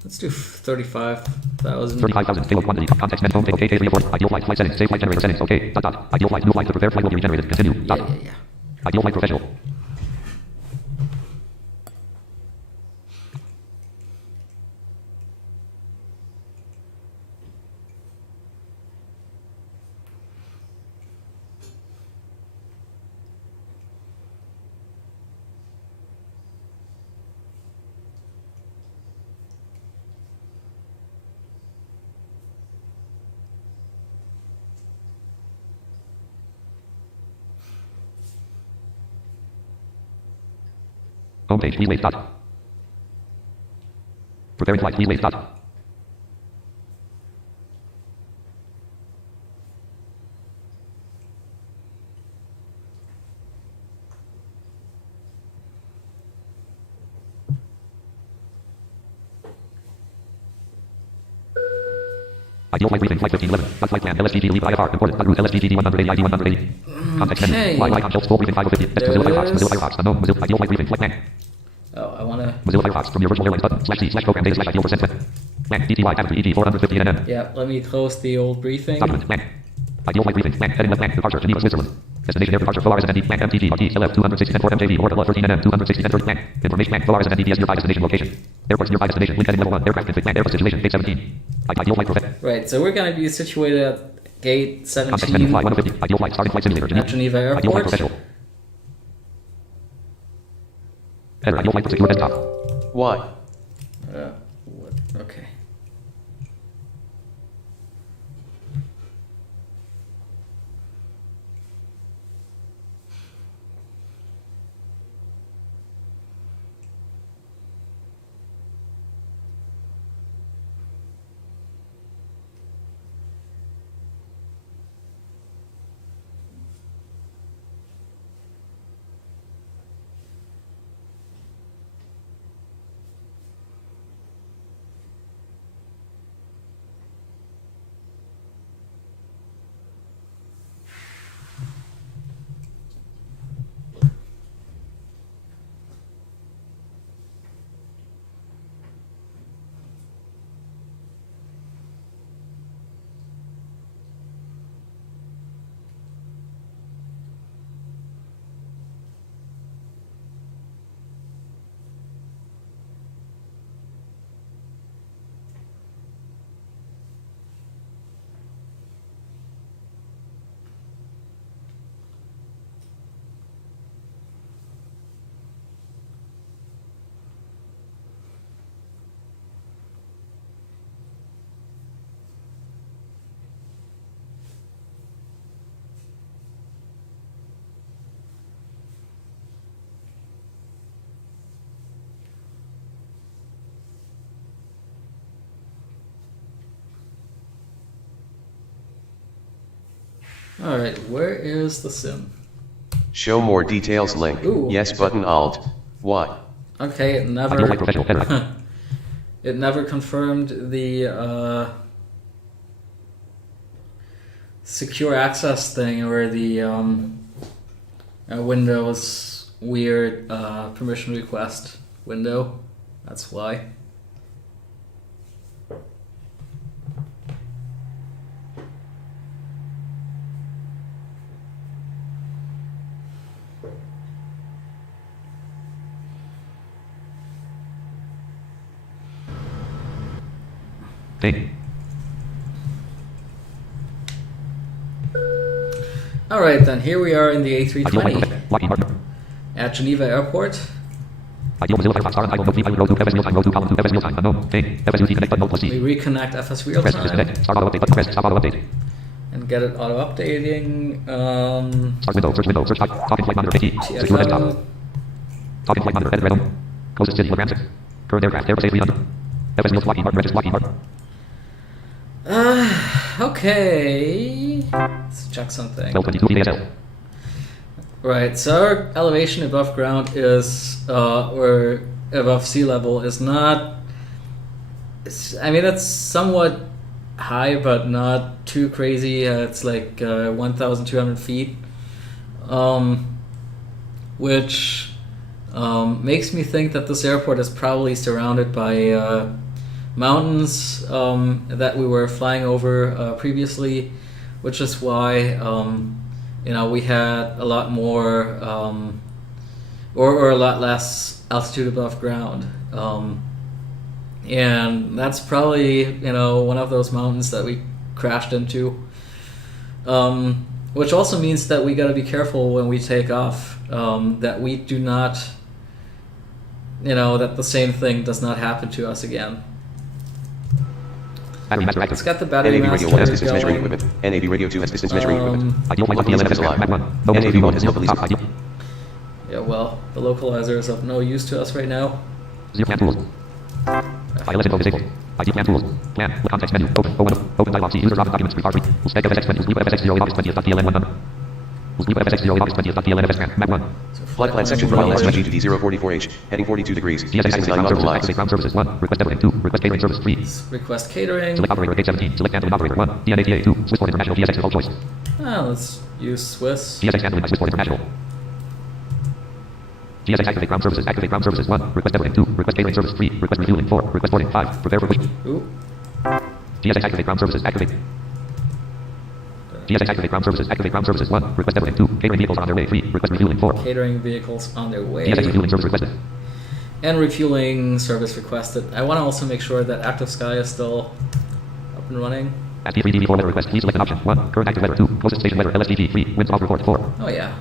35,000. 35,000 payload quantity context men home page OK report ideal flight settings save flight generator settings OK dot dot ideal flight new flight the prepared flight will be regenerated continue dot. Yeah. Ideal flight professional. Homepage please wait dot. Preparing flight. Please wait. Stop. Ideal flight briefing, flight 1511. Flight plan, LSGG, leave IFR, important, route, LSGG 180, ID 180. Context menu, YY console, full briefing 550. Mozilla Firefox, Mozilla Firefox, unknown, Mozilla, ideal flight briefing, flight plan. Oh, I wanna... Mozilla Firefox, from your virtual airlines button, /c/program data /ideal %. Plan, DTY, category, EG 450 NN. Yeah, let me close the old briefing. Document, plan. Ideal flight briefing, plan, heading left plan, departure, Geneva, Switzerland. Destination air departure, Polaris and ND, plan, MTG, RT, LF, 260, 10 MJV, Orca, 13 NN, 260, 10 plan. Information plan, Polaris and NDPS, nearby destination location. Airports nearby destination, wind heading level 1, aircraft config plan, airport situation, gate 17. Ideal flight perfect. Right, so we're gonna be situated at gate Context menu, 17 flight 150, ideal flight, starting flight simulator, at Geneva Ideal flight Airport. professional. Header, ideal flight for secure desktop. Why? What? Okay. Alright, where is the sim? Show more details link. Ooh. Yes button alt. Why? Okay, it never... Ideal flight professional, header. It never confirmed the secure access thing or the Windows weird permission request window. That's why. Date. Alright then, here we are in the Ideal flight A320 professional, Lockheed Martin. at Geneva Airport. Ideal Mozilla Firefox, star, idle, no, free, row 2, FS real time, row 2, column 2, FS real time, unknown, date, FSUT connect button, plus We C. reconnect FS real Press time disconnect, start auto update button, press stop auto update. and get it auto updating. Start window, search type, talking flight monitor, AT, secure desktop. TFM. Talking flight monitor, edit red home. Closest city, Ramsey. Current aircraft, Airbus A300. FS Niels Lockheed Martin, register Lockheed Martin. Okay. Let's check something. 1222 VASL. Right, so our elevation above ground is, or above sea level is not, I mean, it's somewhat high, but not too crazy. It's like 1,200 feet, which makes me think that this airport is probably surrounded by mountains that we were flying over previously, which is why we had a lot more or a lot less altitude above ground, and that's probably one of those mountains that we crashed into, which also means that we got to be careful when we take off, that we do not, that the same thing does not happen to us again. Battery master active. Let's get the battery NAV master Radio 1 has distance measuring going. equipment. NAV Radio 2 has distance measuring equipment. Ideal flight Local DLSS is alive. Mac 1. No NAV 1 has no police. Stop, ideal. Yeah, well, the localizer is of no use to us right now. Zero tools. ILS info disabled. ID plan tools. Plan. The context menu. Open dialog. See user Robin documents. Regard 3. Spec FSX menu. Blue FSX 0 August 20th.TLN 1 number. Blue FSX 0 August 20th.TLN FS plan. Map 1. Flight plan section for ILS GTD 044H. Heading 42 degrees. GSX Distance 9 ground nautical services. miles. Activate ground services 1. Request everything 2. Request catering service 3. Request catering. Select operator gate 17. Select handling operator 1. DNATA 2. Swissport International GSX default choice. Let's use Swiss. GSX handling by Swissport International. GSX activate ground services. Activate ground services 1. Request everything 2. Request catering service 3. Request refueling 4. Request boarding 5. Prepare for push. Ooh. GSX activate ground services. Activate. GSX activate ground services. Activate ground services 1. Request everything 2. Catering vehicles are on their way 3. Request refueling 4. Catering vehicles on their way. GSX refueling service requested. And refueling service requested. I want to also make sure that Active Sky is still up and running. At P3DV4 weather request, please select an option. 1. Current active weather. 2. Closest station weather. LSDG 3. Winds off report 4. Oh yeah.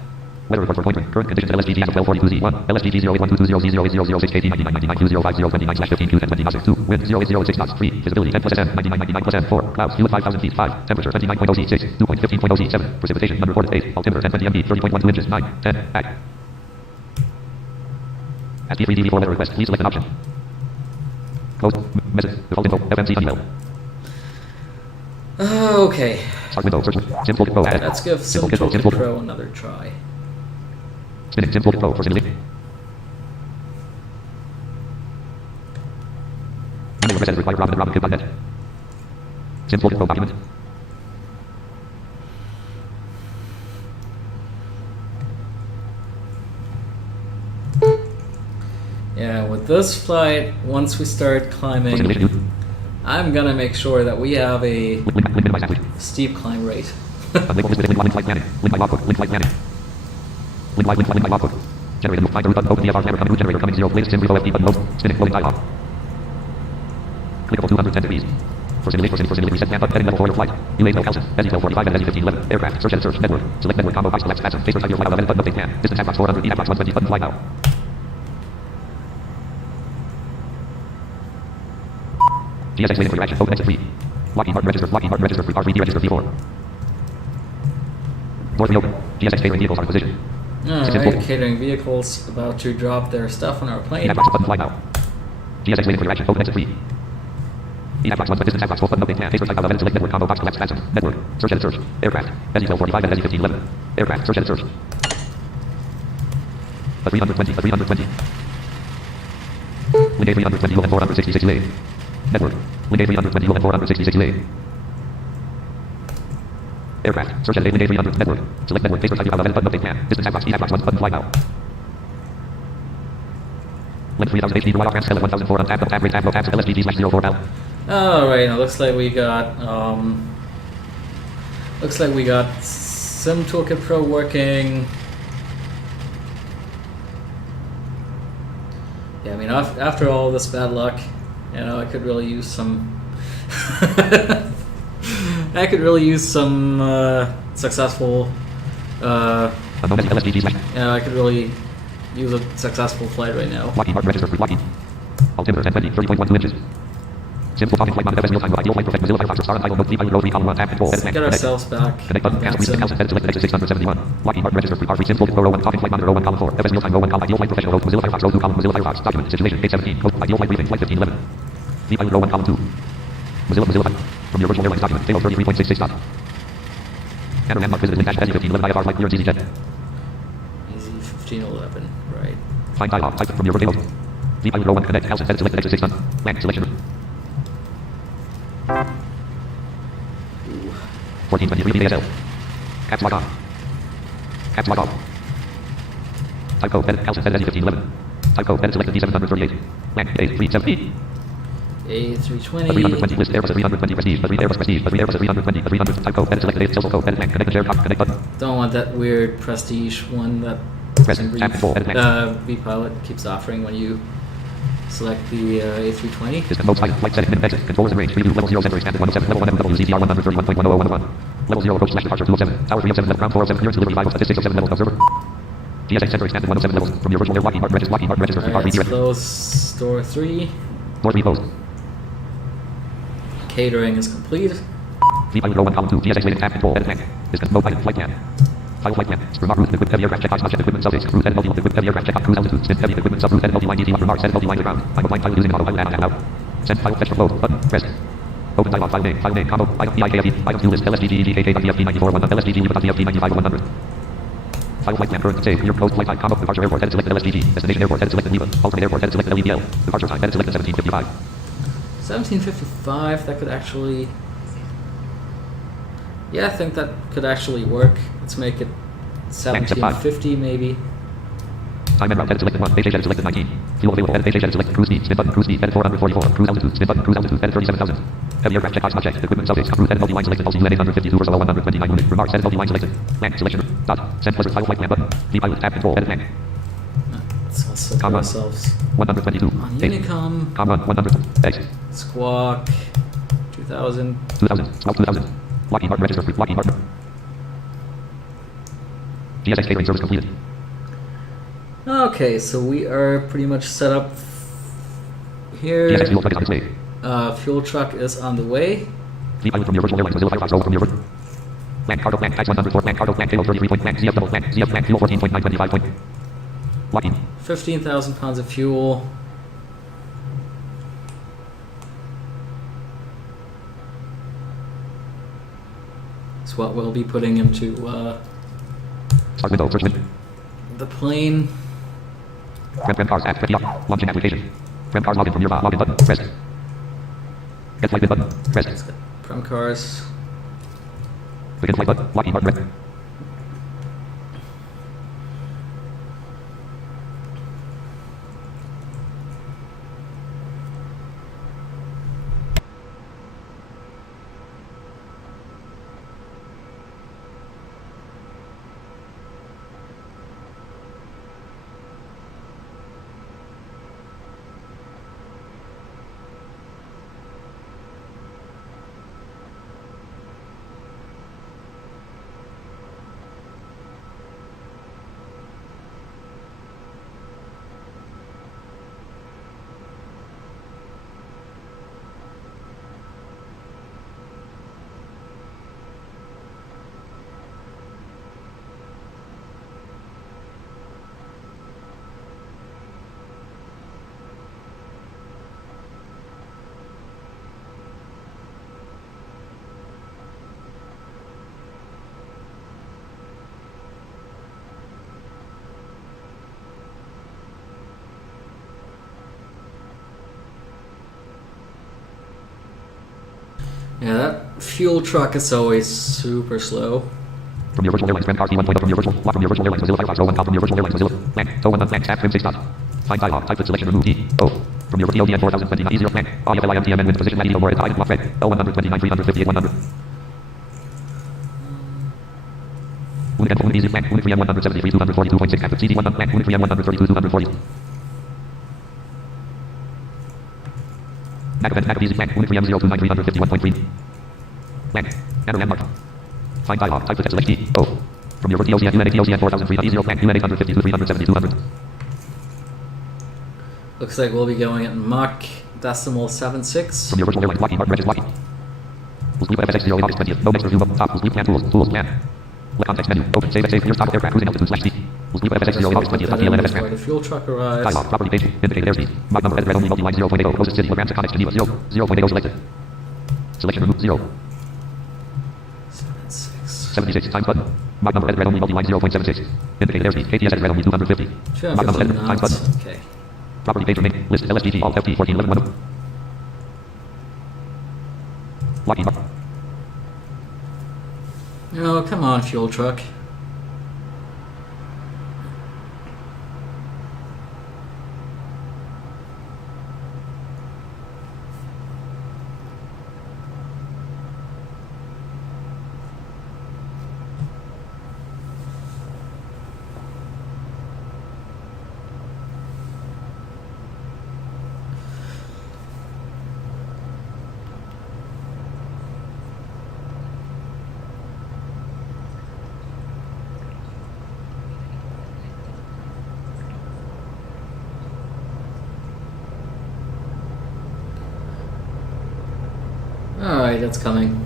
Weather report for Pointman. Current conditions LSDG as of 1242Z. 1. LSDG 08122008006 KT 999920501029/15 2. Wind 0806 knots 3. Visibility 10 plus SM 9999 plus M 4. Clouds Hewlett 5000 feet 5. Temperature 29.0 C 6. 2.15.0 C 7. Precipitation number reported 8. Altimeter 1020 MB 30.12 inches 9. 10. Act. At P3DV4 weather request, please select an option. Close. Message. Default info. FMC Honeywell. Okay. Start window. Search. Simple Pro. Added. Let's give SimToolkit Pro another try. Spinning Simple Pro for simulating. Email address required Robin@robinkill.net. Simple Pro document. Yeah, with this flight, once we start climbing, I'm gonna make sure that we have a steep climb rate. Link flight planning. Link by logbook. Link flight planning. Link by logbook. Generated move finder route button. Open VFR camera coming route generator coming 0. Latest sim info FD button mode. Spinning loading dialog. Clickable 210 degrees. For simulate reset plan button heading level 4 your flight. UA no Kelson. SE 45 and SE 1511. Aircraft. Search edit search. Network. Select network combo by select spasm. Facebook type your flight level button update plan. Distance Approx 400 feet Approx 120 button fly now. GSX waiting for your action. Open exit 3. Lockheed Martin register. Lockheed Martin register. R3D register V4. Door 3 open. GSX catering vehicles are in position. Alright, catering vehicles about to drop their stuff on our plane. Approx button fly now. GSX waiting for your action. Open exit 3. Approx 1 distance Approx 4 button update plan. Facebook type level select network combo box select spasm. Network. Search edit search. Aircraft. SE 45 and SE 1511. Aircraft. Search edit search. A 320. A 320. Link A 320 UL 466 UA. Network. Link A 320 UL 466 UA. Aircraft. Search edit Link A 300 network. Select network. Facebook type button update plan. Distance Approx Approx 1 button fly now. Link 3000 HD Royal Transcel 1400 tab rate tab LSDG/04 L. Alright, now looks like we got SimToolkit Pro working. Yeah, I mean after all this bad luck, you know, I could really use some successful I could really use a successful flight right now. Lockheed Martin register for Lockheed. Altimeter 1020 30.12 inches. Simple talking flight monitor real time ideal flight perfect Mozilla Firefox star title note 3 row 3 column 1 tab control Let's get ourselves back. Connect button cancel reset Nelson edit select exit 671. Lockheed Martin register for R3 simple row 1 talking flight monitor row 1 column 4 FS real time row 1 column ideal flight professional row Mozilla Firefox row 2 column Mozilla Firefox document situation page 17 code ideal flight briefing flight 1511. V-pilot row 1 column 2. Mozilla from your virtual airlines document payload 33.66 dot. Enter landmark visited link dash SE 1511 IFR flight clearance EasyJet. Easy 1511, right. Find dialog type from your payload. V-pilot row 1 connect Nelson edit select exit 6 done. Land selection. 1423 ASL. Caps lock on. Caps lock off. Type code edit Nelson edit 1511. Type code edit selected D738. Land A370. A320. 320 list Airbus 320 prestige. 3 Airbus prestige. 3 Airbus 320. 300 type code edit selected social code edit land connect share connect button. Don't want that weird prestige one that V-pilot keeps offering when you select the A320. Is mode flight setting min exit controllers and range preview level 0 center expanded 107 level 1 WZR 131.1011. Level 0 approach /departure 207 tower 307 level ground 407 clearance delivery vital statistics 07 level observer. GSX center expanded 107 levels from your virtual air Lockheed Martin register Alright, let's close door 3. Door 3 closed. Catering is complete. V-pilot row 1 column 2 GSX waiting tab control edit plan. Is mode pilot flight plan. File flight plan. Remark route equipped heavy aircraft checkbox object equipment subject route and multi equipped heavy aircraft checkbox cruise altitude spin heavy equipment sub route and multi-line DC remark set multi-line to ground. I'm a blind pilot using auto pilot and out. Send file fetch from load. Button. Pressed. Open dialog. File name. File name. Combo. Item PIKFE. Item view list. LSGGEGK.DFT94 LSGG LSGG 95 File flight plan current save. Your closed flight time. Combo. Departure airport. Edit selected LSGG. Destination airport. Edit selected NEVA. Alternate airport. Edit selected LEPL. Departure time. Edit selected 1755. 1755, that could actually... Yeah, I think that could actually work. Let's make it 1750 maybe. Time and route. Edit selected 1. Base edit selected 19. Fuel available. Edit base edit selected. Cruise speed. Spin button. Cruise speed. Edit 444. Cruise altitude. Spin button. Cruise altitude. Edit 37,000. Heavy aircraft checkbox not checked. Equipment subject. Cruise edit multi-line selected. Pulse UN 852 or solo 129 unit. Remarks. Edit multi-line selected. Land selection. Dot. Send blizzard file flight plan button. Depilot. Tab control. Edit land. Let's also put ourselves 122. on Unicom. Com 100. X. Squawk 2000. 2000. Squawk 2000. Lockheed Martin register. Lockheed Martin. GSX catering service completed. Okay, so we are pretty much set up here. GSX fuel truck is on its way. Fuel truck is on the way. Depilot from your virtual airlines. Mozilla Firefox roll from your land cargo plan. Tax 104. Land cargo plan. Kilo 33 point plan. ZF double plan. ZF plan. Fuel 14.925 point. Lockheed. 15,000 pounds of fuel. It's what we'll be putting into Start window. Search window. the plane. Prem cars app. Launching application. Prem cars login from your login button. Press. Get flight bin button. Press. Prem cars. Begin flight button. Lockheed Martin. Yeah, that fuel truck is always super slow. From your virtual airlines, Prem cars D1 from your virtual lock from your virtual airlines, Mozilla Firefox row 1 from your virtual airlines, Mozilla land. So 1 land tab trim 6 dots. Find dialog. Type with selection remove T. O. From your VODN 4029 E0 plan. AUFLIMTM with position lag more hide block red. L129 358 100. Unicam Unit easy plan. Unit 3M 173 242.6 active CD1 plan. Unit 3M 132 240. Mac event Mac easy plan. Unit 3M 029 351.3. Land. Enter landmark. Find dialog. Type with select T. O. From your TOCN UNA TOCN 4003 E0 plan. UNA 852 372 100. Looks like we'll be going at Mach decimal 76. From your virtual airline, Lockheed Martin, Regis Lockheed. Sleep FSX 0 August 20th. No extra view up top. Sleep plan tools. Tools plan. Let context menu. Open. Save. Clear stop aircraft. Cruising altitude /T. Sleep FSX 0 August 20th. PLNFS Before the fuel truck arrives. dialog. Property page. Indicated airspeed. Mach number. Red only multi-line 0.80. Closest city. Lagrange context Geneva 0.80 selected. Selection remove 0. 76 times button. Mach number red only multi-line 0.76. Indicated airspeed. KTS red only 250. Mach number red times button. Okay. Property page remain. List LSGG Alt FT 1411 1. Lockheed Martin. Oh, come on, fuel truck. Alright, it's coming.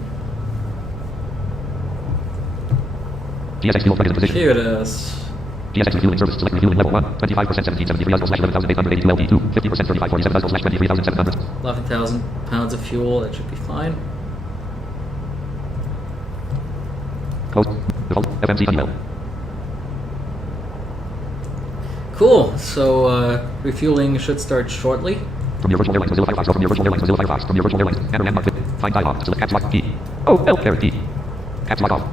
GSX fuel truck is in position. Here it is. GSX refueling service. Select refueling level 1. 25% 1773 Oslo slash 11,882 LD2. 50% 3547 Oslo slash 23,700. 11,000 pounds of fuel, that should be fine. Close. Default. FMC Honeywell. Cool, so refueling should start shortly. From your virtual airlines Mozilla Firefox or from your virtual airlines Mozilla Firefox. From your virtual airlines. Enter landmark with. Find dialog. Select caps lock key. Oh, L caret key. Caps lock off.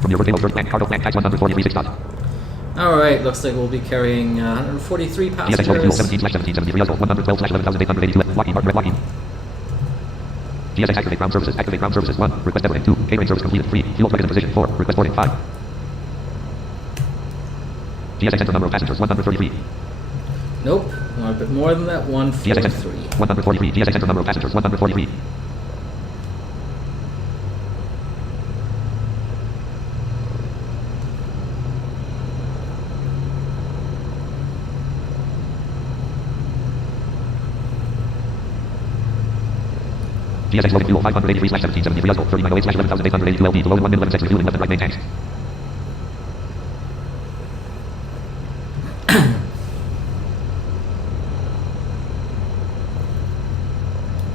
From your virtual first blank cargo blank types 143 dot. Alright, looks like we'll be carrying 143 GSX passengers. fuel 17/1773 Oslo 112 slash 11,882 Lockheed Martin red Lockheed. GSX activate ground services. Activate ground services 1. Request boarding 2. Catering service completed 3. Fuel plug in position 4. Request boarding 5. GSX enter number of passengers 133. Nope, a bit more than that, 143. 143. GSX enter number of passengers 143. GSX loading fuel 583 slash 1773 Oslo 3908 slash 11,882 LD below 1 minute 11 seconds refueling left and right main tanks.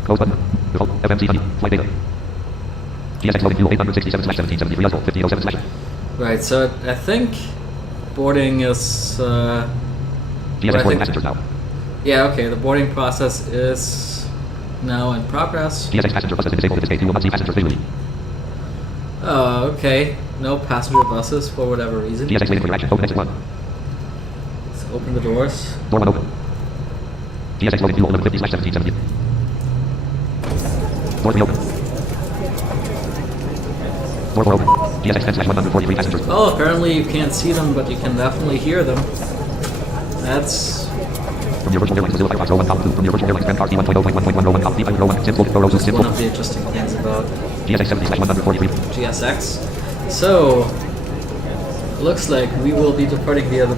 Close button. Default. FMC honey. Flight data. GSX loading fuel 867 slash 1773 Oslo 1507 slash. Right, so I think boarding is... GSX boarding passengers now. Yeah, okay, the boarding process is now in progress. GSX passenger buses disabled at this gate. You will not see passengers visually. Oh, okay. No passenger buses for whatever reason. GSX waiting for your action. Open exit 1. Let's open the doors. Door 1 open. GSX loading fuel 1150 slash 1770. Door 3 open. Door 4 open. GSX 10 slash 143 passengers. Oh, apparently you can't see them, but you can definitely hear them. That's... From your virtual airlines Mozilla Firefox row 1 column 2. From your virtual airlines Grand Card 1.0.1.1 row 1 column 3 row 1 simple row 2 simple. one of the interesting things about GSX 70 slash 143. GSX. So, looks like we will be departing via the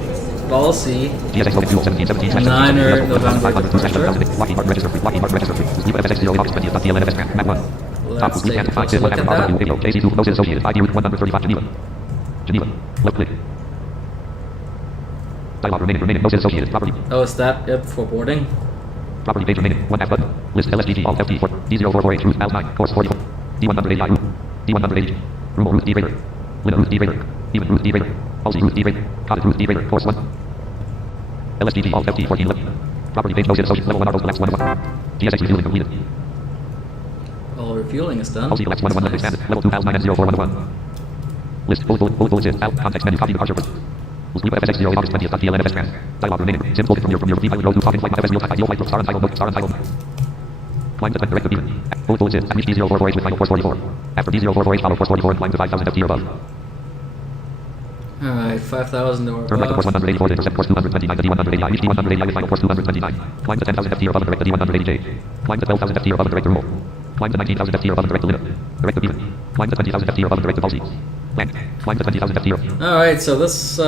Balsy. GSX loading fuel 1717 slash 9er 1773 November slash departure. 11,000 Lockheed Martin register free. Lockheed Martin register free. Sleep FSX 0 August 20th. TLNFS map. Map 1. Top Let's group take a can't find closer look at that. video. JC2 Moses Associated. ID route 135 Geneva. Geneva. Left click. Dialog remaining. Moses Associated. Property. Oh, is that it for boarding? Property page remaining. 1 half button. List LSGG Alt FT 4. D0448 route Al 9. Course 44. D180 route. D180. Rumo route D Raider. Lina route D Raider. Even route D Raider. Halsey route D Raider. Cottage route D Raider. Course 1. LSGG Alt FT 14 left. Property page Moses Associated. Level 1 auto collapse 1 of 1. GSX refueling completed. All refueling is done. Halsey collapse 1 of 1 expanded. Level 2 Al 9 and 0411. List. Bullet bullets in. Al. Context menu. Copy departure. Sleep FSX 0 August 20th. TLNFS brand. Dialog remaining. Sim from your pilot row to talking flight FS real time ideal flight star untitled. Climb to direct the beacon. Bullet bullets in. Reach D0448 with final course 44. After D0448 follow course 44 and climb to 5,000 FT or above. Alright, 5,000 or Turn right to course above. 184 to intercept course 229 to D180. Reach D180 with final course 229. Climb to 10,000 FT or above and direct to D180J. Climb to 12,000 FT or above and direct to Rumo. Climb to 19,000 FT or above and direct to Lina. Direct to beacon. Climb to 20,000 FT or above and direct to Balsy. Land. Climb to 20,000 FT or... Alright, so this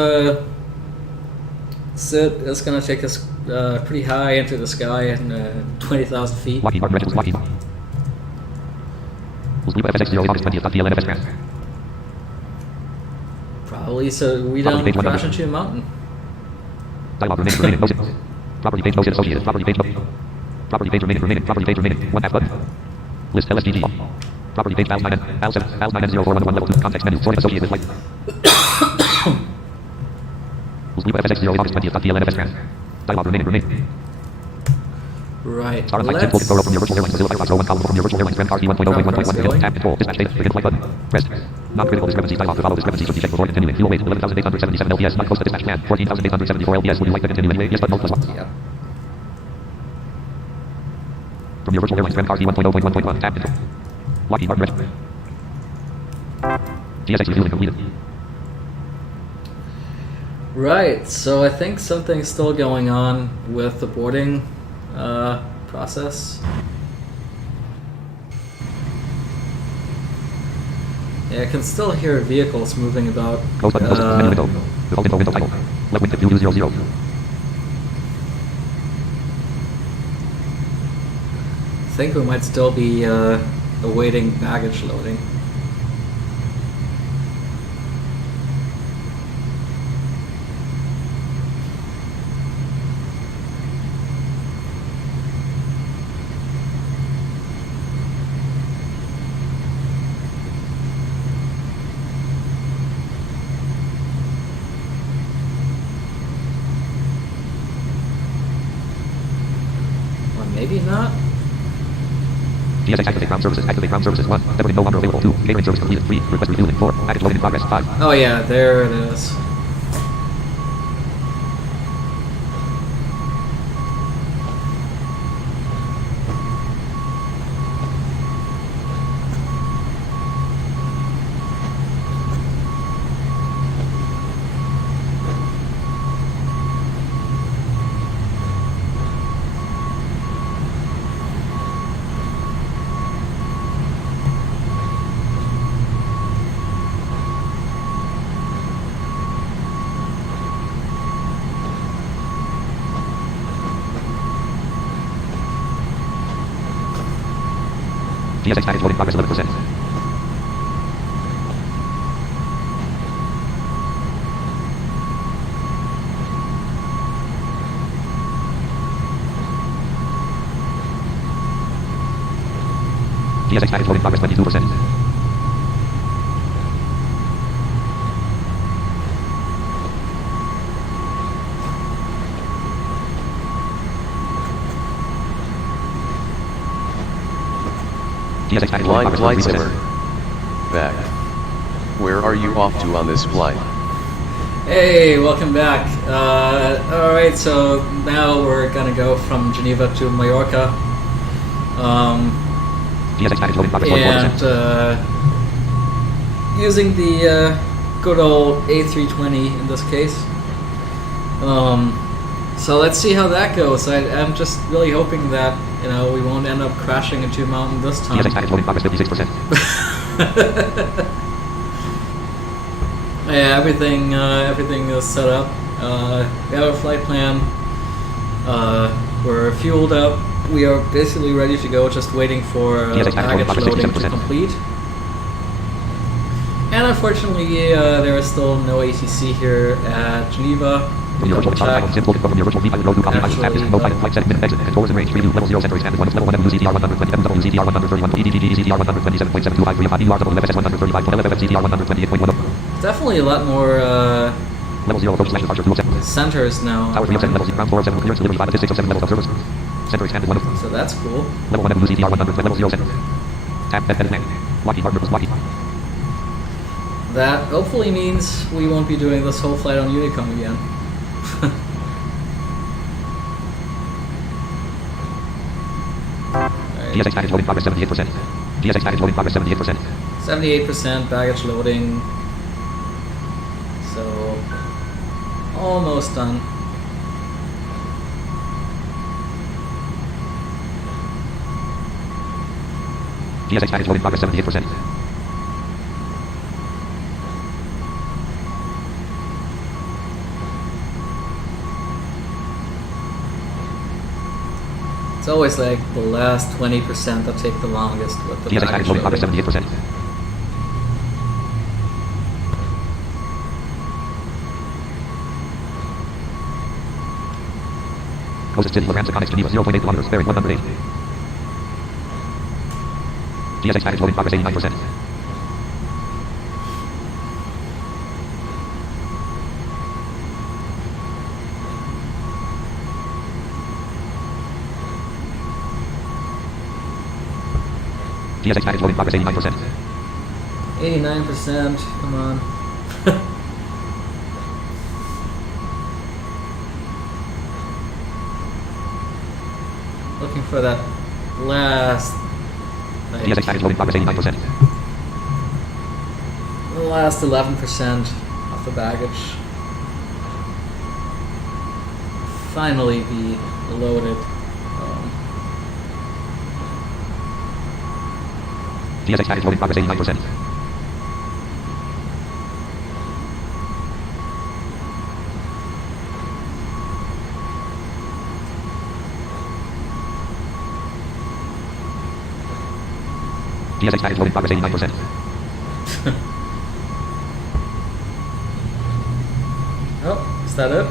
sit is going to take us pretty high into the sky and 20,000 feet. Lockheed Martin Registers Lockheed. Sleep FSX 0 August 20th. TLNFS brand. Probably so we don't crash into a mountain. Dialog remaining. Moses. Property page Moses Associated. Property page remaining. Property page remaining. 1 half button. List LSGG. Property page Al 9 and Al 7 0411 level 2 context menu. Sorting associated with flight. Sleep FSX 0 August 20th. TLNFS brand. Dialog remaining. Right. Start flight 10 full from your virtual airlines Mozilla Firefox row 1 column from your virtual airlines Grand Card 1.0.1.1 tab control dispatch date begin flight button press non-critical discrepancies dialog to follow discrepancies to check before continuing fuel weight 11,877 LPS not close to dispatch plan 14,874 LPS would you like to continue anyway yes but no plus 1 Yeah. from your virtual airlines Grand Card 1.0.1.1 tab control Lockheed Martin register GSX refueling completed. Right, so I think something's still going on with the boarding process. Yeah, I can still hear vehicles moving about. Close button, menu window. Default info window title. Left wing view 00. I think we might still be awaiting baggage loading. maybe not. GSX activate ground services. Activate ground services. 1. Definitely no longer available. 2. Catering service completed. 3. Request refueling. 4. Package loaded in progress. 5. Oh yeah, there it is. GSX package loading progress 11%. GSX package loading progress 22%. GSX package loading Flight progress flight 23%. simmer. Back. Where are you off to on this flight? Hey, welcome back. Alright, so now we're gonna go from Geneva to Mallorca. GSX package loading progress And 44%. using the good old A320 in this case. So let's see how that goes. I'm just really hoping that, you know, we won't end up crashing into a mountain this time. GSX package loading progress 56%. Yeah, everything is set up. We have a flight plan. We're fueled up. We are basically ready to go, just waiting for baggage loading to complete. And unfortunately, there is still no ATC here at Geneva. From your virtual chart, from your virtual VPilot road to copy pilot status, no pilot flight set minute exit, controllers in range, preview, level 0 center expanded 1, level 1 MWZDR 120, MW ZDR 131, EDGG ZDR 127.7253, EUR FFS 135, LFF ZDR 128.10. Definitely a lot more level 0 approach slash departure, fuel set. centers now. Tower 3 of 7, level 0, ground floor of 7, clearance delivery 5 at 6 of 7, level observers. Center expanded 1 of. So that's cool. Level 1 MWZDR 120, level 0 center. Tab, head, Lockheed Martin, Lockheed. That hopefully means we won't be doing this whole flight on Unicom again. GSX package loading progress 78%. GSX package loading progress 78%. 78% baggage loading. So almost done. GSX package loading progress 78%. It's always like the last 20% that take the longest with the GSX baggage package loading progress loading. 78%. Closest city, LaGrange, Conics, Geneva, 0.8 kilometers, bearing 108. GSX package loading progress 89%. GSX package loading progress 89%. 89%, come on. Looking for that last, like, GSX package loading progress 89%. the last 11% of the baggage. Finally be loaded. GSX package loading progress 89%. GSX package loading progress 89%. Oh, is that it?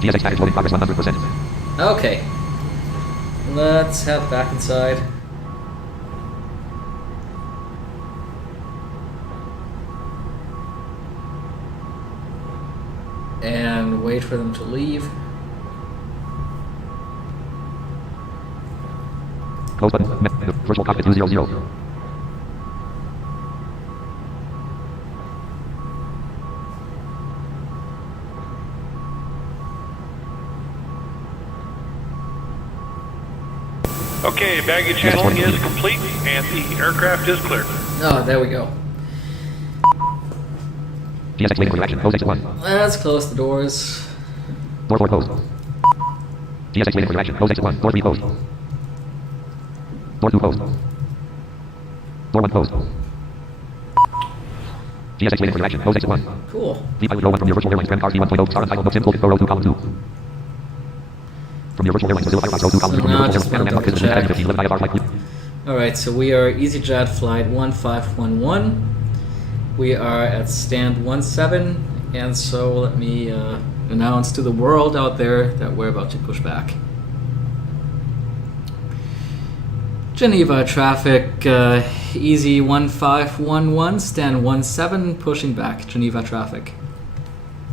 GSX package loading progress 100%. Okay. Let's head back inside. and wait for them to leave. Close button. Virtual cockpit 200. Okay, baggage handling is complete and the aircraft is clear. Oh, there we go. GSX waiting for your action. Close exit 1. Let's close the doors. Door 4 closed. GSX waiting for your action. Close exit 1. Door 3 closed. Door 2 closed. Door 1 closed. GSX waiting for your action. Close exit 1. Cool. D-Pilot row 1 from your virtual airlines Tram Cars D1.0 star untitled book Sim Focus row 2 column 2. From your virtual airlines Mozilla Firefox row 2 column 2 from your virtual airlines Panoramic Business 1015 11 IFR flight. Alright, so we are EasyJet flight 1511. We are at stand 17, and so let me announce to the world out there that we're about to push back. Geneva traffic, Easy 1511, stand 17, pushing back. Geneva traffic.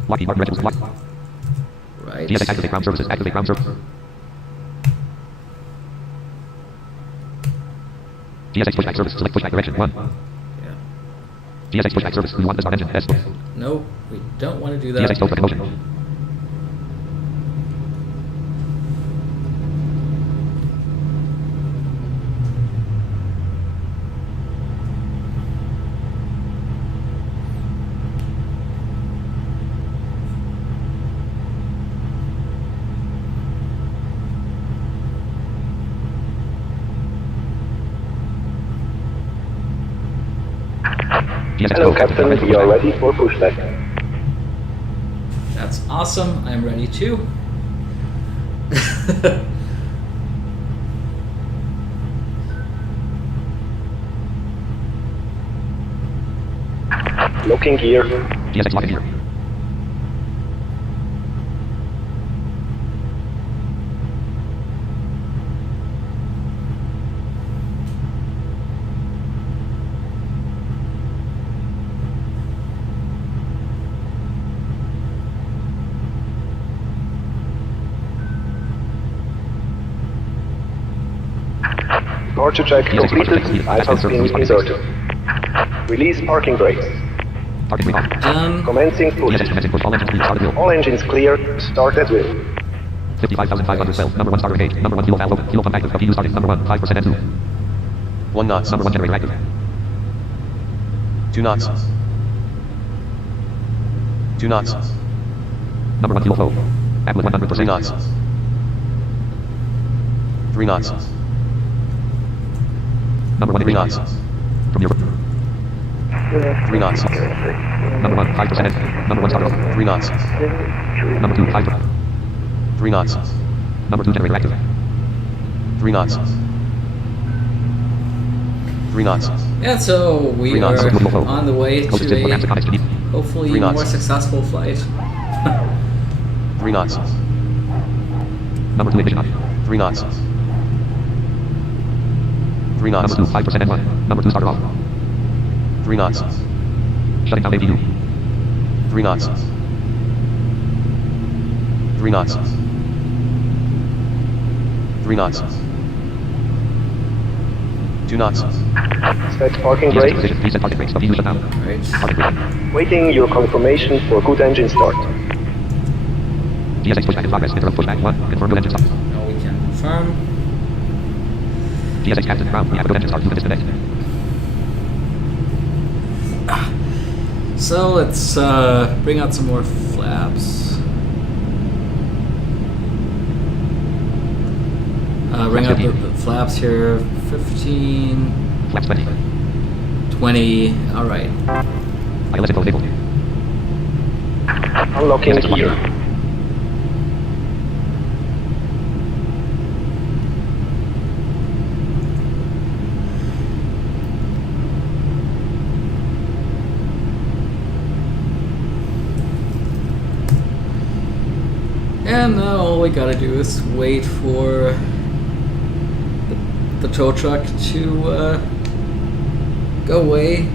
Lockheed Martin Regional Flight. Right. GSX activate ground services. Activate ground services. GSX pushback service. Select pushback direction 1. Yeah. GSX pushback service. We want to start engine. S. No, we don't want to do that. GSX go for motion. Hello, Captain. We are ready for pushback. That's awesome. I'm ready too. Locking gear. GSX locking gear. Departure check completed. IFAS pin inserted. Release parking brakes. Parking brake off. Done. Commencing push. GSX commencing push. All engines clear. Start at will. All engines clear. Start at will. 55,500 cells. Number 1 starter engaged. Number 1 kilo valve open. Kilo pump active. Continue starting. Number 1 5% N2. 1 knots. Number 1 generator active. 2 knots. 2 knots. Number 1 kilo flow. Applet 100%. 3 knots. 3 knots. Number 1 3 knots. From your 3 knots. number 1 5% N. Number 1 starter off. 3 knots. Number 2 5. 3 knots. Number 2 generator active. 3 knots. 3 knots. And so we 3 are knots. on the way Close to to a Ramsey Connect. hopefully 3 knots. more successful flight. 3 knots. Number 2 ignition on. 3 knots. 3 knots. Number 2 5% N1. Number 2 starter off. 3 knots. Shutting down APU. 3 knots. 3 knots. 3 knots. 2 knots. Set parking GSX brakes. position. Reset parking brakes. APU shut down. Right. Parking brake. Waiting your confirmation for good engine start. GSX pushback in progress. Interrupt pushback 1. Confirm good engine start. Now we can confirm. GSX captain ground. We have a good engine start. You can disconnect. So let's bring out some more flaps. Bring out the flaps here. 15, Flaps 20. 20. All right. ILS info enabled. Unlocking GSX gear. And now all we gotta do is wait for the tow truck to go away,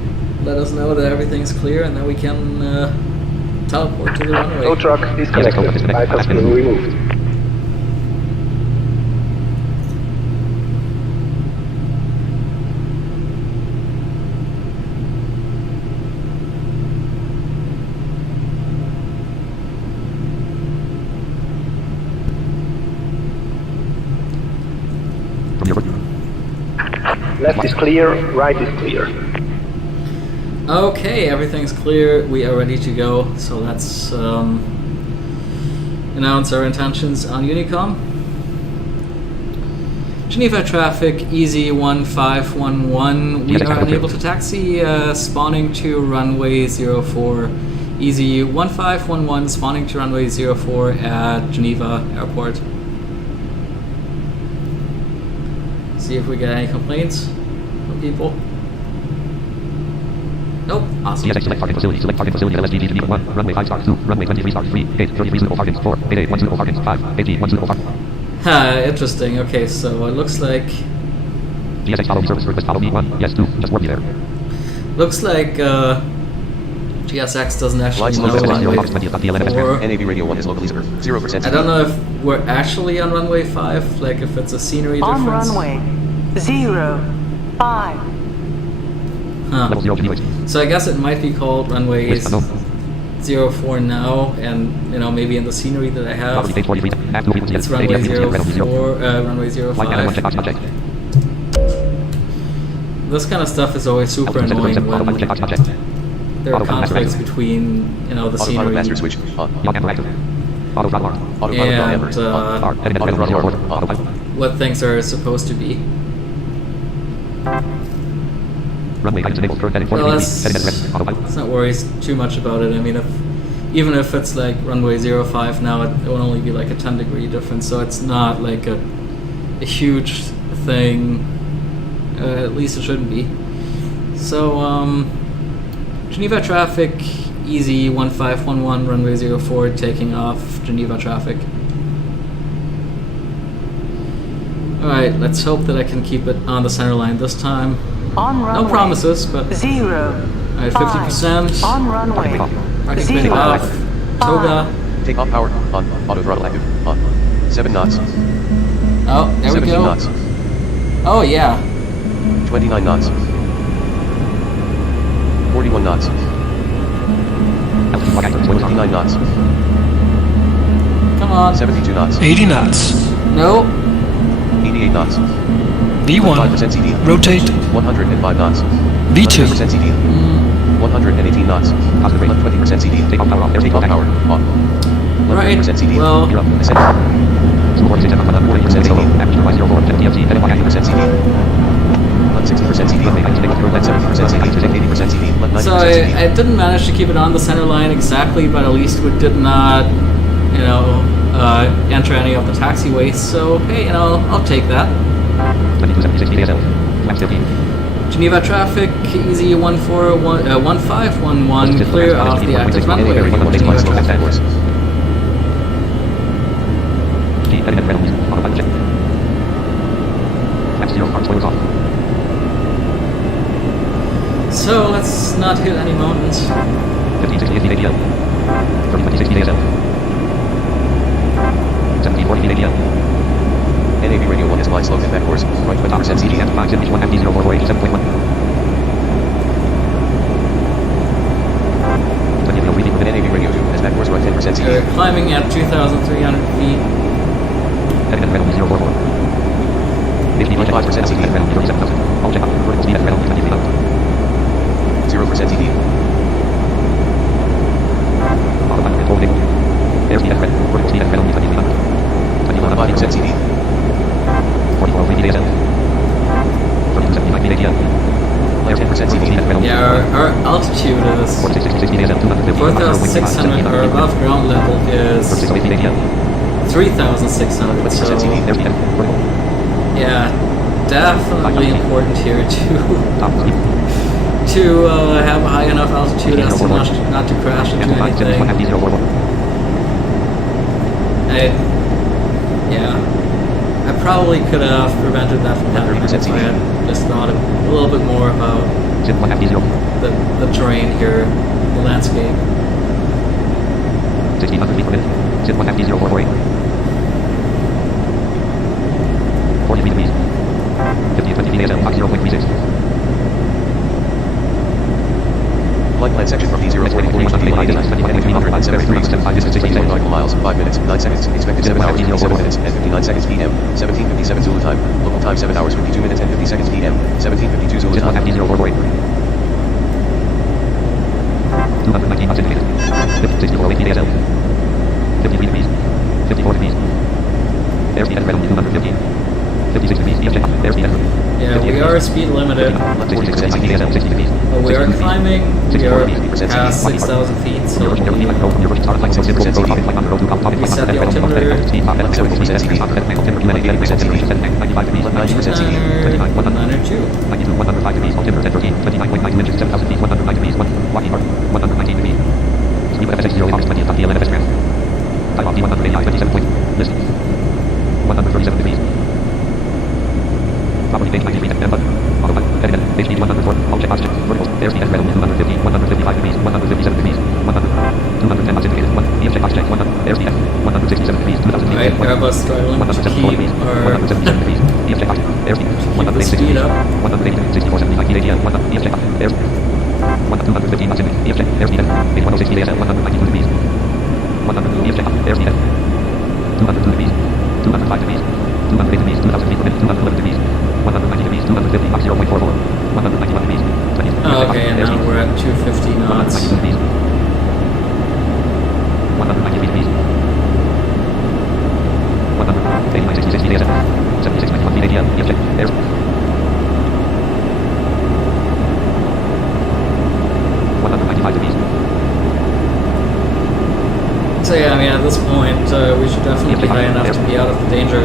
let us know that everything's clear, and then we can Teleport to the runway. Tow truck disconnected. Bypass pin removed. From your Left is clear, right is clear. Okay, everything's clear. We are ready to go. So let's announce our intentions on Unicom. Geneva traffic, Easy 1511. We are unable to taxi, spawning to runway 04. Easy 1511, spawning to runway 04 at Geneva Airport. See if we get any complaints from people. Nope. Awesome. CSX select parking facility, LSDG Geneva 1, runway 5 star 2, runway 23 star 3, gate 33 suitable parkings 4, gate 8 1 suitable parkings 5, gate 1 suitable parking. Interesting. Okay, so it looks like GSX follow me service request follow me 1, yes 2, just warn me there. looks like GSX doesn't actually Lights know low, runway LNAV 4. NAV radio 1 is locally 0%. I don't know if we're actually on runway 5, like if it's a scenery On difference. runway 05. Huh. Level 0 Geneva. So I guess it might be called runway Wait, no. 04 now, and you know maybe in the scenery that I have, Property gate 43, half blue frequency, it's runway ADF 04, runway 05. Flight man 1 check box not checked. This kind of stuff is always super annoying when check box not checked. there are Autopilot master conflicts active. between, you know, the Autopilot scenery master switch on. Young and active. Auto throttle arm. Autopilot and diameter on. R, heading at Auto throttle 0 arm. autopilot. what things are supposed to be. Runway guidance enabled, current heading 4 Well, heading at red, autopilot. let's not worry too much about it. I mean, even if it's like runway 05 now, it will only be like a 10-degree difference, so it's not like a huge thing. At least it shouldn't be. So, Geneva traffic, Easy 1511, runway 04, taking off Geneva traffic. Alright, let's hope that I can keep it on the center line this time. On runway No promises, but 0. alright, 50%. On runway Parking pin 0. off. Toga. Take off power on. Auto throttle active on. 7 knots. Oh, there we 17 go. knots. Oh, yeah. 29 knots. 41 knots. 59 knots. Come on. 72 knots. 80 knots. No. 88 knots. V1. 5% CD. Rotate. 105 knots. V2. 100% CD. 118 knots. Positive rate. 20% CD. Take off power. Take off power. On. Right. 100% CD. Well. You're up. Ascend. 40% CD. 90% CD. 60% CD. 70% CD. 80% CD. 90% So CD. I didn't manage to keep it on the center line exactly, but at least we did not, you know, enter any of the taxiways. So hey, you know, I'll take that. 2276 ASL. Flaps 15. Geneva traffic, Easy 1511, clear off the active runway. NAV radio 1 is Geneva slow traffic. course. Heading at red, autopilot check. Flaps 0, arm spoilers off. So let's not hit any mountains. 1560 ADL. 3026 ASL. 1740 ADL. NAV radio 1 is glide slope and back course. Right 20% CD. at 5 1 FD 0448 7.1. 20 reading And NAV radio 2 is back course. Right 10% CD. We're climbing at 2,300 feet. heading at red, 044. 5% CD. 37,000. All check out. Vertical speed at red, 23 knots. 0% CD. Autopilot control enabled. Airspeed at red, vertical speed at red, 23 knots. 5% CD. 44 feet ASL. 3279 feet ADL. Like 10% CD. Yeah, our altitude is 4660 ASL. 250. 4,600. Our above ground level is 36 feet ADL. 3,600. 20% So CD. Airspeed at vertical. yeah, definitely important here Top speed. to have a high enough altitude as to not to crash into And 5 anything. FD 044. I probably could have prevented that from happening if I had just thought a little bit more about Zip 1 FD 0. the terrain here, the landscape. 1600 feet per minute. Zip 1 FD 0448. 40 feet east. 50 20 feet ASL Fox 0.36. Flight plan section from D0 to 41 distance 21,375 distance 21 nautical miles, 5 minutes, 9 seconds, expected 7 hours 57 minutes and 59 seconds PM, 17:57 Zulu time, local time 7 hours 52 minutes and 50 seconds PM, 17:52 Zulu Zip 1 time. FD 0448. 219 knots indicated. 6408 feet ASL. 53 degrees. 54 degrees. Airspeed at red only 215. 56 degrees. Airspeed at Yeah, we are speed limited. 66 feet ASL. 60 degrees. But we are climbing. We are past 6,000 feet, so we set the altimeter. 902. 105 degrees, altimeter 1013, 29.9 inches, 7,000 feet, 109 degrees, 1 Lockheed Martin, 119 degrees. Sleep with FSX 0 August 20th, top DLN FS Grant. Type of D180, 27 point, list. 137 degrees. Property page 93, and button. Auto button, edit, HD 104, all check box check, verticals, airspeed at red 250, 155 degrees, 157 degrees, 100, 210 knots indicated, 1, EF check box check, 100, airspeed at 167 degrees, 2,000 feet, Right, Airbus struggling to 174 keep degrees, our 177 degrees, EF check box, airspeed, keep the speed up. 180, 64, 75 feet ADL, 100, EF check box, airspeed, 215 knots indicated, EF check, airspeed at 8106 feet ASL, 192 degrees, 100, EF check box, airspeed at 202 degrees, 205 degrees, 208 degrees, 2,000 feet per minute, 211 degrees, 190 degrees, 250, Mach 0.44, 191 degrees, 20, Oh, okay, and now we're at 250 knots. 192 degrees, 193 degrees, 189, 66 feet ASL, 76, 91 feet ADL, EF check, airspeed, 195 degrees. So yeah, I mean, at this point, we should definitely be high enough to be out of the danger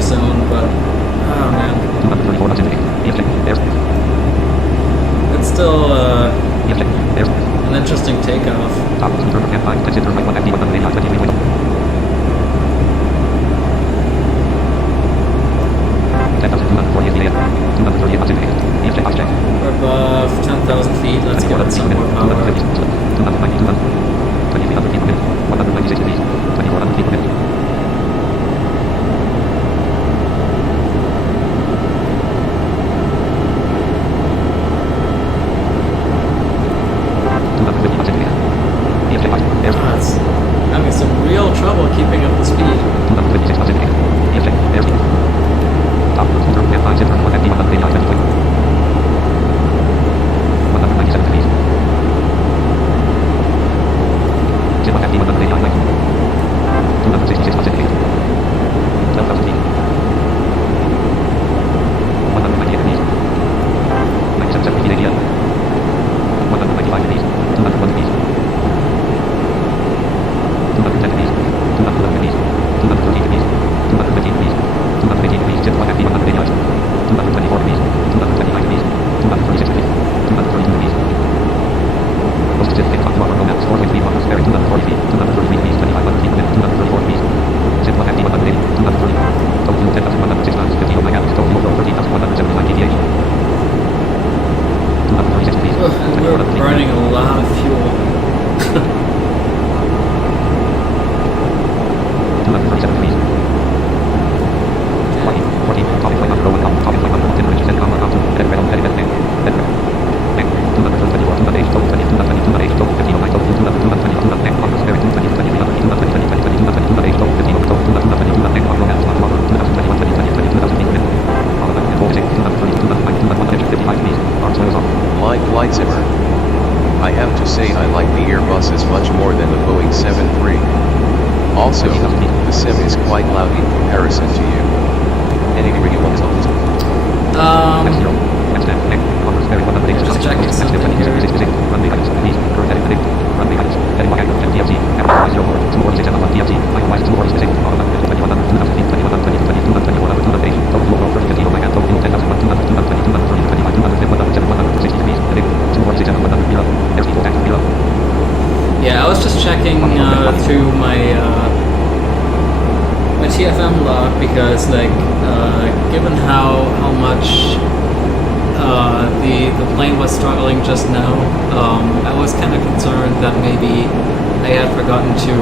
zone, but oh man, 234 knots indicated, EF check, airspeed, it's still EF check, airspeed. an interesting takeoff. Top of turn right 5, exit turn right 1 FD 189, 23.0. 10,240 feet ASL, 238 knots indicated, EF check, box check. We're above 10,000 feet. Let's give it some more power. 2,300 feet per minute, 196 degrees, 2,400 feet per minute. Ah, it's having some real trouble keeping up the speed. 256 knots indicated, EF check, airspeed. Top of turn right 5, zip turn 1 FD 189, 20.0. 197 degrees. Zip 1 FD 189, 19. 266 knots indicated. 12,000 feet. 198 degrees. 97 feet ADL. 195 degrees. 201 degrees. 210 degrees. 211 degrees. 213 degrees. 215 degrees. 218 degrees. Zip 1 FD 189. 224 degrees. 229 degrees. 236 degrees. 232 degrees. Most zip thing clock tomorrow, maps 4.3 miles, bearing 240 feet, 233 degrees, 2,500 feet per minute, 234 degrees. Zip 1 FD 180, 240. Total fuel 10,106 knots, 50 over gallons, total fuel flow 13,179 kph. 236 degrees. And we're burning a lot of fuel. 237 degrees. 14, topic flight number 01, topic flight number 10 reaches, comma, to, edit red on, edit red, edit red. 224, 208, total 20, 220, 208, total 15, 09, total 220, 210, Congress, bearing 220, 23, 220, 20, 220, 208, total 15, total 220, 210, Congress, 2021, 2020, 20,000 feet per minute. All of that, and 46, 230, 209, 255 degrees, arms oils on. Line flight zimmer. I have to say I like the Airbuses much more than the Boeing 737. Also, the sim is quite loud in comparison to you. Any radio one is on this. Just checking something here. Runway guidance, please, current heading predict. Runway guidance, heading by angle, TFC, Apple 0 2467 TFC, likewise 246, all of them, 2100, 2000 feet, 2120, 2221, 208, total flow over 15 over total fuel 10,000, 200, 220, 230, 25, 250, 107, 160 degrees, predict, 247, 100, zero, airspeed, full tank, zero. Yeah, I was just checking through my my TFM log because, like, given how much the plane was struggling just now, I was kind of concerned that maybe I had forgotten to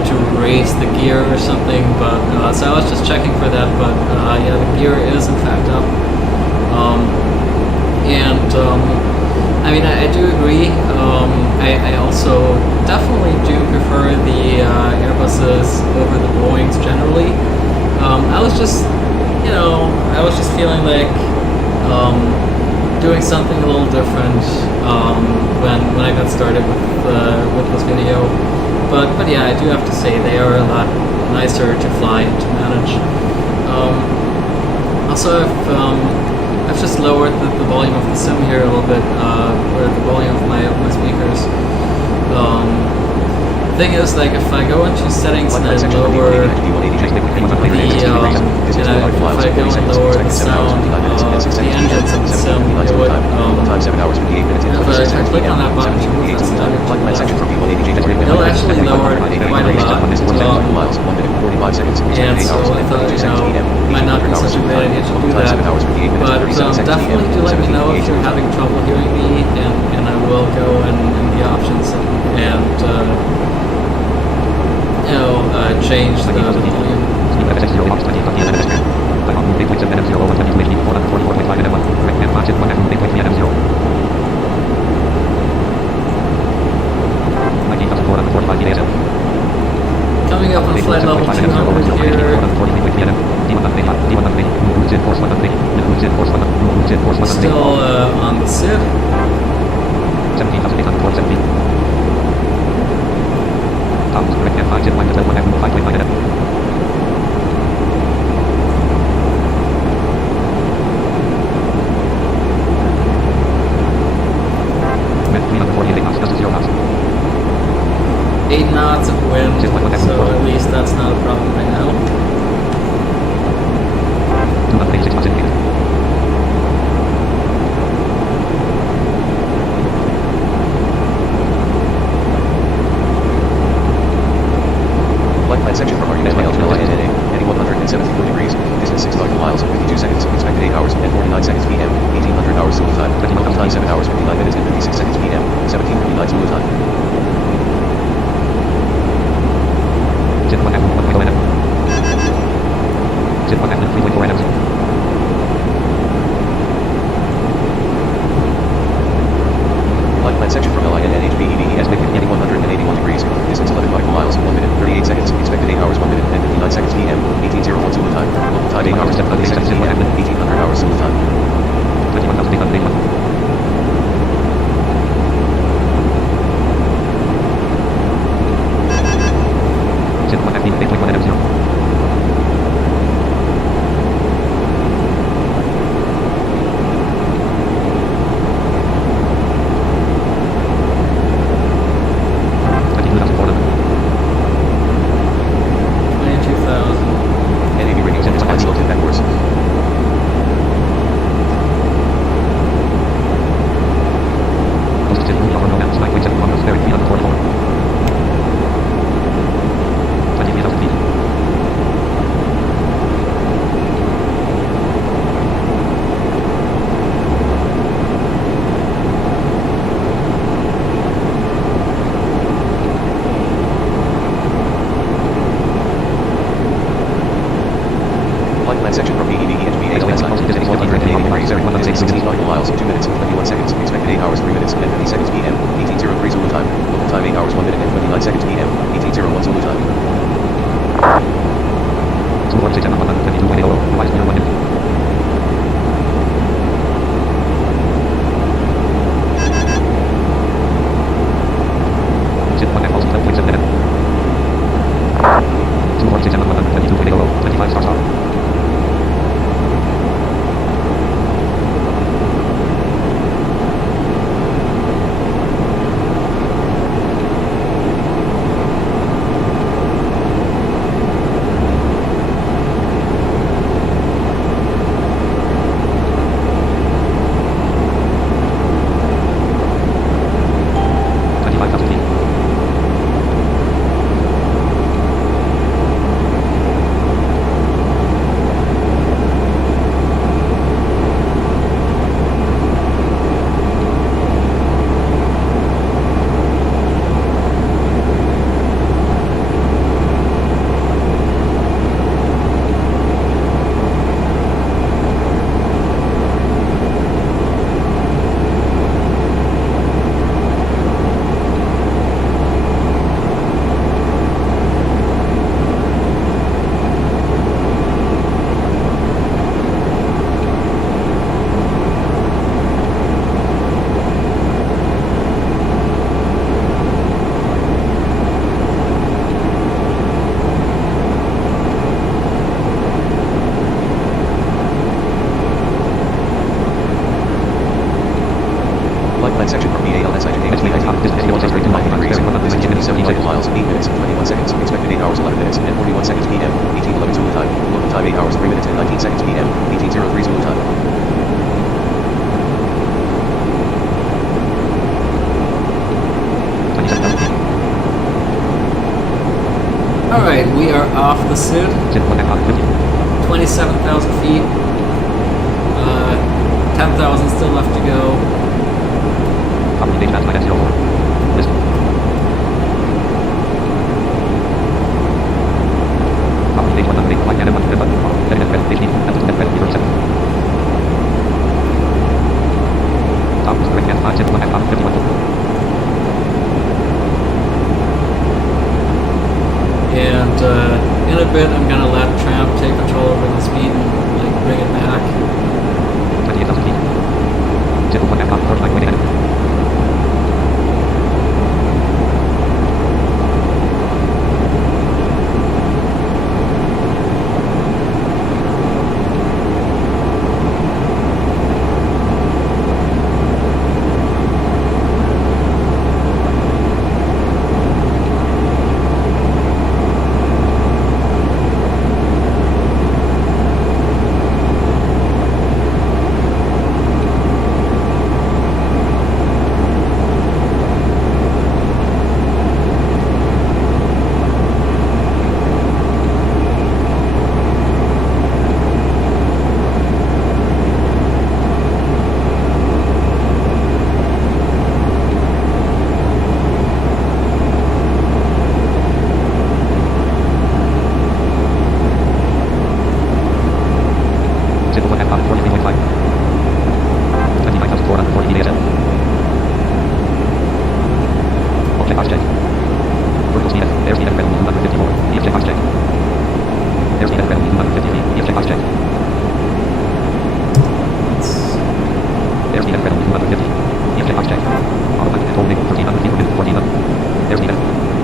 to raise the gear or something, but so I was just checking for that, but yeah, the gear is in fact up. I mean, I do agree. I also definitely do prefer the Airbuses over the Boeings generally. I was just feeling like doing something a little different when I got started with this video. But yeah, I do have to say they are a lot nicer to fly and to manage. Also, I've just lowered the volume of the sim here a little bit, or the volume of my speakers. Thing is, like, if I go into settings and then lower the, if I go and lower the sound of the engines in the sim, it would, if I click on that button to move that stuff, it'll actually lower it quite a lot. And so I thought, it might not be such a bad idea to do that. But definitely do let me know if you're having trouble hearing me, and I will go in the options and change the volume. Coming up on flight level 200 here. Still on the SID. 17,817. Eight knots of wind, so at least that's not a problem right now. Flight plan section from Argument Mail to LINNA, heading 174 degrees, distance 6 nautical miles, 52 seconds, expected 8 hours and 49 seconds p.m., 1800 hours Zulu time, local time 7 hours 59 minutes and 56 seconds p.m., 17:59 Zulu time. Flight plan section from LINNHBEDES heading 181 degrees, distance 11 nautical miles, 1 minute, 38 seconds, expected 8 hours 1 minute and 59 seconds p.m., 18:01 Zulu time, local time 8 hours 10 seconds p.m., 1800 hours Zulu time. 21,881. Section from BEDEHBA distance 180 degrees, distance 16 nautical miles, 2 minutes, 21 seconds, expected 8 hours 3 minutes and 50 seconds p.m., 18:03 Zulu time, local time 8 hours 1 minute and 29 seconds p.m., 18:01 Zulu time. and 19 seconds PM, 18:03 Zulu time. Alright, we are off the suit. 27,000 feet. 10,000 still left to go. And in a bit, I'm gonna let Tramp take control over the speed and like bring it back.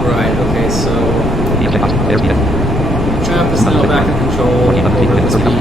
Right, okay, so Tramp is now back in control over the speed.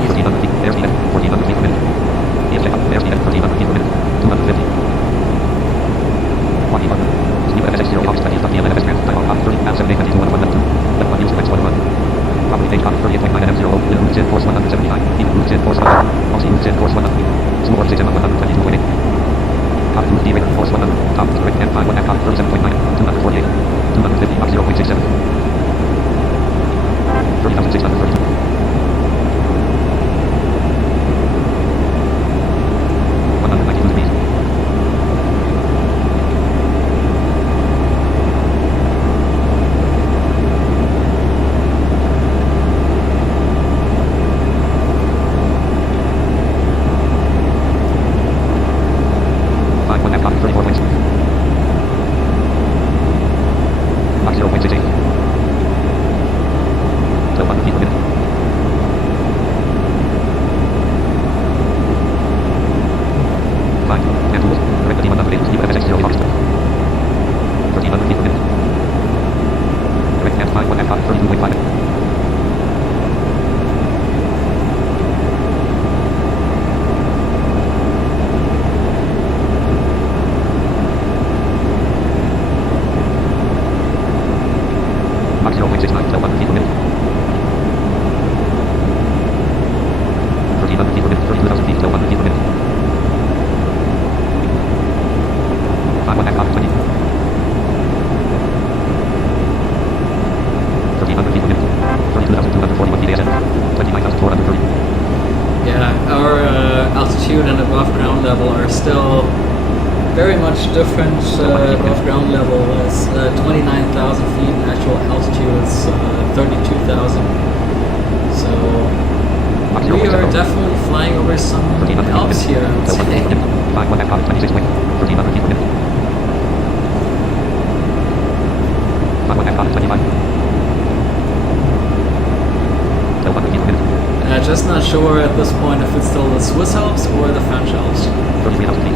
altitude and above ground level are still very much different. Above ground level is 29,000 feet, and actual altitude is 32,000. So we are definitely flying over some Alps here, I would say. Just not sure at this point if it's still the Swiss Alps or the French Alps. 33,000 feet.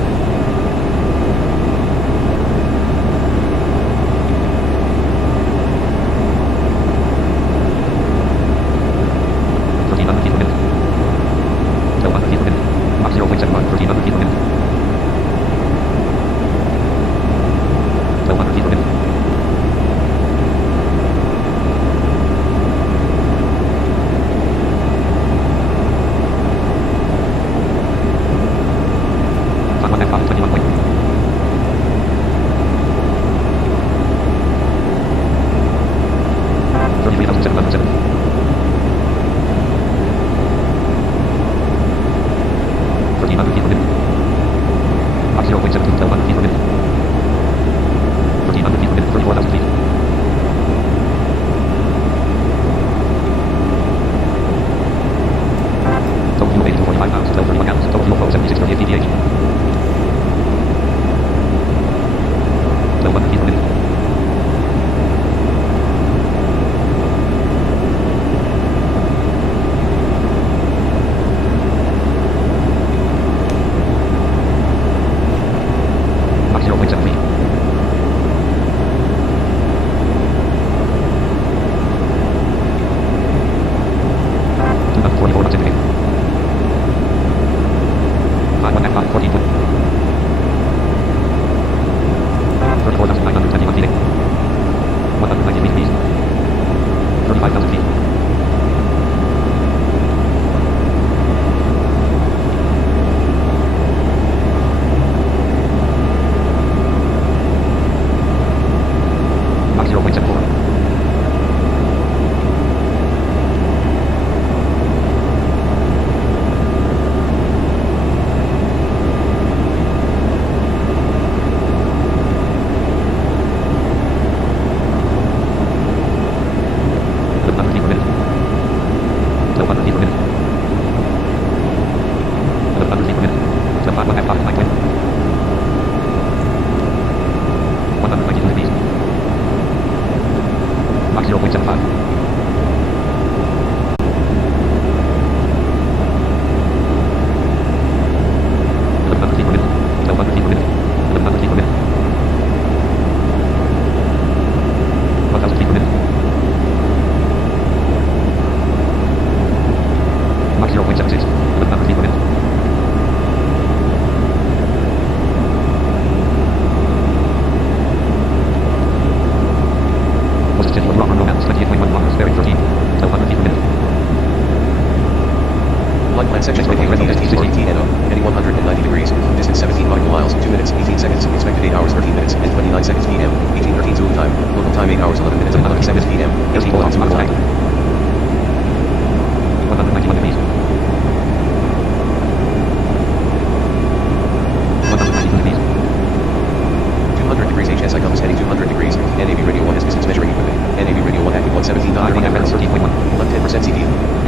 14 foot. 34,921 feet. 193 feet. 35,000 feet. Mach 0.74.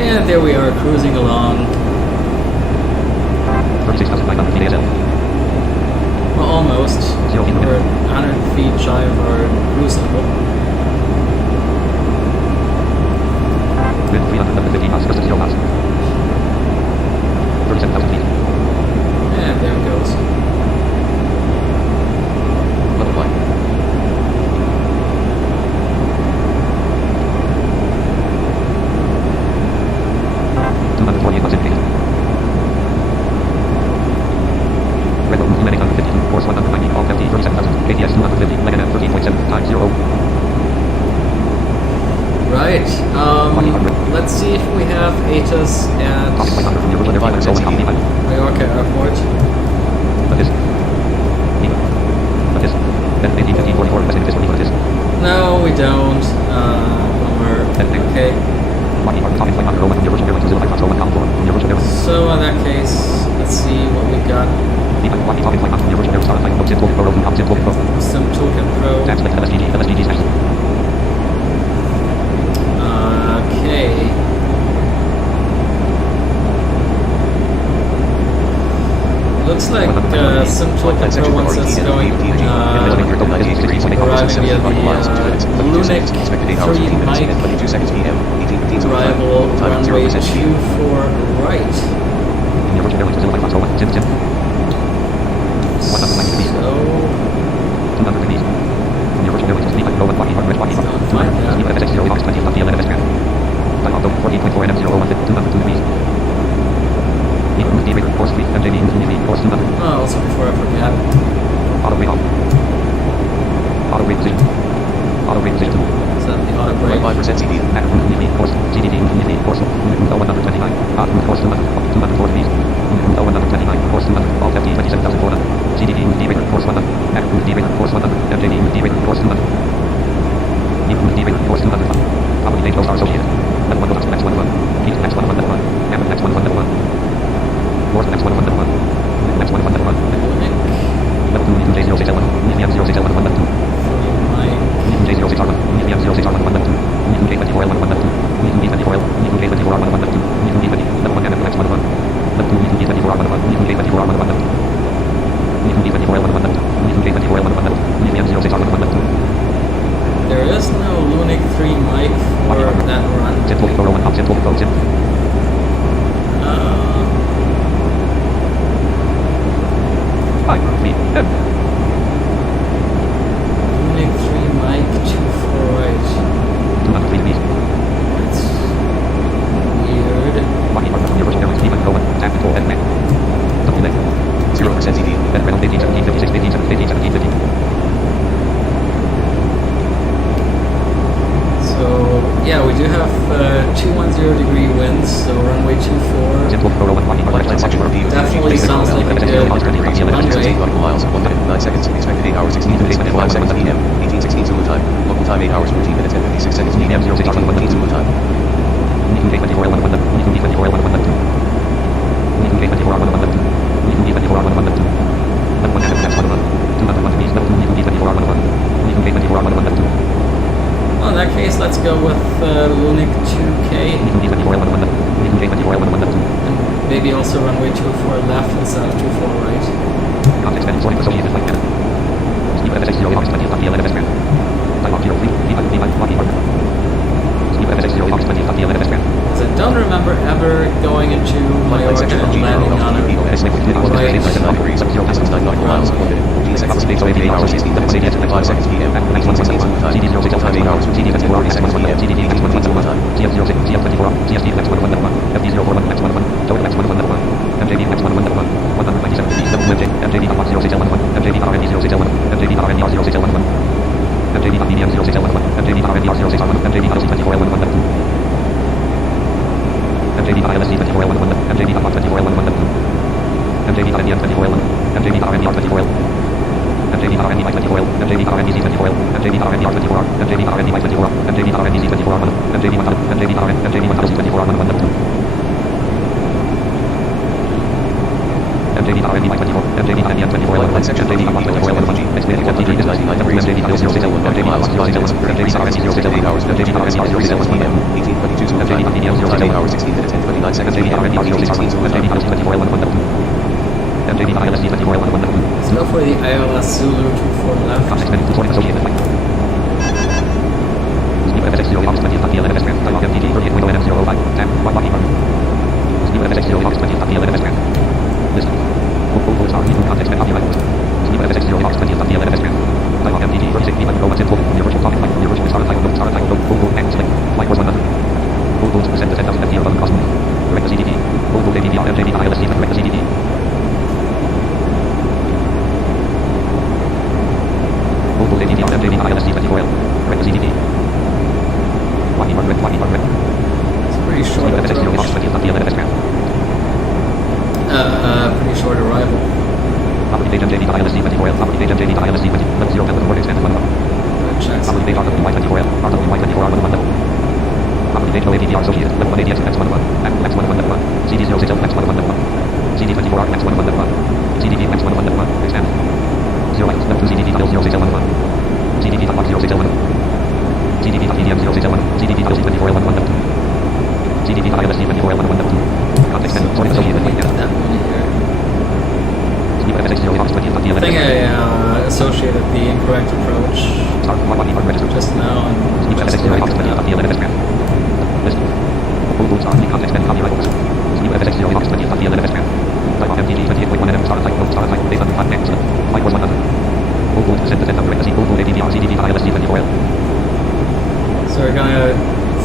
And there we are, cruising along. 36,900 feet ASL. Well, almost. We're 100 feet shy of our cruise level. Wind 350 knots, gust of 0 knots. 37,000 feet. And there it goes. Level line. Force 190, all 50, 37,000, KTS 250, negative 13.7 times 0. Right, let's see if we have ATIS at Mallorca Airport. No, we don't. Okay. So in that case, let's see what we got. Some Token Pro. Okay. Looks like some Token Pro wants us going arriving via the Lunik 3 Mike arrival runway 24 right. Oh, also before I forget. Auto brake off. Auto brake position. Auto brake position. Is that the auto brake? 5% CD. Course. GDD. Course. 129. Course 240 feet. 129. Course 200. All 50. 27,400. GDD. D-brake. Course 100. D-brake. Course 100. MJD. D-brake. Course 200. D-brake. Course 200. Probably date are associated. Level 1 goes next 1 1. Keep next 1 1 level 1. And next 1 1 level 1. North next 1 1 level 1. Next 1 1 level 1. Level 2 J06L1. EVM 06L1 1 level 2. J06R1. EVM 06R1 1 level 2. J24L1 1 level 2. J24L. J24R1 1 level 2. J20 level 1 and next 1 1. Level 2 J24R1 1. J24R1 1 level 2. J24L1 1 level 2. J24L1 1 level 2. EVM 06R1 1 level 2. There is no Lunik 3 mic for that run. Lunik 3 mic 24 right. That's weird. definitely sounds like a good runway. miles, 1 minute, 9 seconds. Expected 8 hours, 16 minutes, 55 seconds PM. 18:16 Zulu time. Local time 8 hours, 14 minutes, and 56 seconds PM. 18:15 Zulu time. Well, in that case, let's go with Lunik 2K. And maybe also runway 24 left instead of 24 right. Because I don't remember ever going into Mallorca and landing on a right. 9 nautical miles, 1 minute, 14 seconds. 8 hours, 16 minutes, 85 seconds PM. 19:16 Zulu time. Local time 8 hours, 14 minutes, and 40 seconds PM. 18:20 Zulu time. Let's go for the ILS Zulu 24 left. It's pretty short approach. Pretty short arrival. I think I associated the incorrect approach just now and just corrected that. So we're gonna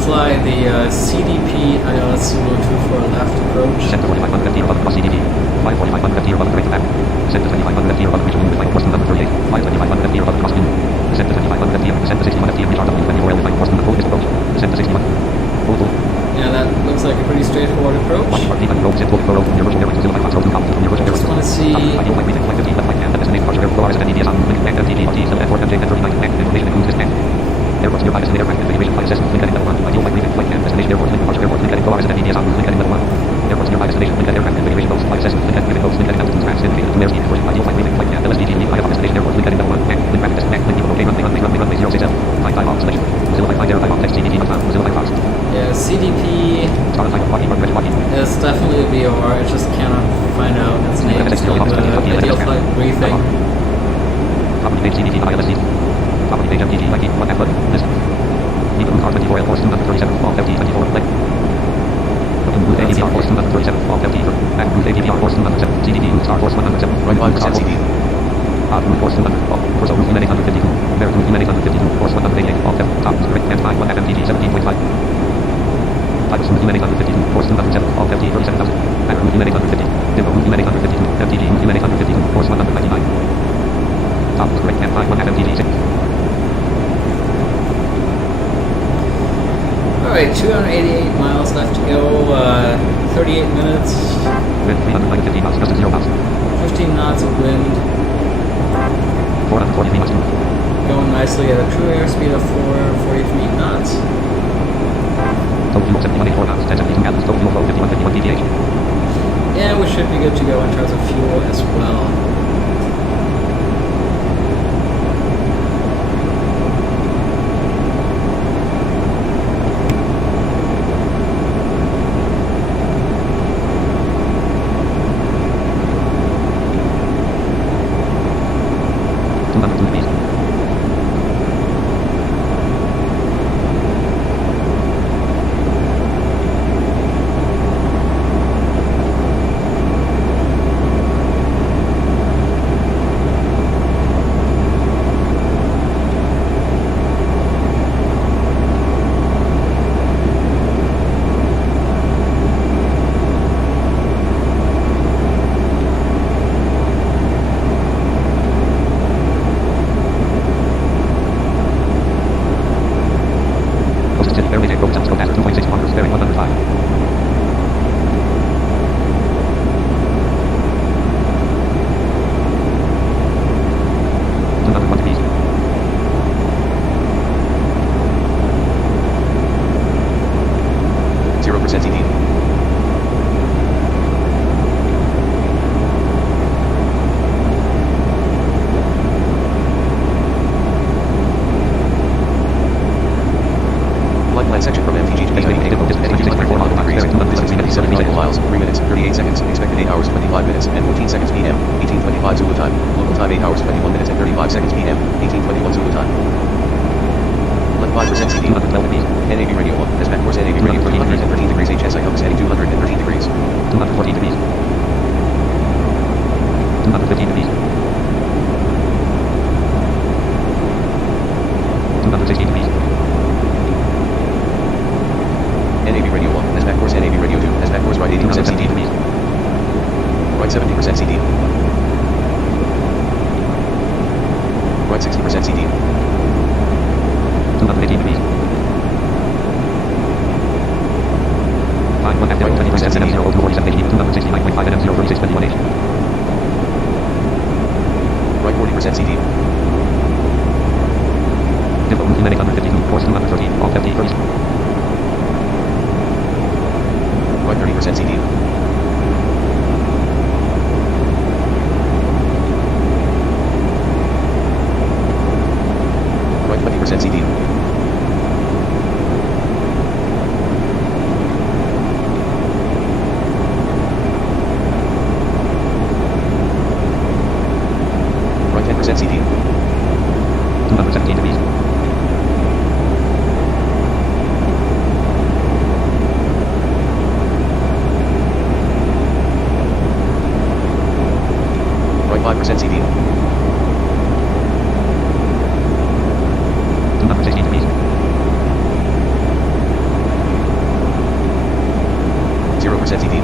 fly the CDP ILS Zulu 24 left approach. Yeah, that looks like a pretty straightforward approach. Just want to see. Yeah, CDP is definitely a VOR, I just cannot find out its name. It's like the ideal flight briefing. Alright, 288 miles left to go, 38 minutes. knots of wind. 440 feet west. Going nicely at a true airspeed of 443 knots. Total fuel 71.84 pounds, 1072 gallons. Total fuel flow 5151 pph. Yeah, we should be good to go in terms of fuel as well. Section from MTG to Expected 57 nautical miles, 3 minutes, 38 seconds, expected 8 hours, 25 minutes, and 14 seconds PM, 1825 Zulu time, local time 8 hours, 21 minutes, and 35 seconds PM, 1821 Zulu time. Left 5% CD, NAV radio 1, as back course NAV radio 213 degrees HSI compass heading 213 degrees. 214 degrees. 215 degrees. 216 degrees. NAV radio 1, as back course NAV radio 2, as back course right 80% CD. Right 70% CD. Right 60% CD. 215 degrees. 5 1 after 20% CD. 047 HD. 269.5 NM 036 21H. Right 40% CD. Diffo moving 852, course 213, all 50 30. Right 30% CD. Right 20% CD. Right 10% CD. 217 degrees. Right 5% CD. 216 degrees. 0% CD.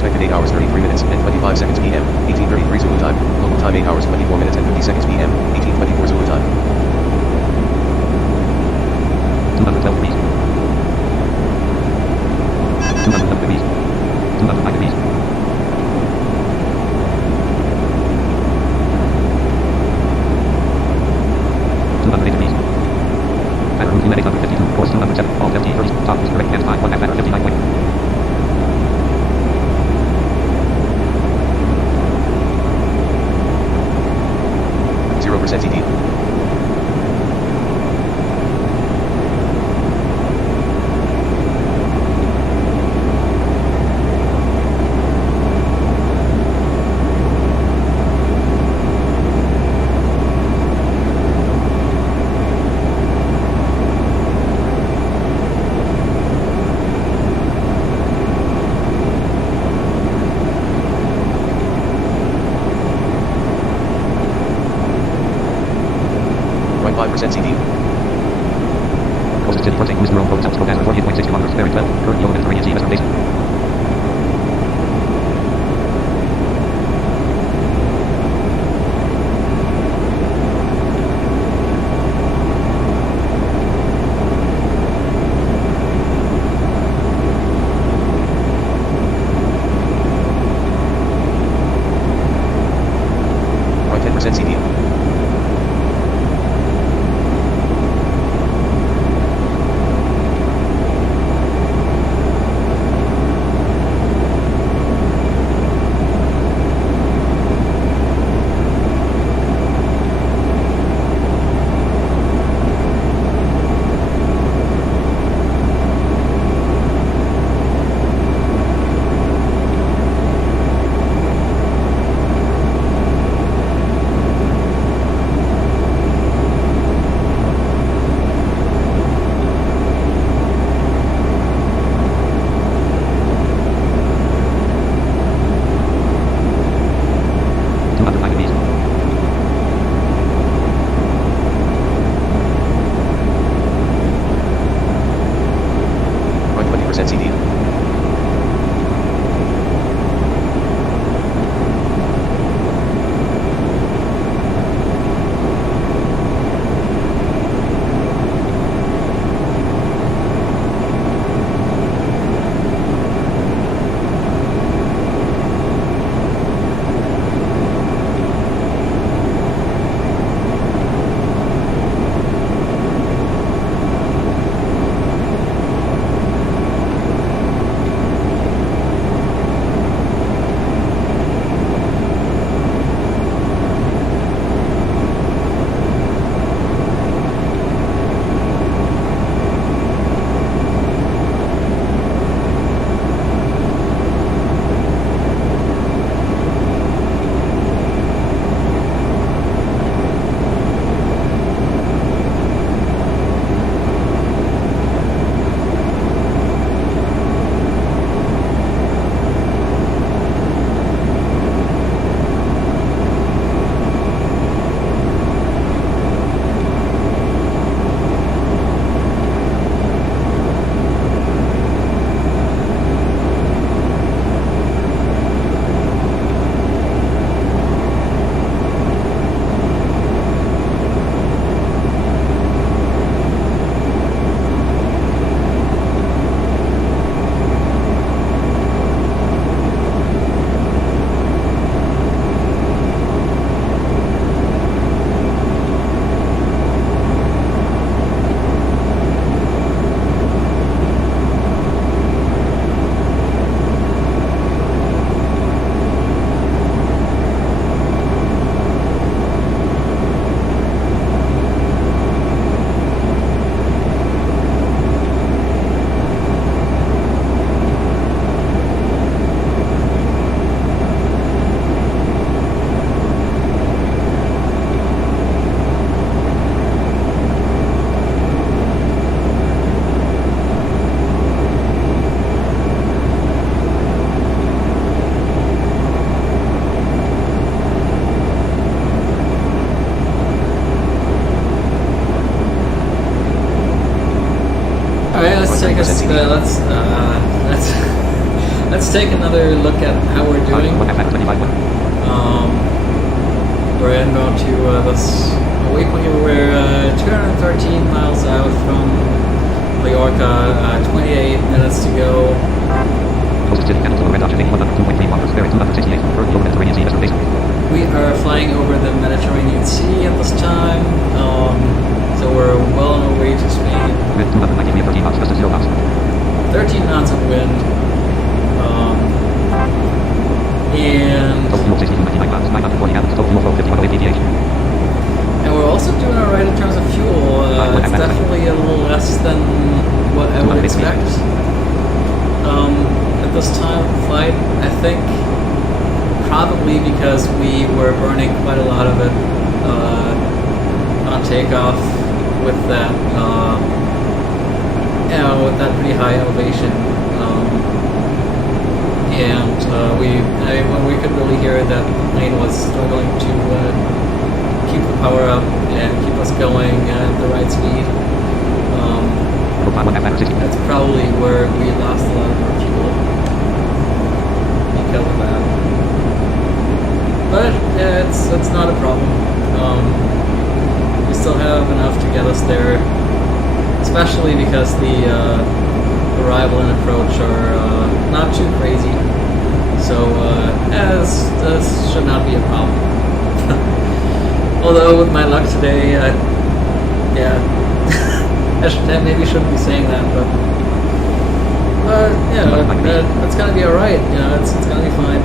expected 8 hours 33 minutes and 25 seconds p.m. 18:33 Zulu time. Local time 8 hours 24 minutes and 50 seconds p.m. 18:24 Zulu time. 212 degrees. 211 degrees. 205 degrees. 208 degrees. Ladder route 852, course 207, all 50, 30, top, correct, hand time, 1 half ladder 59 point. %CD. Right 5% CD. Closest to departing Mr. Rome Hotel Stroke Hazard 48.6 kilometers, bearing 12, current yield Mediterranean Sea, Western Basin. Right 10% CD. how we're doing. We're in about to this waypoint here. We're 213 miles out from Mallorca, 28 minutes to go. We are flying over the Mediterranean Sea at this time, so we're well on our way to Spain. 13 knots of wind, and we're also doing alright in terms of fuel. It's definitely a little less than what I would expect at this time of the flight. I think probably because we were burning quite a lot of it on takeoff with that, with that pretty high elevation. When we could really hear that the plane was struggling to keep the power up and keep us going at the right speed. That's probably where we lost a lot of our fuel because of that. But yeah, it's not a problem. We still have enough to get us there, especially because the arrival and approach are not too crazy. So this should not be a problem. Although with my luck today, I maybe shouldn't be saying that, but it's gonna be all right. It's gonna be fine.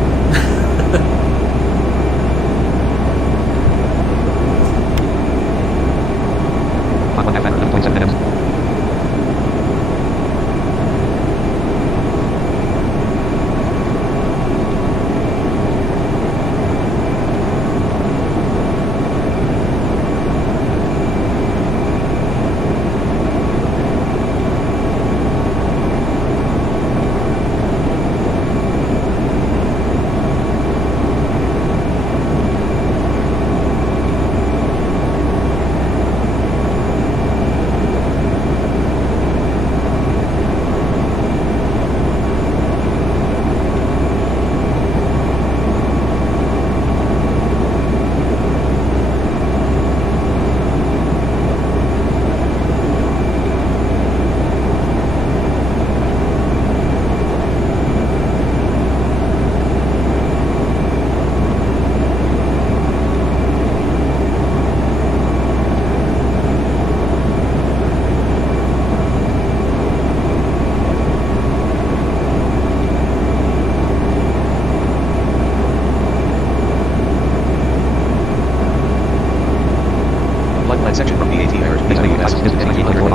Section from BAT Irish Peace passengers 873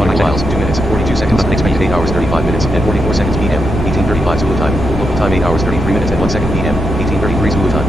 hours 2 miles 2 minutes 42 seconds next speed 8 hours 35 minutes and 44 seconds PM 1835 Zulu time local time 8 hours 33 minutes and 1 second PM 1833 Zulu time.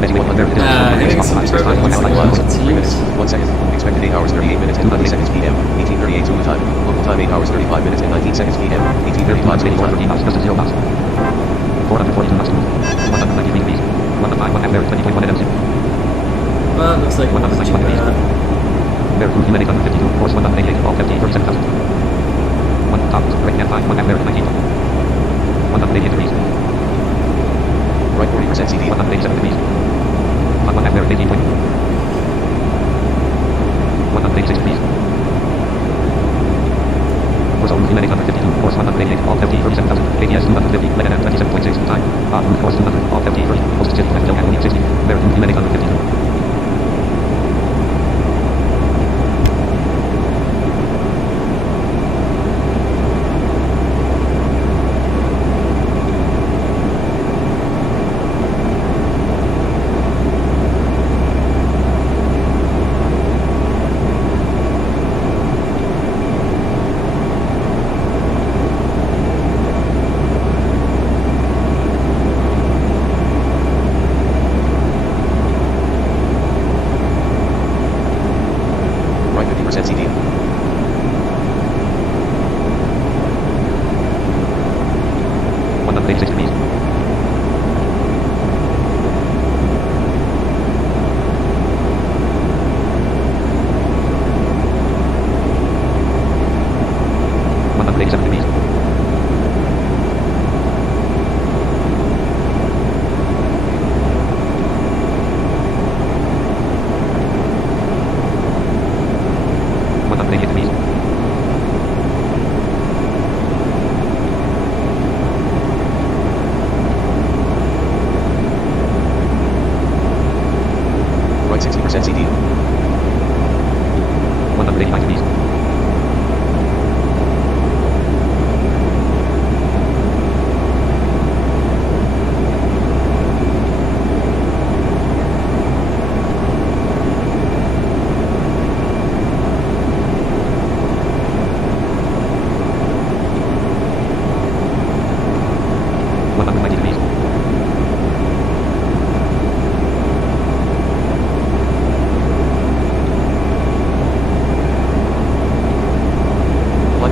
Basic 100. Hitting some turbulence miles. it's 3 minutes, used. 1 second. Expected 8 hours 38 minutes and 20 seconds PM. 18:38 Zulu time. Local time 8 hours 35 minutes and 19 seconds PM. 18:35 Zulu time. 0 knots. 442 knots. 193 degrees. 105 there, 20.1 NMC. Well, it looks like it wasn't too bad. There, cruise Humanic 152, course 188, all 50, 37,000. 1 top, right hand 5, 1 half there, 19. 188 degrees. Right 40% CD. 187 degrees. 1 half there, 18 point. 186 degrees. Course Humanic 152, course 188, all 50, 37,000. ATS 250, Legan 27.6, time. Course 200, all 50, 30, post 50, left, Johan 60. There, Humanic 152. CD. Right 60% CD. 189 degrees.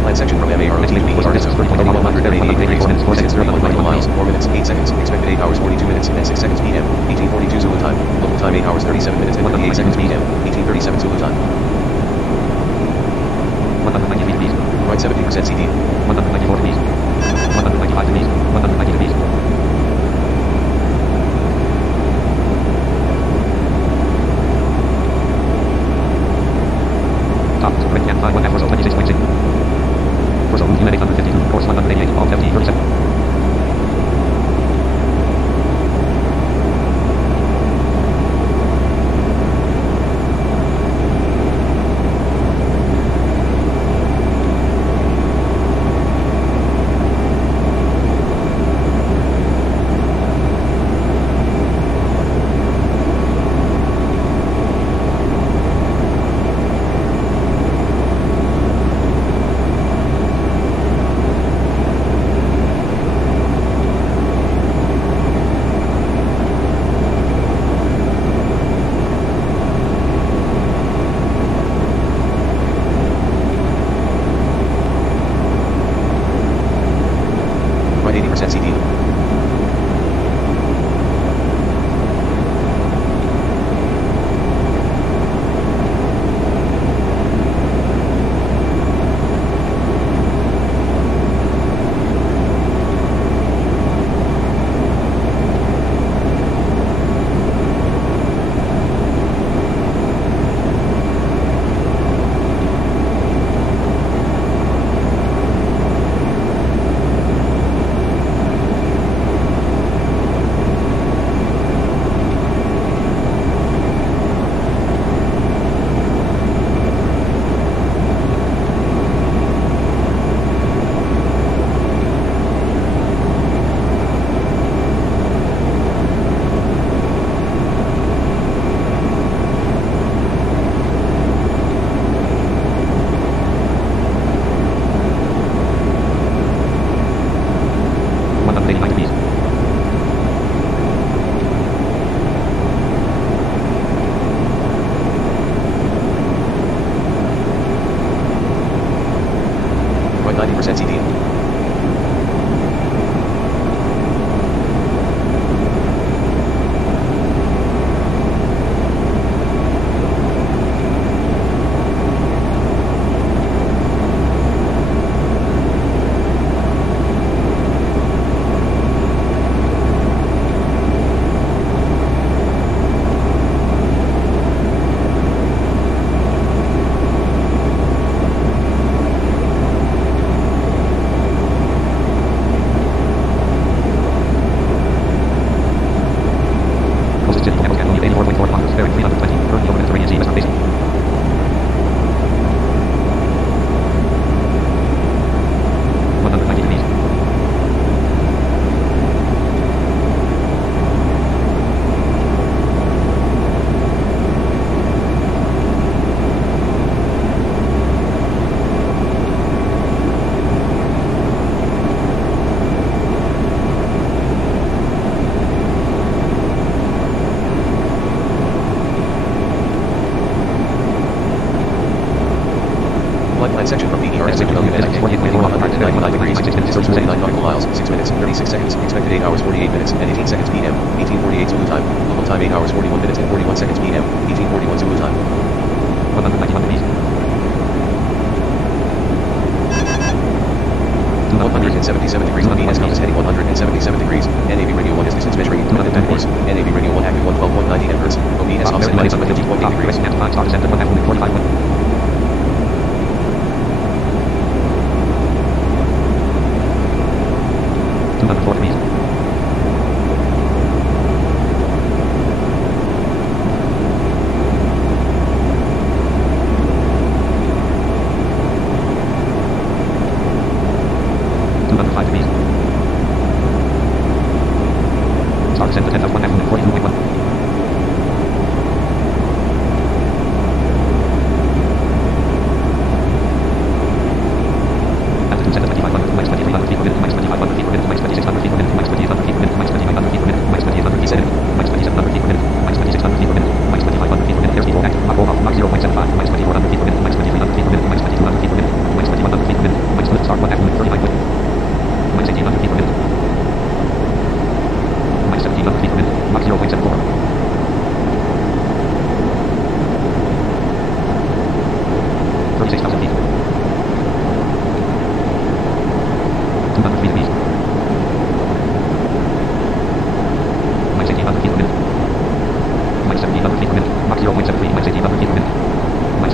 Section from MAR with Lee was 188 degrees, 4 seconds, 31 miles, 4 minutes, 8 seconds, expected 8 hours, 42 minutes, and 6 seconds PM, 1842 Zulu time, local time 8 hours, 37 minutes, and 28 seconds PM, 1837 Zulu time. 190 degrees, right 70% CD, 194 degrees, 195 degrees, 190 degrees. Top, right hand side, 1 half, 26.6. Course of Humanic 152, course 188, all 50, 37. 90% CDM. Section from BERS to Million at 199 degrees, 9 nautical miles, 6 minutes, 36 seconds, expected 8 hours 48 minutes and 18 seconds PM, 1848 Zulu time, local time 8 hours 41 minutes and 41 seconds PM, 1841 Zulu time. 191 degrees. 177 degrees on BSP is heading 177 degrees, NAV radio 1 is distance measuring 210 course, NAV radio 1 active 112.90 Hz, OBS offset 950.8 degrees.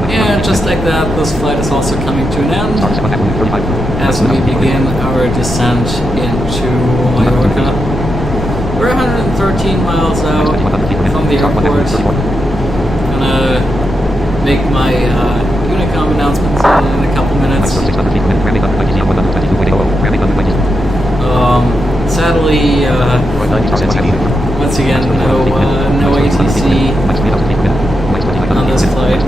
And just like that, this flight is also coming to an end as we begin our descent into Mallorca. We're 113 miles out from the airport. Gonna make my Unicom announcements in a couple minutes. Sadly, once again, no ATC on this flight.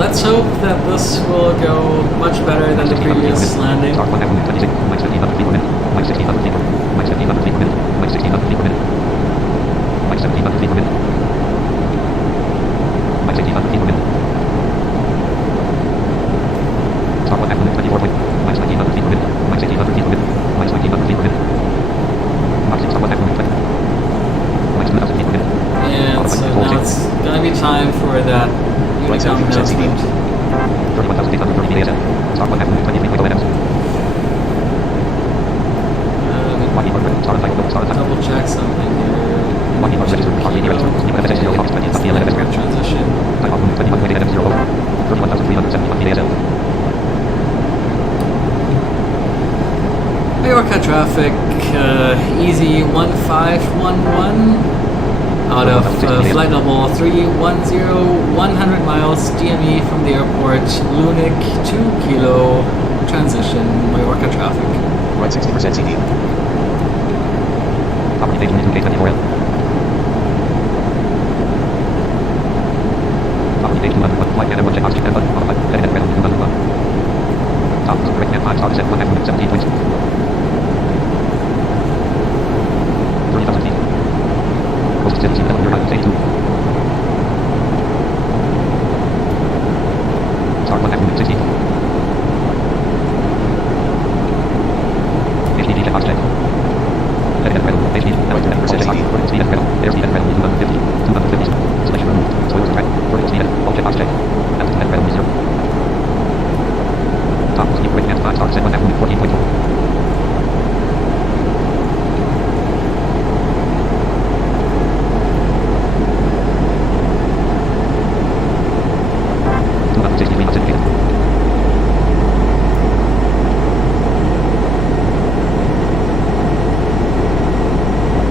Let's hope that this will go much better than the previous landing. And so now it's gonna be time for that Unicom announcement. Double check something here. Transition. Mallorca traffic, easy 1511 out of flight level 310, 100 miles DME from the airport, Lunik 2 kilo, transition, Mallorca traffic. Right 60% CD. Property page 22K24L. Property page 201. Flight Canada 1 check box check button. Qualified. Heading at Redmond 201. Top correct hand 5 stars at 117 points. 30,000 feet. Coast 17 level near Highway 82. Star 160. HD check box check. Heading at Redmond. HD. Right 30% CD. Vertical speed at Redmond. Airspeed at Redmond 250. 250. Selection removed. Spoilers track. Vertical speed at all check box check. Altitude at Redmond 0. Top speed correct hand 5 stars at 114.4.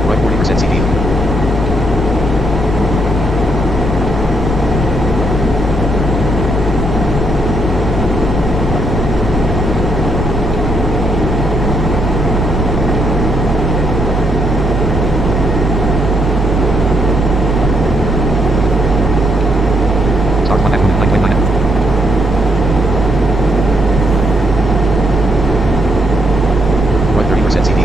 Right 40% CD. Start 1 at 9.9. Right 30% CD.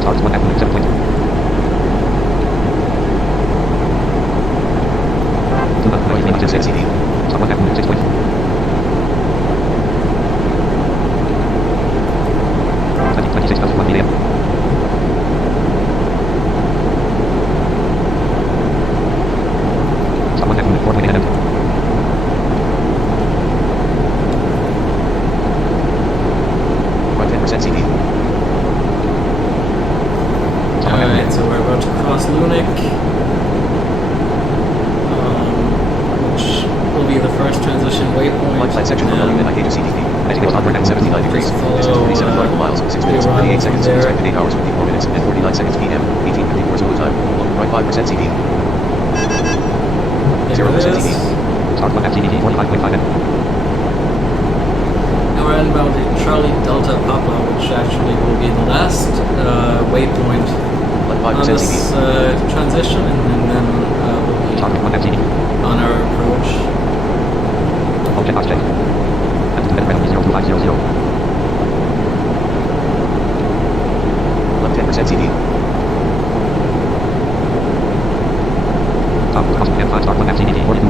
Start 1 at 7.2. 20% CD. Start 1 at 6.2. AM. Start 1 at 4.8 AM. Right 10% CD. Alright, so we're about to cross Lunik, which will be the first transition waypoint. Flight plan section from and LUN IK to CDP. Heading 179 degrees. follow, Distance 27 nautical miles, 6 minutes, Iran 38 seconds. there. Expected 8 hours, 54 minutes, and 49 seconds PM. 1854 Zulu time. Look, right 5% CD. There 0% it CD. is. Start 1 at CDD 45.5 M. Now we're inbound to Charlie Delta Papa, which actually will be the last waypoint Left on 5% this CD. transition, and then we'll be Start 1 at CDD. on our approach. All check box check. Altitude at Redmond 02500. Left 10% CD. Top crossing hand 5 start 1 at CDD 42.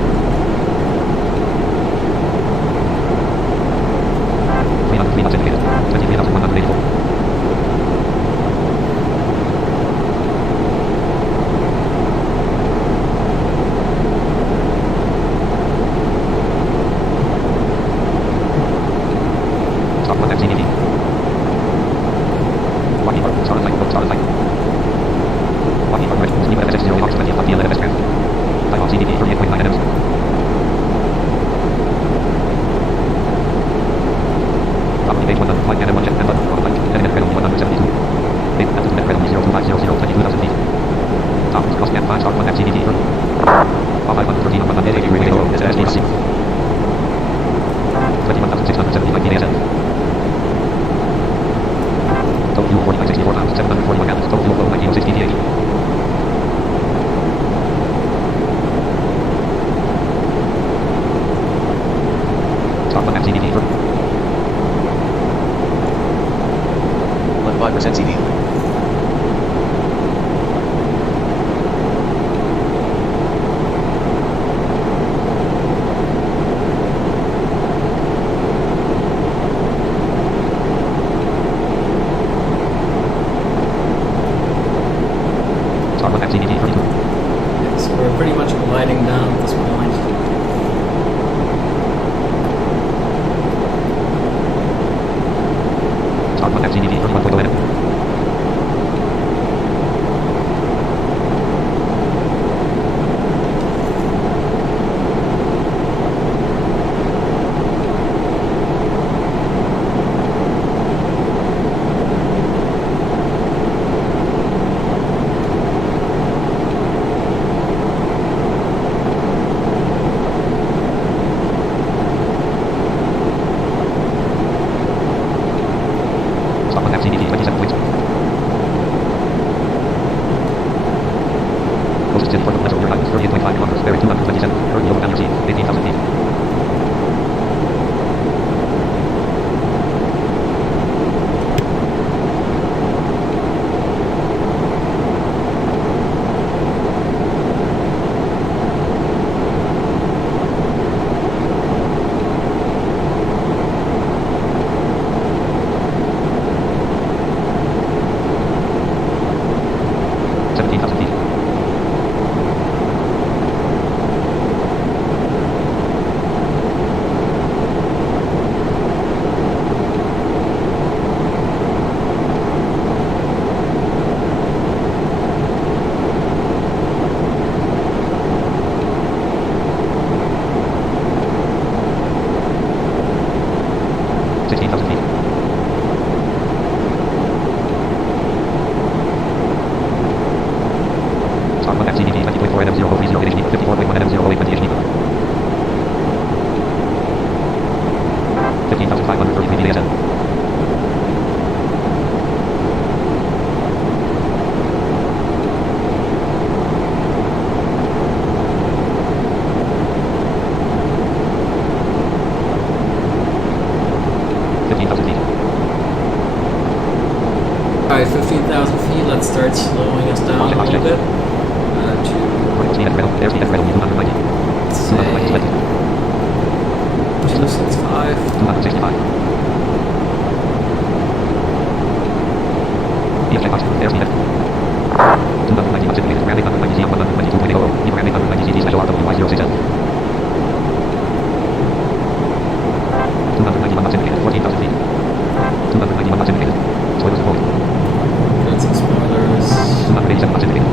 300 feet indicated. 23,184. Start 1 at CDD. Lockheed Martin, start flight, Lockheed Martin, ready. New FSX 0 Hawks 20 left VLFS trans. Type off CDD 38.9 NMs. Property page 1 flight Canada 1 check and button. Qualified. Heading at Redmond 172. Name altitude at Redmond 02500, 22,000 feet. Top cross hand 5 start 1 at CDD 30. Off 513 on 180 radio SSDC. 21,675 PASF. Total fuel 4964 pounds, 741 gallons. Total fuel flow 1906 pph. Start 1 at CDD 30. Left 5% CD. Start 1 at CDD 32. So we're pretty much gliding down at this point. Start 1 at CDD 31.0 NM. 15,000 feet. Alright, 15,000 feet. Let's start slowing us down a little bit. Vertical speed at red, airspeed at red, 290. Say 265. 265. EFJ box, airspeed at 290 knots indicated. Grounding 190 CM 192.00. Grounding 190 CT special RWY067. 291 knots indicated. 14,000 feet. 291 knots indicated. Spoilers avoid. Got some spoilers. 287 knots indicated.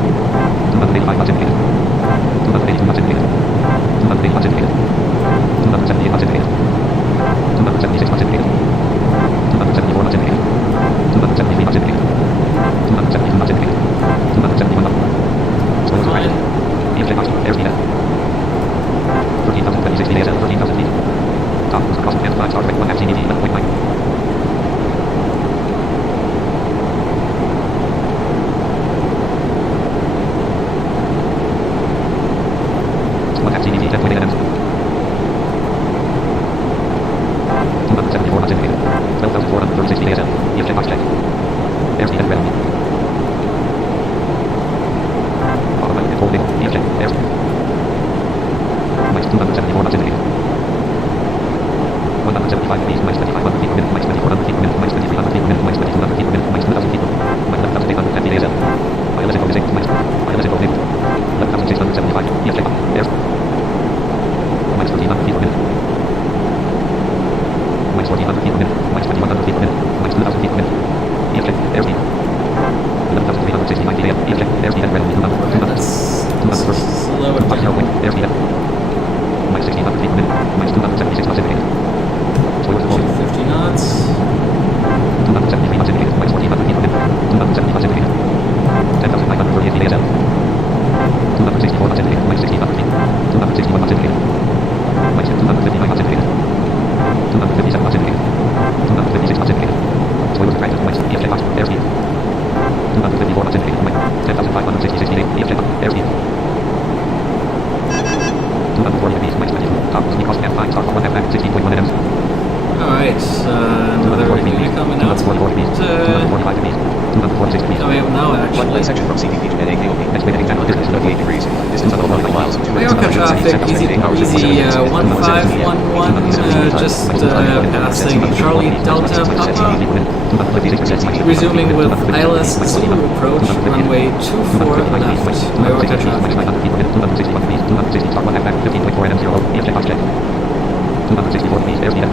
285 knots indicated. 282 knots indicated. 280 knots indicated. 278 knots indicated. 276 knots indicated. 274 knots indicated. 273 knots indicated. 272 knots indicated. 271 knots. Spoilers Fine. EFJ box, airspeed at 13,036 feet ASL, 13,000 feet. Top, cross and 5 stars, 1 half CBT, 11.9. CDT 10.8 NMs. 274 knots indicated. 12,436 feet ASL. EFJ box check. Airspeed at red. Automatic control vehicle. EFJ. Airspeed. Minus 274 knots indicated. 175 feet. Minus 2,500 feet per minute. Minus 2,400 feet per minute. Minus 2,300 feet per minute. Minus 2,200 feet per minute. Minus 2,000 feet per minute. Minus 11,810 feet ASL. ILS info disabled. Minus ILS info disabled. 11,675. EFJ box. Airspeed. Minus 1,400 feet per minute. Minus 1,400 feet per minute. Minus 2,100 feet per minute. Minus 2,000 feet per minute. EFJ, airspeed. 11,369 feet AM. EFJ, airspeed at red. 2,000. Slow it down. Airspeed at minus 1,600 feet per minute. Minus 276 knots indicated. Spoilers avoid. 250 knots. 273 knots indicated. Minus 1,400 feet per minute. 270 knots indicated. 10,938 feet ASL. 264 knots indicated. Minus 1,600 feet. 261 knots indicated. Minus 259 knots indicated. 257 knots indicated. 256 knots indicated. Spoilers retracted. Minus EFJ box. Airspeed. 254 knots indicated. Minus 10,566 feet. EFJ box. Airspeed. 240 feet. Minus 22. Top. Cross and 5 star. 1 half back. 16.1 NMs. Alright, another Unicom announcement. 245 feet. 246 feet. Coming up now, Flight actually. section from CDP to NAKOP. Estimated channel distance 38 degrees. Distance of 11 miles. 2 minutes. Mallorca traffic, easy 1511, just passing Charlie Delta Papa, resuming with ILS Zulu approach, runway 24 left, Mallorca traffic. 261 feet, 260 star 1 half back, 15.4 NM 0, EFJ box check. 264 feet, airspeed at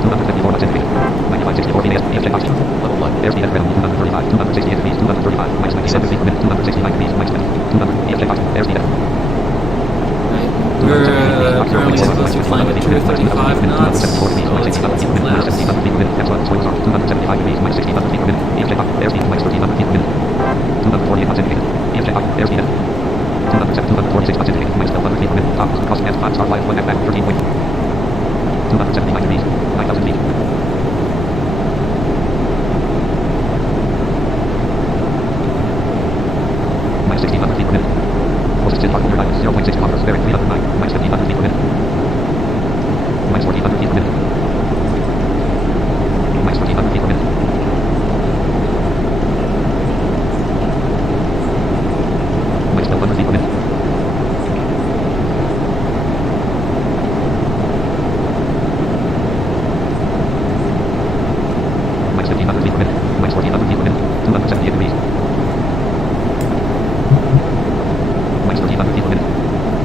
254 knots indicated. 9564 feet, EFJ box check. Level 1. Airspeed at red, 235, 268 feet, 235, minus 97 feet per minute, 269 feet, minus 200, EFJ box, airspeed at. We're currently supposed to be flying at 235 knots, so let's hold some flaps. 275 feet per minute, that's what spoilers are. 275 feet, minus 1600 feet per minute, EFJ box, airspeed, minus 1300 feet per minute. 248 knots indicated, EFJ box, airspeed at. 246 knots indicated, minus 1200 feet per minute, top, cross and 5 star flight, 1 half back, 13 point. 279 feet, 9,000 feet. Minus 1600 feet per minute. Closest to target 0.6 kilometers, bearing 309, minus 1500 feet per minute. Minus 1400 feet per minute. Minus 1400 feet per minute. Minus 1200 feet per minute. Minus 1500 feet per minute. Minus 1400 feet per minute. 278 degrees. Minus 1300 feet per minute.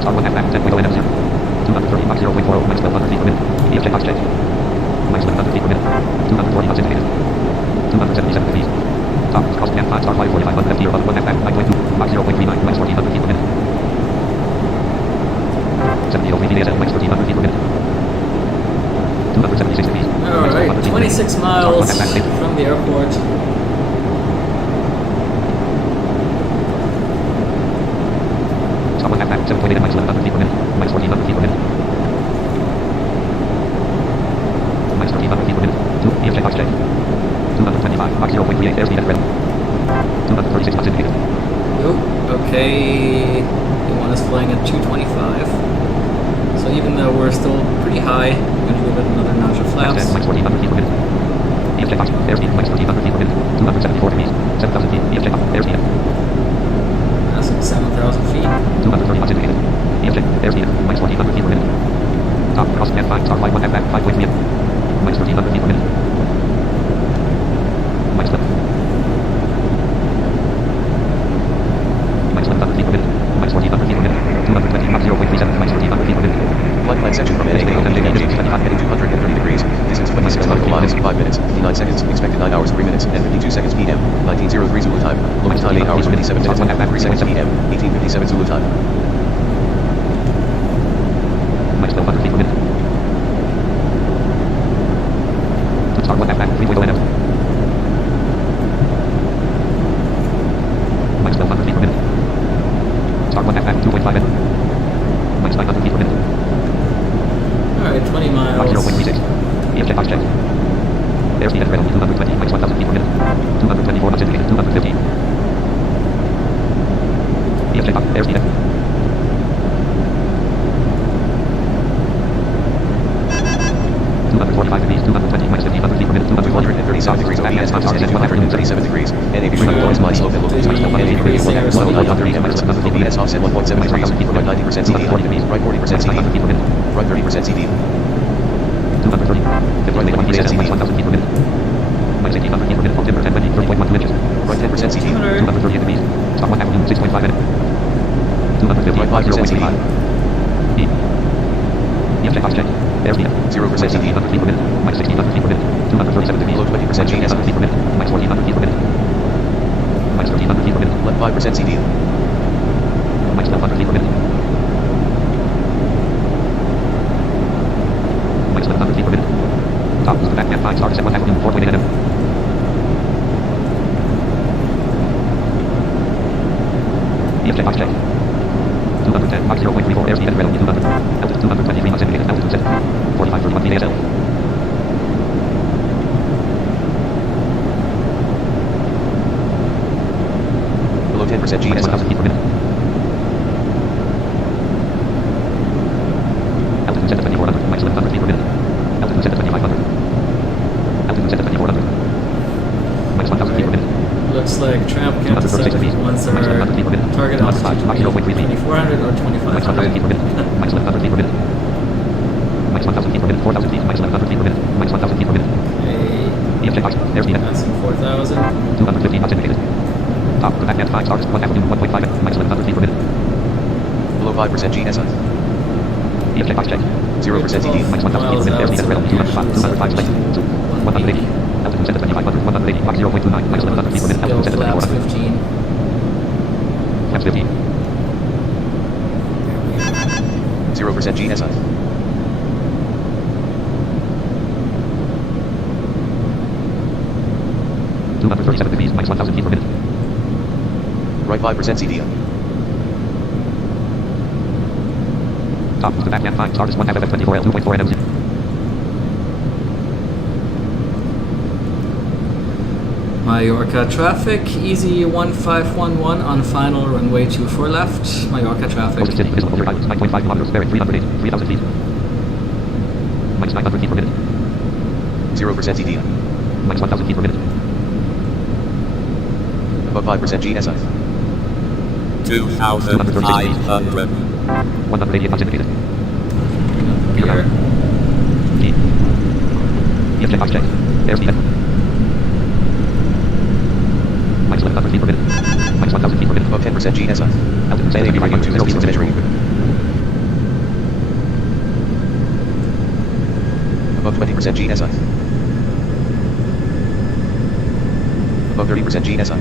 Star 1 half back, 10.0 NM 0. 230 Mach 0.40, minus 1200 feet per minute. EFJ box check. Minus 1100 feet per minute. 240 knots indicated. 277 degrees. Top, cross and 5 star flight 4500 FT or above 1 half back, 9.2. Mach 0.39, minus 1400 feet per minute. 70 feet ASL, minus 1300 feet per minute. 276 degrees. Alright, 26 miles from the airport. Star 1 half back, 7.8 minus 1100 feet per minute. Minus 1400 feet per minute. Minus 1300 feet per minute. 2, EFJ box check. 225, Mach 0.38, airspeed at red. 236 knots indicated. Oh, okay. The one is flying at 225. So even though we're still pretty high, I'm going to give it another notch of flaps. Minus 1400 feet per minute. Airspeed minus 1300 feet per minute. 274 degrees. 7,000 feet. VFJ up. Airspeed. Passing 7,000 feet. 230 knots indicated. VFJ. Airspeed minus 1400 feet per minute. Top cross and 5 star flight 1 back 5.3 m. Minus 1300 feet per minute. Minus 11. Minus 1100 feet per minute. Minus 1400 feet per minute. 220 knots 0.37. Minus 1400 feet per minute. Flight plan section from NA heading 230 degrees. Distance 26 nautical miles, 5 minutes, 59 seconds. Expected 9 hours, 3 minutes, and 52 seconds p.m. 1903 Zulu time. Local time 8 hours, 57 minutes, and 3 seconds p.m. 1857 Zulu time. Minus 1200 feet per minute. Star 1 back 3.0 m. Minus 1200 feet per minute. Star 1 back 2.5 m. Minus 900 feet per minute. Alright, 20 miles. 0.36. VFJ box check. Airspeed at red only 220, minus 1000 feet per minute. 224 knots indicated, 250. VFJ box, airspeed at 245 degrees, 220, minus 1500 feet per minute, 237 degrees OBS times RZ 137 degrees. NAV noise minus low level minus 180 degrees. 109 minus 100 OBS offset 1.7 degrees. Right 90% CD. Right 40% CD. Right 30% CD. 230. Right 1% CD. 1000 feet per minute. Minus 1800 feet per minute. 10% 30.12 inches. Right 10% CD. 238 degrees. Stop 1 avenue 6.5 minute. 250. Right 5% CD. E. VFJ box check. Airspeed 0% CD. 100 feet per minute. Minus 1600 feet per minute. 237 degrees. Below 20% GS. 100 feet per minute. Minus 1400 feet per minute. Minus 1300 feet per minute. Left 5% CD. Minus 1200 feet per minute. Minus 1100 feet per minute. Top boost back and 5 stars at 1 avenue 4.8 m. VFJ box check. 210 Mach 0.34 airspeed at red only 200. Altitude 223 knots indicated. Altitude set. 4531 feet ASL. Below 10% GS. Minus 1000 feet per minute. Altitude set at 2400. Minus 1100 feet per minute. Altitude set at 2500. Altitude set at 2400. Minus 1000 feet per minute. Looks like Tramp can't decide if he wants our target altitude to be 2400 or 2500. Minus 1000 feet per minute. Minus 1100 feet per minute. Minus 1000 feet per minute. 4000 feet. Minus 1100 feet per minute. Minus 1000 feet per minute. Okay, VFJ box. Airspeed. passing 4000. 215 knots indicated. Top of the back and 5 stars. 1 avenue 1.5 m. Minus 1100 feet per minute. Below 5% GSI. VFJ box check. 0% CD. Minus 1000 feet per minute. Airspeed at red only 205 space. 180. Altitude set at 2500. 180. Mach 0.29. Minus 1100 feet per minute. Still Altitude set at flaps 2400. 15. Flaps 15. 0% GSI. $237 degrees, minus 1000 feet per minute. Right 5% CD. Top boost to back and 5 stars 1 FFF 24L 2.4 NMZ. Mallorca traffic, easy 1511 on final runway 24 left. Mallorca traffic. Closest city, visible over guidance 9.5 kilometers, bearing 308, 3000 feet. Minus 900 feet per minute. 0% CD. Minus 1000 feet per minute. Above 5% GSI. 2,500. 188 knots indicated. Here. Key. VFJ box check. Airspeed at minus 1100 feet per minute. Minus 1000 feet per minute. Above 10% GSI. Altitude set at NAV 2500. 0 pieces measuring equipment. Above 20% GSI. Above 30% GSI.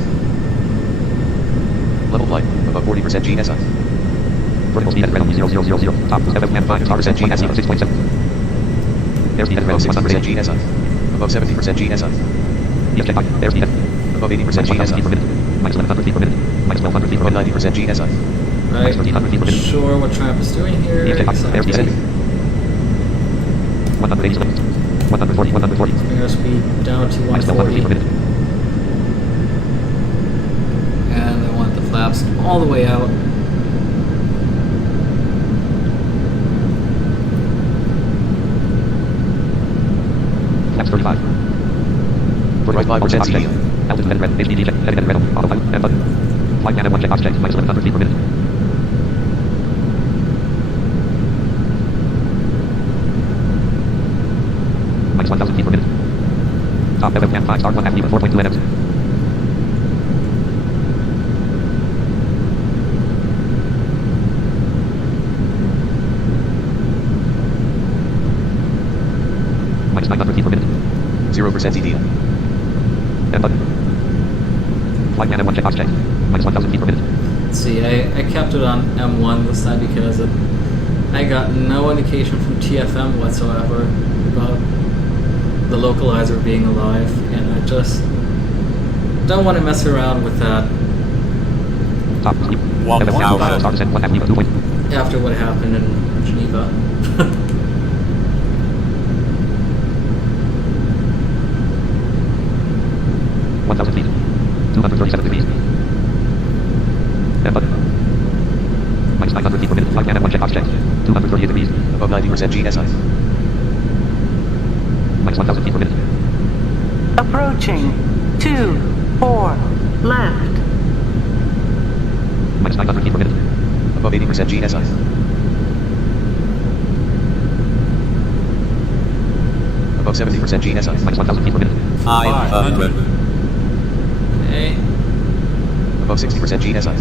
Level flight. Above 40% GSI. Vertical speed at red only 0000. Top boost FF and 5 stars at 1 6.7. Airspeed at red Above only 60% 180. GSI. Above 70% GSI. VFJ box. Airspeed at Above 80% minus 1000 feet per GSI. minute. Minus 1100 feet per minute. Minus 1200 feet per Above minute. 90% GSI. Right. 1300 feet per minute. Sure what Tramp is doing here. VFJ box. Airspeed at 180 split. 140, 140. Bring our speed down to Minus 1200 feet per 140. minute. And I want the flaps all the way out. Flaps 35. Right 5% CDL. Altitude heading red. HDD check. Heading red. Autopilot. M button. Flight pan M1 check box check. Minus 1100 feet per minute. Minus 1000 feet per minute. Top FM 5 star 1 FU 4.2 NMs. Minus 900 feet per minute. 0% CDL. M button. Flight pan M1 check box check. Minus 1000 feet per minute. See, I kept it on M1 this time because I got no indication from TFM whatsoever about the localizer being alive, and I just don't want to mess around with that Top sleep. FM 5 star descent 1 FU 2. after what happened in Geneva. $1,000 feet. 237 degrees. M button. Minus 900 feet per minute. Flight pan M1 check box check. 238 degrees. Above 90% GSI. Minus 1000 feet per minute. Approaching. 2, 4, left. Minus 900 feet per minute. Above 80% GSI. Above 70% GSI. Minus 1000 feet per minute. 500. Okay. Above 60% GSI.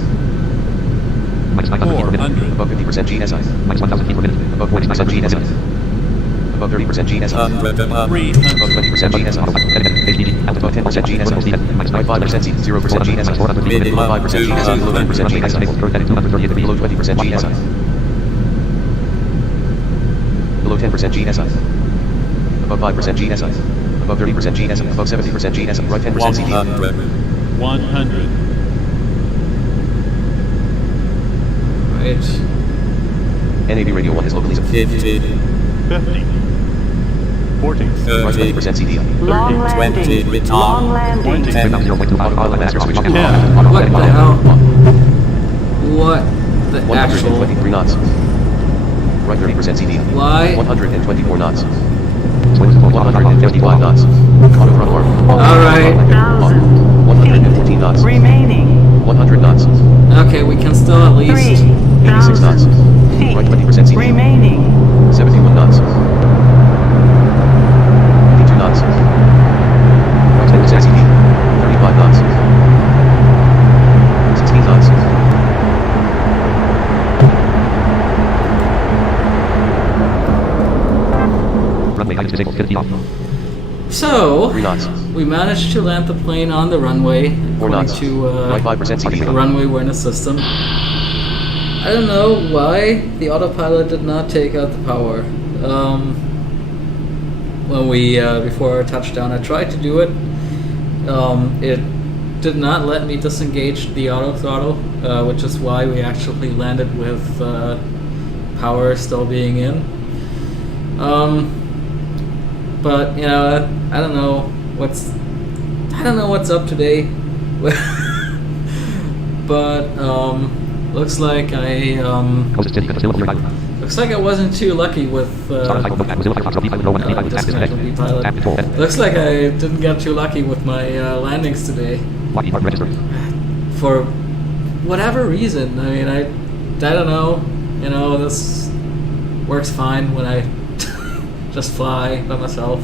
Minus 900 feet per minute. 400. Above 50% GSI. Minus 1000 feet per minute. Above 40% GSI. Above 30% GSI. 100. Above 20% GSI. Above 10% GSI. Right 5% C. 0% GSI. Below 5% GSI. Below 10% GSI. Below 20% GSI. Below 10% GSI. Above 5% GSI. Above 30% GSI. Above 70% GSI. Right 10% CD. 100. 100. Right. NAB Radio 1 is locally 50. 50. 40. Right 30. 20% CD. Long landing. 20. Long landing. 20. What the hell? What the actual? 123 knots. Right 30% CD. Why? 124 knots. 155 knots. Auto front arm. Alright. 1,000 114 knots. remaining. 100 knots. Okay, we can still at least. 86 knots. 3,000 feet Right 20% CD. remaining. 71 knots. 52 knots. Right 10% CD. 35 knots. 16 knots. Runway guidance disabled. 50 off. So, 3 knots. we managed to land the plane on the runway 4 according knots. to Right 5% CD. the runway awareness system. I don't know why the autopilot did not take out the power. When we before our touchdown, I tried to do it. It did not let me disengage the auto throttle, which is why we actually landed with power still being in. But you know, I don't know what's up today. But looks like I wasn't too lucky with looks like I didn't get too lucky with my landings today. For whatever reason. I mean, I don't know. You know, this works fine when I just fly by myself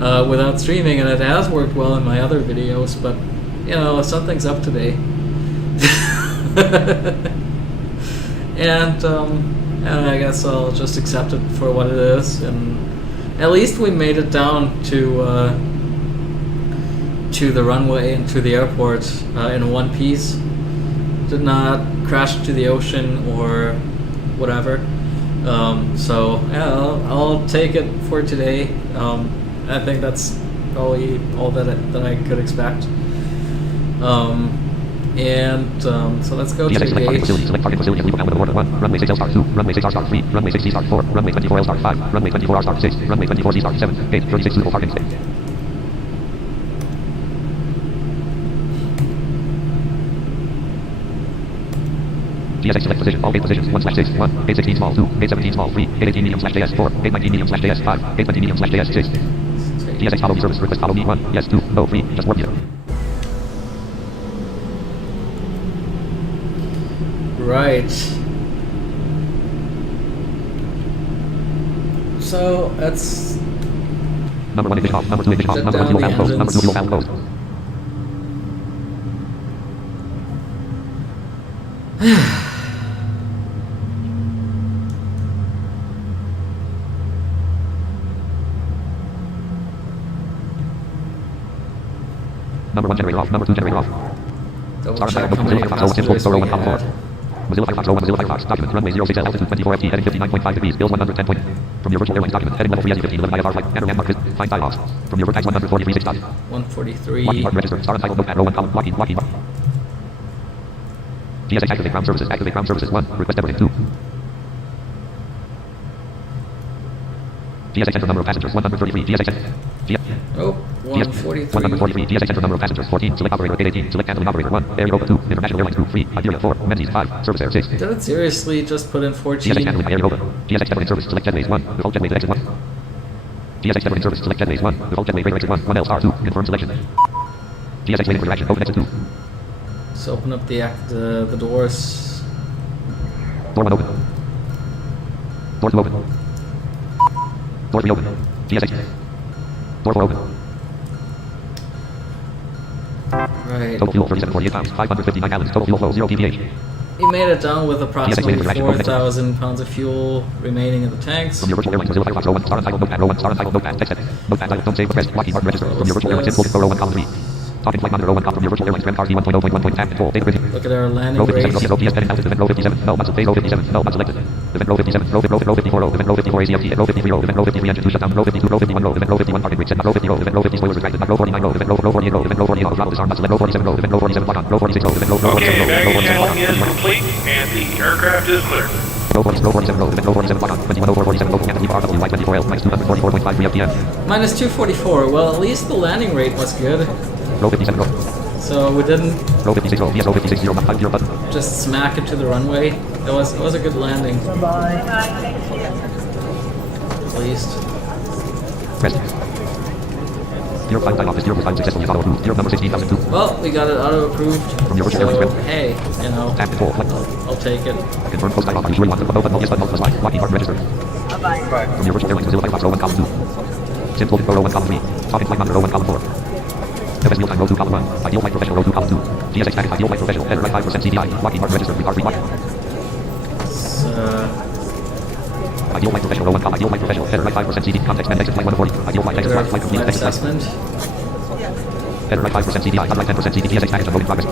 without streaming, and it has worked well in my other videos, but you know, something's up today. And I guess I'll just accept it for what it is, and at least we made it down to the runway and to the airport in one piece. Did not crash into the ocean or whatever. So yeah, I'll take it for today. I think that's probably all that I could expect. So let's go to select gauge. parking facility. Select parking facility. Leave bound order 1. Runway 6L star 2. Runway 6R star 3. Runway 6D star 4. Runway 24L star 5. Runway 24R star 6. Runway 24Z star 7. Gate 36 suitable parking space. GSX select position. All gate positions. 1/6. 1. Gate 16 small 2. Gate 17 small 3. Gate 18 medium /JS 4. Gate 19 medium /JS 5. Gate 20 medium /JS 6. GSX follow me service request follow me 1. Yes 2. No 3. Just warp meter. Right. So that's Number 1 ignition off. Number 2 ignition off. Shut Number 1 down fuel the valve closed. Number 2 engines. fuel valve closed. Number 1 generator off. Number 2 generator off. double Star check Alpha how many Mozilla Firefox passengers 0 we 1 Alpha 4. had. Mozilla Firefox 01 Mozilla Firefox document runway 06 altitude 24 ft heading 59.5 degrees gills 110 point from your virtual airlines document heading level 3 15 11 IFR flight enter landmark find dialogs from your vertex 143 6 dot 143. Lockheed Martin register star untitled notepad row 1 column Lockheed GSX activate ground services 1 request everything 2 GSX enter number of passengers 133 Oh, 143. 143 GSX enter number of passengers 14 select operator 818 select canceling operator 1 Air Europa 2 International Airlines Group 3 Iberia 4 Menzies 5 Service Air 6 Did it seriously just put in 14? GSX handling Air Europa GSX departing service select jetways 1 default jetways exit 1 GSX departing service select jetways 1 default jetway radar exit 1 1 LSR 2 confirm selection GSX waiting for your action open exit 2 Let's open up the doors. door 1 open door 2 open door 3 open GSX door 4 open Right. total fuel 3748 pounds 559 gallons total fuel flow 0 pph We made it down with approximately GSX waiting for action. 4,000 pounds of fuel remaining in the tanks. from your virtual airlines Mozilla Firefox row 1 star untitled notepad row 1 star untitled notepad text edit notepad title don't save request Lockheed Martin register from your virtual airlines info row 1 column 3 talking flight monitor row 1 column from your virtual airlines RT 1.0.1 tap control data briefing Look at our landing row 57 rate. row PS heading altitude event row 57 no muscle phase row 57 no muscle selected event row 57 row 54 row event row 54 ACFT row 53 row event row 53 engine 2 shutdown row 52 row 51 row event row 51 parking brake set row 50 row event row 50 spoilers retracted row 49 row event row 48 row event row 48 auto throttle disarm muscle row 47 row event row 47 lock on row 46 row event row 47 Okay, row baggage 47 lock handling is on complete and the aircraft is clear. row 47 row event row 47 lock on 210447 local Kansas RW light 24L minus 244.53 FTM Minus 244. Well, at least the landing rate was good. row 57 row So we didn't row 56 row yes row 56 0 not 50 button just smack it to the runway. It was a good landing. At least. press 0 5 time office 0 5 successfully auto approved 0 number 16002 Well, we got it auto approved. From your virtual So airlines, hey, you know, tap control flight I'll take it. confirm post time off are you sure you want to open no yes button plus Y Lockheed Martin register from your virtual airlines Mozilla Firefox row 1 column 2 Sim Golden row 1 column 3 talking flight monitor row 1 column 4 FS meal time row 2 column 1 ideal flight professional row 2 column 2 GSX packet ideal flight professional header right 5% CDI Lockheed Martin register free R3 ideal flight professional row 1 column ideal flight professional header right 5% CD context men exit flight 140 ideal flight exit Flight flight complete exit flight assessment. header right 5% CDI top right 10% CD GSX package unload in progress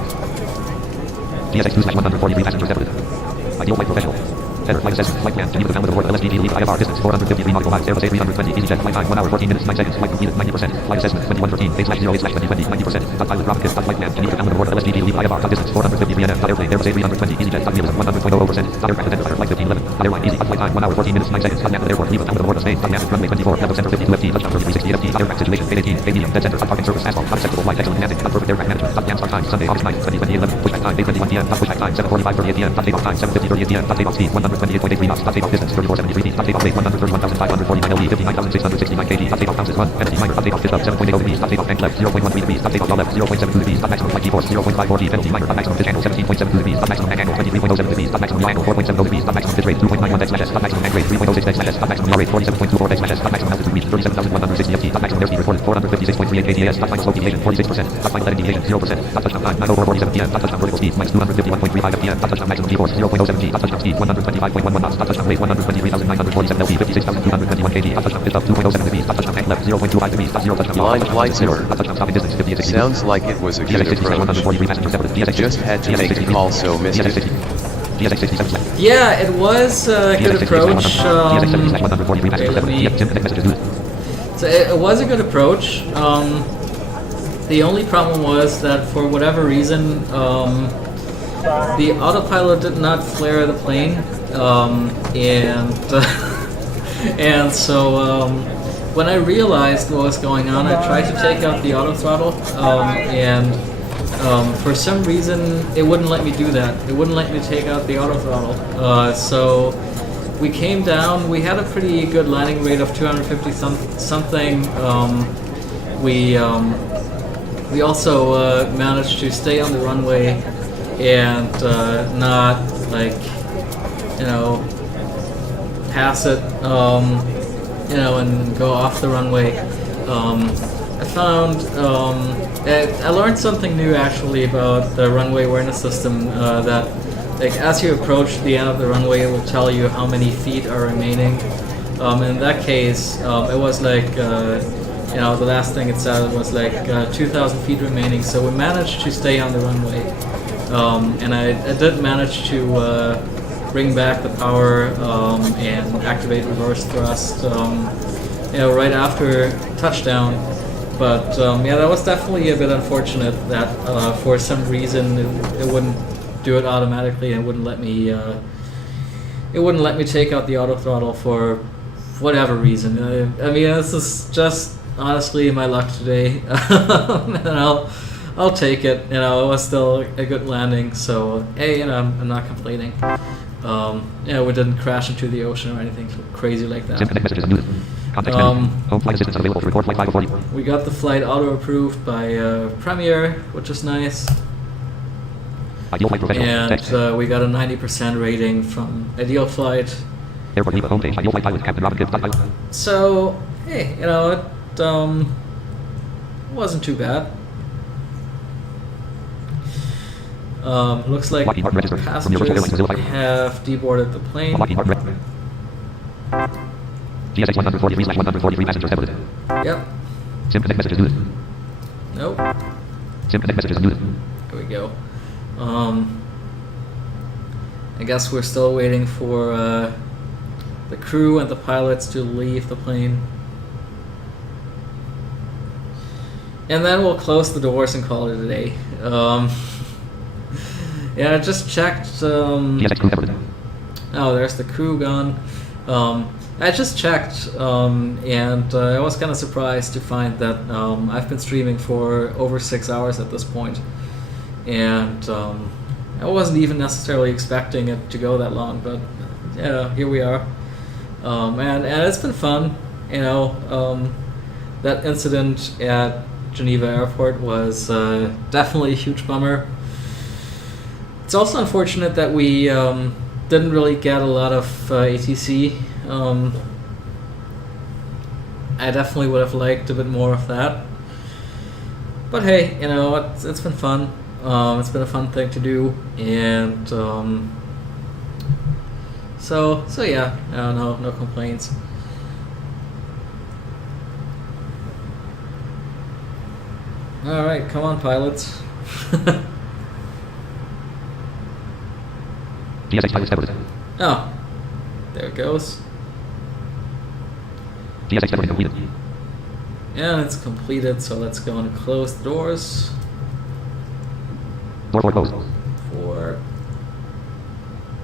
GSX 2/143 passengers departed ideal flight professional header flight assessment flight plan can you download the word LSDG leave IFR distance 453 nautical miles Airbus A320 EasyJet flight time 1 hour 14 minutes 9 seconds flight completed 90% flight assessment 2113 8/08/2020 90% dot pilot drop dot flight plan can you download the word LSDG leave IFR distance 453 nm airplane Airbus A320 EasyJet realism 100.00% aircraft identifier flight 1511 airline easy flight time 1 hour 14 minutes 9 seconds Napa airport leave download the word of Spain Napa runway 24 level center 52 FT touchdown 3360 FT aircraft situation 818 8 medium dead center parking surface asphalt unacceptable flight excellent landing perfect aircraft management jam start time Sunday August 9 2020 11 pushback time 8:21 p.m. pushback time 7:45:38 p.m. takeoff time 7:50:38 p.m. takeoff speed 128.83 knots takeoff distance 3473 feet takeoff weight 131,549 lb 59,669 kg takeoff pounds is 1 energy minor takeoff fish up 7.80 degrees takeoff bank left 0.13 degrees takeoff yaw left 0.72 degrees maximum flight g-force 0.54 g penalty minor maximum fish angle 17.72 degrees maximum bank angle 23.07 degrees maximum yaw angle 4.70 degrees maximum fish rate 2.91 dex/s maximum bank rate 3.06 dex/s maximum yaw rate 47.24 dex/s maximum altitude reached 37,160 ft maximum airspeed reported 456.38 kts final slope deviation 46% final landing deviation 0% touchdown time 9:47 p.m. touchdown vertical speed minus 251.35 ftm touchdown maximum g-force 0.07 g touchdown speed 125.11 knots touchdown weight 123,947 lb 56,221 kg touchdown pitch up 2.07 degrees touchdown angle left 0.25 degrees 0 touchdown yaw Line flight zero zero. touchdown stopping distance 58 degrees Sounds like it was a good approach. Just had to make a call, so missed it. Yeah, it was a good approach. So it was a good approach. The only problem was that for whatever reason, the autopilot did not flare the plane, and so when I realized what was going on, I tried to take out the auto throttle, and for some reason it wouldn't let me do that. It wouldn't let me take out the auto throttle. So we came down. We had a pretty good landing rate of 250 something. we also managed to stay on the runway and not like pass it and go off the runway. I found I learned something new actually about the runway awareness system that like as you approach the end of the runway it will tell you how many feet are remaining. In that case it was like the last thing it said was like 2,000 feet remaining, so we managed to stay on the runway. And I did manage to bring back the power and activate reverse thrust right after touchdown. But that was definitely a bit unfortunate that for some reason it wouldn't do it automatically and wouldn't let me take out the auto throttle for whatever reason. I mean, this is just honestly my luck today. And I'll take it. It was still a good landing, so hey, I'm not complaining. We didn't crash into the ocean or anything crazy like that. We got the flight auto approved by Premier, which is nice. And we got a 90% rating from Ideal Flight. So hey, it wasn't too bad. Looks like passengers have deboarded the plane. GSX 143/143 passengers debited. Yep. Synchronic messages muted. Nope. Synchronic messages muted. There we go. I guess we're still waiting for the crew and the pilots to leave the plane. And then we'll close the doors and call it a day. I just checked. Oh, there's the crew gone. I just checked, and I was kind of surprised to find that I've been streaming for over 6 hours at this point, and I wasn't even necessarily expecting it to go that long, but here we are, and it's been fun. That incident at Geneva Airport was definitely a huge bummer. It's also unfortunate that we didn't really get a lot of ATC. I definitely would have liked a bit more of that. But hey, it's been fun. It's been a fun thing to do, and so yeah, no complaints. All right, come on, pilots. GSX pilot debited. Oh, there it goes. GSX debited completed. And it's completed, so let's go and close the doors. Door 4 closed. 4.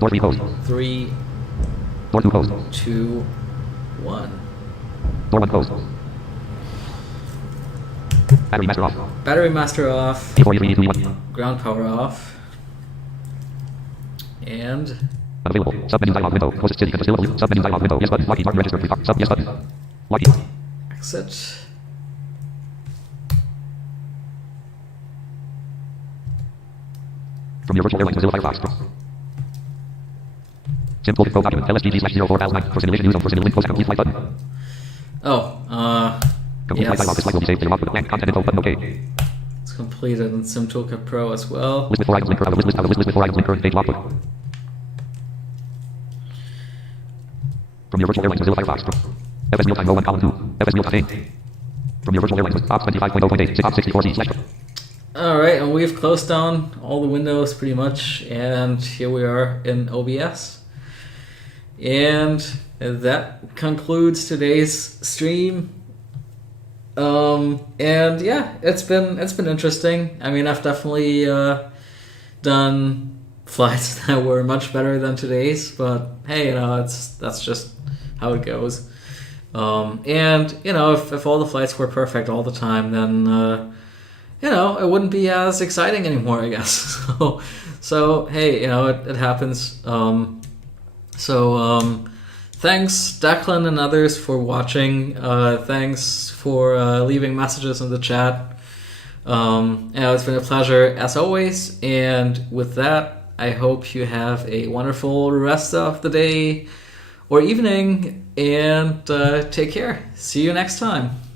Door 3 closed. 3. Door 2 closed. 2. 1. Door 1 closed. Battery master off. Battery master off. E4E3E1. Ground power off. And unavailable. Submenu dialog window. Closest city control. Submenu dialog window. Yes button. Lockheed Martin register. Sub yes button. Lockheed. Exit. From your virtual airline Mozilla Firefox. Simple Pro document. LSGG/04,009 for simulation news on for simulation post complete flight button. Oh, complete flight dialog. This flight will be saved to your log with a blank content info button. Okay. It's completed in SimToolkit Pro as well. List with 4 items link current list with 4 items link current page logbook. From your virtual airline Mozilla Firefox. FS Real Time 01 column 2. FS Real Time 8. From your virtual airline Ops 25.0.8 Ops 64C/. Alright, and we've closed down all the windows pretty much, and here we are in OBS. And that concludes today's stream. And yeah, it's been interesting. I mean, I've definitely done flights that were much better than today's, but hey, that's just how it goes. And if all the flights were perfect all the time, then it wouldn't be as exciting anymore, I guess. So hey, it happens. So Thanks, Declan and others, for watching. Thanks for leaving messages in the chat. It's been a pleasure as always. And with that, I hope you have a wonderful rest of the day or evening. And take care. See you next time.